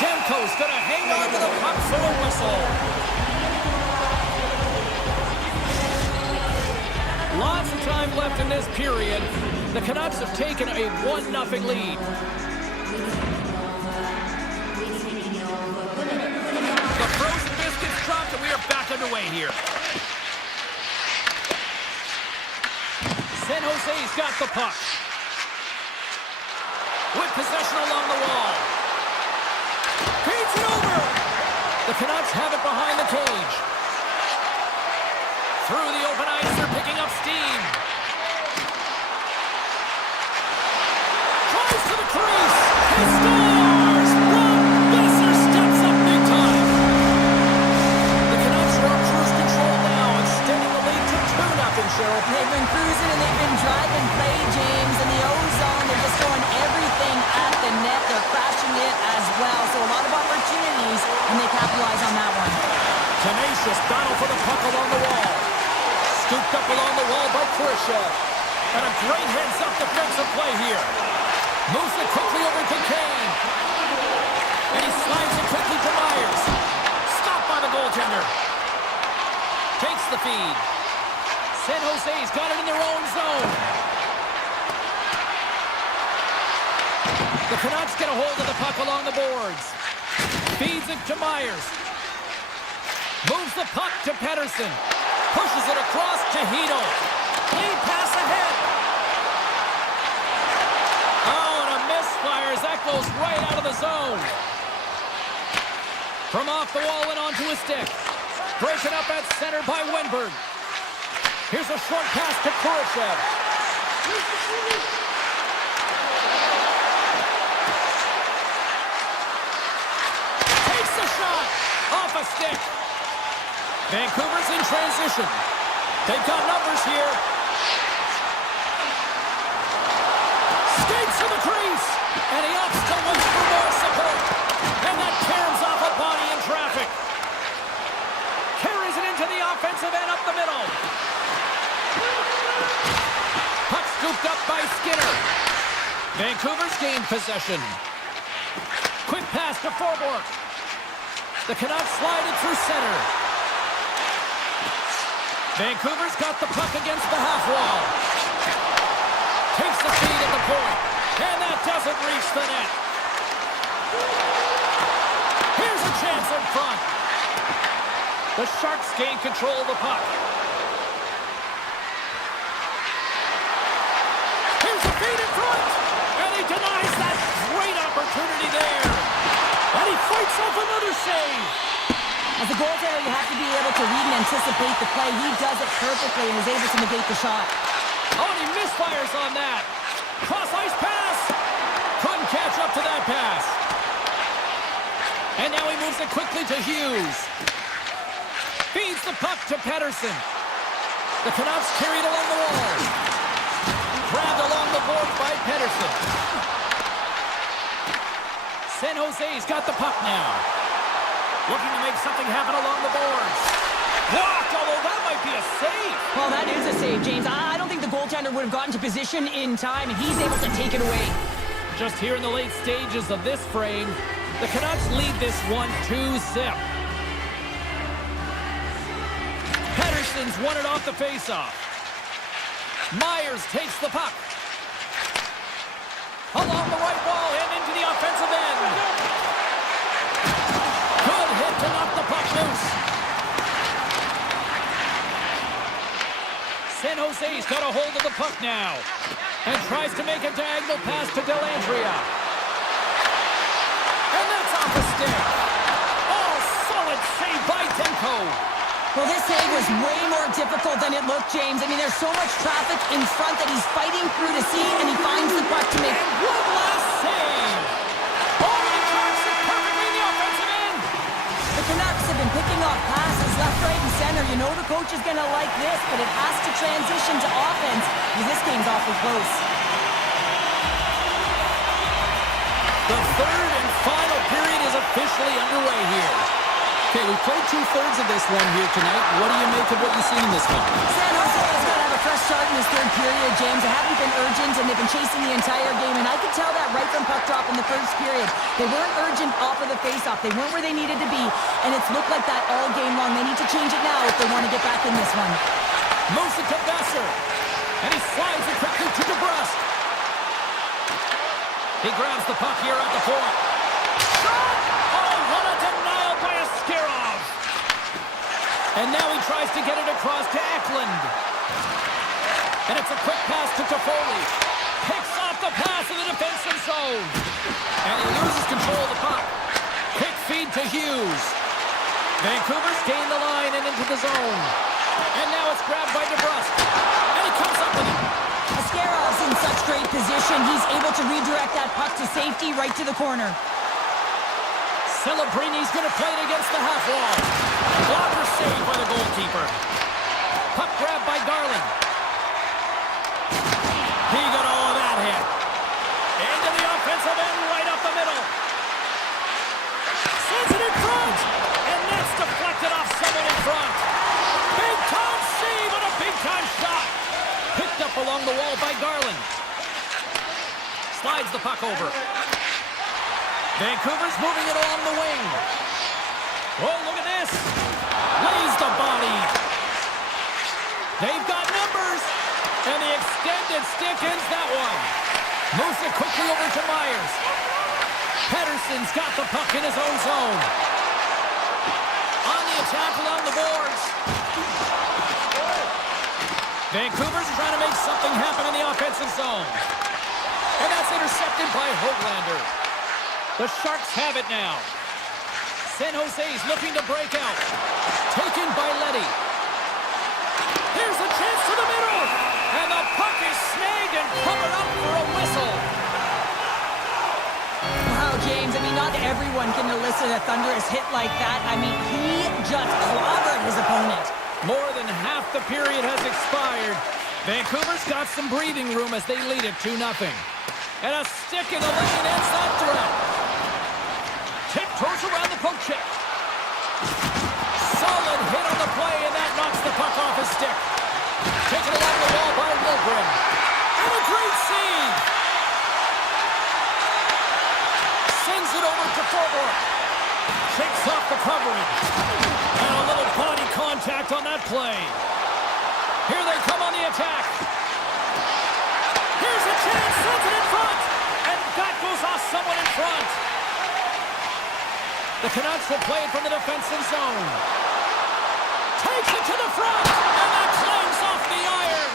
Demko's going to hang on to the puck for a whistle. Lots of time left in this period. The Canucks have taken a 1-0 lead. The frozen biscuits dropped, and we are back underway here. San Jose's got the puck. With possession along the wall. Feeds it over. The Canucks have it behind the cage. Through the open ice, they're picking up steam. Tries to the crease. He scores! Brock Besser steps up big time. The Canucks are on cruise control now, extending the lead to 2-0, Cheryl. They've been cruising and they've been driving play, James, and the O-zone, they're just throwing everything at the net. They're crashing it as well, so a lot of opportunities, and they capitalize on that one. Tenacious battle for the puck along the wall. Scooped up along the wall by Khrushchev. And a great heads-up defensive play here. Moves it quickly over to Kane. And he slides it quickly to Myers. Stopped by the goaltender. Takes the feed. San Jose's got it in their own zone. The Canucks get a hold of the puck along the boards. Feeds it to Myers. Moves the puck to Pedersen. Pushes it across to Hito. Lead pass ahead. Oh, and a misfire as that goes right out of the zone. From off the wall and onto his stick. Breaking up at center by Wenberg. Here's a short pass to Khrushchev. Takes the shot. Off a stick. Vancouver's in transition. They've got numbers here. Skates to the crease. And he ups to look for more support. And that caroms off a body in traffic. Carries it into the offensive end up the middle. Puck scooped up by Skinner. Vancouver's gained possession. Quick pass to Forborg. The Canucks slide it through center. Vancouver's got the puck against the half wall. Takes the feed at the point. And that doesn't reach the net. Here's a chance in front. The Sharks gain control of the puck. Here's a feed in front. And he denies that great opportunity there. And he fights off another save. As a goaltender, you have to be able to read and anticipate the play. He does it perfectly and is able to negate the shot. Oh, and he misfires on that. Cross-ice pass. Couldn't catch up to that pass. And now he moves it quickly to Hughes. Feeds the puck to Pedersen. The Canucks carried along the wall. Grabbed along the boards by Pedersen. San Jose's got the puck now. Looking to make something happen along the boards. Blocked, although that might be a save. Well, that is a save, James. I don't think the goaltender would have gotten to position in time, and he's able to take it away. Just here in the late stages of this frame, the Canucks lead this one 2-0. Pedersen's won it off the faceoff. Myers takes the puck. Along the right wall and into the offensive end. Good hit to knock the puck loose. San Jose's got a hold of the puck now and tries to make a diagonal pass to Dellandrea. And that's off the stick. Mexico. Well, this save was way more difficult than it looked, James. I mean, there's so much traffic in front that he's fighting through to see, and he finds the puck to make. And one last save. Oh, he turns it perfectly in the offensive end. The Canucks have been picking off passes left, right, and center. You know the coach is going to like this, but it has to transition to offense because this game's awfully close. The third and final period is officially underway here. Okay, we played two-thirds of this one here tonight. What do you make of what you've seen in this one? San Jose is going to have a fresh start in this third period, James. They haven't been urgent, and they've been chasing the entire game, and I could tell that right from puck drop in the first period. They weren't urgent off of the faceoff. They weren't where they needed to be, and it's looked like that all game long. They need to change it now if they want to get back in this one. Moves it to Besser, and he slides it quickly to DeBrusque. He grabs the puck here at the point. Shot! Oh, what a denial by Askarov! And now he tries to get it across to Eklund. And it's a quick pass to Toffoli. Picks off the pass in the defensive zone. And he loses control of the puck. Quick feed to Hughes. Vancouver's gained the line and into the zone. And now it's grabbed by DeBrusque. And he comes up with it. Askarov's in such great position. He's able to redirect that puck to safety right to the corner. Celebrini's going to play it against the half wall. Blocker saved by the goalkeeper. Puck grabbed by Garland. He got all of that hit. Into the offensive end, right up the middle. Sends it in front. And that's deflected off someone in front. Big-time save and a big-time shot. Picked up along the wall by Garland. Slides the puck over. Vancouver's moving it along the wing. Oh, look at this. Lays the body. They've got numbers. And the extended stick ends that one. Moves it quickly over to Myers. Pettersson's got the puck in his own zone. On the attack along the boards. Vancouver's trying to make something happen in the offensive zone. And that's intercepted by Höglander. The Sharks have it now. San Jose's looking to break out. Taken by Leddy. Here's a chance to the middle. And the puck is snagged and covered up for a whistle. Wow, James, I mean, not everyone can elicit a thunderous hit like that. I mean, he just clobbered his opponent. More than half the period has expired. Vancouver's got some breathing room as they lead it 2-0. And a stick in the lane ends that threat. Tiptoes around the poke check. Solid hit on the play, and that knocks the puck off his stick. Taken along the wall by Wilgren. And a great save. Sends it over to forward. Shakes off the coverage. And a little body contact on that play. Here they come on the attack. Here's a chance. Sends it in front. And that goes off someone in front. The Canucks will play it from the defensive zone. Takes it to the front, and that clangs off the iron.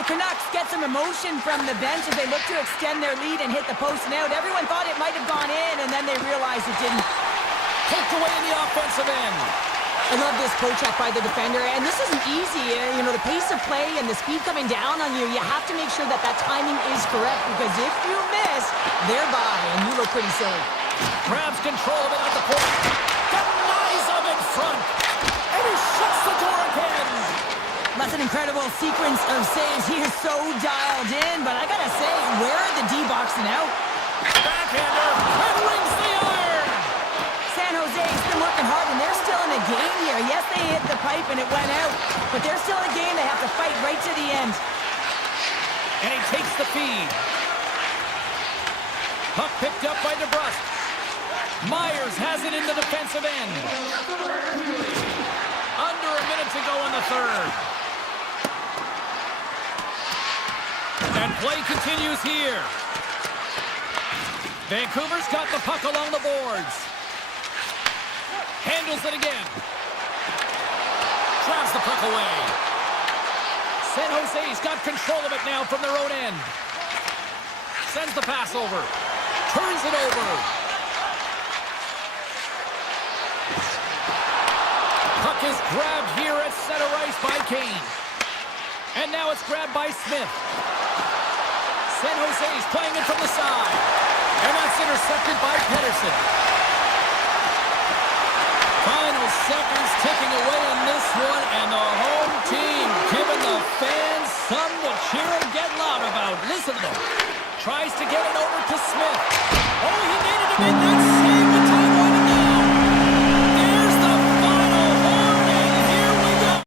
The Canucks get some emotion from the bench as they look to extend their lead and hit the post and out. Everyone thought it might have gone in, and then they realized it didn't. Poked away in the offensive end. I love this poke check by the defender, and this isn't easy. You know, the pace of play and the speed coming down on you, you have to make sure that that timing is correct, because if you miss, they're by, and you look pretty silly. Grabs control of it at the point. Denies him in front. And he shuts the door again. That's an incredible sequence of saves. He is so dialed in, but I gotta say, where are the D-boxing out? Backhander. And rings the iron. San Jose's been working hard, and they're still in a game here. Yes, they hit the pipe and it went out, but they're still in a game. They have to fight right to the end. And he takes the feed. Puck picked up by DeBrusque. Myers has it in the defensive end. Under a minute to go in the third. And play continues here. Vancouver's got the puck along the boards. Handles it again. Drives the puck away. San Jose's got control of it now from their own end. Sends the pass over. Turns it over. puck is grabbed here at center ice by Kane. And now it's grabbed by Smith. San Jose's playing it from the side. And that's intercepted by Pedersen. Final seconds ticking away in this one, and the home team giving the fans something to cheer and get loud about. Listen to them. Tries to get it over to Smith. Oh, he needed to make that save. The time winding down. There's the final horn, and here we go.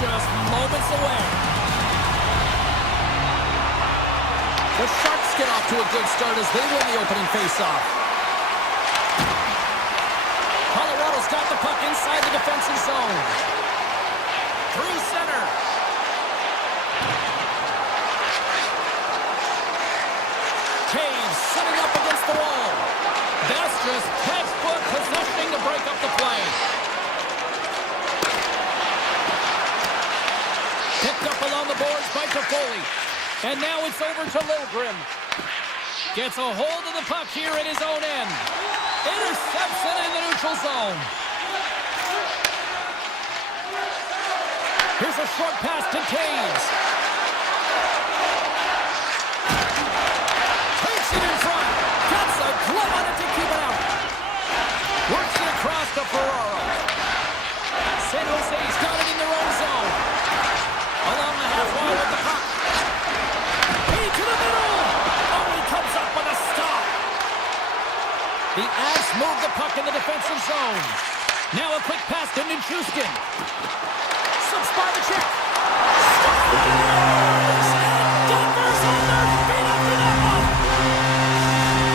just moments away. The Sharks get off to a good start as they win the opening faceoff. Colorado's got the puck inside the defensive zone. Through center. Caves sitting up against the wall. That's just textbook positioning to break up the play. Picked up along the boards by Toffoli. And now it's over to Lilgren. Gets a hold of the puck here at his own end. Intercepts it in the neutral zone. Here's a short pass to Caves. Takes it in front. Gets a glove on it to keep it out. Works it across to Ferraro. San Jose's got it in their own zone. Along the half wall with the puck. To the middle! Oh, he comes up with a stop! The Avs move the puck in the defensive zone. Now a quick pass to Nichushkin. Slips by the check. Scores! Denver's on their feet after that one!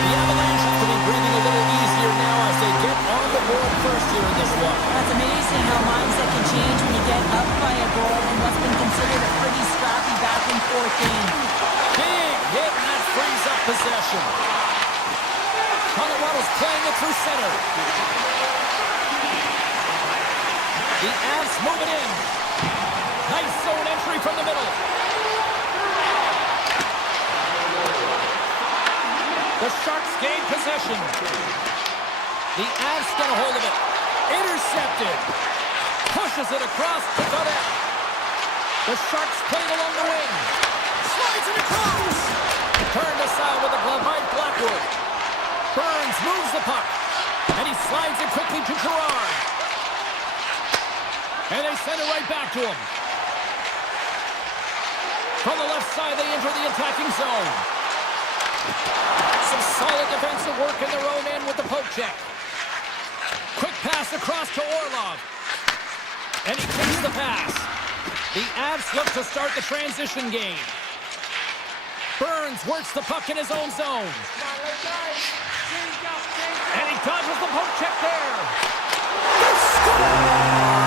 The Avalanche are to be breathing a little easier now as they get on the board first here in this one. That's amazing how mindset can change when you get up by a goal in what's been considered a pretty scrappy back-and-forth game. Big hit, and that frees up possession. Colorado's playing it through center. The Avs move it in. Nice zone entry from the middle. The Sharks gain possession. The Avs get a hold of it. Intercepted. Pushes it across to Godet. The Sharks play it along the wing. Slides it across. Turned aside with a glove by Blackwood. Burns moves the puck. And he slides it quickly to Gerard. And they send it right back to him. From the left side, they enter the attacking zone. Some solid defensive work in their own end with the poke check. Quick pass across to Orlov. And he takes the pass. The Avs look to start the transition game. Burns works the puck in his own zone. And he dodges the poke check there. They score!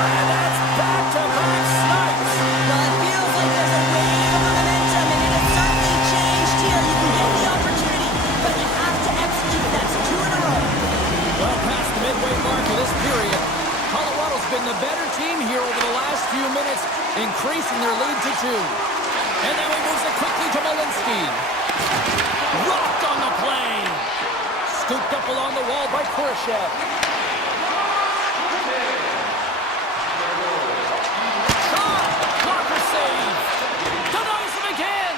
And that's back-to-back snipes. Well, it feels like there's a wave of momentum, and it has certainly changed here. You can get the opportunity, but you have to execute. That's 2 in a row. Well past the midway mark of this period, Colorado's been the better team here over the last few minutes, increasing their lead to 2. And now he moves it quickly to Malinsky. Rocked on the play. Scooped up along the wall by Khrushchev. Shot! Blocker save! Denies him again!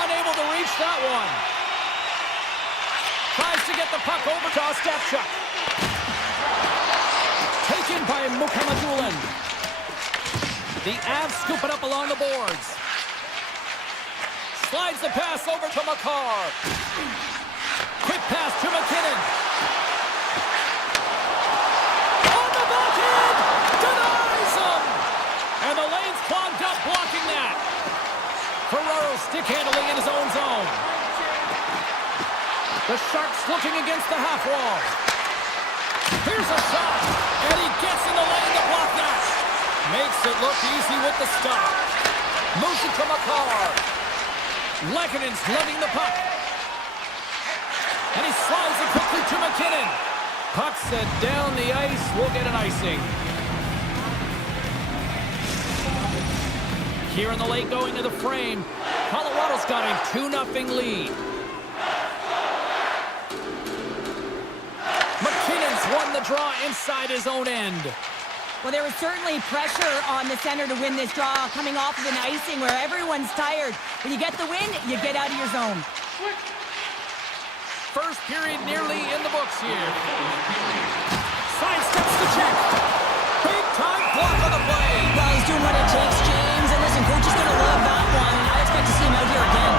Unable to reach that one. Tries to get the puck over to Ostapchuk. Taken by Mukhamadullin. The Avs scoop it up along the boards. Slides the pass over to Makar. Quick pass to McKinnon. On the backhand! Denies him! And the lane's clogged up blocking that. Ferraro stick handling in his own zone. The Sharks looking against the half wall. Here's a shot. And he gets in the lane to block that. Makes it look easy with the stop. Moves it to Makar. Lekkonen's letting the puck. And he slides it quickly to McKinnon. Puck set down the ice. We'll get an icing. Here in the late going to the frame. Colorado's got a 2-0 lead. McKinnon's won the draw inside his own end. Well, there was certainly pressure on the center to win this draw, coming off of an icing where everyone's tired. When you get the win, you get out of your zone. First period nearly in the books here. Sidesteps the check. Big time block on the play. Well, he's doing what it takes, James. And listen, coach is going to love that one. I expect to see him out here again.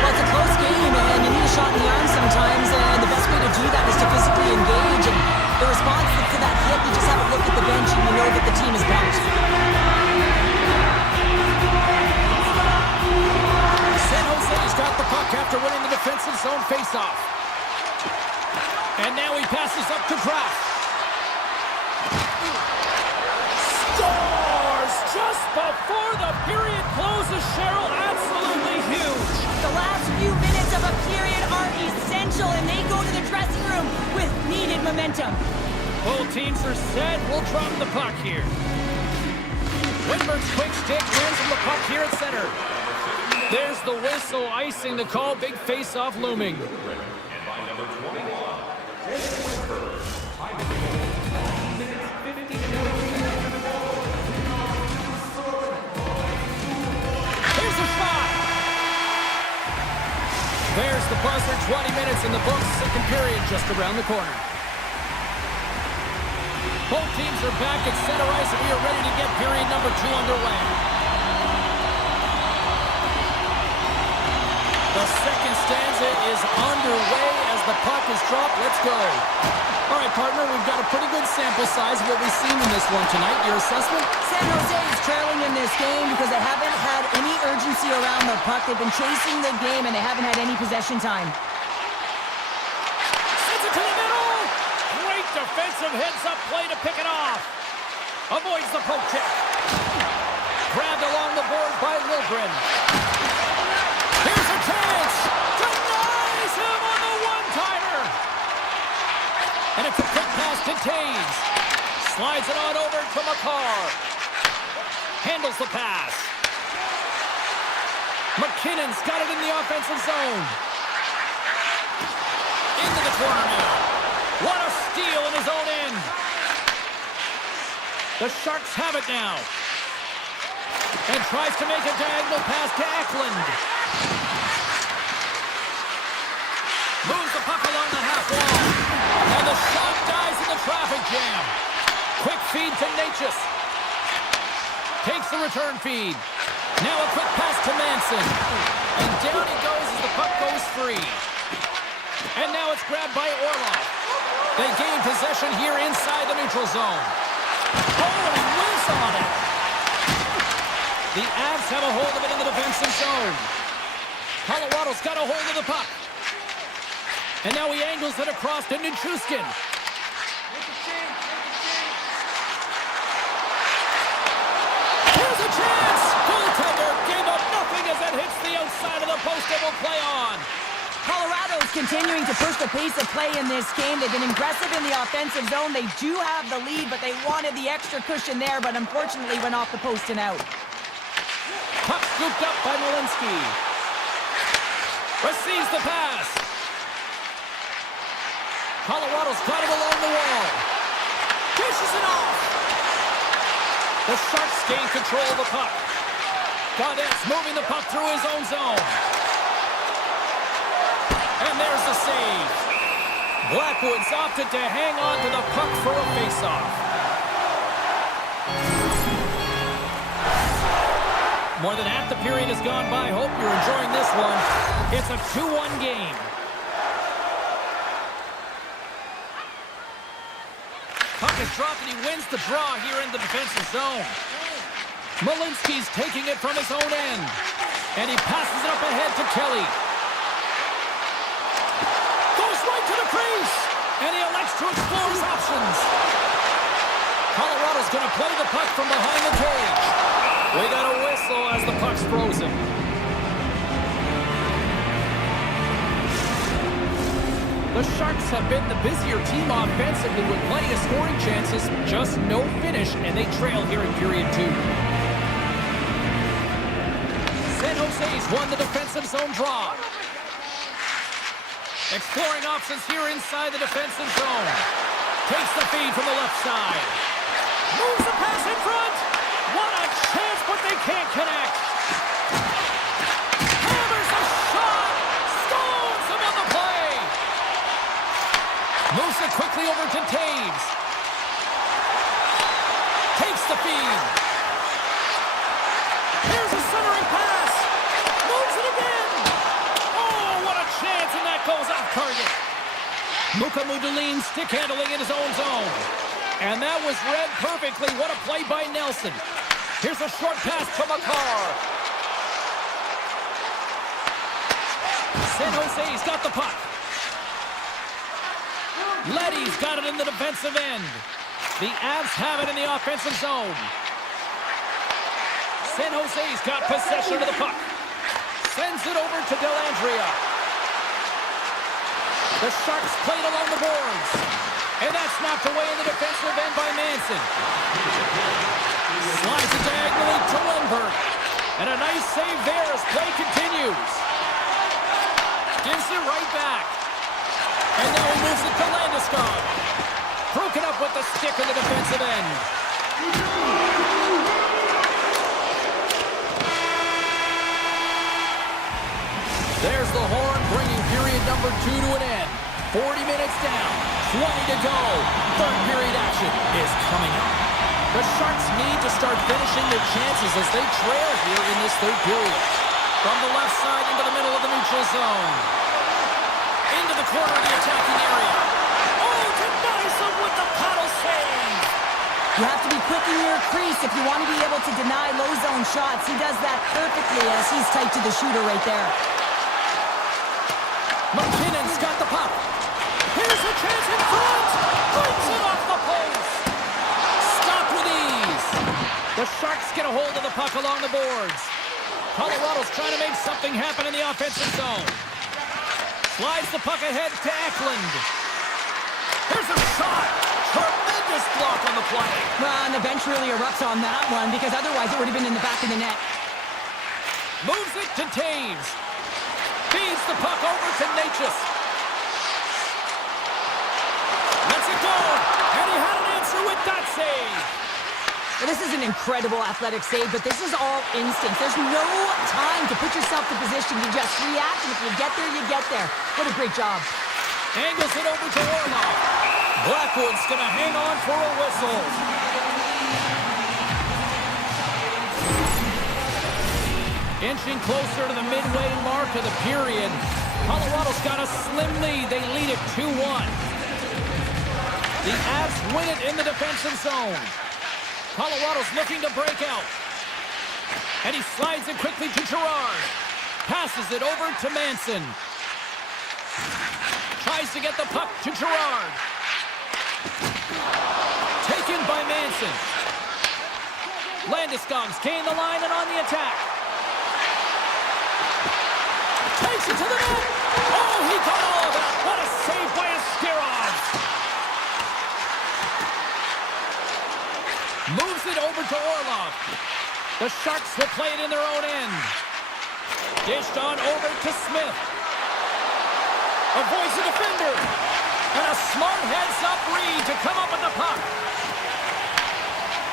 Well, it's a close game, and you need a shot in the arm sometimes. And the best way to do that is to physically engage. And the response to that hit, you just have a look at the bench and you know that the team is bounced. after winning the defensive zone faceoff. And now he passes up to Kraft. Scores just before the period closes, Cheryl. Absolutely huge. The last few minutes of a period are essential, and they go to the dressing room with needed momentum. Both teams are set. We'll drop the puck here. Winberg's quick stick wins from the puck here at center. There's the whistle, icing the call. Big face-off looming. Here's a shot. There's the buzzer. 20 minutes in the books. Second period just around the corner. Both teams are back at center ice, and we are ready to get period number 2 underway. The second stanza is underway as the puck is dropped. Let's go. All right, partner, we've got a pretty good sample size of what we've seen in this one tonight. Your assessment? San Jose is trailing in this game because they haven't had any urgency around the puck. They've been chasing the game, and they haven't had any possession time. Sends it to the middle. Great defensive heads-up play to pick it off. Avoids the poke check. Grabbed along the board by Liljegren. Here's a chance. Denies him on the one-timer. And it's a quick pass to Taves. Slides it on over to McCarr. Handles the pass. McKinnon's got it in the offensive zone. Into the corner now. What a steal in his own end. The Sharks have it now. And tries to make a diagonal pass to Eklund. Moves the puck along the half wall. And the shot dies in the traffic jam. Quick feed to Natchez. Takes the return feed. Now a quick pass to Manson. And down he goes as the puck goes free. And now it's grabbed by Orlov. They gain possession here inside the neutral zone. Oh, and he whiffs on it. The Avs have a hold of it in the defensive zone. Colorado's got a hold of the puck. And now he angles it across to Nichushkin. Here's a chance! Goaltender gave up nothing as it hits the outside of the post and will play on. Colorado's continuing to push the pace of play in this game. They've been aggressive in the offensive zone. They do have the lead, but they wanted the extra cushion there, but unfortunately went off the post and out. Puck scooped up by Malinsky. Receives the pass. Colorado's got it along the wall. Dishes it off. The Sharks gain control of the puck. Gaudette's moving the puck through his own zone. And there's the save. Blackwood's opted to hang on to the puck for a faceoff. More than half the period has gone by. Hope you're enjoying this one. It's a 2-1 game. Puck is dropped and he wins the draw here in the defensive zone. Malinsky's taking it from his own end. And he passes it up ahead to Kelly. Goes right to the crease. And he elects to explore his options. Colorado's going to play the puck from behind the cage. We got a whistle as the puck's frozen. The Sharks have been the busier team offensively with plenty of scoring chances, just no finish, and they trail here in period 2. San Jose's won the defensive zone draw. Exploring options here inside the defensive zone. Takes the feed from the left side. Moves the pass in front. What a chance, but they can't connect. Hammers a shot. Stones him on the play. Moves it quickly over to Taves. Takes the feed. Here's a centering pass. Moves it again. Oh, what a chance, and that goes off target. Mukamudulin stick handling in his own zone. And that was read perfectly. What a play by Nelson. Here's a short pass to McCarr. San Jose's got the puck. Letty's got it in the defensive end. The Avs have it in the offensive zone. San Jose's got possession of the puck. Sends it over to Dellandrea. The Sharks play it along the boards. And that's knocked away in the defensive end by Manson. Slides it diagonally to Lundberg. And a nice save there as play continues. Gives it right back. And now he moves it to Landeskog. Broken up with the stick in the defensive end. There's the horn, bringing period number 2 to an end. 40 minutes down, 20 to go. Third period action is coming up. The Sharks need to start finishing their chances as they trail here in this third period. From the left side into the middle of the neutral zone. Into the corner of the attacking area. Oh, denies them with the paddle save. You have to be quick in your crease if you want to be able to deny low zone shots. He does that perfectly as he's tight to the shooter right there. McKinnon's got the puck. Here's a chance in front. Breaks it off the post. Stop with ease. The Sharks get a hold of the puck along the boards. Colorado's trying to make something happen in the offensive zone. Slides the puck ahead to Eklund. Here's a shot. Tremendous block on the play. Well, and the bench really erupts on that one because otherwise it would have been in the back of the net. Moves it to Taves. Feeds the puck over to Natchez. Lets it go. And he had an answer with that save. Well, this is an incredible athletic save, but this is all instinct. There's no time to put yourself in position. You just react, and if you get there, you get there. What a great job. Angles it over to Orlov. Blackwood's going to hang on for a whistle. Inching closer to the midway mark of the period. Colorado's got a slim lead. They lead it 2-1. The Avs win it in the defensive zone. Colorado's looking to break out. And he slides it quickly to Girard. Passes it over to Manson. Tries to get the puck to Girard. Taken by Manson. Landeskog's gained the line and on the attack. Takes it to the net. Oh, he got all of that. What a save by Askarov. Moves it over to Orlov. The Sharks will play it in their own end. Dished on over to Smith. Avoids the defender. And a smart heads-up read to come up with the puck.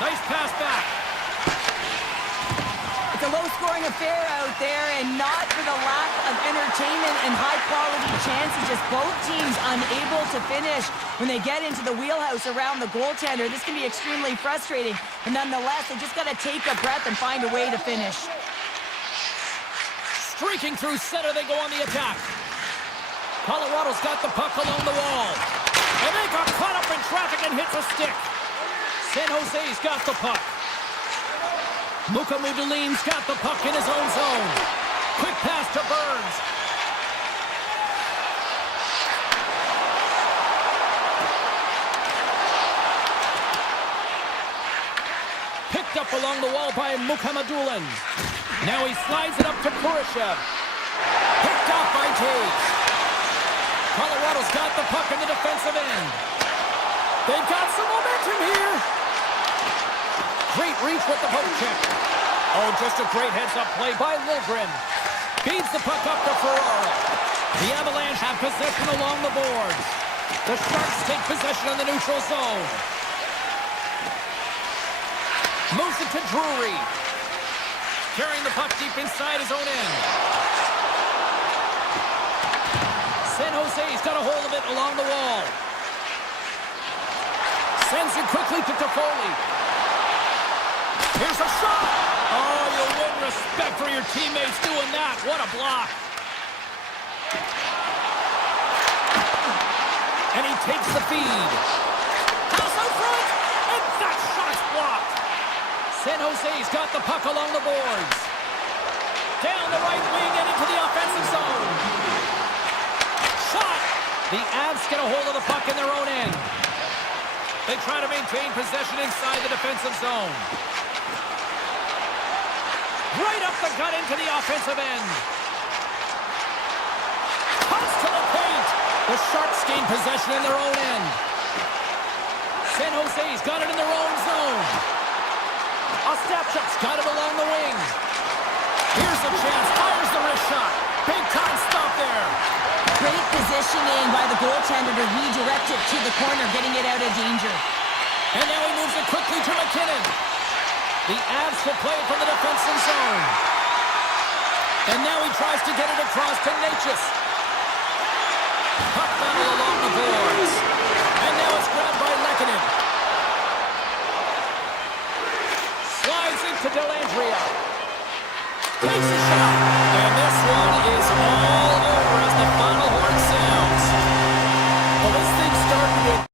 Nice pass back. It's a low-scoring affair out there, and not for the lack of entertainment and high-quality chances. Just both teams unable to finish when they get into the wheelhouse around the goaltender. This can be extremely frustrating, but nonetheless, they just got to take a breath and find a way to finish. Streaking through center, they go on the attack. Colorado's got the puck along the wall. And they got caught up in traffic and hits a stick. San Jose's got the puck. Mukamudulin's got the puck in his own zone. Quick pass to Burns. Picked up along the wall by Mukamadulin. Now he slides it up to Kurashev. Picked off by Taves. Colorado's got the puck in the defensive end. They've got some momentum here. Great reach with the poke check. Oh, just a great heads-up play by Liljegren. Feeds the puck up to Ferraro. The Avalanche have possession along the boards. The Sharks take possession in the neutral zone. Moves it to Drury. Carrying the puck deep inside his own end. San Jose's got a hold of it along the wall. Sends it quickly to Toffoli. Here's a shot. Oh, you'll win respect for your teammates doing that. What a block. And he takes the feed. Pass out front. And that shot's blocked. San Jose's got the puck along the boards. Down the right wing and into the offensive zone. get a hold of the puck in their own end. They try to maintain possession inside the defensive zone. Right up the gut into the offensive end. Toss to the paint. The Sharks gain possession in their own end. San Jose's got it in their own zone. Ostapchuk's got it along the wing. Here's a chance. Fires the wrist shot. Big time stop there. Great positioning by the goaltender to redirect it to the corner, getting it out of danger. And now he moves it quickly to McKinnon. The Avs will play it from the defensive zone. And now he tries to get it across to Natchez. Puck battle along the boards. And now it's grabbed by Lehkonen. Slides into Dellandrea. Takes a shot. And this one is all over as the final horn sounds. Well, this thing started with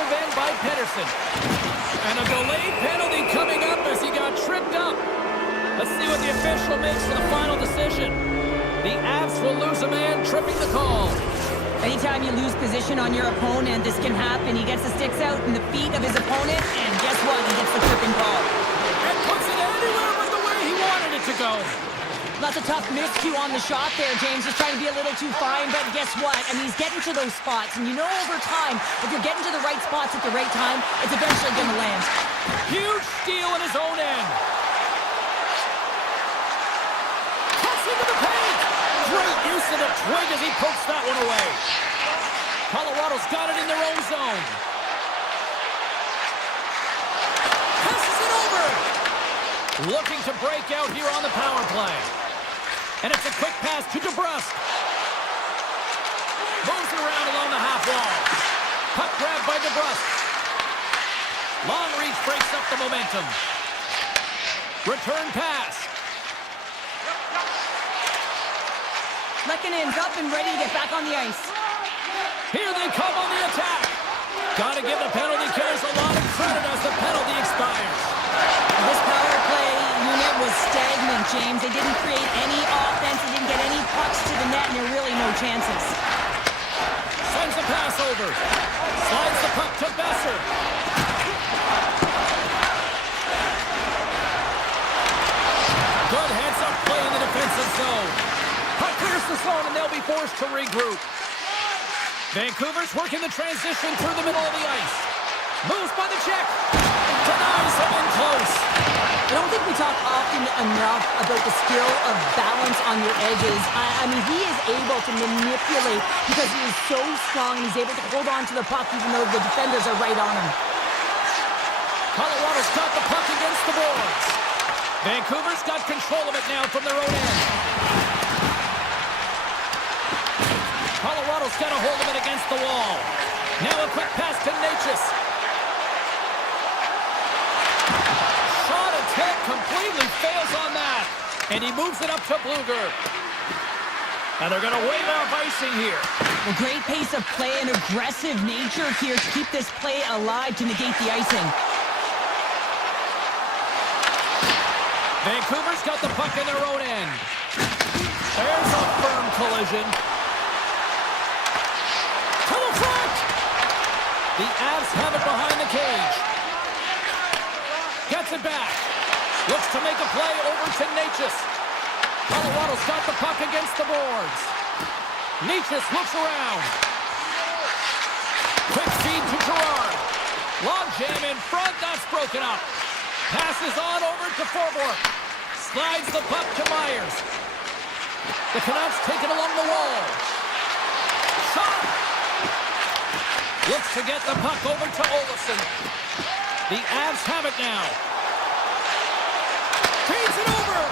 defensive end by Pedersen. And a delayed penalty coming up as he got tripped up. Let's see what the official makes for the final decision. The Avs will lose a man, tripping the call. Anytime you lose position on your opponent, this can happen. He gets the sticks out in the feet of his opponent, and guess what? He gets the tripping call. And puts it anywhere but the way he wanted it to go. That's a tough miscue on the shot there, James. Just trying to be a little too fine, but guess what? I mean, he's getting to those spots, and you know over time, if you're getting to the right spots at the right time, it's eventually going to land. Huge steal in his own end. Cuts into the paint. Great use of the twig as he pokes that one away. Colorado's got it in their own zone. Passes it over. Looking to break out here on the power play. And it's a quick pass to DeBrusque. Moves it around along the half wall. Puck grab by DeBrusque. Long reach breaks up the momentum. Return pass. Lekkonen's up and ready to get back on the ice. Here they come on the attack. Gotta give the penalty killers a lot of credit as the penalty expires. This power play unit was stagnant, James. They didn't create any offense. They didn't get any pucks to the net, and there are really no chances. Sends the pass over. Slides the puck to Besser. Good heads-up play in the defensive zone. Puck clears the zone, and they'll be forced to regroup. Vancouver's working the transition through the middle of the ice. Moves by the check. Denies him in close. I don't think we talk often enough about the skill of balance on your edges. I mean, he is able to manipulate because he is so strong and he's able to hold on to the puck even though the defenders are right on him. Colorado's got the puck against the boards. Vancouver's got control of it now from their own end. Colorado's got a hold of it against the wall. Now a quick pass to Natchez. Shot attempt completely fails on that. And he moves it up to Bluger. And they're going to wave off icing here. A great pace of play and aggressive nature here to keep this play alive to negate the icing. Vancouver's got the puck in their own end. There's a firm collision. To the front! The Avs have it behind the cage. Gets it back. Looks to make a play over to Natchez. Colorado's got the puck against the boards. Natchez looks around. Quick feed to Gerard. Long jam in front. That's broken up. Passes on over to Forborg. Slides the puck to Myers. The Canucks take it along the wall. Shot! Looks to get the puck over to Olofsson. The Avs have it now. Feeds it over!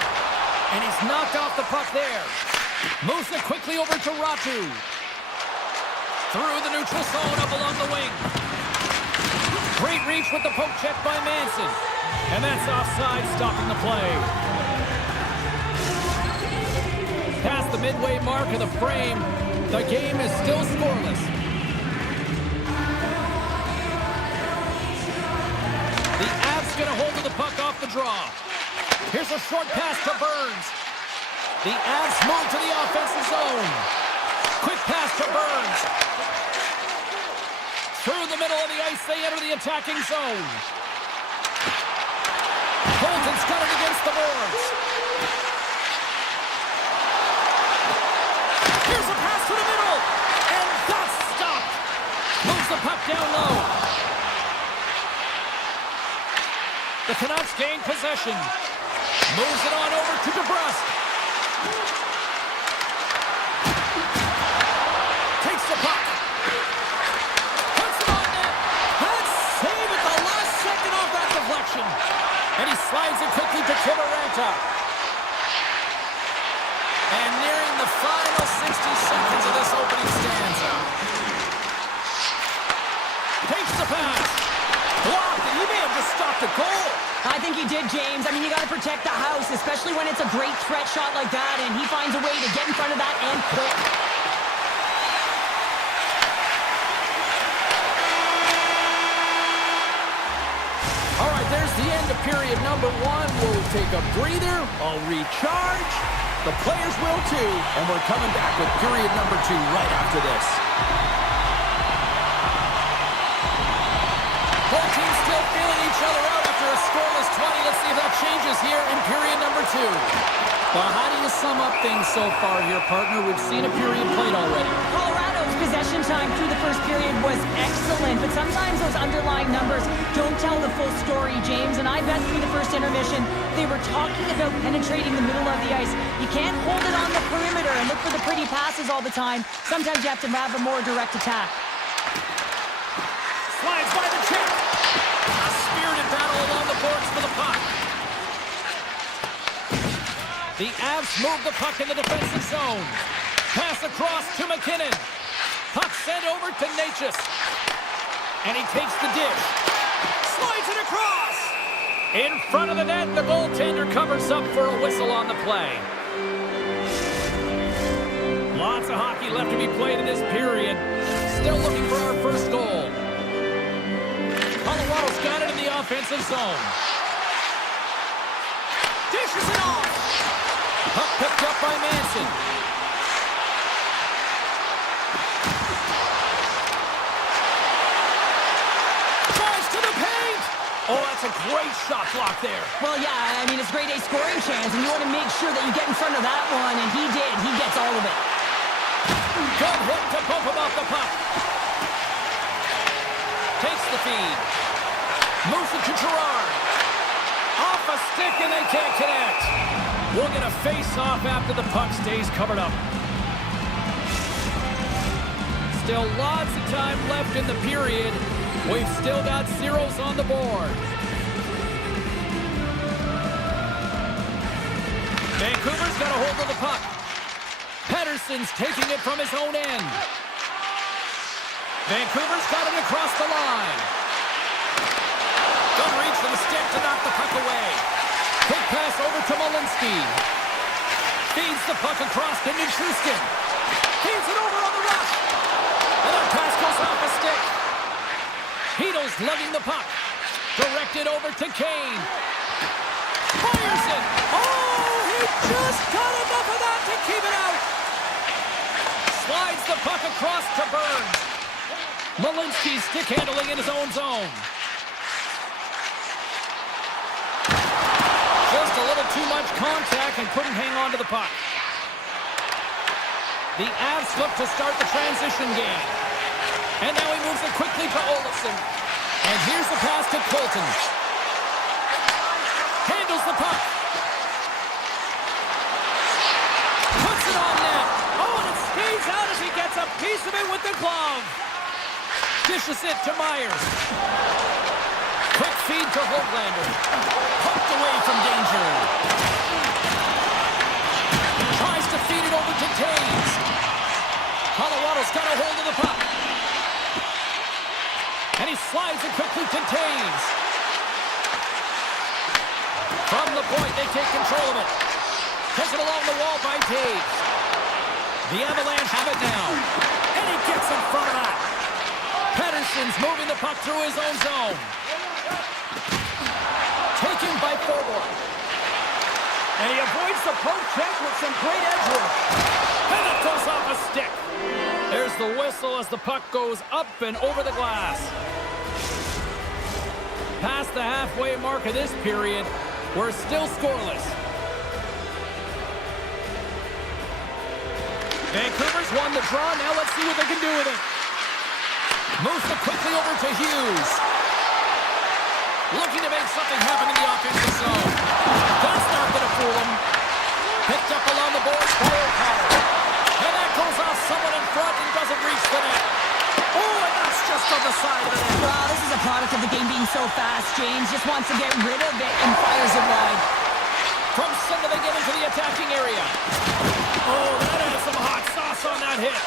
And he's knocked off the puck there. Moves it quickly over to Ratu. Through the neutral zone up along the wing. Great reach with the poke check by Manson. And that's offside, stopping the play. Past the midway mark of the frame, the game is still scoreless. The Avs get a hold of the puck off the draw. Here's a short pass to Burns. The Avs move to the offensive zone. Quick pass to Burns. Through the middle of the ice, they enter the attacking zone. Colton's got it against the boards. Here's a pass to the middle. And that's stopped. Moves the puck down low. The Canucks gain possession. Moves it on over to DeBrusque. Takes the puck. Puts it on net. That's save at the last second off that deflection. And he slides it quickly to Kivaranta. And nearing the final 60 seconds of this opening stanza. Takes the pass. Blocked, and he may have just stopped a goal. I think he did, James. I mean, you got to protect the house, especially when it's a great threat shot like that, and he finds a way to get in front of that and quick. there's the end of period number one. We'll take a breather, I'll recharge. The players will too, and we're coming back with period number two right after this. Both teams still feeling each other out after a scoreless 20. Let's see if that changes here in period number two. Well, how do you sum up things so far here, partner? We've seen a period played already. Colorado's possession time through the first period was excellent, but sometimes those underlying numbers don't tell the full story, James. And I bet through the first intermission, they were talking about penetrating the middle of the ice. You can't hold it on the perimeter and look for the pretty passes all the time. Sometimes you have to have a more direct attack. Slides by the chip. A spirited battle along the boards for the puck. The Avs move the puck in the defensive zone. Pass across to McKinnon. Puck sent over to Natchez. And he takes the dish. Slides it across. In front of the net, the goaltender covers up for a whistle on the play. Lots of hockey left to be played in this period. Still looking for our first goal. Colorado's got it in the offensive zone. Dishes it off. Puck picked up by Manson. Tries to the paint. Oh, that's a great shot block there. Well, yeah, I mean, it's grade A scoring chance, and you want to make sure that you get in front of that one, and he did. He gets all of it. Good hit to bump him off the puck. Takes the feed. Moves it to Gerard. Off a stick, and they can't connect. We'll get a face-off after the puck stays covered up. Still lots of time left in the period. We've still got zeros on the board. Vancouver's got a hold of the puck. Pettersson's taking it from his own end. Vancouver's got it across the line. Good reach for the stick to knock the puck away. Quick pass over to Malinsky. Feeds the puck across to Nichushkin. Feeds it over on the rush. And that pass goes off a stick. Hedo's lugging the puck. Directed over to Kane. Fires it. Oh, he just got enough of that to keep it out. Slides the puck across to Burns. Malinsky stick handling in his own zone. Just a little too much contact and couldn't hang on to the puck. The Avs look to start the transition game. And now he moves it quickly to Olofsson. And here's the pass to Colton. Handles the puck. Puts it on net. Oh, and it stays out as he gets a piece of it with the glove. Dishes it to Myers. Quick feed to Hoglander. Poked away from danger. Tries to feed it over to Taves. Colorado's got a hold of the puck. And he slides it quickly to Taves. From the point, they take control of it. Taken along the wall by Taves. The Avalanche have it now. And he gets in front of that. Pettersson's moving the puck through his own zone. Taken by Forward. And he avoids the poke check with some great edge work. And it goes off a stick. There's the whistle as the puck goes up and over the glass. Past the halfway mark of this period, we're still scoreless. Vancouver's won the draw. Now let's see what they can do with it. Moves it quickly over to Hughes. Looking to make something happen in the offensive zone. That's not going to fool him. Picked up along the boards by O'Connor. And that goes off someone in front and doesn't reach the net. Oh, and that's just on the side of the net. Wow, this is a product of the game being so fast. James just wants to get rid of it and fires it wide. From center they get into the attacking area. Oh, that had some hot sauce on that hit.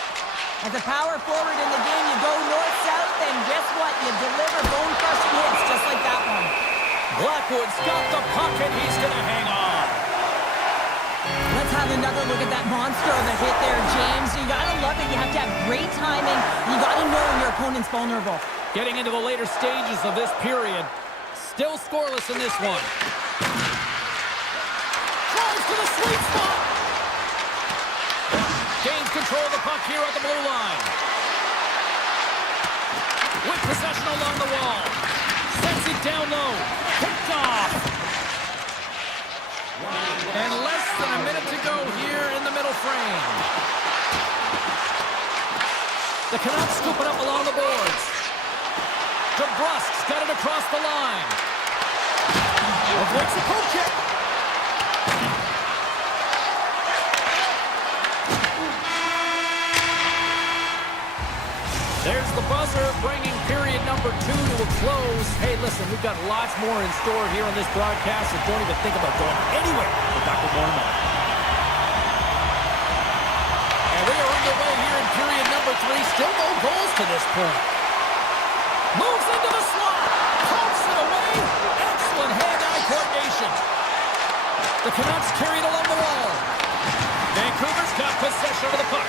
As a power forward in the game, you go north-south, and guess what? You deliver bone-crushing hits just like that one. Blackwood's got the puck, and he's going to hang on. Let's have another look at that monster of a hit there, James. You got to love it. You have to have great timing. You got to know when your opponent's vulnerable. Getting into the later stages of this period, Still scoreless in this one. Drives to the sweet spot. Gains control of the puck here at the blue line. With possession along the wall. Sends it down low. Picked off. And less than a minute to go here in the middle frame. The Canucks scoop it up along the boards. DeBrusk's got it across the line. Avoids the poke check. There's the buzzer, bringing period number 2 to a close. Hey, listen, we've got lots more in store here on this broadcast, so don't even think about going anywhere. We're back with more in a moment. And we are underway here in period number 3. Still no goals to this point. Moves into the slot. Pumps it away. Excellent hand-eye coordination. The Canucks carried along the wall. Vancouver's got possession of the puck.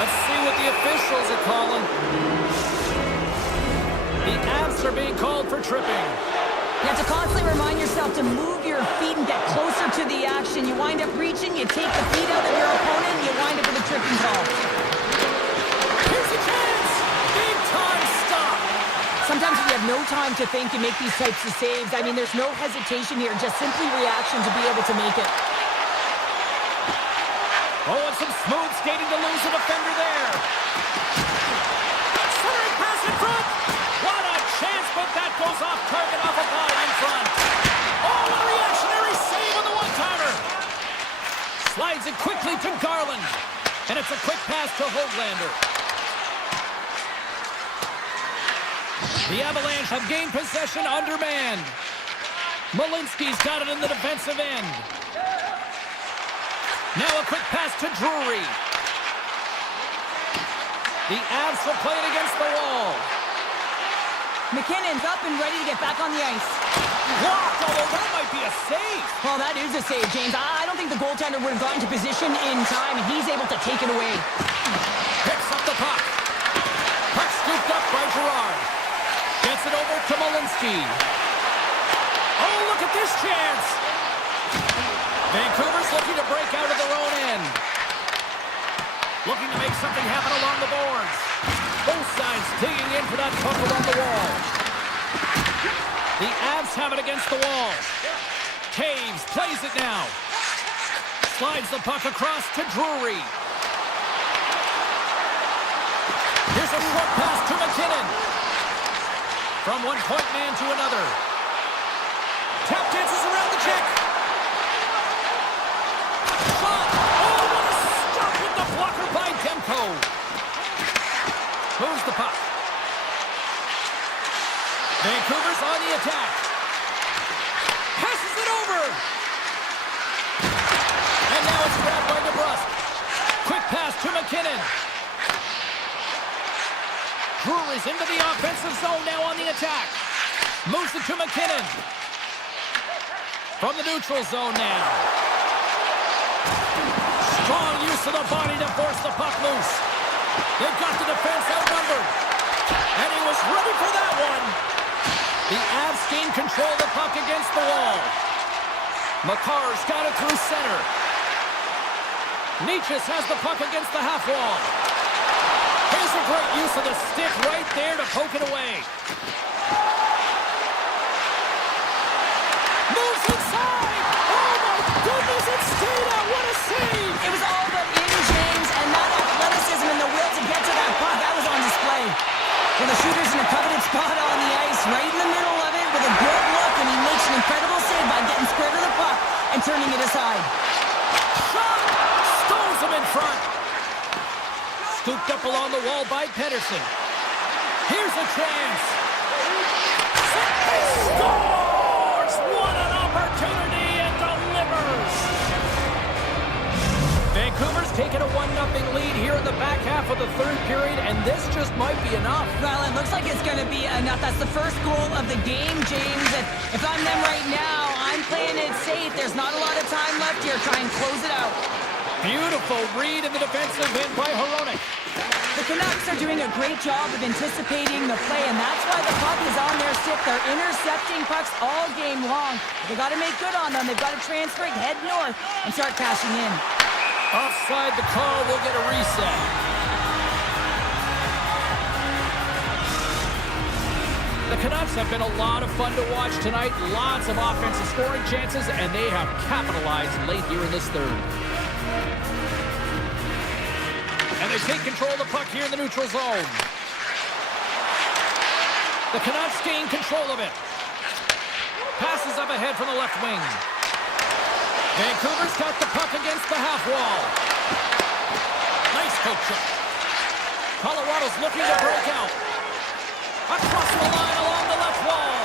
Let's see what the officials are calling. The Avs are being called for tripping. You have to constantly remind yourself to move your feet and get closer to the action. You wind up reaching, you take the feet out of your opponent, you wind up with a tripping call. Here's a chance! Big time stop! Sometimes if you have no time to think, you make these types of saves. I mean, there's no hesitation here, just simply reaction to be able to make it. Oh, and some smooth skating to lose a defender there. Centering pass in front. What a chance, but that goes off target off a body in front. Oh, a reactionary save on the one-timer. Slides it quickly to Garland. And it's a quick pass to Höglander. The Avalanche have gained possession undermanned. Malinsky's got it in the defensive end. Now a quick pass to Drury. The Avs will play it against the wall. McKinnon's up and ready to get back on the ice. Blocked, although that might be a save. Well, that is a save, James. I don't think the goaltender would have gotten to position in time, and he's able to take it away. Picks up the puck. Puck scooped up by Gerard. Gets it over to Malinsky. Oh, look at this chance. Vancouver's looking to break out of their own end. Looking to make something happen along the boards. Both sides digging in for that puck along the wall. The Avs have it against the wall. Taves plays it now. Slides the puck across to Drury. Here's a short pass to McKinnon. From one point man to another. Tap dances around the check. Shot. Oh, what a stop with the blocker by Demko. Moves the puck. Vancouver's on the attack. Passes it over. And now it's grabbed by DeBrusk. Quick pass to McKinnon. Drury's into the offensive zone now on the attack. Moves it to McKinnon. From the neutral zone now. Strong use of the body to force the puck loose. They've got the defense outnumbered. And he was ready for that one. The Avs gain control of the puck against the wall. Makar's got it through center. Nietzsche has the puck against the half wall. Here's a great use of the stick right there to poke it away. Moves inside! Oh my goodness, it's stayed out! What a save! It was all but in, James, and that athleticism and the will to get to that puck, that was on display. Well, the shooter's in a coveted spot on the ice, right in the middle of it with a good look, and he makes an incredible save by getting square to the puck and turning it aside. Shot! Stones him in front. Scooped up along the wall by Pedersen. Here's a chance. He scores! What an opportunity, and delivers! Vancouver's taken a 1-0 lead here in the back half of the third period, and this just might be enough. Well, it looks like it's going to be enough. That's the first goal of the game, James. If I'm them right now, I'm playing it safe. There's not a lot of time left here. Try and close it out. Beautiful read in the defensive end by Hronek. The Canucks are doing a great job of anticipating the play, and that's why the puck is on their stick. They're intercepting pucks all game long. They got to make good on them. They've got to transfer it, head north, and start cashing in. Offside the call, we'll get a reset. The Canucks have been a lot of fun to watch tonight. Lots of offensive scoring chances, and they have capitalized late here in this third. And they take control of the puck here in the neutral zone. The Canucks gain control of it. Passes up ahead from the left wing. Vancouver's got the puck against the half wall. Nice poke check. Colorado's looking to break out. Across the line along the left wall.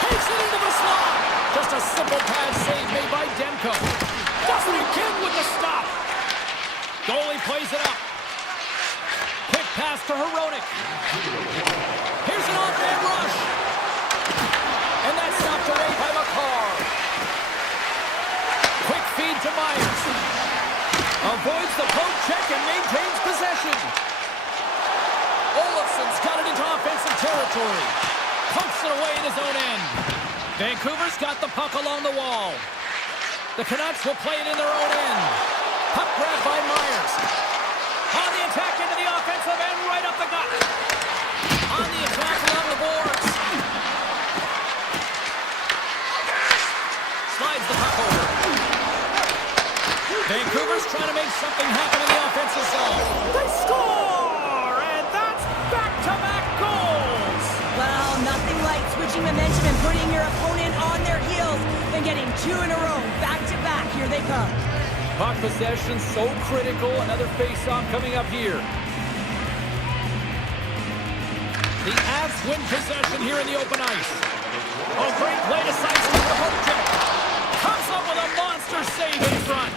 Takes it into the slot. Just a simple pad save made by Demko. Does it again with the stop. Goalie plays it up. Quick pass to Hronek. Here's an on-man rush. And that's knocked away by McCarr. Quick feed to Myers. Avoids the poke check and maintains possession. Olofsson's got it into offensive territory. Pumps it away in his own end. Vancouver's got the puck along the wall. The Canucks will play it in their own end. Puck grab by Myers. On the attack into the offensive end, right up the gut. On the attack along the boards. Slides the puck over. Vancouver's trying to make something happen in the offensive zone. They score! And that's back-to-back goals! Well, nothing like switching momentum and putting your opponent on their heels and getting two in a row. Back-to-back, here they come. Puck possession so critical. Another face-off coming up here. The Avs win possession here in the open ice. Oh, great play to sidestep the poke check. Comes up with a monster save in front.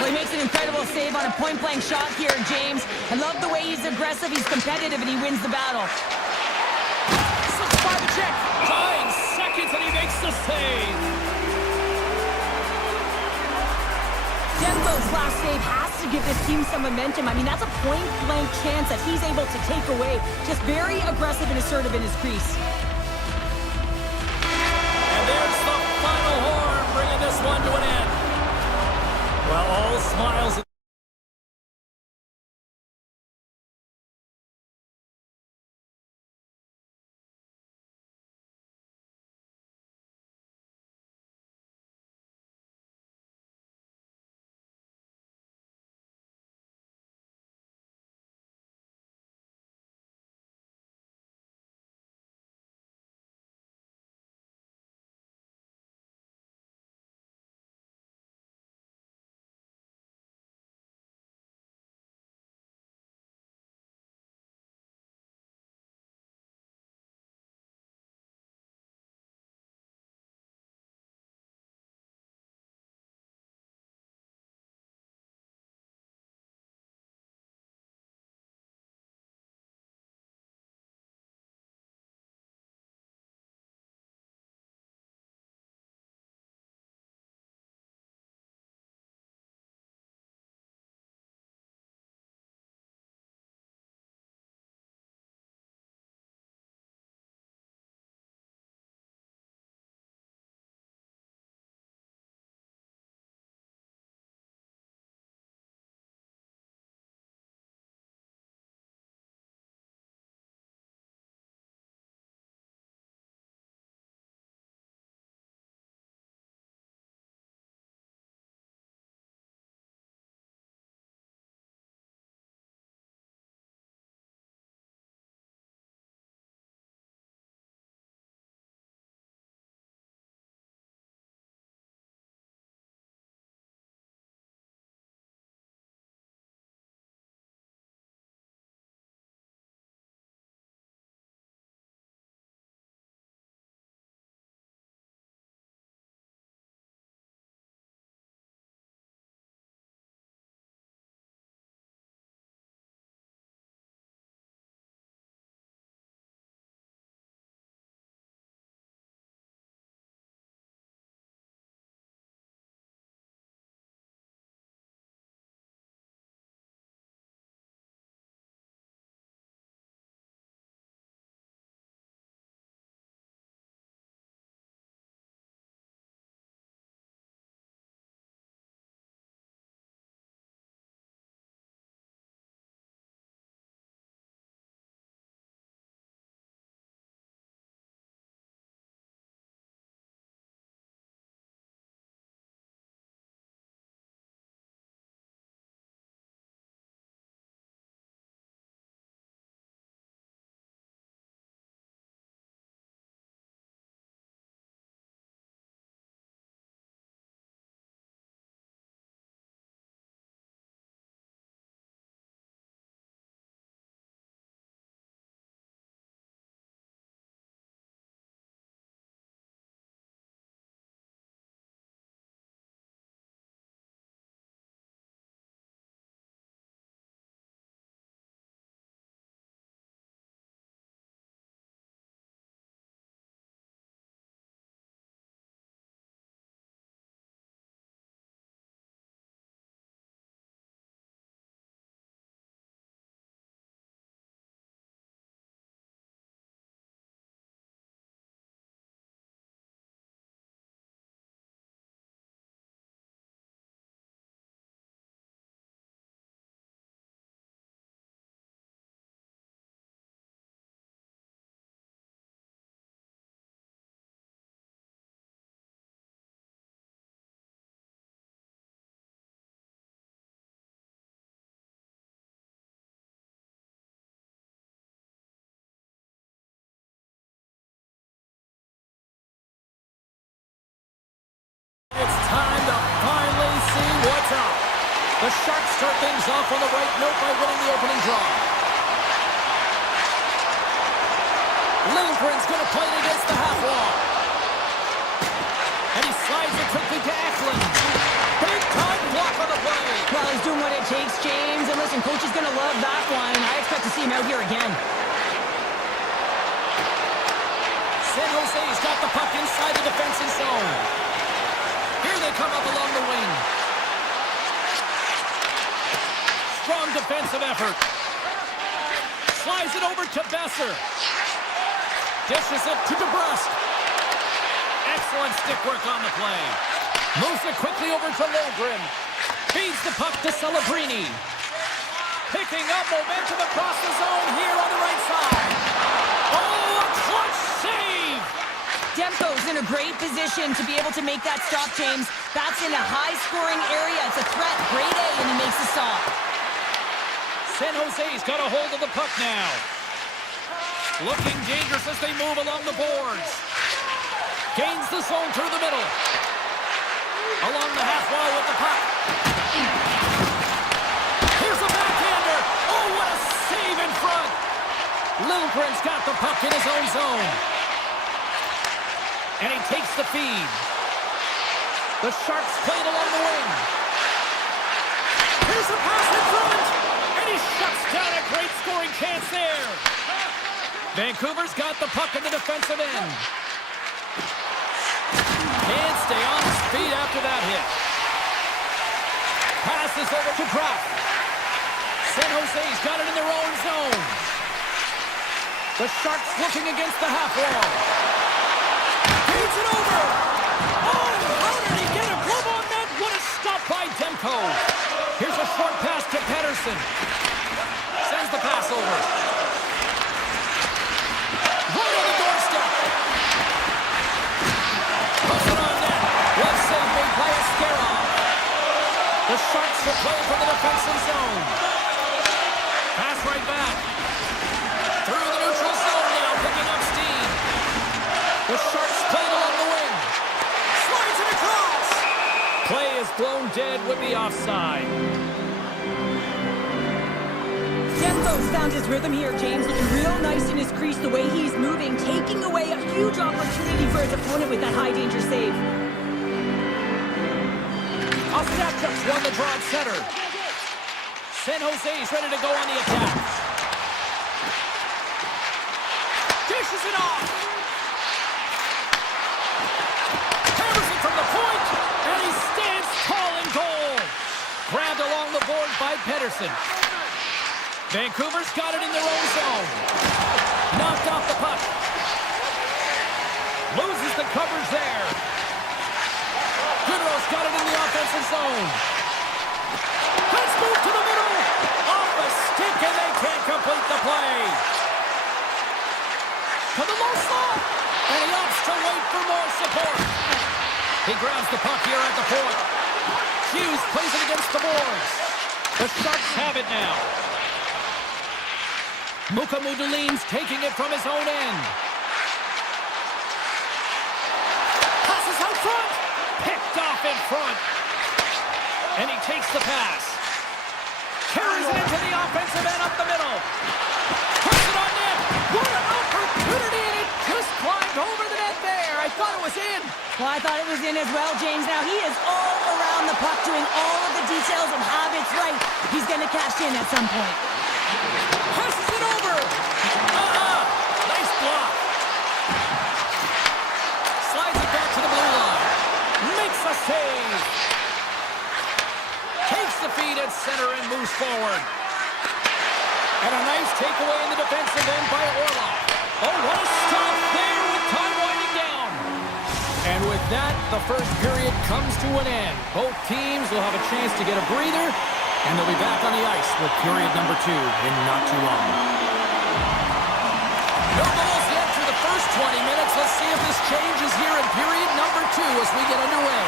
Well, he makes an incredible save on a point-blank shot here, James. I love the way he's aggressive, he's competitive, and he wins the battle. Slips by the check. 9 seconds and he makes the save. Demko's last save has to give this team some momentum. I mean, that's a point-blank chance that he's able to take away. Just very aggressive and assertive in his crease. And there's the final horn, bringing this one to an end. Well, all smiles. The Sharks start things off on the right note by winning the opening draw. Lindgren's going to play it against the half wall. And he slides it quickly to Eklund. Big time block on the play. Well, he's doing what it takes, James. And listen, coach is going to love that one. I expect to see him out here again. San Jose's got the puck inside the defensive zone. Here they come up along the wing. Strong defensive effort. Slides it over to Besser. Dishes it to DeBrusque. Excellent stick work on the play. Moves it quickly over to Lindgren. Feeds the puck to Celebrini. Picking up momentum across the zone here on the right side. Oh, a clutch save! Demko's in a great position to be able to make that stop, James. That's in a high-scoring area. It's a threat. Grade A, and he makes the stop. San Jose's got a hold of the puck now. Looking dangerous as they move along the boards. Gains the zone through the middle. Along the half wall with the puck. Here's a backhander. Oh, what a save in front. Lindgren's got the puck in his own zone. And he takes the feed. The Sharks play it along the wing. Here's a pass in front. And he shuts down a great scoring chance there. Vancouver's got the puck in the defensive end. Can't stay on his feet after that hit. Passes over to Kraft. San Jose's got it in their own zone. The Sharks looking against the half wall. Feeds it over. Oh, how did he get a glove on that? What a stop by Demko. Here's a short pass to Pettersson. Sends the pass over. Right on the doorstep. Puts it on net. Well save made by Askarov. The Sharks will play from the defensive zone. Pass right back. Through the neutral zone now, picking up steam. The Sharks play it along the wing. Slides it across. Play is blown dead with the offside. Demko's found his rhythm here, James. Looking real nice in his crease, the way he's moving, taking away a huge opportunity for his opponent with that high-danger save. Ostapchuk's won the draw at center. San Jose's ready to go on the attack. Dishes it off. Hammers it from the point, and he stands tall in goal. Grabbed along the board by Pettersson. Vancouver's got it in their own zone. Knocked off the puck. Loses the coverage there. Goodrow's got it in the offensive zone. Let's move to the middle. Off a stick, and they can't complete the play. To the low slot. And he opts to wait for more support. He grabs the puck here at the point. Hughes plays it against the boards. The Sharks have it now. Mukamudulin's taking it from his own end. Passes out front. Picked off in front. And he takes the pass. Carries it into the offensive end up the middle. Puts it on net. What an opportunity, and it just climbed over the net there. I thought it was in. Well, I thought it was in as well, James. Now, he is all around the puck, doing all of the details and habits right. He's going to cash in at some point. Passes it over. Nice block. Slides it back to the blue line. Makes a save. Takes the feed at center and moves forward. And a nice takeaway in the defensive end by Orlov. Oh, what a stop there with time winding down. And with that, the first period comes to an end. Both teams will have a chance to get a breather, and they'll be back on the ice with period number 2 in not too long. No goals yet through the first 20 minutes. Let's see if this changes here in period number 2 as we get underway.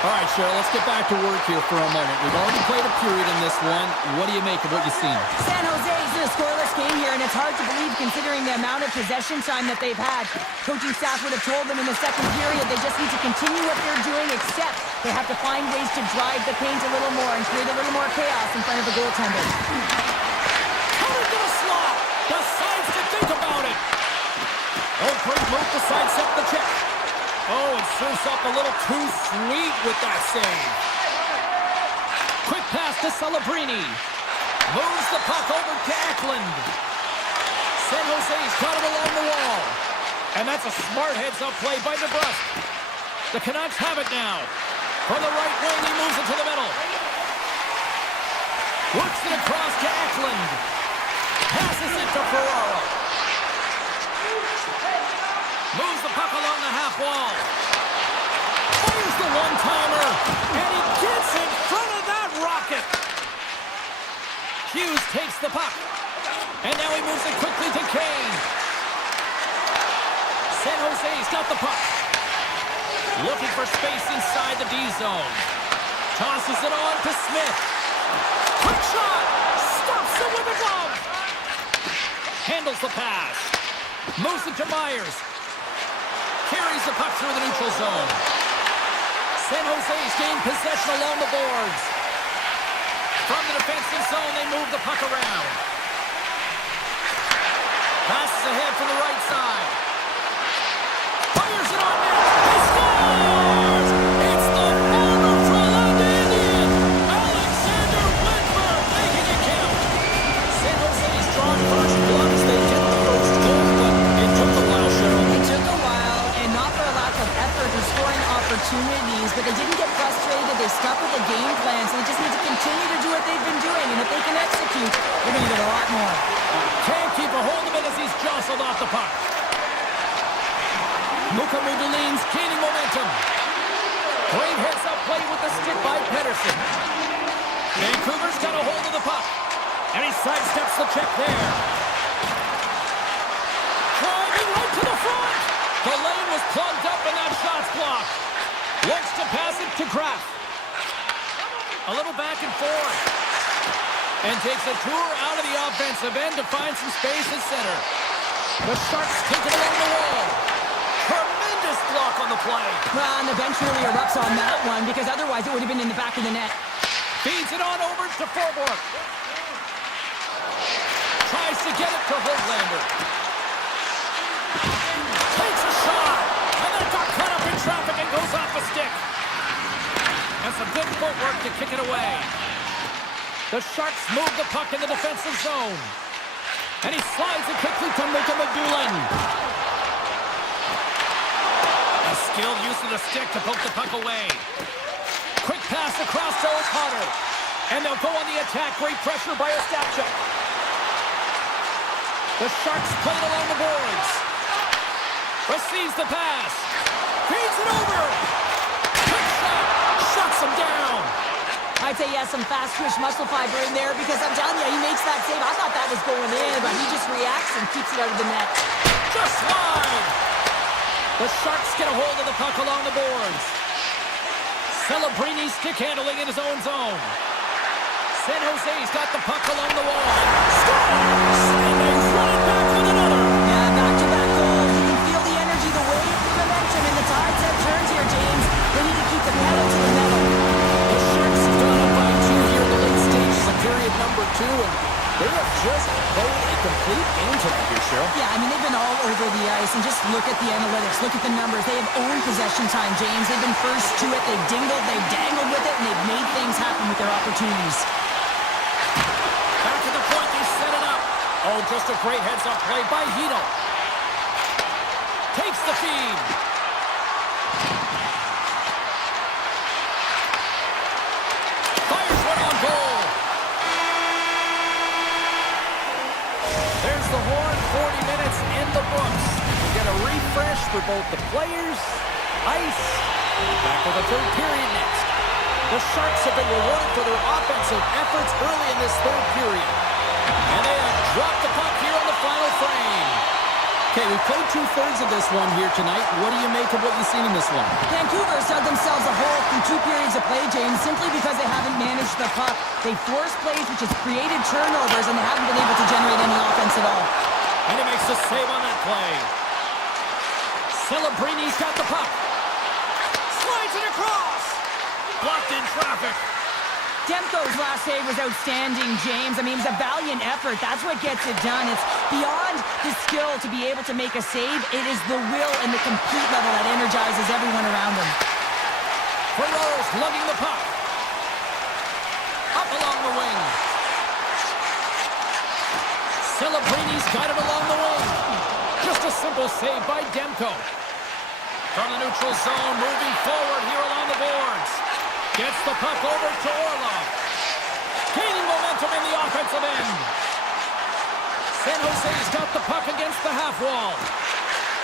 All right, Cheryl, let's get back to work here for a moment. We've already played a period in this one. What do you make of what you've seen? San Jose is in a scoreless game here, and it's hard to believe considering the amount of possession time that they've had. Coaching staff would have told them in the second period they just need to continue what they're doing, except they have to find ways to drive the paint a little more and create a little more chaos in front of the goaltender. Coming to the slot. Decides to think about it. Oh, great move to sidestep the check. Oh, and serves up a little too sweet with that save. Quick pass to Celebrini. Moves the puck over to Eklund. San Jose's got it along the wall. And that's a smart heads-up play by DeBrusque. The Canucks have it now. From the right wing, he moves it to the middle. Works it across to Eklund. Passes it to Ferraro. Moves the puck along the half wall. Fires the one-timer. And he gets in front of that rocket. Hughes takes the puck. And now he moves it quickly to Kane. San Jose's got the puck. Looking for space inside the D zone. Tosses it on to Smith. Quick shot. Stops it with a glove. Handles the pass. Moves it to Myers. Carries the puck through the neutral zone. San Jose's gained possession along the boards. From the defensive zone, they move the puck around. Passes ahead from the right side. Fires it on net. He scores! It's the former Toronto Indian, Alexander Whitmer, making it count. San Jose's drawn first blood as they get the first goal, but it took a while, Cheryl. It took a while, and not for a lack of effort or scoring opportunities, but they didn't get frustrated. They stuck with the game plan, so they just need to continue to do what they've been doing, and if they can execute, they're going to get a lot more. Can't keep a hold of it as he's jostled off the puck. Luka Mudolin's gaining momentum. Great heads-up play with the stick by Pedersen. Vancouver's got a hold of the puck, and he sidesteps the check there. Driving right to the front. The lane was plugged up and that shot's blocked. Looks to pass it to Kraft. A little back and forth. And takes a tour out of the offensive end to find some space at center. The Sharks take it along the wall. Tremendous block on the play. Well, and the bench really erupts on that one, because otherwise it would have been in the back of the net. Feeds it on over to Forborg. Tries to get it to Hoglander. Takes a shot. And then got cut up in traffic and goes off the stick. And some good footwork to kick it away. The Sharks move the puck in the defensive zone. And he slides it quickly to Luka Mudoulin. A skilled use of the stick to poke the puck away. Quick pass across to O'Connor. And they'll go on the attack. Great pressure by Ostapchuk. The Sharks play it along the boards. Receives the pass. Feeds it over. Quick shot. Shuts him down. I'd say he has some fast twitch muscle fiber in there, because I'm telling you, he makes that save. I thought that was going in, but he just reacts and keeps it out of the net. Just wide. The Sharks get a hold of the puck along the boards. Celebrini stick handling in his own zone. San Jose's got the puck along the wall. Scores! And they run it back with another. Yeah, back-to-back goals. You can feel the energy, the wave, the momentum, and the tides have turned here, James. They need to keep the pedal to the metal. The Sharks have gone up by 2 here in the late stages of period number 2, and they have just played a complete game tonight here, Cheryl. Yeah, I mean, they've been all over the ice, and just look at the analytics, look at the numbers. They have owned possession time, James. They've been first to it, they've dingled, they've dangled with it, and they've made things happen with their opportunities. Back to the point, they set it up. Oh, just a great heads-up play by Hito. Takes the feed. Fires one on goal. There's the horn, 40 minutes in the books. We get a refresh for both the players, ice. Back to the third period next. The Sharks have been rewarded for their offensive efforts early in this third period. And they have dropped the puck here on the final frame. Okay, we've played two-thirds of this one here tonight. What do you make of what you've seen in this one? Vancouver's dug themselves a hole through 2 periods of play, James, simply because they haven't managed the puck. They forced plays, which has created turnovers, and they haven't been able to generate any offense at all. And he makes the save on that play. Celebrini's got the puck. Slides it across. Blocked in traffic. Demko's last save was outstanding, James. I mean, it was a valiant effort. That's what gets it done. It's beyond the skill to be able to make a save. It is the will and the complete level that energizes everyone around him. Ferraro's lugging the puck. Up along the wing. Celebrini's got it along the wing. Just a simple save by Demko. From the neutral zone, moving forward here along the boards. Gets the puck over to Orlov. Gaining momentum in the offensive end. San Jose's got the puck against the half wall.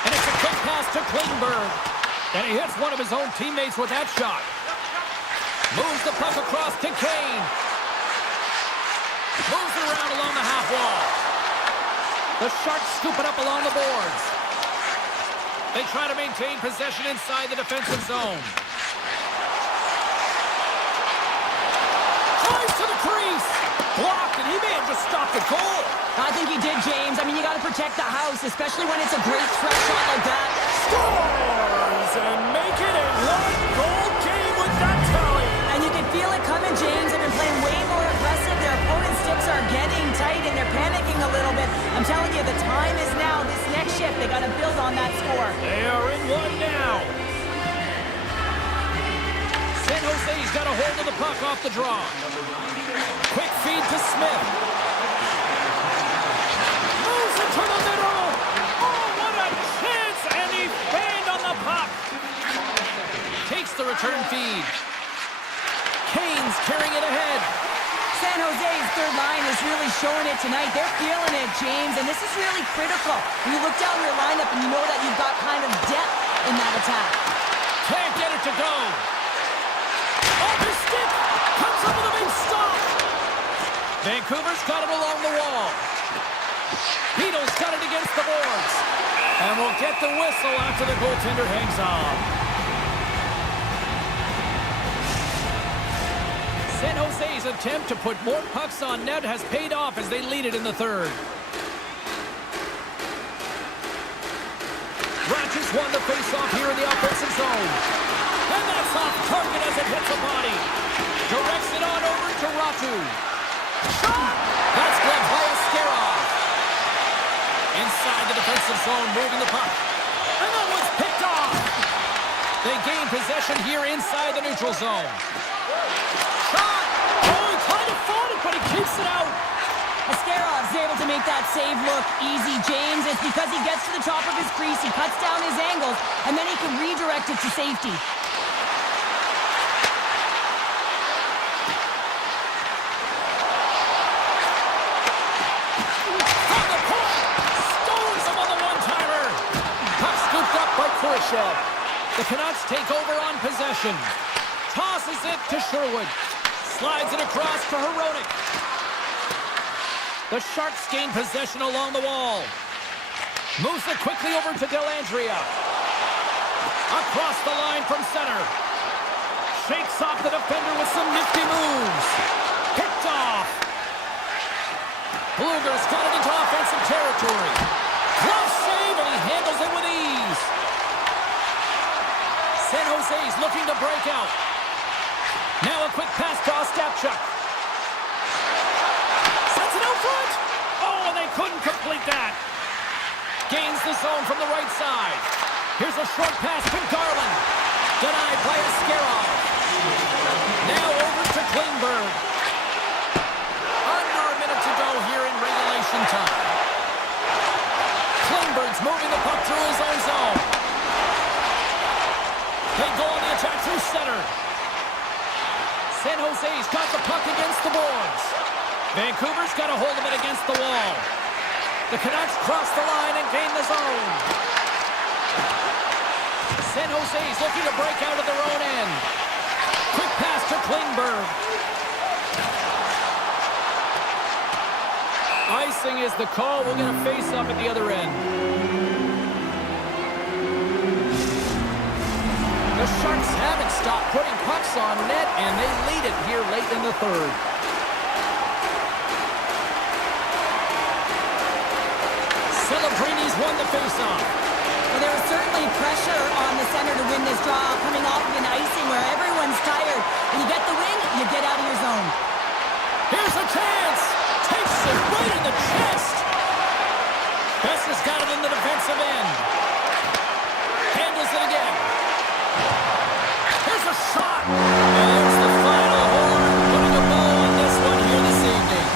And it's a quick pass to Klingberg. And he hits one of his own teammates with that shot. Moves the puck across to Kane. Moves it around along the half wall. The Sharks scoop it up along the boards. They try to maintain possession inside the defensive zone. To the crease. Blocked, and he may have just stopped the goal. I think he did, James. I mean, you got to protect the house, especially when it's a great threat shot like that. Scores and make it a one-goal game with that tally. And you can feel it coming, James. They've been playing way more aggressive. Their opponent's sticks are getting tight, and they're panicking a little bit. I'm telling you, the time is now. This next shift, they got to build on that score. They are in one now. San Jose's got a hold of the puck off the draw. Quick feed to Smith. Moves it to the middle. Oh, what a chance! And he fanned on the puck. Takes the return feed. Kane's carrying it ahead. San Jose's third line is really showing it tonight. They're feeling it, James, and this is really critical. When you look down your lineup and you know that you've got kind of depth in that attack. Can't get it to go. Off his stick. Comes up with a big stop. Vancouver's got it along the wall. Beatles got it against the boards. And we'll get the whistle after the goaltender hangs on. San Jose's attempt to put more pucks on net has paid off as they lead it in the third. Ratchets won the face-off here in the offensive zone. And that's off target as it hits the body. Directs it on over to Ratu. Shot! That's gloved by Askarov. Inside the defensive zone, moving the puck. And that one's picked off. They gain possession here inside the neutral zone. Shot! Oh, he kind of fought it, but he keeps it out. Askarov's able to make that save look easy, James. It's because he gets to the top of his crease, he cuts down his angles, and then he can redirect it to safety. From the point! Stones him on the one-timer! Puck scooped up by Khrushchev. The Canucks take over on possession. Tosses it to Sherwood. Slides it across to Hronek. The Sharks gain possession along the wall. Moves it quickly over to Dellandrea. Across the line from center. Shakes off the defender with some nifty moves. Picked off. Bluger's got it into offensive territory. Glove save, and he handles it with ease. San Jose's looking to break out. Now a quick pass to Ostapchuk. Sets it out front. Oh, and they couldn't complete that. Gains the zone from the right side. Here's a short pass to Garland. Denied by Askarov. Now over to Klingberg. Under a minute to go here in regulation time. Klingberg's moving the puck through his own zone. They go on the attack through center. San Jose's got the puck against the boards. Vancouver's got a hold of it against the wall. The Canucks cross the line and gain the zone. San Jose's looking to break out of their own end. Quick pass to Klingberg. Icing is the call. We'll get a face-up at the other end. The Sharks haven't stopped putting pucks on net, and they lead it here late in the third. Celebrini's won the faceoff. Well, there was certainly pressure on the center to win this draw, coming off of an icing where everyone's tired. When you get the win, you get out of your zone. Here's a chance! Takes it right in the chest! Besser's got it in the defensive end. Handles it again. Here's a shot! And there's the final horn, putting a bow on this one here this evening.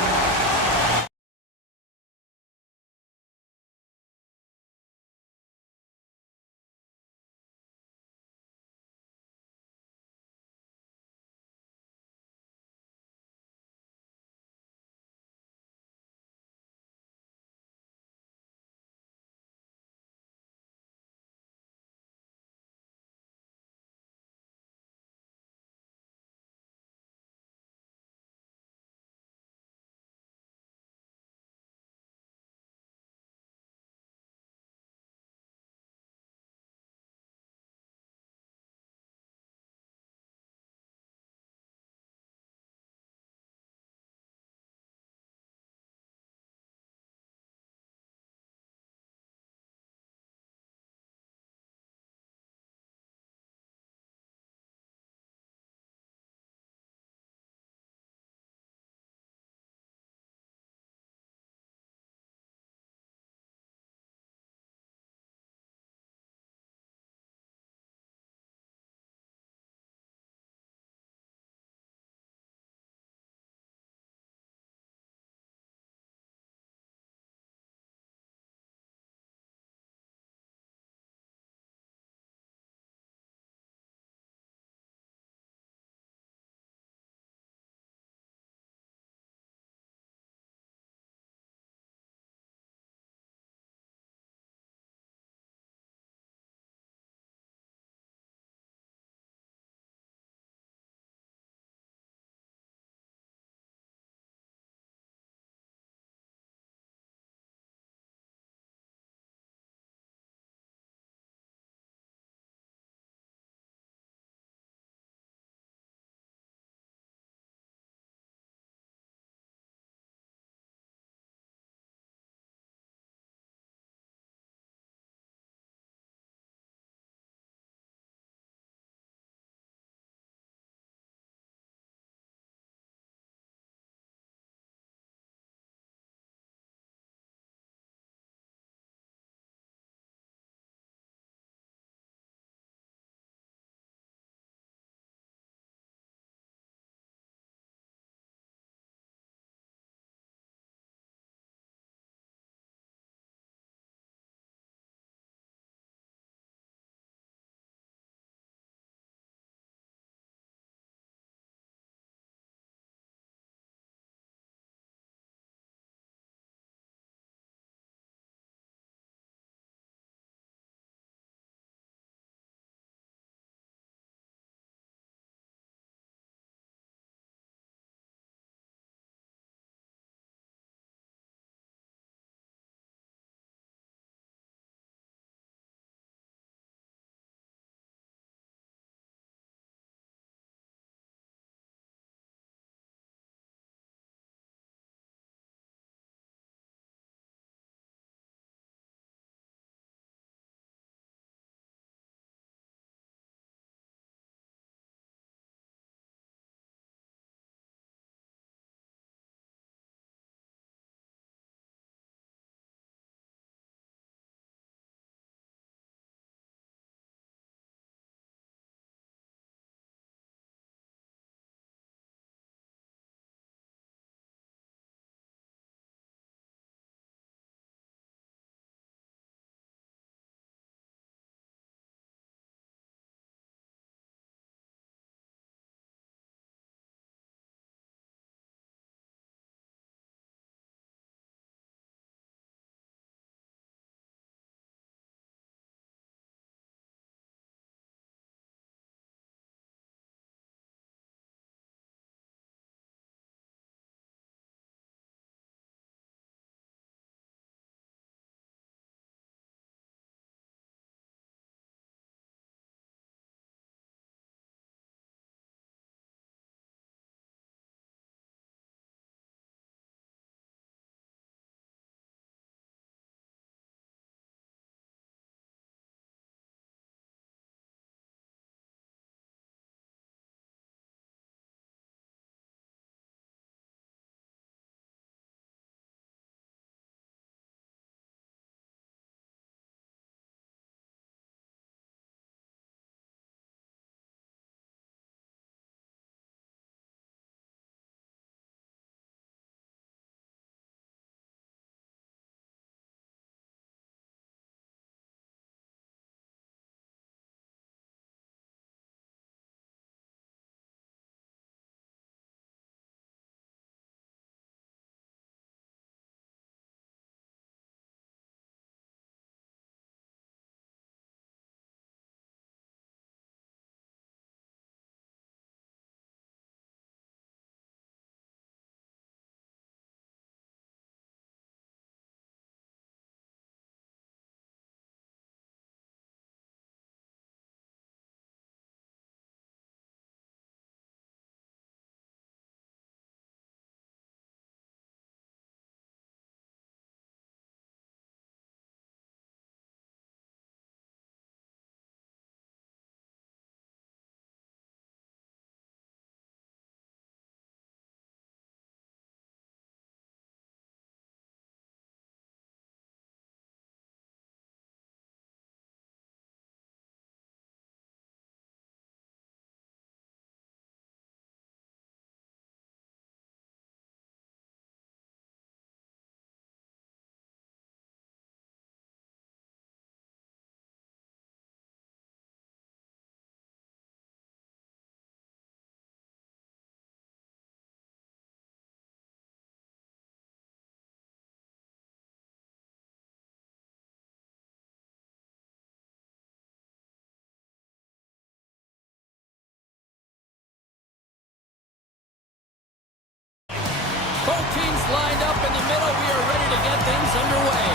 lined up in the middle. We are ready to get things underway.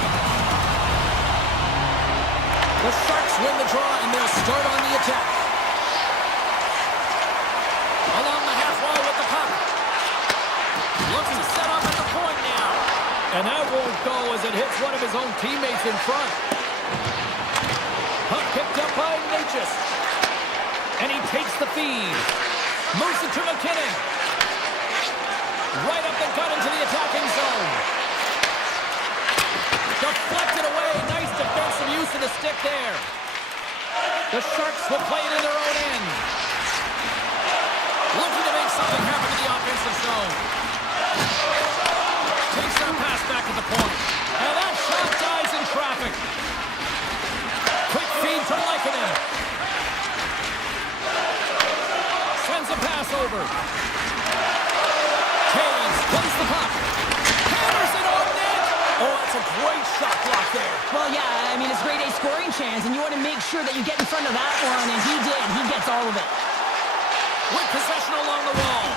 The Sharks win the draw, and they'll start on the attack. Along the half wall with the puck. Looks to set up at the point now. And that won't go as it hits one of his own teammates in front. Puck picked up by Ignatius. And he takes the feed. Moves it to McKinnon. Right up the gut into the attacking zone. Deflected away. Nice defensive use of the stick there. The Sharks will play it in their own end. Looking to make something happen in the offensive zone. Takes that pass back at the point. And that shot dies in traffic. Quick feed to Lykinen. Sends a pass over. Taves plays the puck. Hammers it on net. Oh, that's a great shot block there. Well, yeah, I mean, it's grade A scoring chance, and you want to make sure that you get in front of that one, and he did. He gets all of it. With possession along the wall.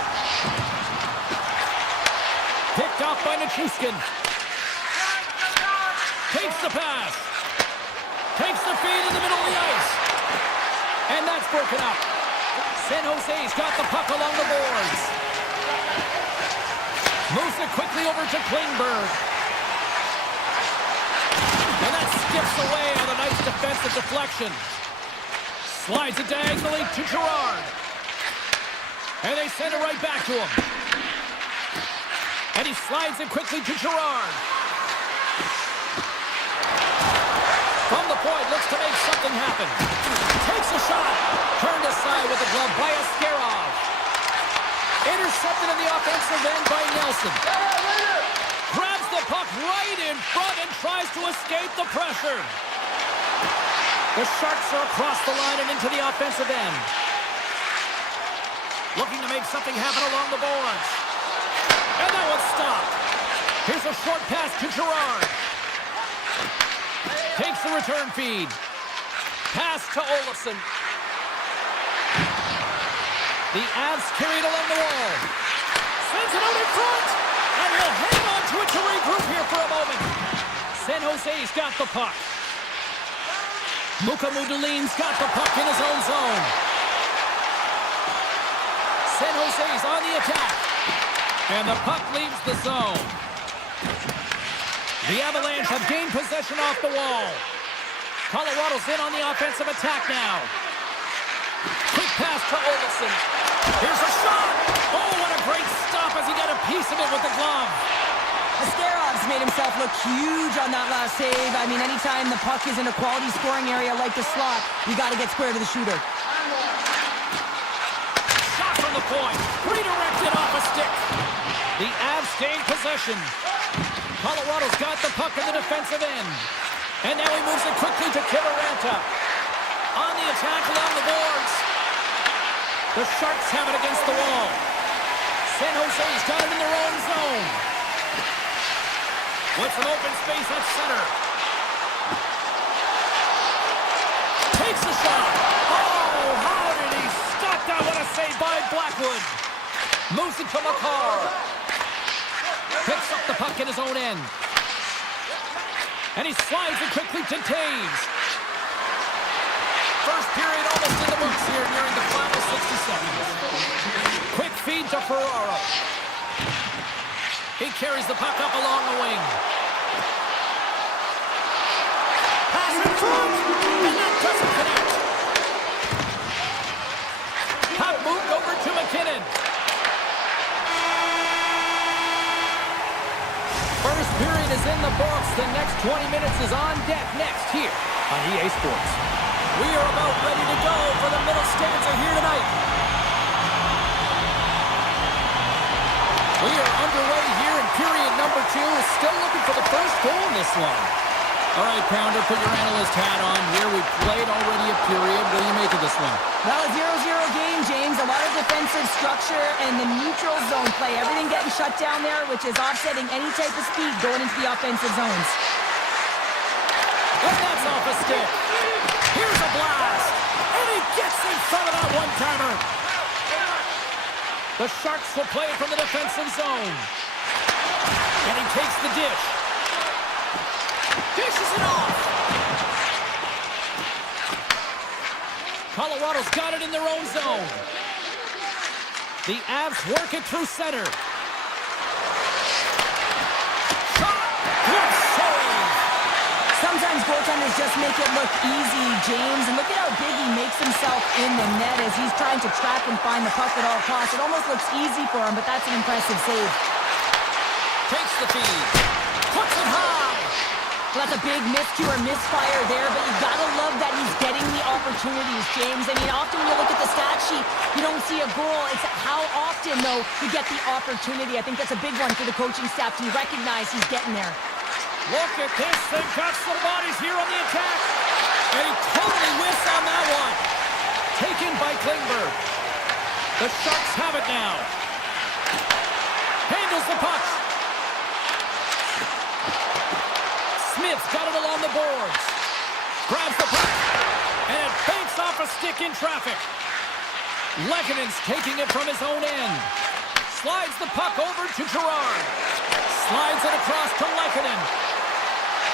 Picked off by Nichushkin. Takes the pass. Takes the feed in the middle of the ice. And that's broken up. San Jose's got the puck along the boards. Moves it quickly over to Klingberg. And that skips away on a nice defensive deflection. Slides it diagonally to Gerard. And they send it right back to him. And he slides it quickly to Gerard. From the point, looks to make something happen. Takes a shot. Turned aside with the glove by Askarov. Intercepted in the offensive end by Nelson. Grabs the puck right in front and tries to escape the pressure. The Sharks are across the line and into the offensive end. Looking to make something happen along the boards. And that one's stopped. Here's a short pass to Gerard. Takes the return feed. Pass to Olofsson. The Avs carried along the wall. Sends it out in front. And he'll hang on to it to regroup here for a moment. San Jose's got the puck. Mukamudulin's got the puck in his own zone. San Jose's on the attack. And the puck leaves the zone. The Avalanche have gained possession off the wall. Colorado's in on the offensive attack now. Quick pass to Olofsson. Here's a shot. Oh, what a great stop as he got a piece of it with the glove. Askarov's made himself look huge on that last save. I mean, anytime the puck is in a quality scoring area like the slot, you got to get square to the shooter. Shot from the point. Redirected off a stick. The Avs gain possession. Colorado's got the puck in the defensive end. And now he moves it quickly to Kiviranta. On the attack along the boards. The Sharks have it against the wall. San Jose's got him in their own zone. With some open space at center. Takes a shot. Oh, how did he stop that? What a save by Blackwood. Moves it to McCarr. Picks up the puck in his own end. And he slides it quickly to Taves. First period almost in the books here, nearing the final 60 seconds. Quick feed to Ferraro. He carries the puck up along the wing. Pass in front, and that doesn't connect. Puck moved over to McKinnon. First period is in the books. The next 20 minutes is on deck next here on EA Sports. We are about ready to go for the middle stanza here tonight. We are underway here in period number 2. Still looking for the first goal in this one. All right, Pounder, put your analyst hat on here. We've played already a period. What do you make of this one? Well, a 0-0 game, James. A lot of defensive structure and the neutral zone play. Everything getting shut down there, which is offsetting any type of speed going into the offensive zones. And that's off a stick. Here's a blast. And he gets in front of that one-timer. The Sharks will play it from the defensive zone. And he takes the dish. Dishes it off. Colorado's got it in their own zone. The Avs work it through center. Shot! Good save! Sometimes goaltenders just make it look easy, James. And look at how big he makes himself in the net as he's trying to track and find the puck at all costs. It almost looks easy for him, but that's an impressive save. Takes the feed. Puts it high. Well, that's a big miscue or misfire there, but you gotta love that he's getting the opportunities, James. I mean, often when you look at the stat sheet, you don't see a goal. It's how often, though, you get the opportunity. I think that's a big one for the coaching staff to recognize he's getting there. Look at this. They've got some bodies here on the attack. And he totally whiffs on that one. Taken by Klingberg. The Sharks have it now. Handles the puck. Smith's got it along the boards. Grabs the puck. And it banks off a stick in traffic. Lekkonen's taking it from his own end. Slides the puck over to Gerard. Slides it across to Lekkonen.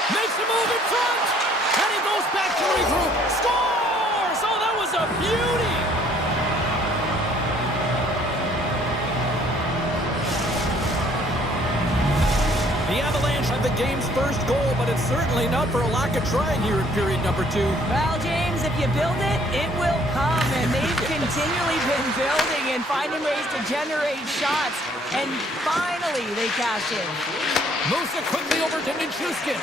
Makes a move in front. And he goes back to regroup. Scores! Oh, that was a beauty! The Avalanche had the game's first goal, but it's certainly not for a lack of trying here in period number 2. Well, James, if you build it, it will come. And they've continually been building and finding ways to generate shots. And finally, they cash in. Moves it quickly over to Nichushkin.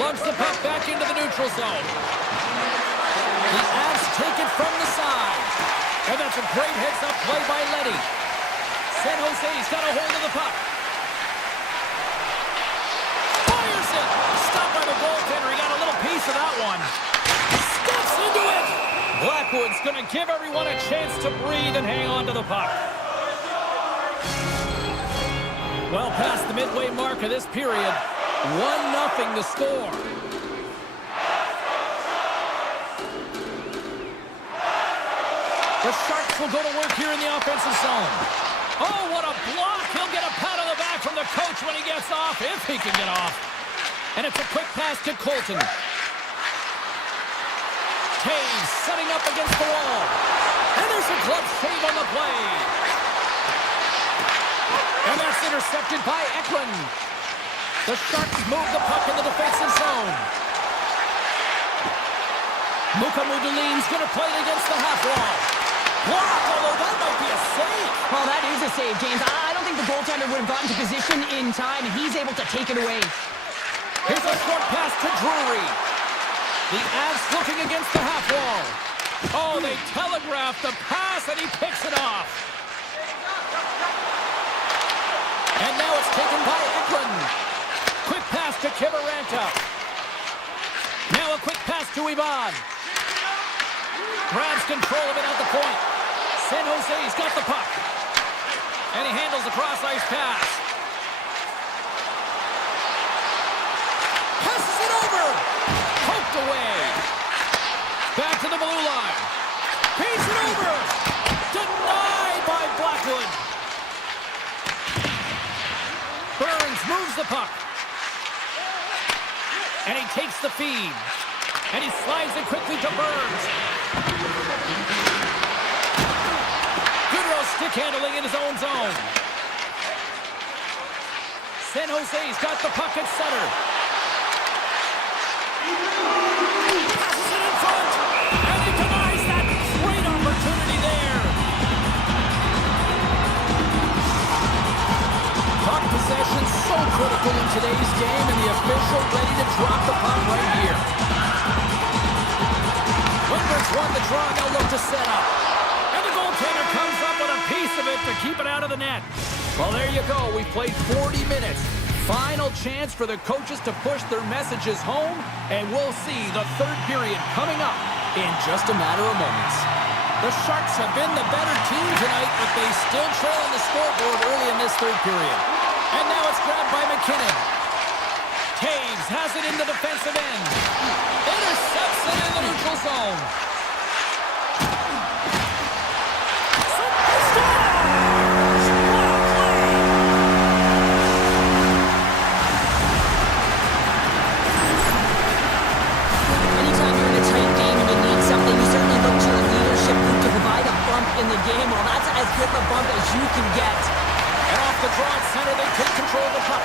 Lugs the puck back into the neutral zone. The Avs take it from the side. And that's a great heads-up play by Leddy. San Jose's got a hold of the puck. Fires it! Stopped by the goaltender. He got a little piece of that one. Steps into it! Blackwood's going to give everyone a chance to breathe and hang on to the puck. Well past the midway mark of this period, 1-0 the score. The Sharks will go to work here in the offensive zone. Oh, what a block! He'll get a pat on the back from the coach when he gets off, if he can get off. And it's a quick pass to Colton. Taves setting up against the wall. And there's a glove save on the play. And that's intercepted by Eklund. The Sharks move the puck in the defensive zone. Mukamudulin's going to play it against the half wall. Block, although that might be a save. Well, that is a save, James. I don't think the goaltender would have gotten to position in time, and he's able to take it away. Here's a short pass to Drury. The Avs looking against the half wall. Oh, they telegraphed the pass, and he picks it off. And now it's taken by Eklund. Quick pass to Kivaranta. Now a quick pass to Ivan. Grabs control of it at the point. San Jose's got the puck. And he handles the cross-ice pass. Passes it over. Poked away. Back to the blue line. Feeds it over. Denied by Blackwood. Burns moves the puck. And he takes the feed. And he slides it quickly to Burns. Goodrow stick handling in his own zone. San Jose's got the puck at center. Passes it in front. And he denies that great opportunity there. Puck possession so critical in today's game, and the official ready to drop the puck right here. Windberg's won the draw, and they'll look to set up. And the goaltender comes up with a piece of it to keep it out of the net. Well, there you go. We've played 40 minutes. Final chance for the coaches to push their messages home, and we'll see the third period coming up in just a matter of moments. The Sharks have been the better team tonight, but they still trail on the scoreboard early in this third period. And now it's grabbed by McKinnon. Taves has it in the defensive end. Intercepts it in the neutral zone. Scores! What a play! you can get. And off the draw at center, they take control of the puck.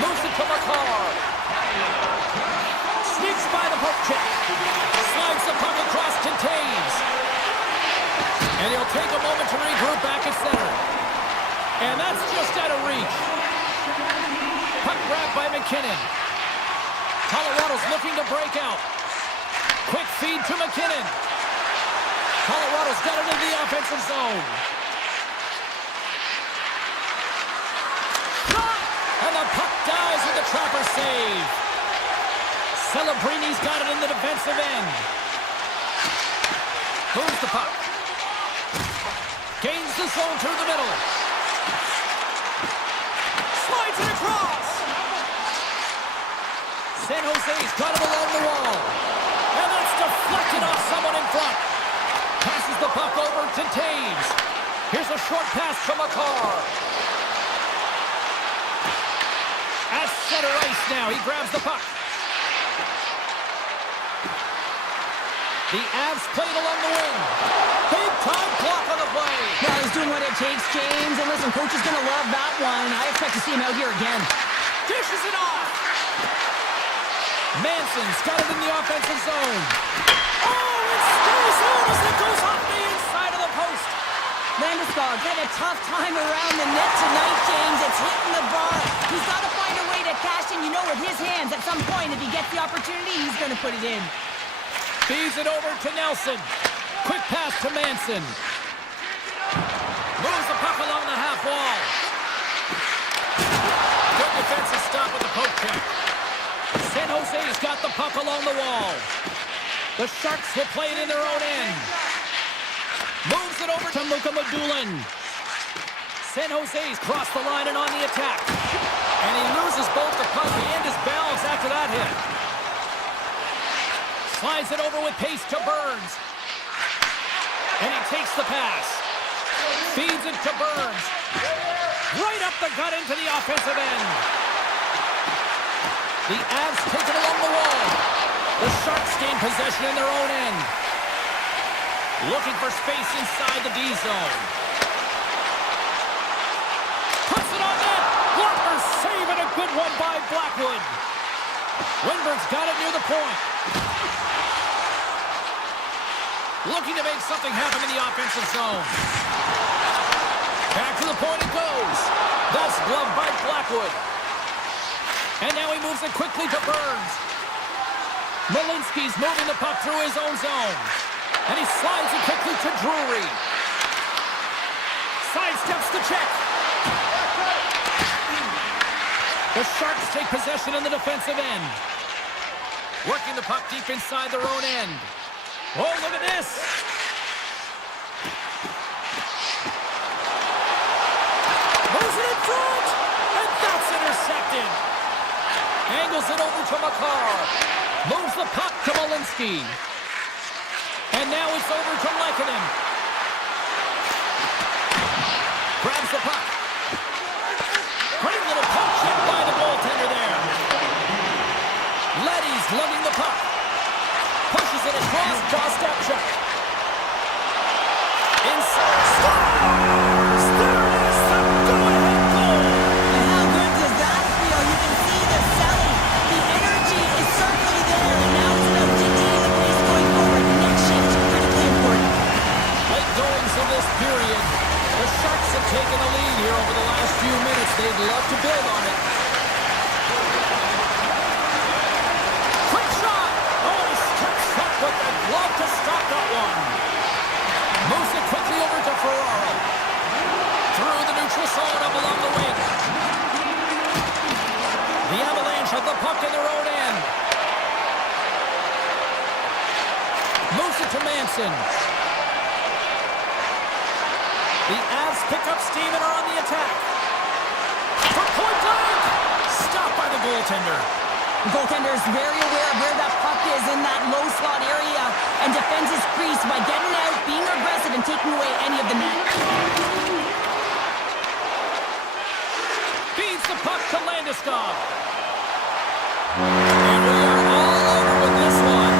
Moves it to McCarr. Sneaks by the poke check. Slides the puck across to Taves. And he'll take a moment to regroup back at center. And that's just out of reach. Puck grabbed by McKinnon. Colorado's looking to break out. Quick feed to McKinnon. Colorado's got it in the offensive zone. Shot! And the puck dies with the trapper save. Celebrini's got it in the defensive end. Moves the puck. Gains the zone through the middle. Slides it across. San Jose's got it along the wall. And that's deflected off someone in front. Passes the puck over to Taves. Here's a short pass to McCarr. At center ice now, he grabs the puck. The Avs played along the wing. Big time block on the play. Well, he's doing what it takes, James. And listen, coach is going to love that one. I expect to see him out here again. Dishes it off. Manson's got it in the offensive zone. Oh, it stays out as it goes off the inside of the post. Landeskog had a tough time around the net tonight, James. It's hitting the bar. He's got to find a way to cash in, with his hands. At some point, if he gets the opportunity, he's going to put it in. Feeds it over to Nelson. Quick pass to Manson. Moves the puck along the half wall. Good defensive stop with the poke check. San Jose's got the puck along the wall. The Sharks will play it in their own end. Moves it over to Luka Madulin. San Jose's crossed the line and on the attack. And he loses both the puck and his balance after that hit. Slides it over with pace to Burns. And he takes the pass. Feeds it to Burns. Right up the gut into the offensive end. The Avs take it along the wall. The Sharks gain possession in their own end. Looking for space inside the D zone. Puts it on net. Blocker save and a good one by Blackwood. Winberg's got it near the point. Looking to make something happen in the offensive zone. Back to the point it goes. That's gloved by Blackwood. And now he moves it quickly to Burns. Malinsky's moving the puck through his own zone. And he slides it quickly to Drury. Sidesteps the check. The Sharks take possession in the defensive end. Working the puck deep inside their own end. Oh, look at this. Moves it in front. And that's intercepted. Angles it over to McCarr. Moves the puck to Malinsky. And now it's over to Lehkonen. Grabs the puck. Great little poke check by the goaltender there. Leddy's lugging the puck. Pushes it across, draw step check. Inside. Scores! There it is, the go-ahead goal. And how good does that feel? You can see the selling. The energy is certainly there. And now it's about dictating the pace going forward. The next shift is critically important. Late goings of this period. The Sharks have taken the lead here over the last few minutes. They'd love to build on it. Quick shot! Oh, he steps up with the glove to stop that one. Moves it quickly over to Ferraro. Through the neutral zone up along the wing. The Avalanche have the puck in their own end. Moves it to Manson. The Avs pick up steam and are on the attack. For point blank! Stopped by the goaltender. The goaltender is very aware of where that puck is in that low slot area and defends his crease by getting out, being aggressive, and taking away any of the net. Feeds the puck to Landeskog. And we are all over with this one.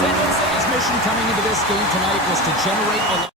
San Jose's mission coming into this game tonight was to generate a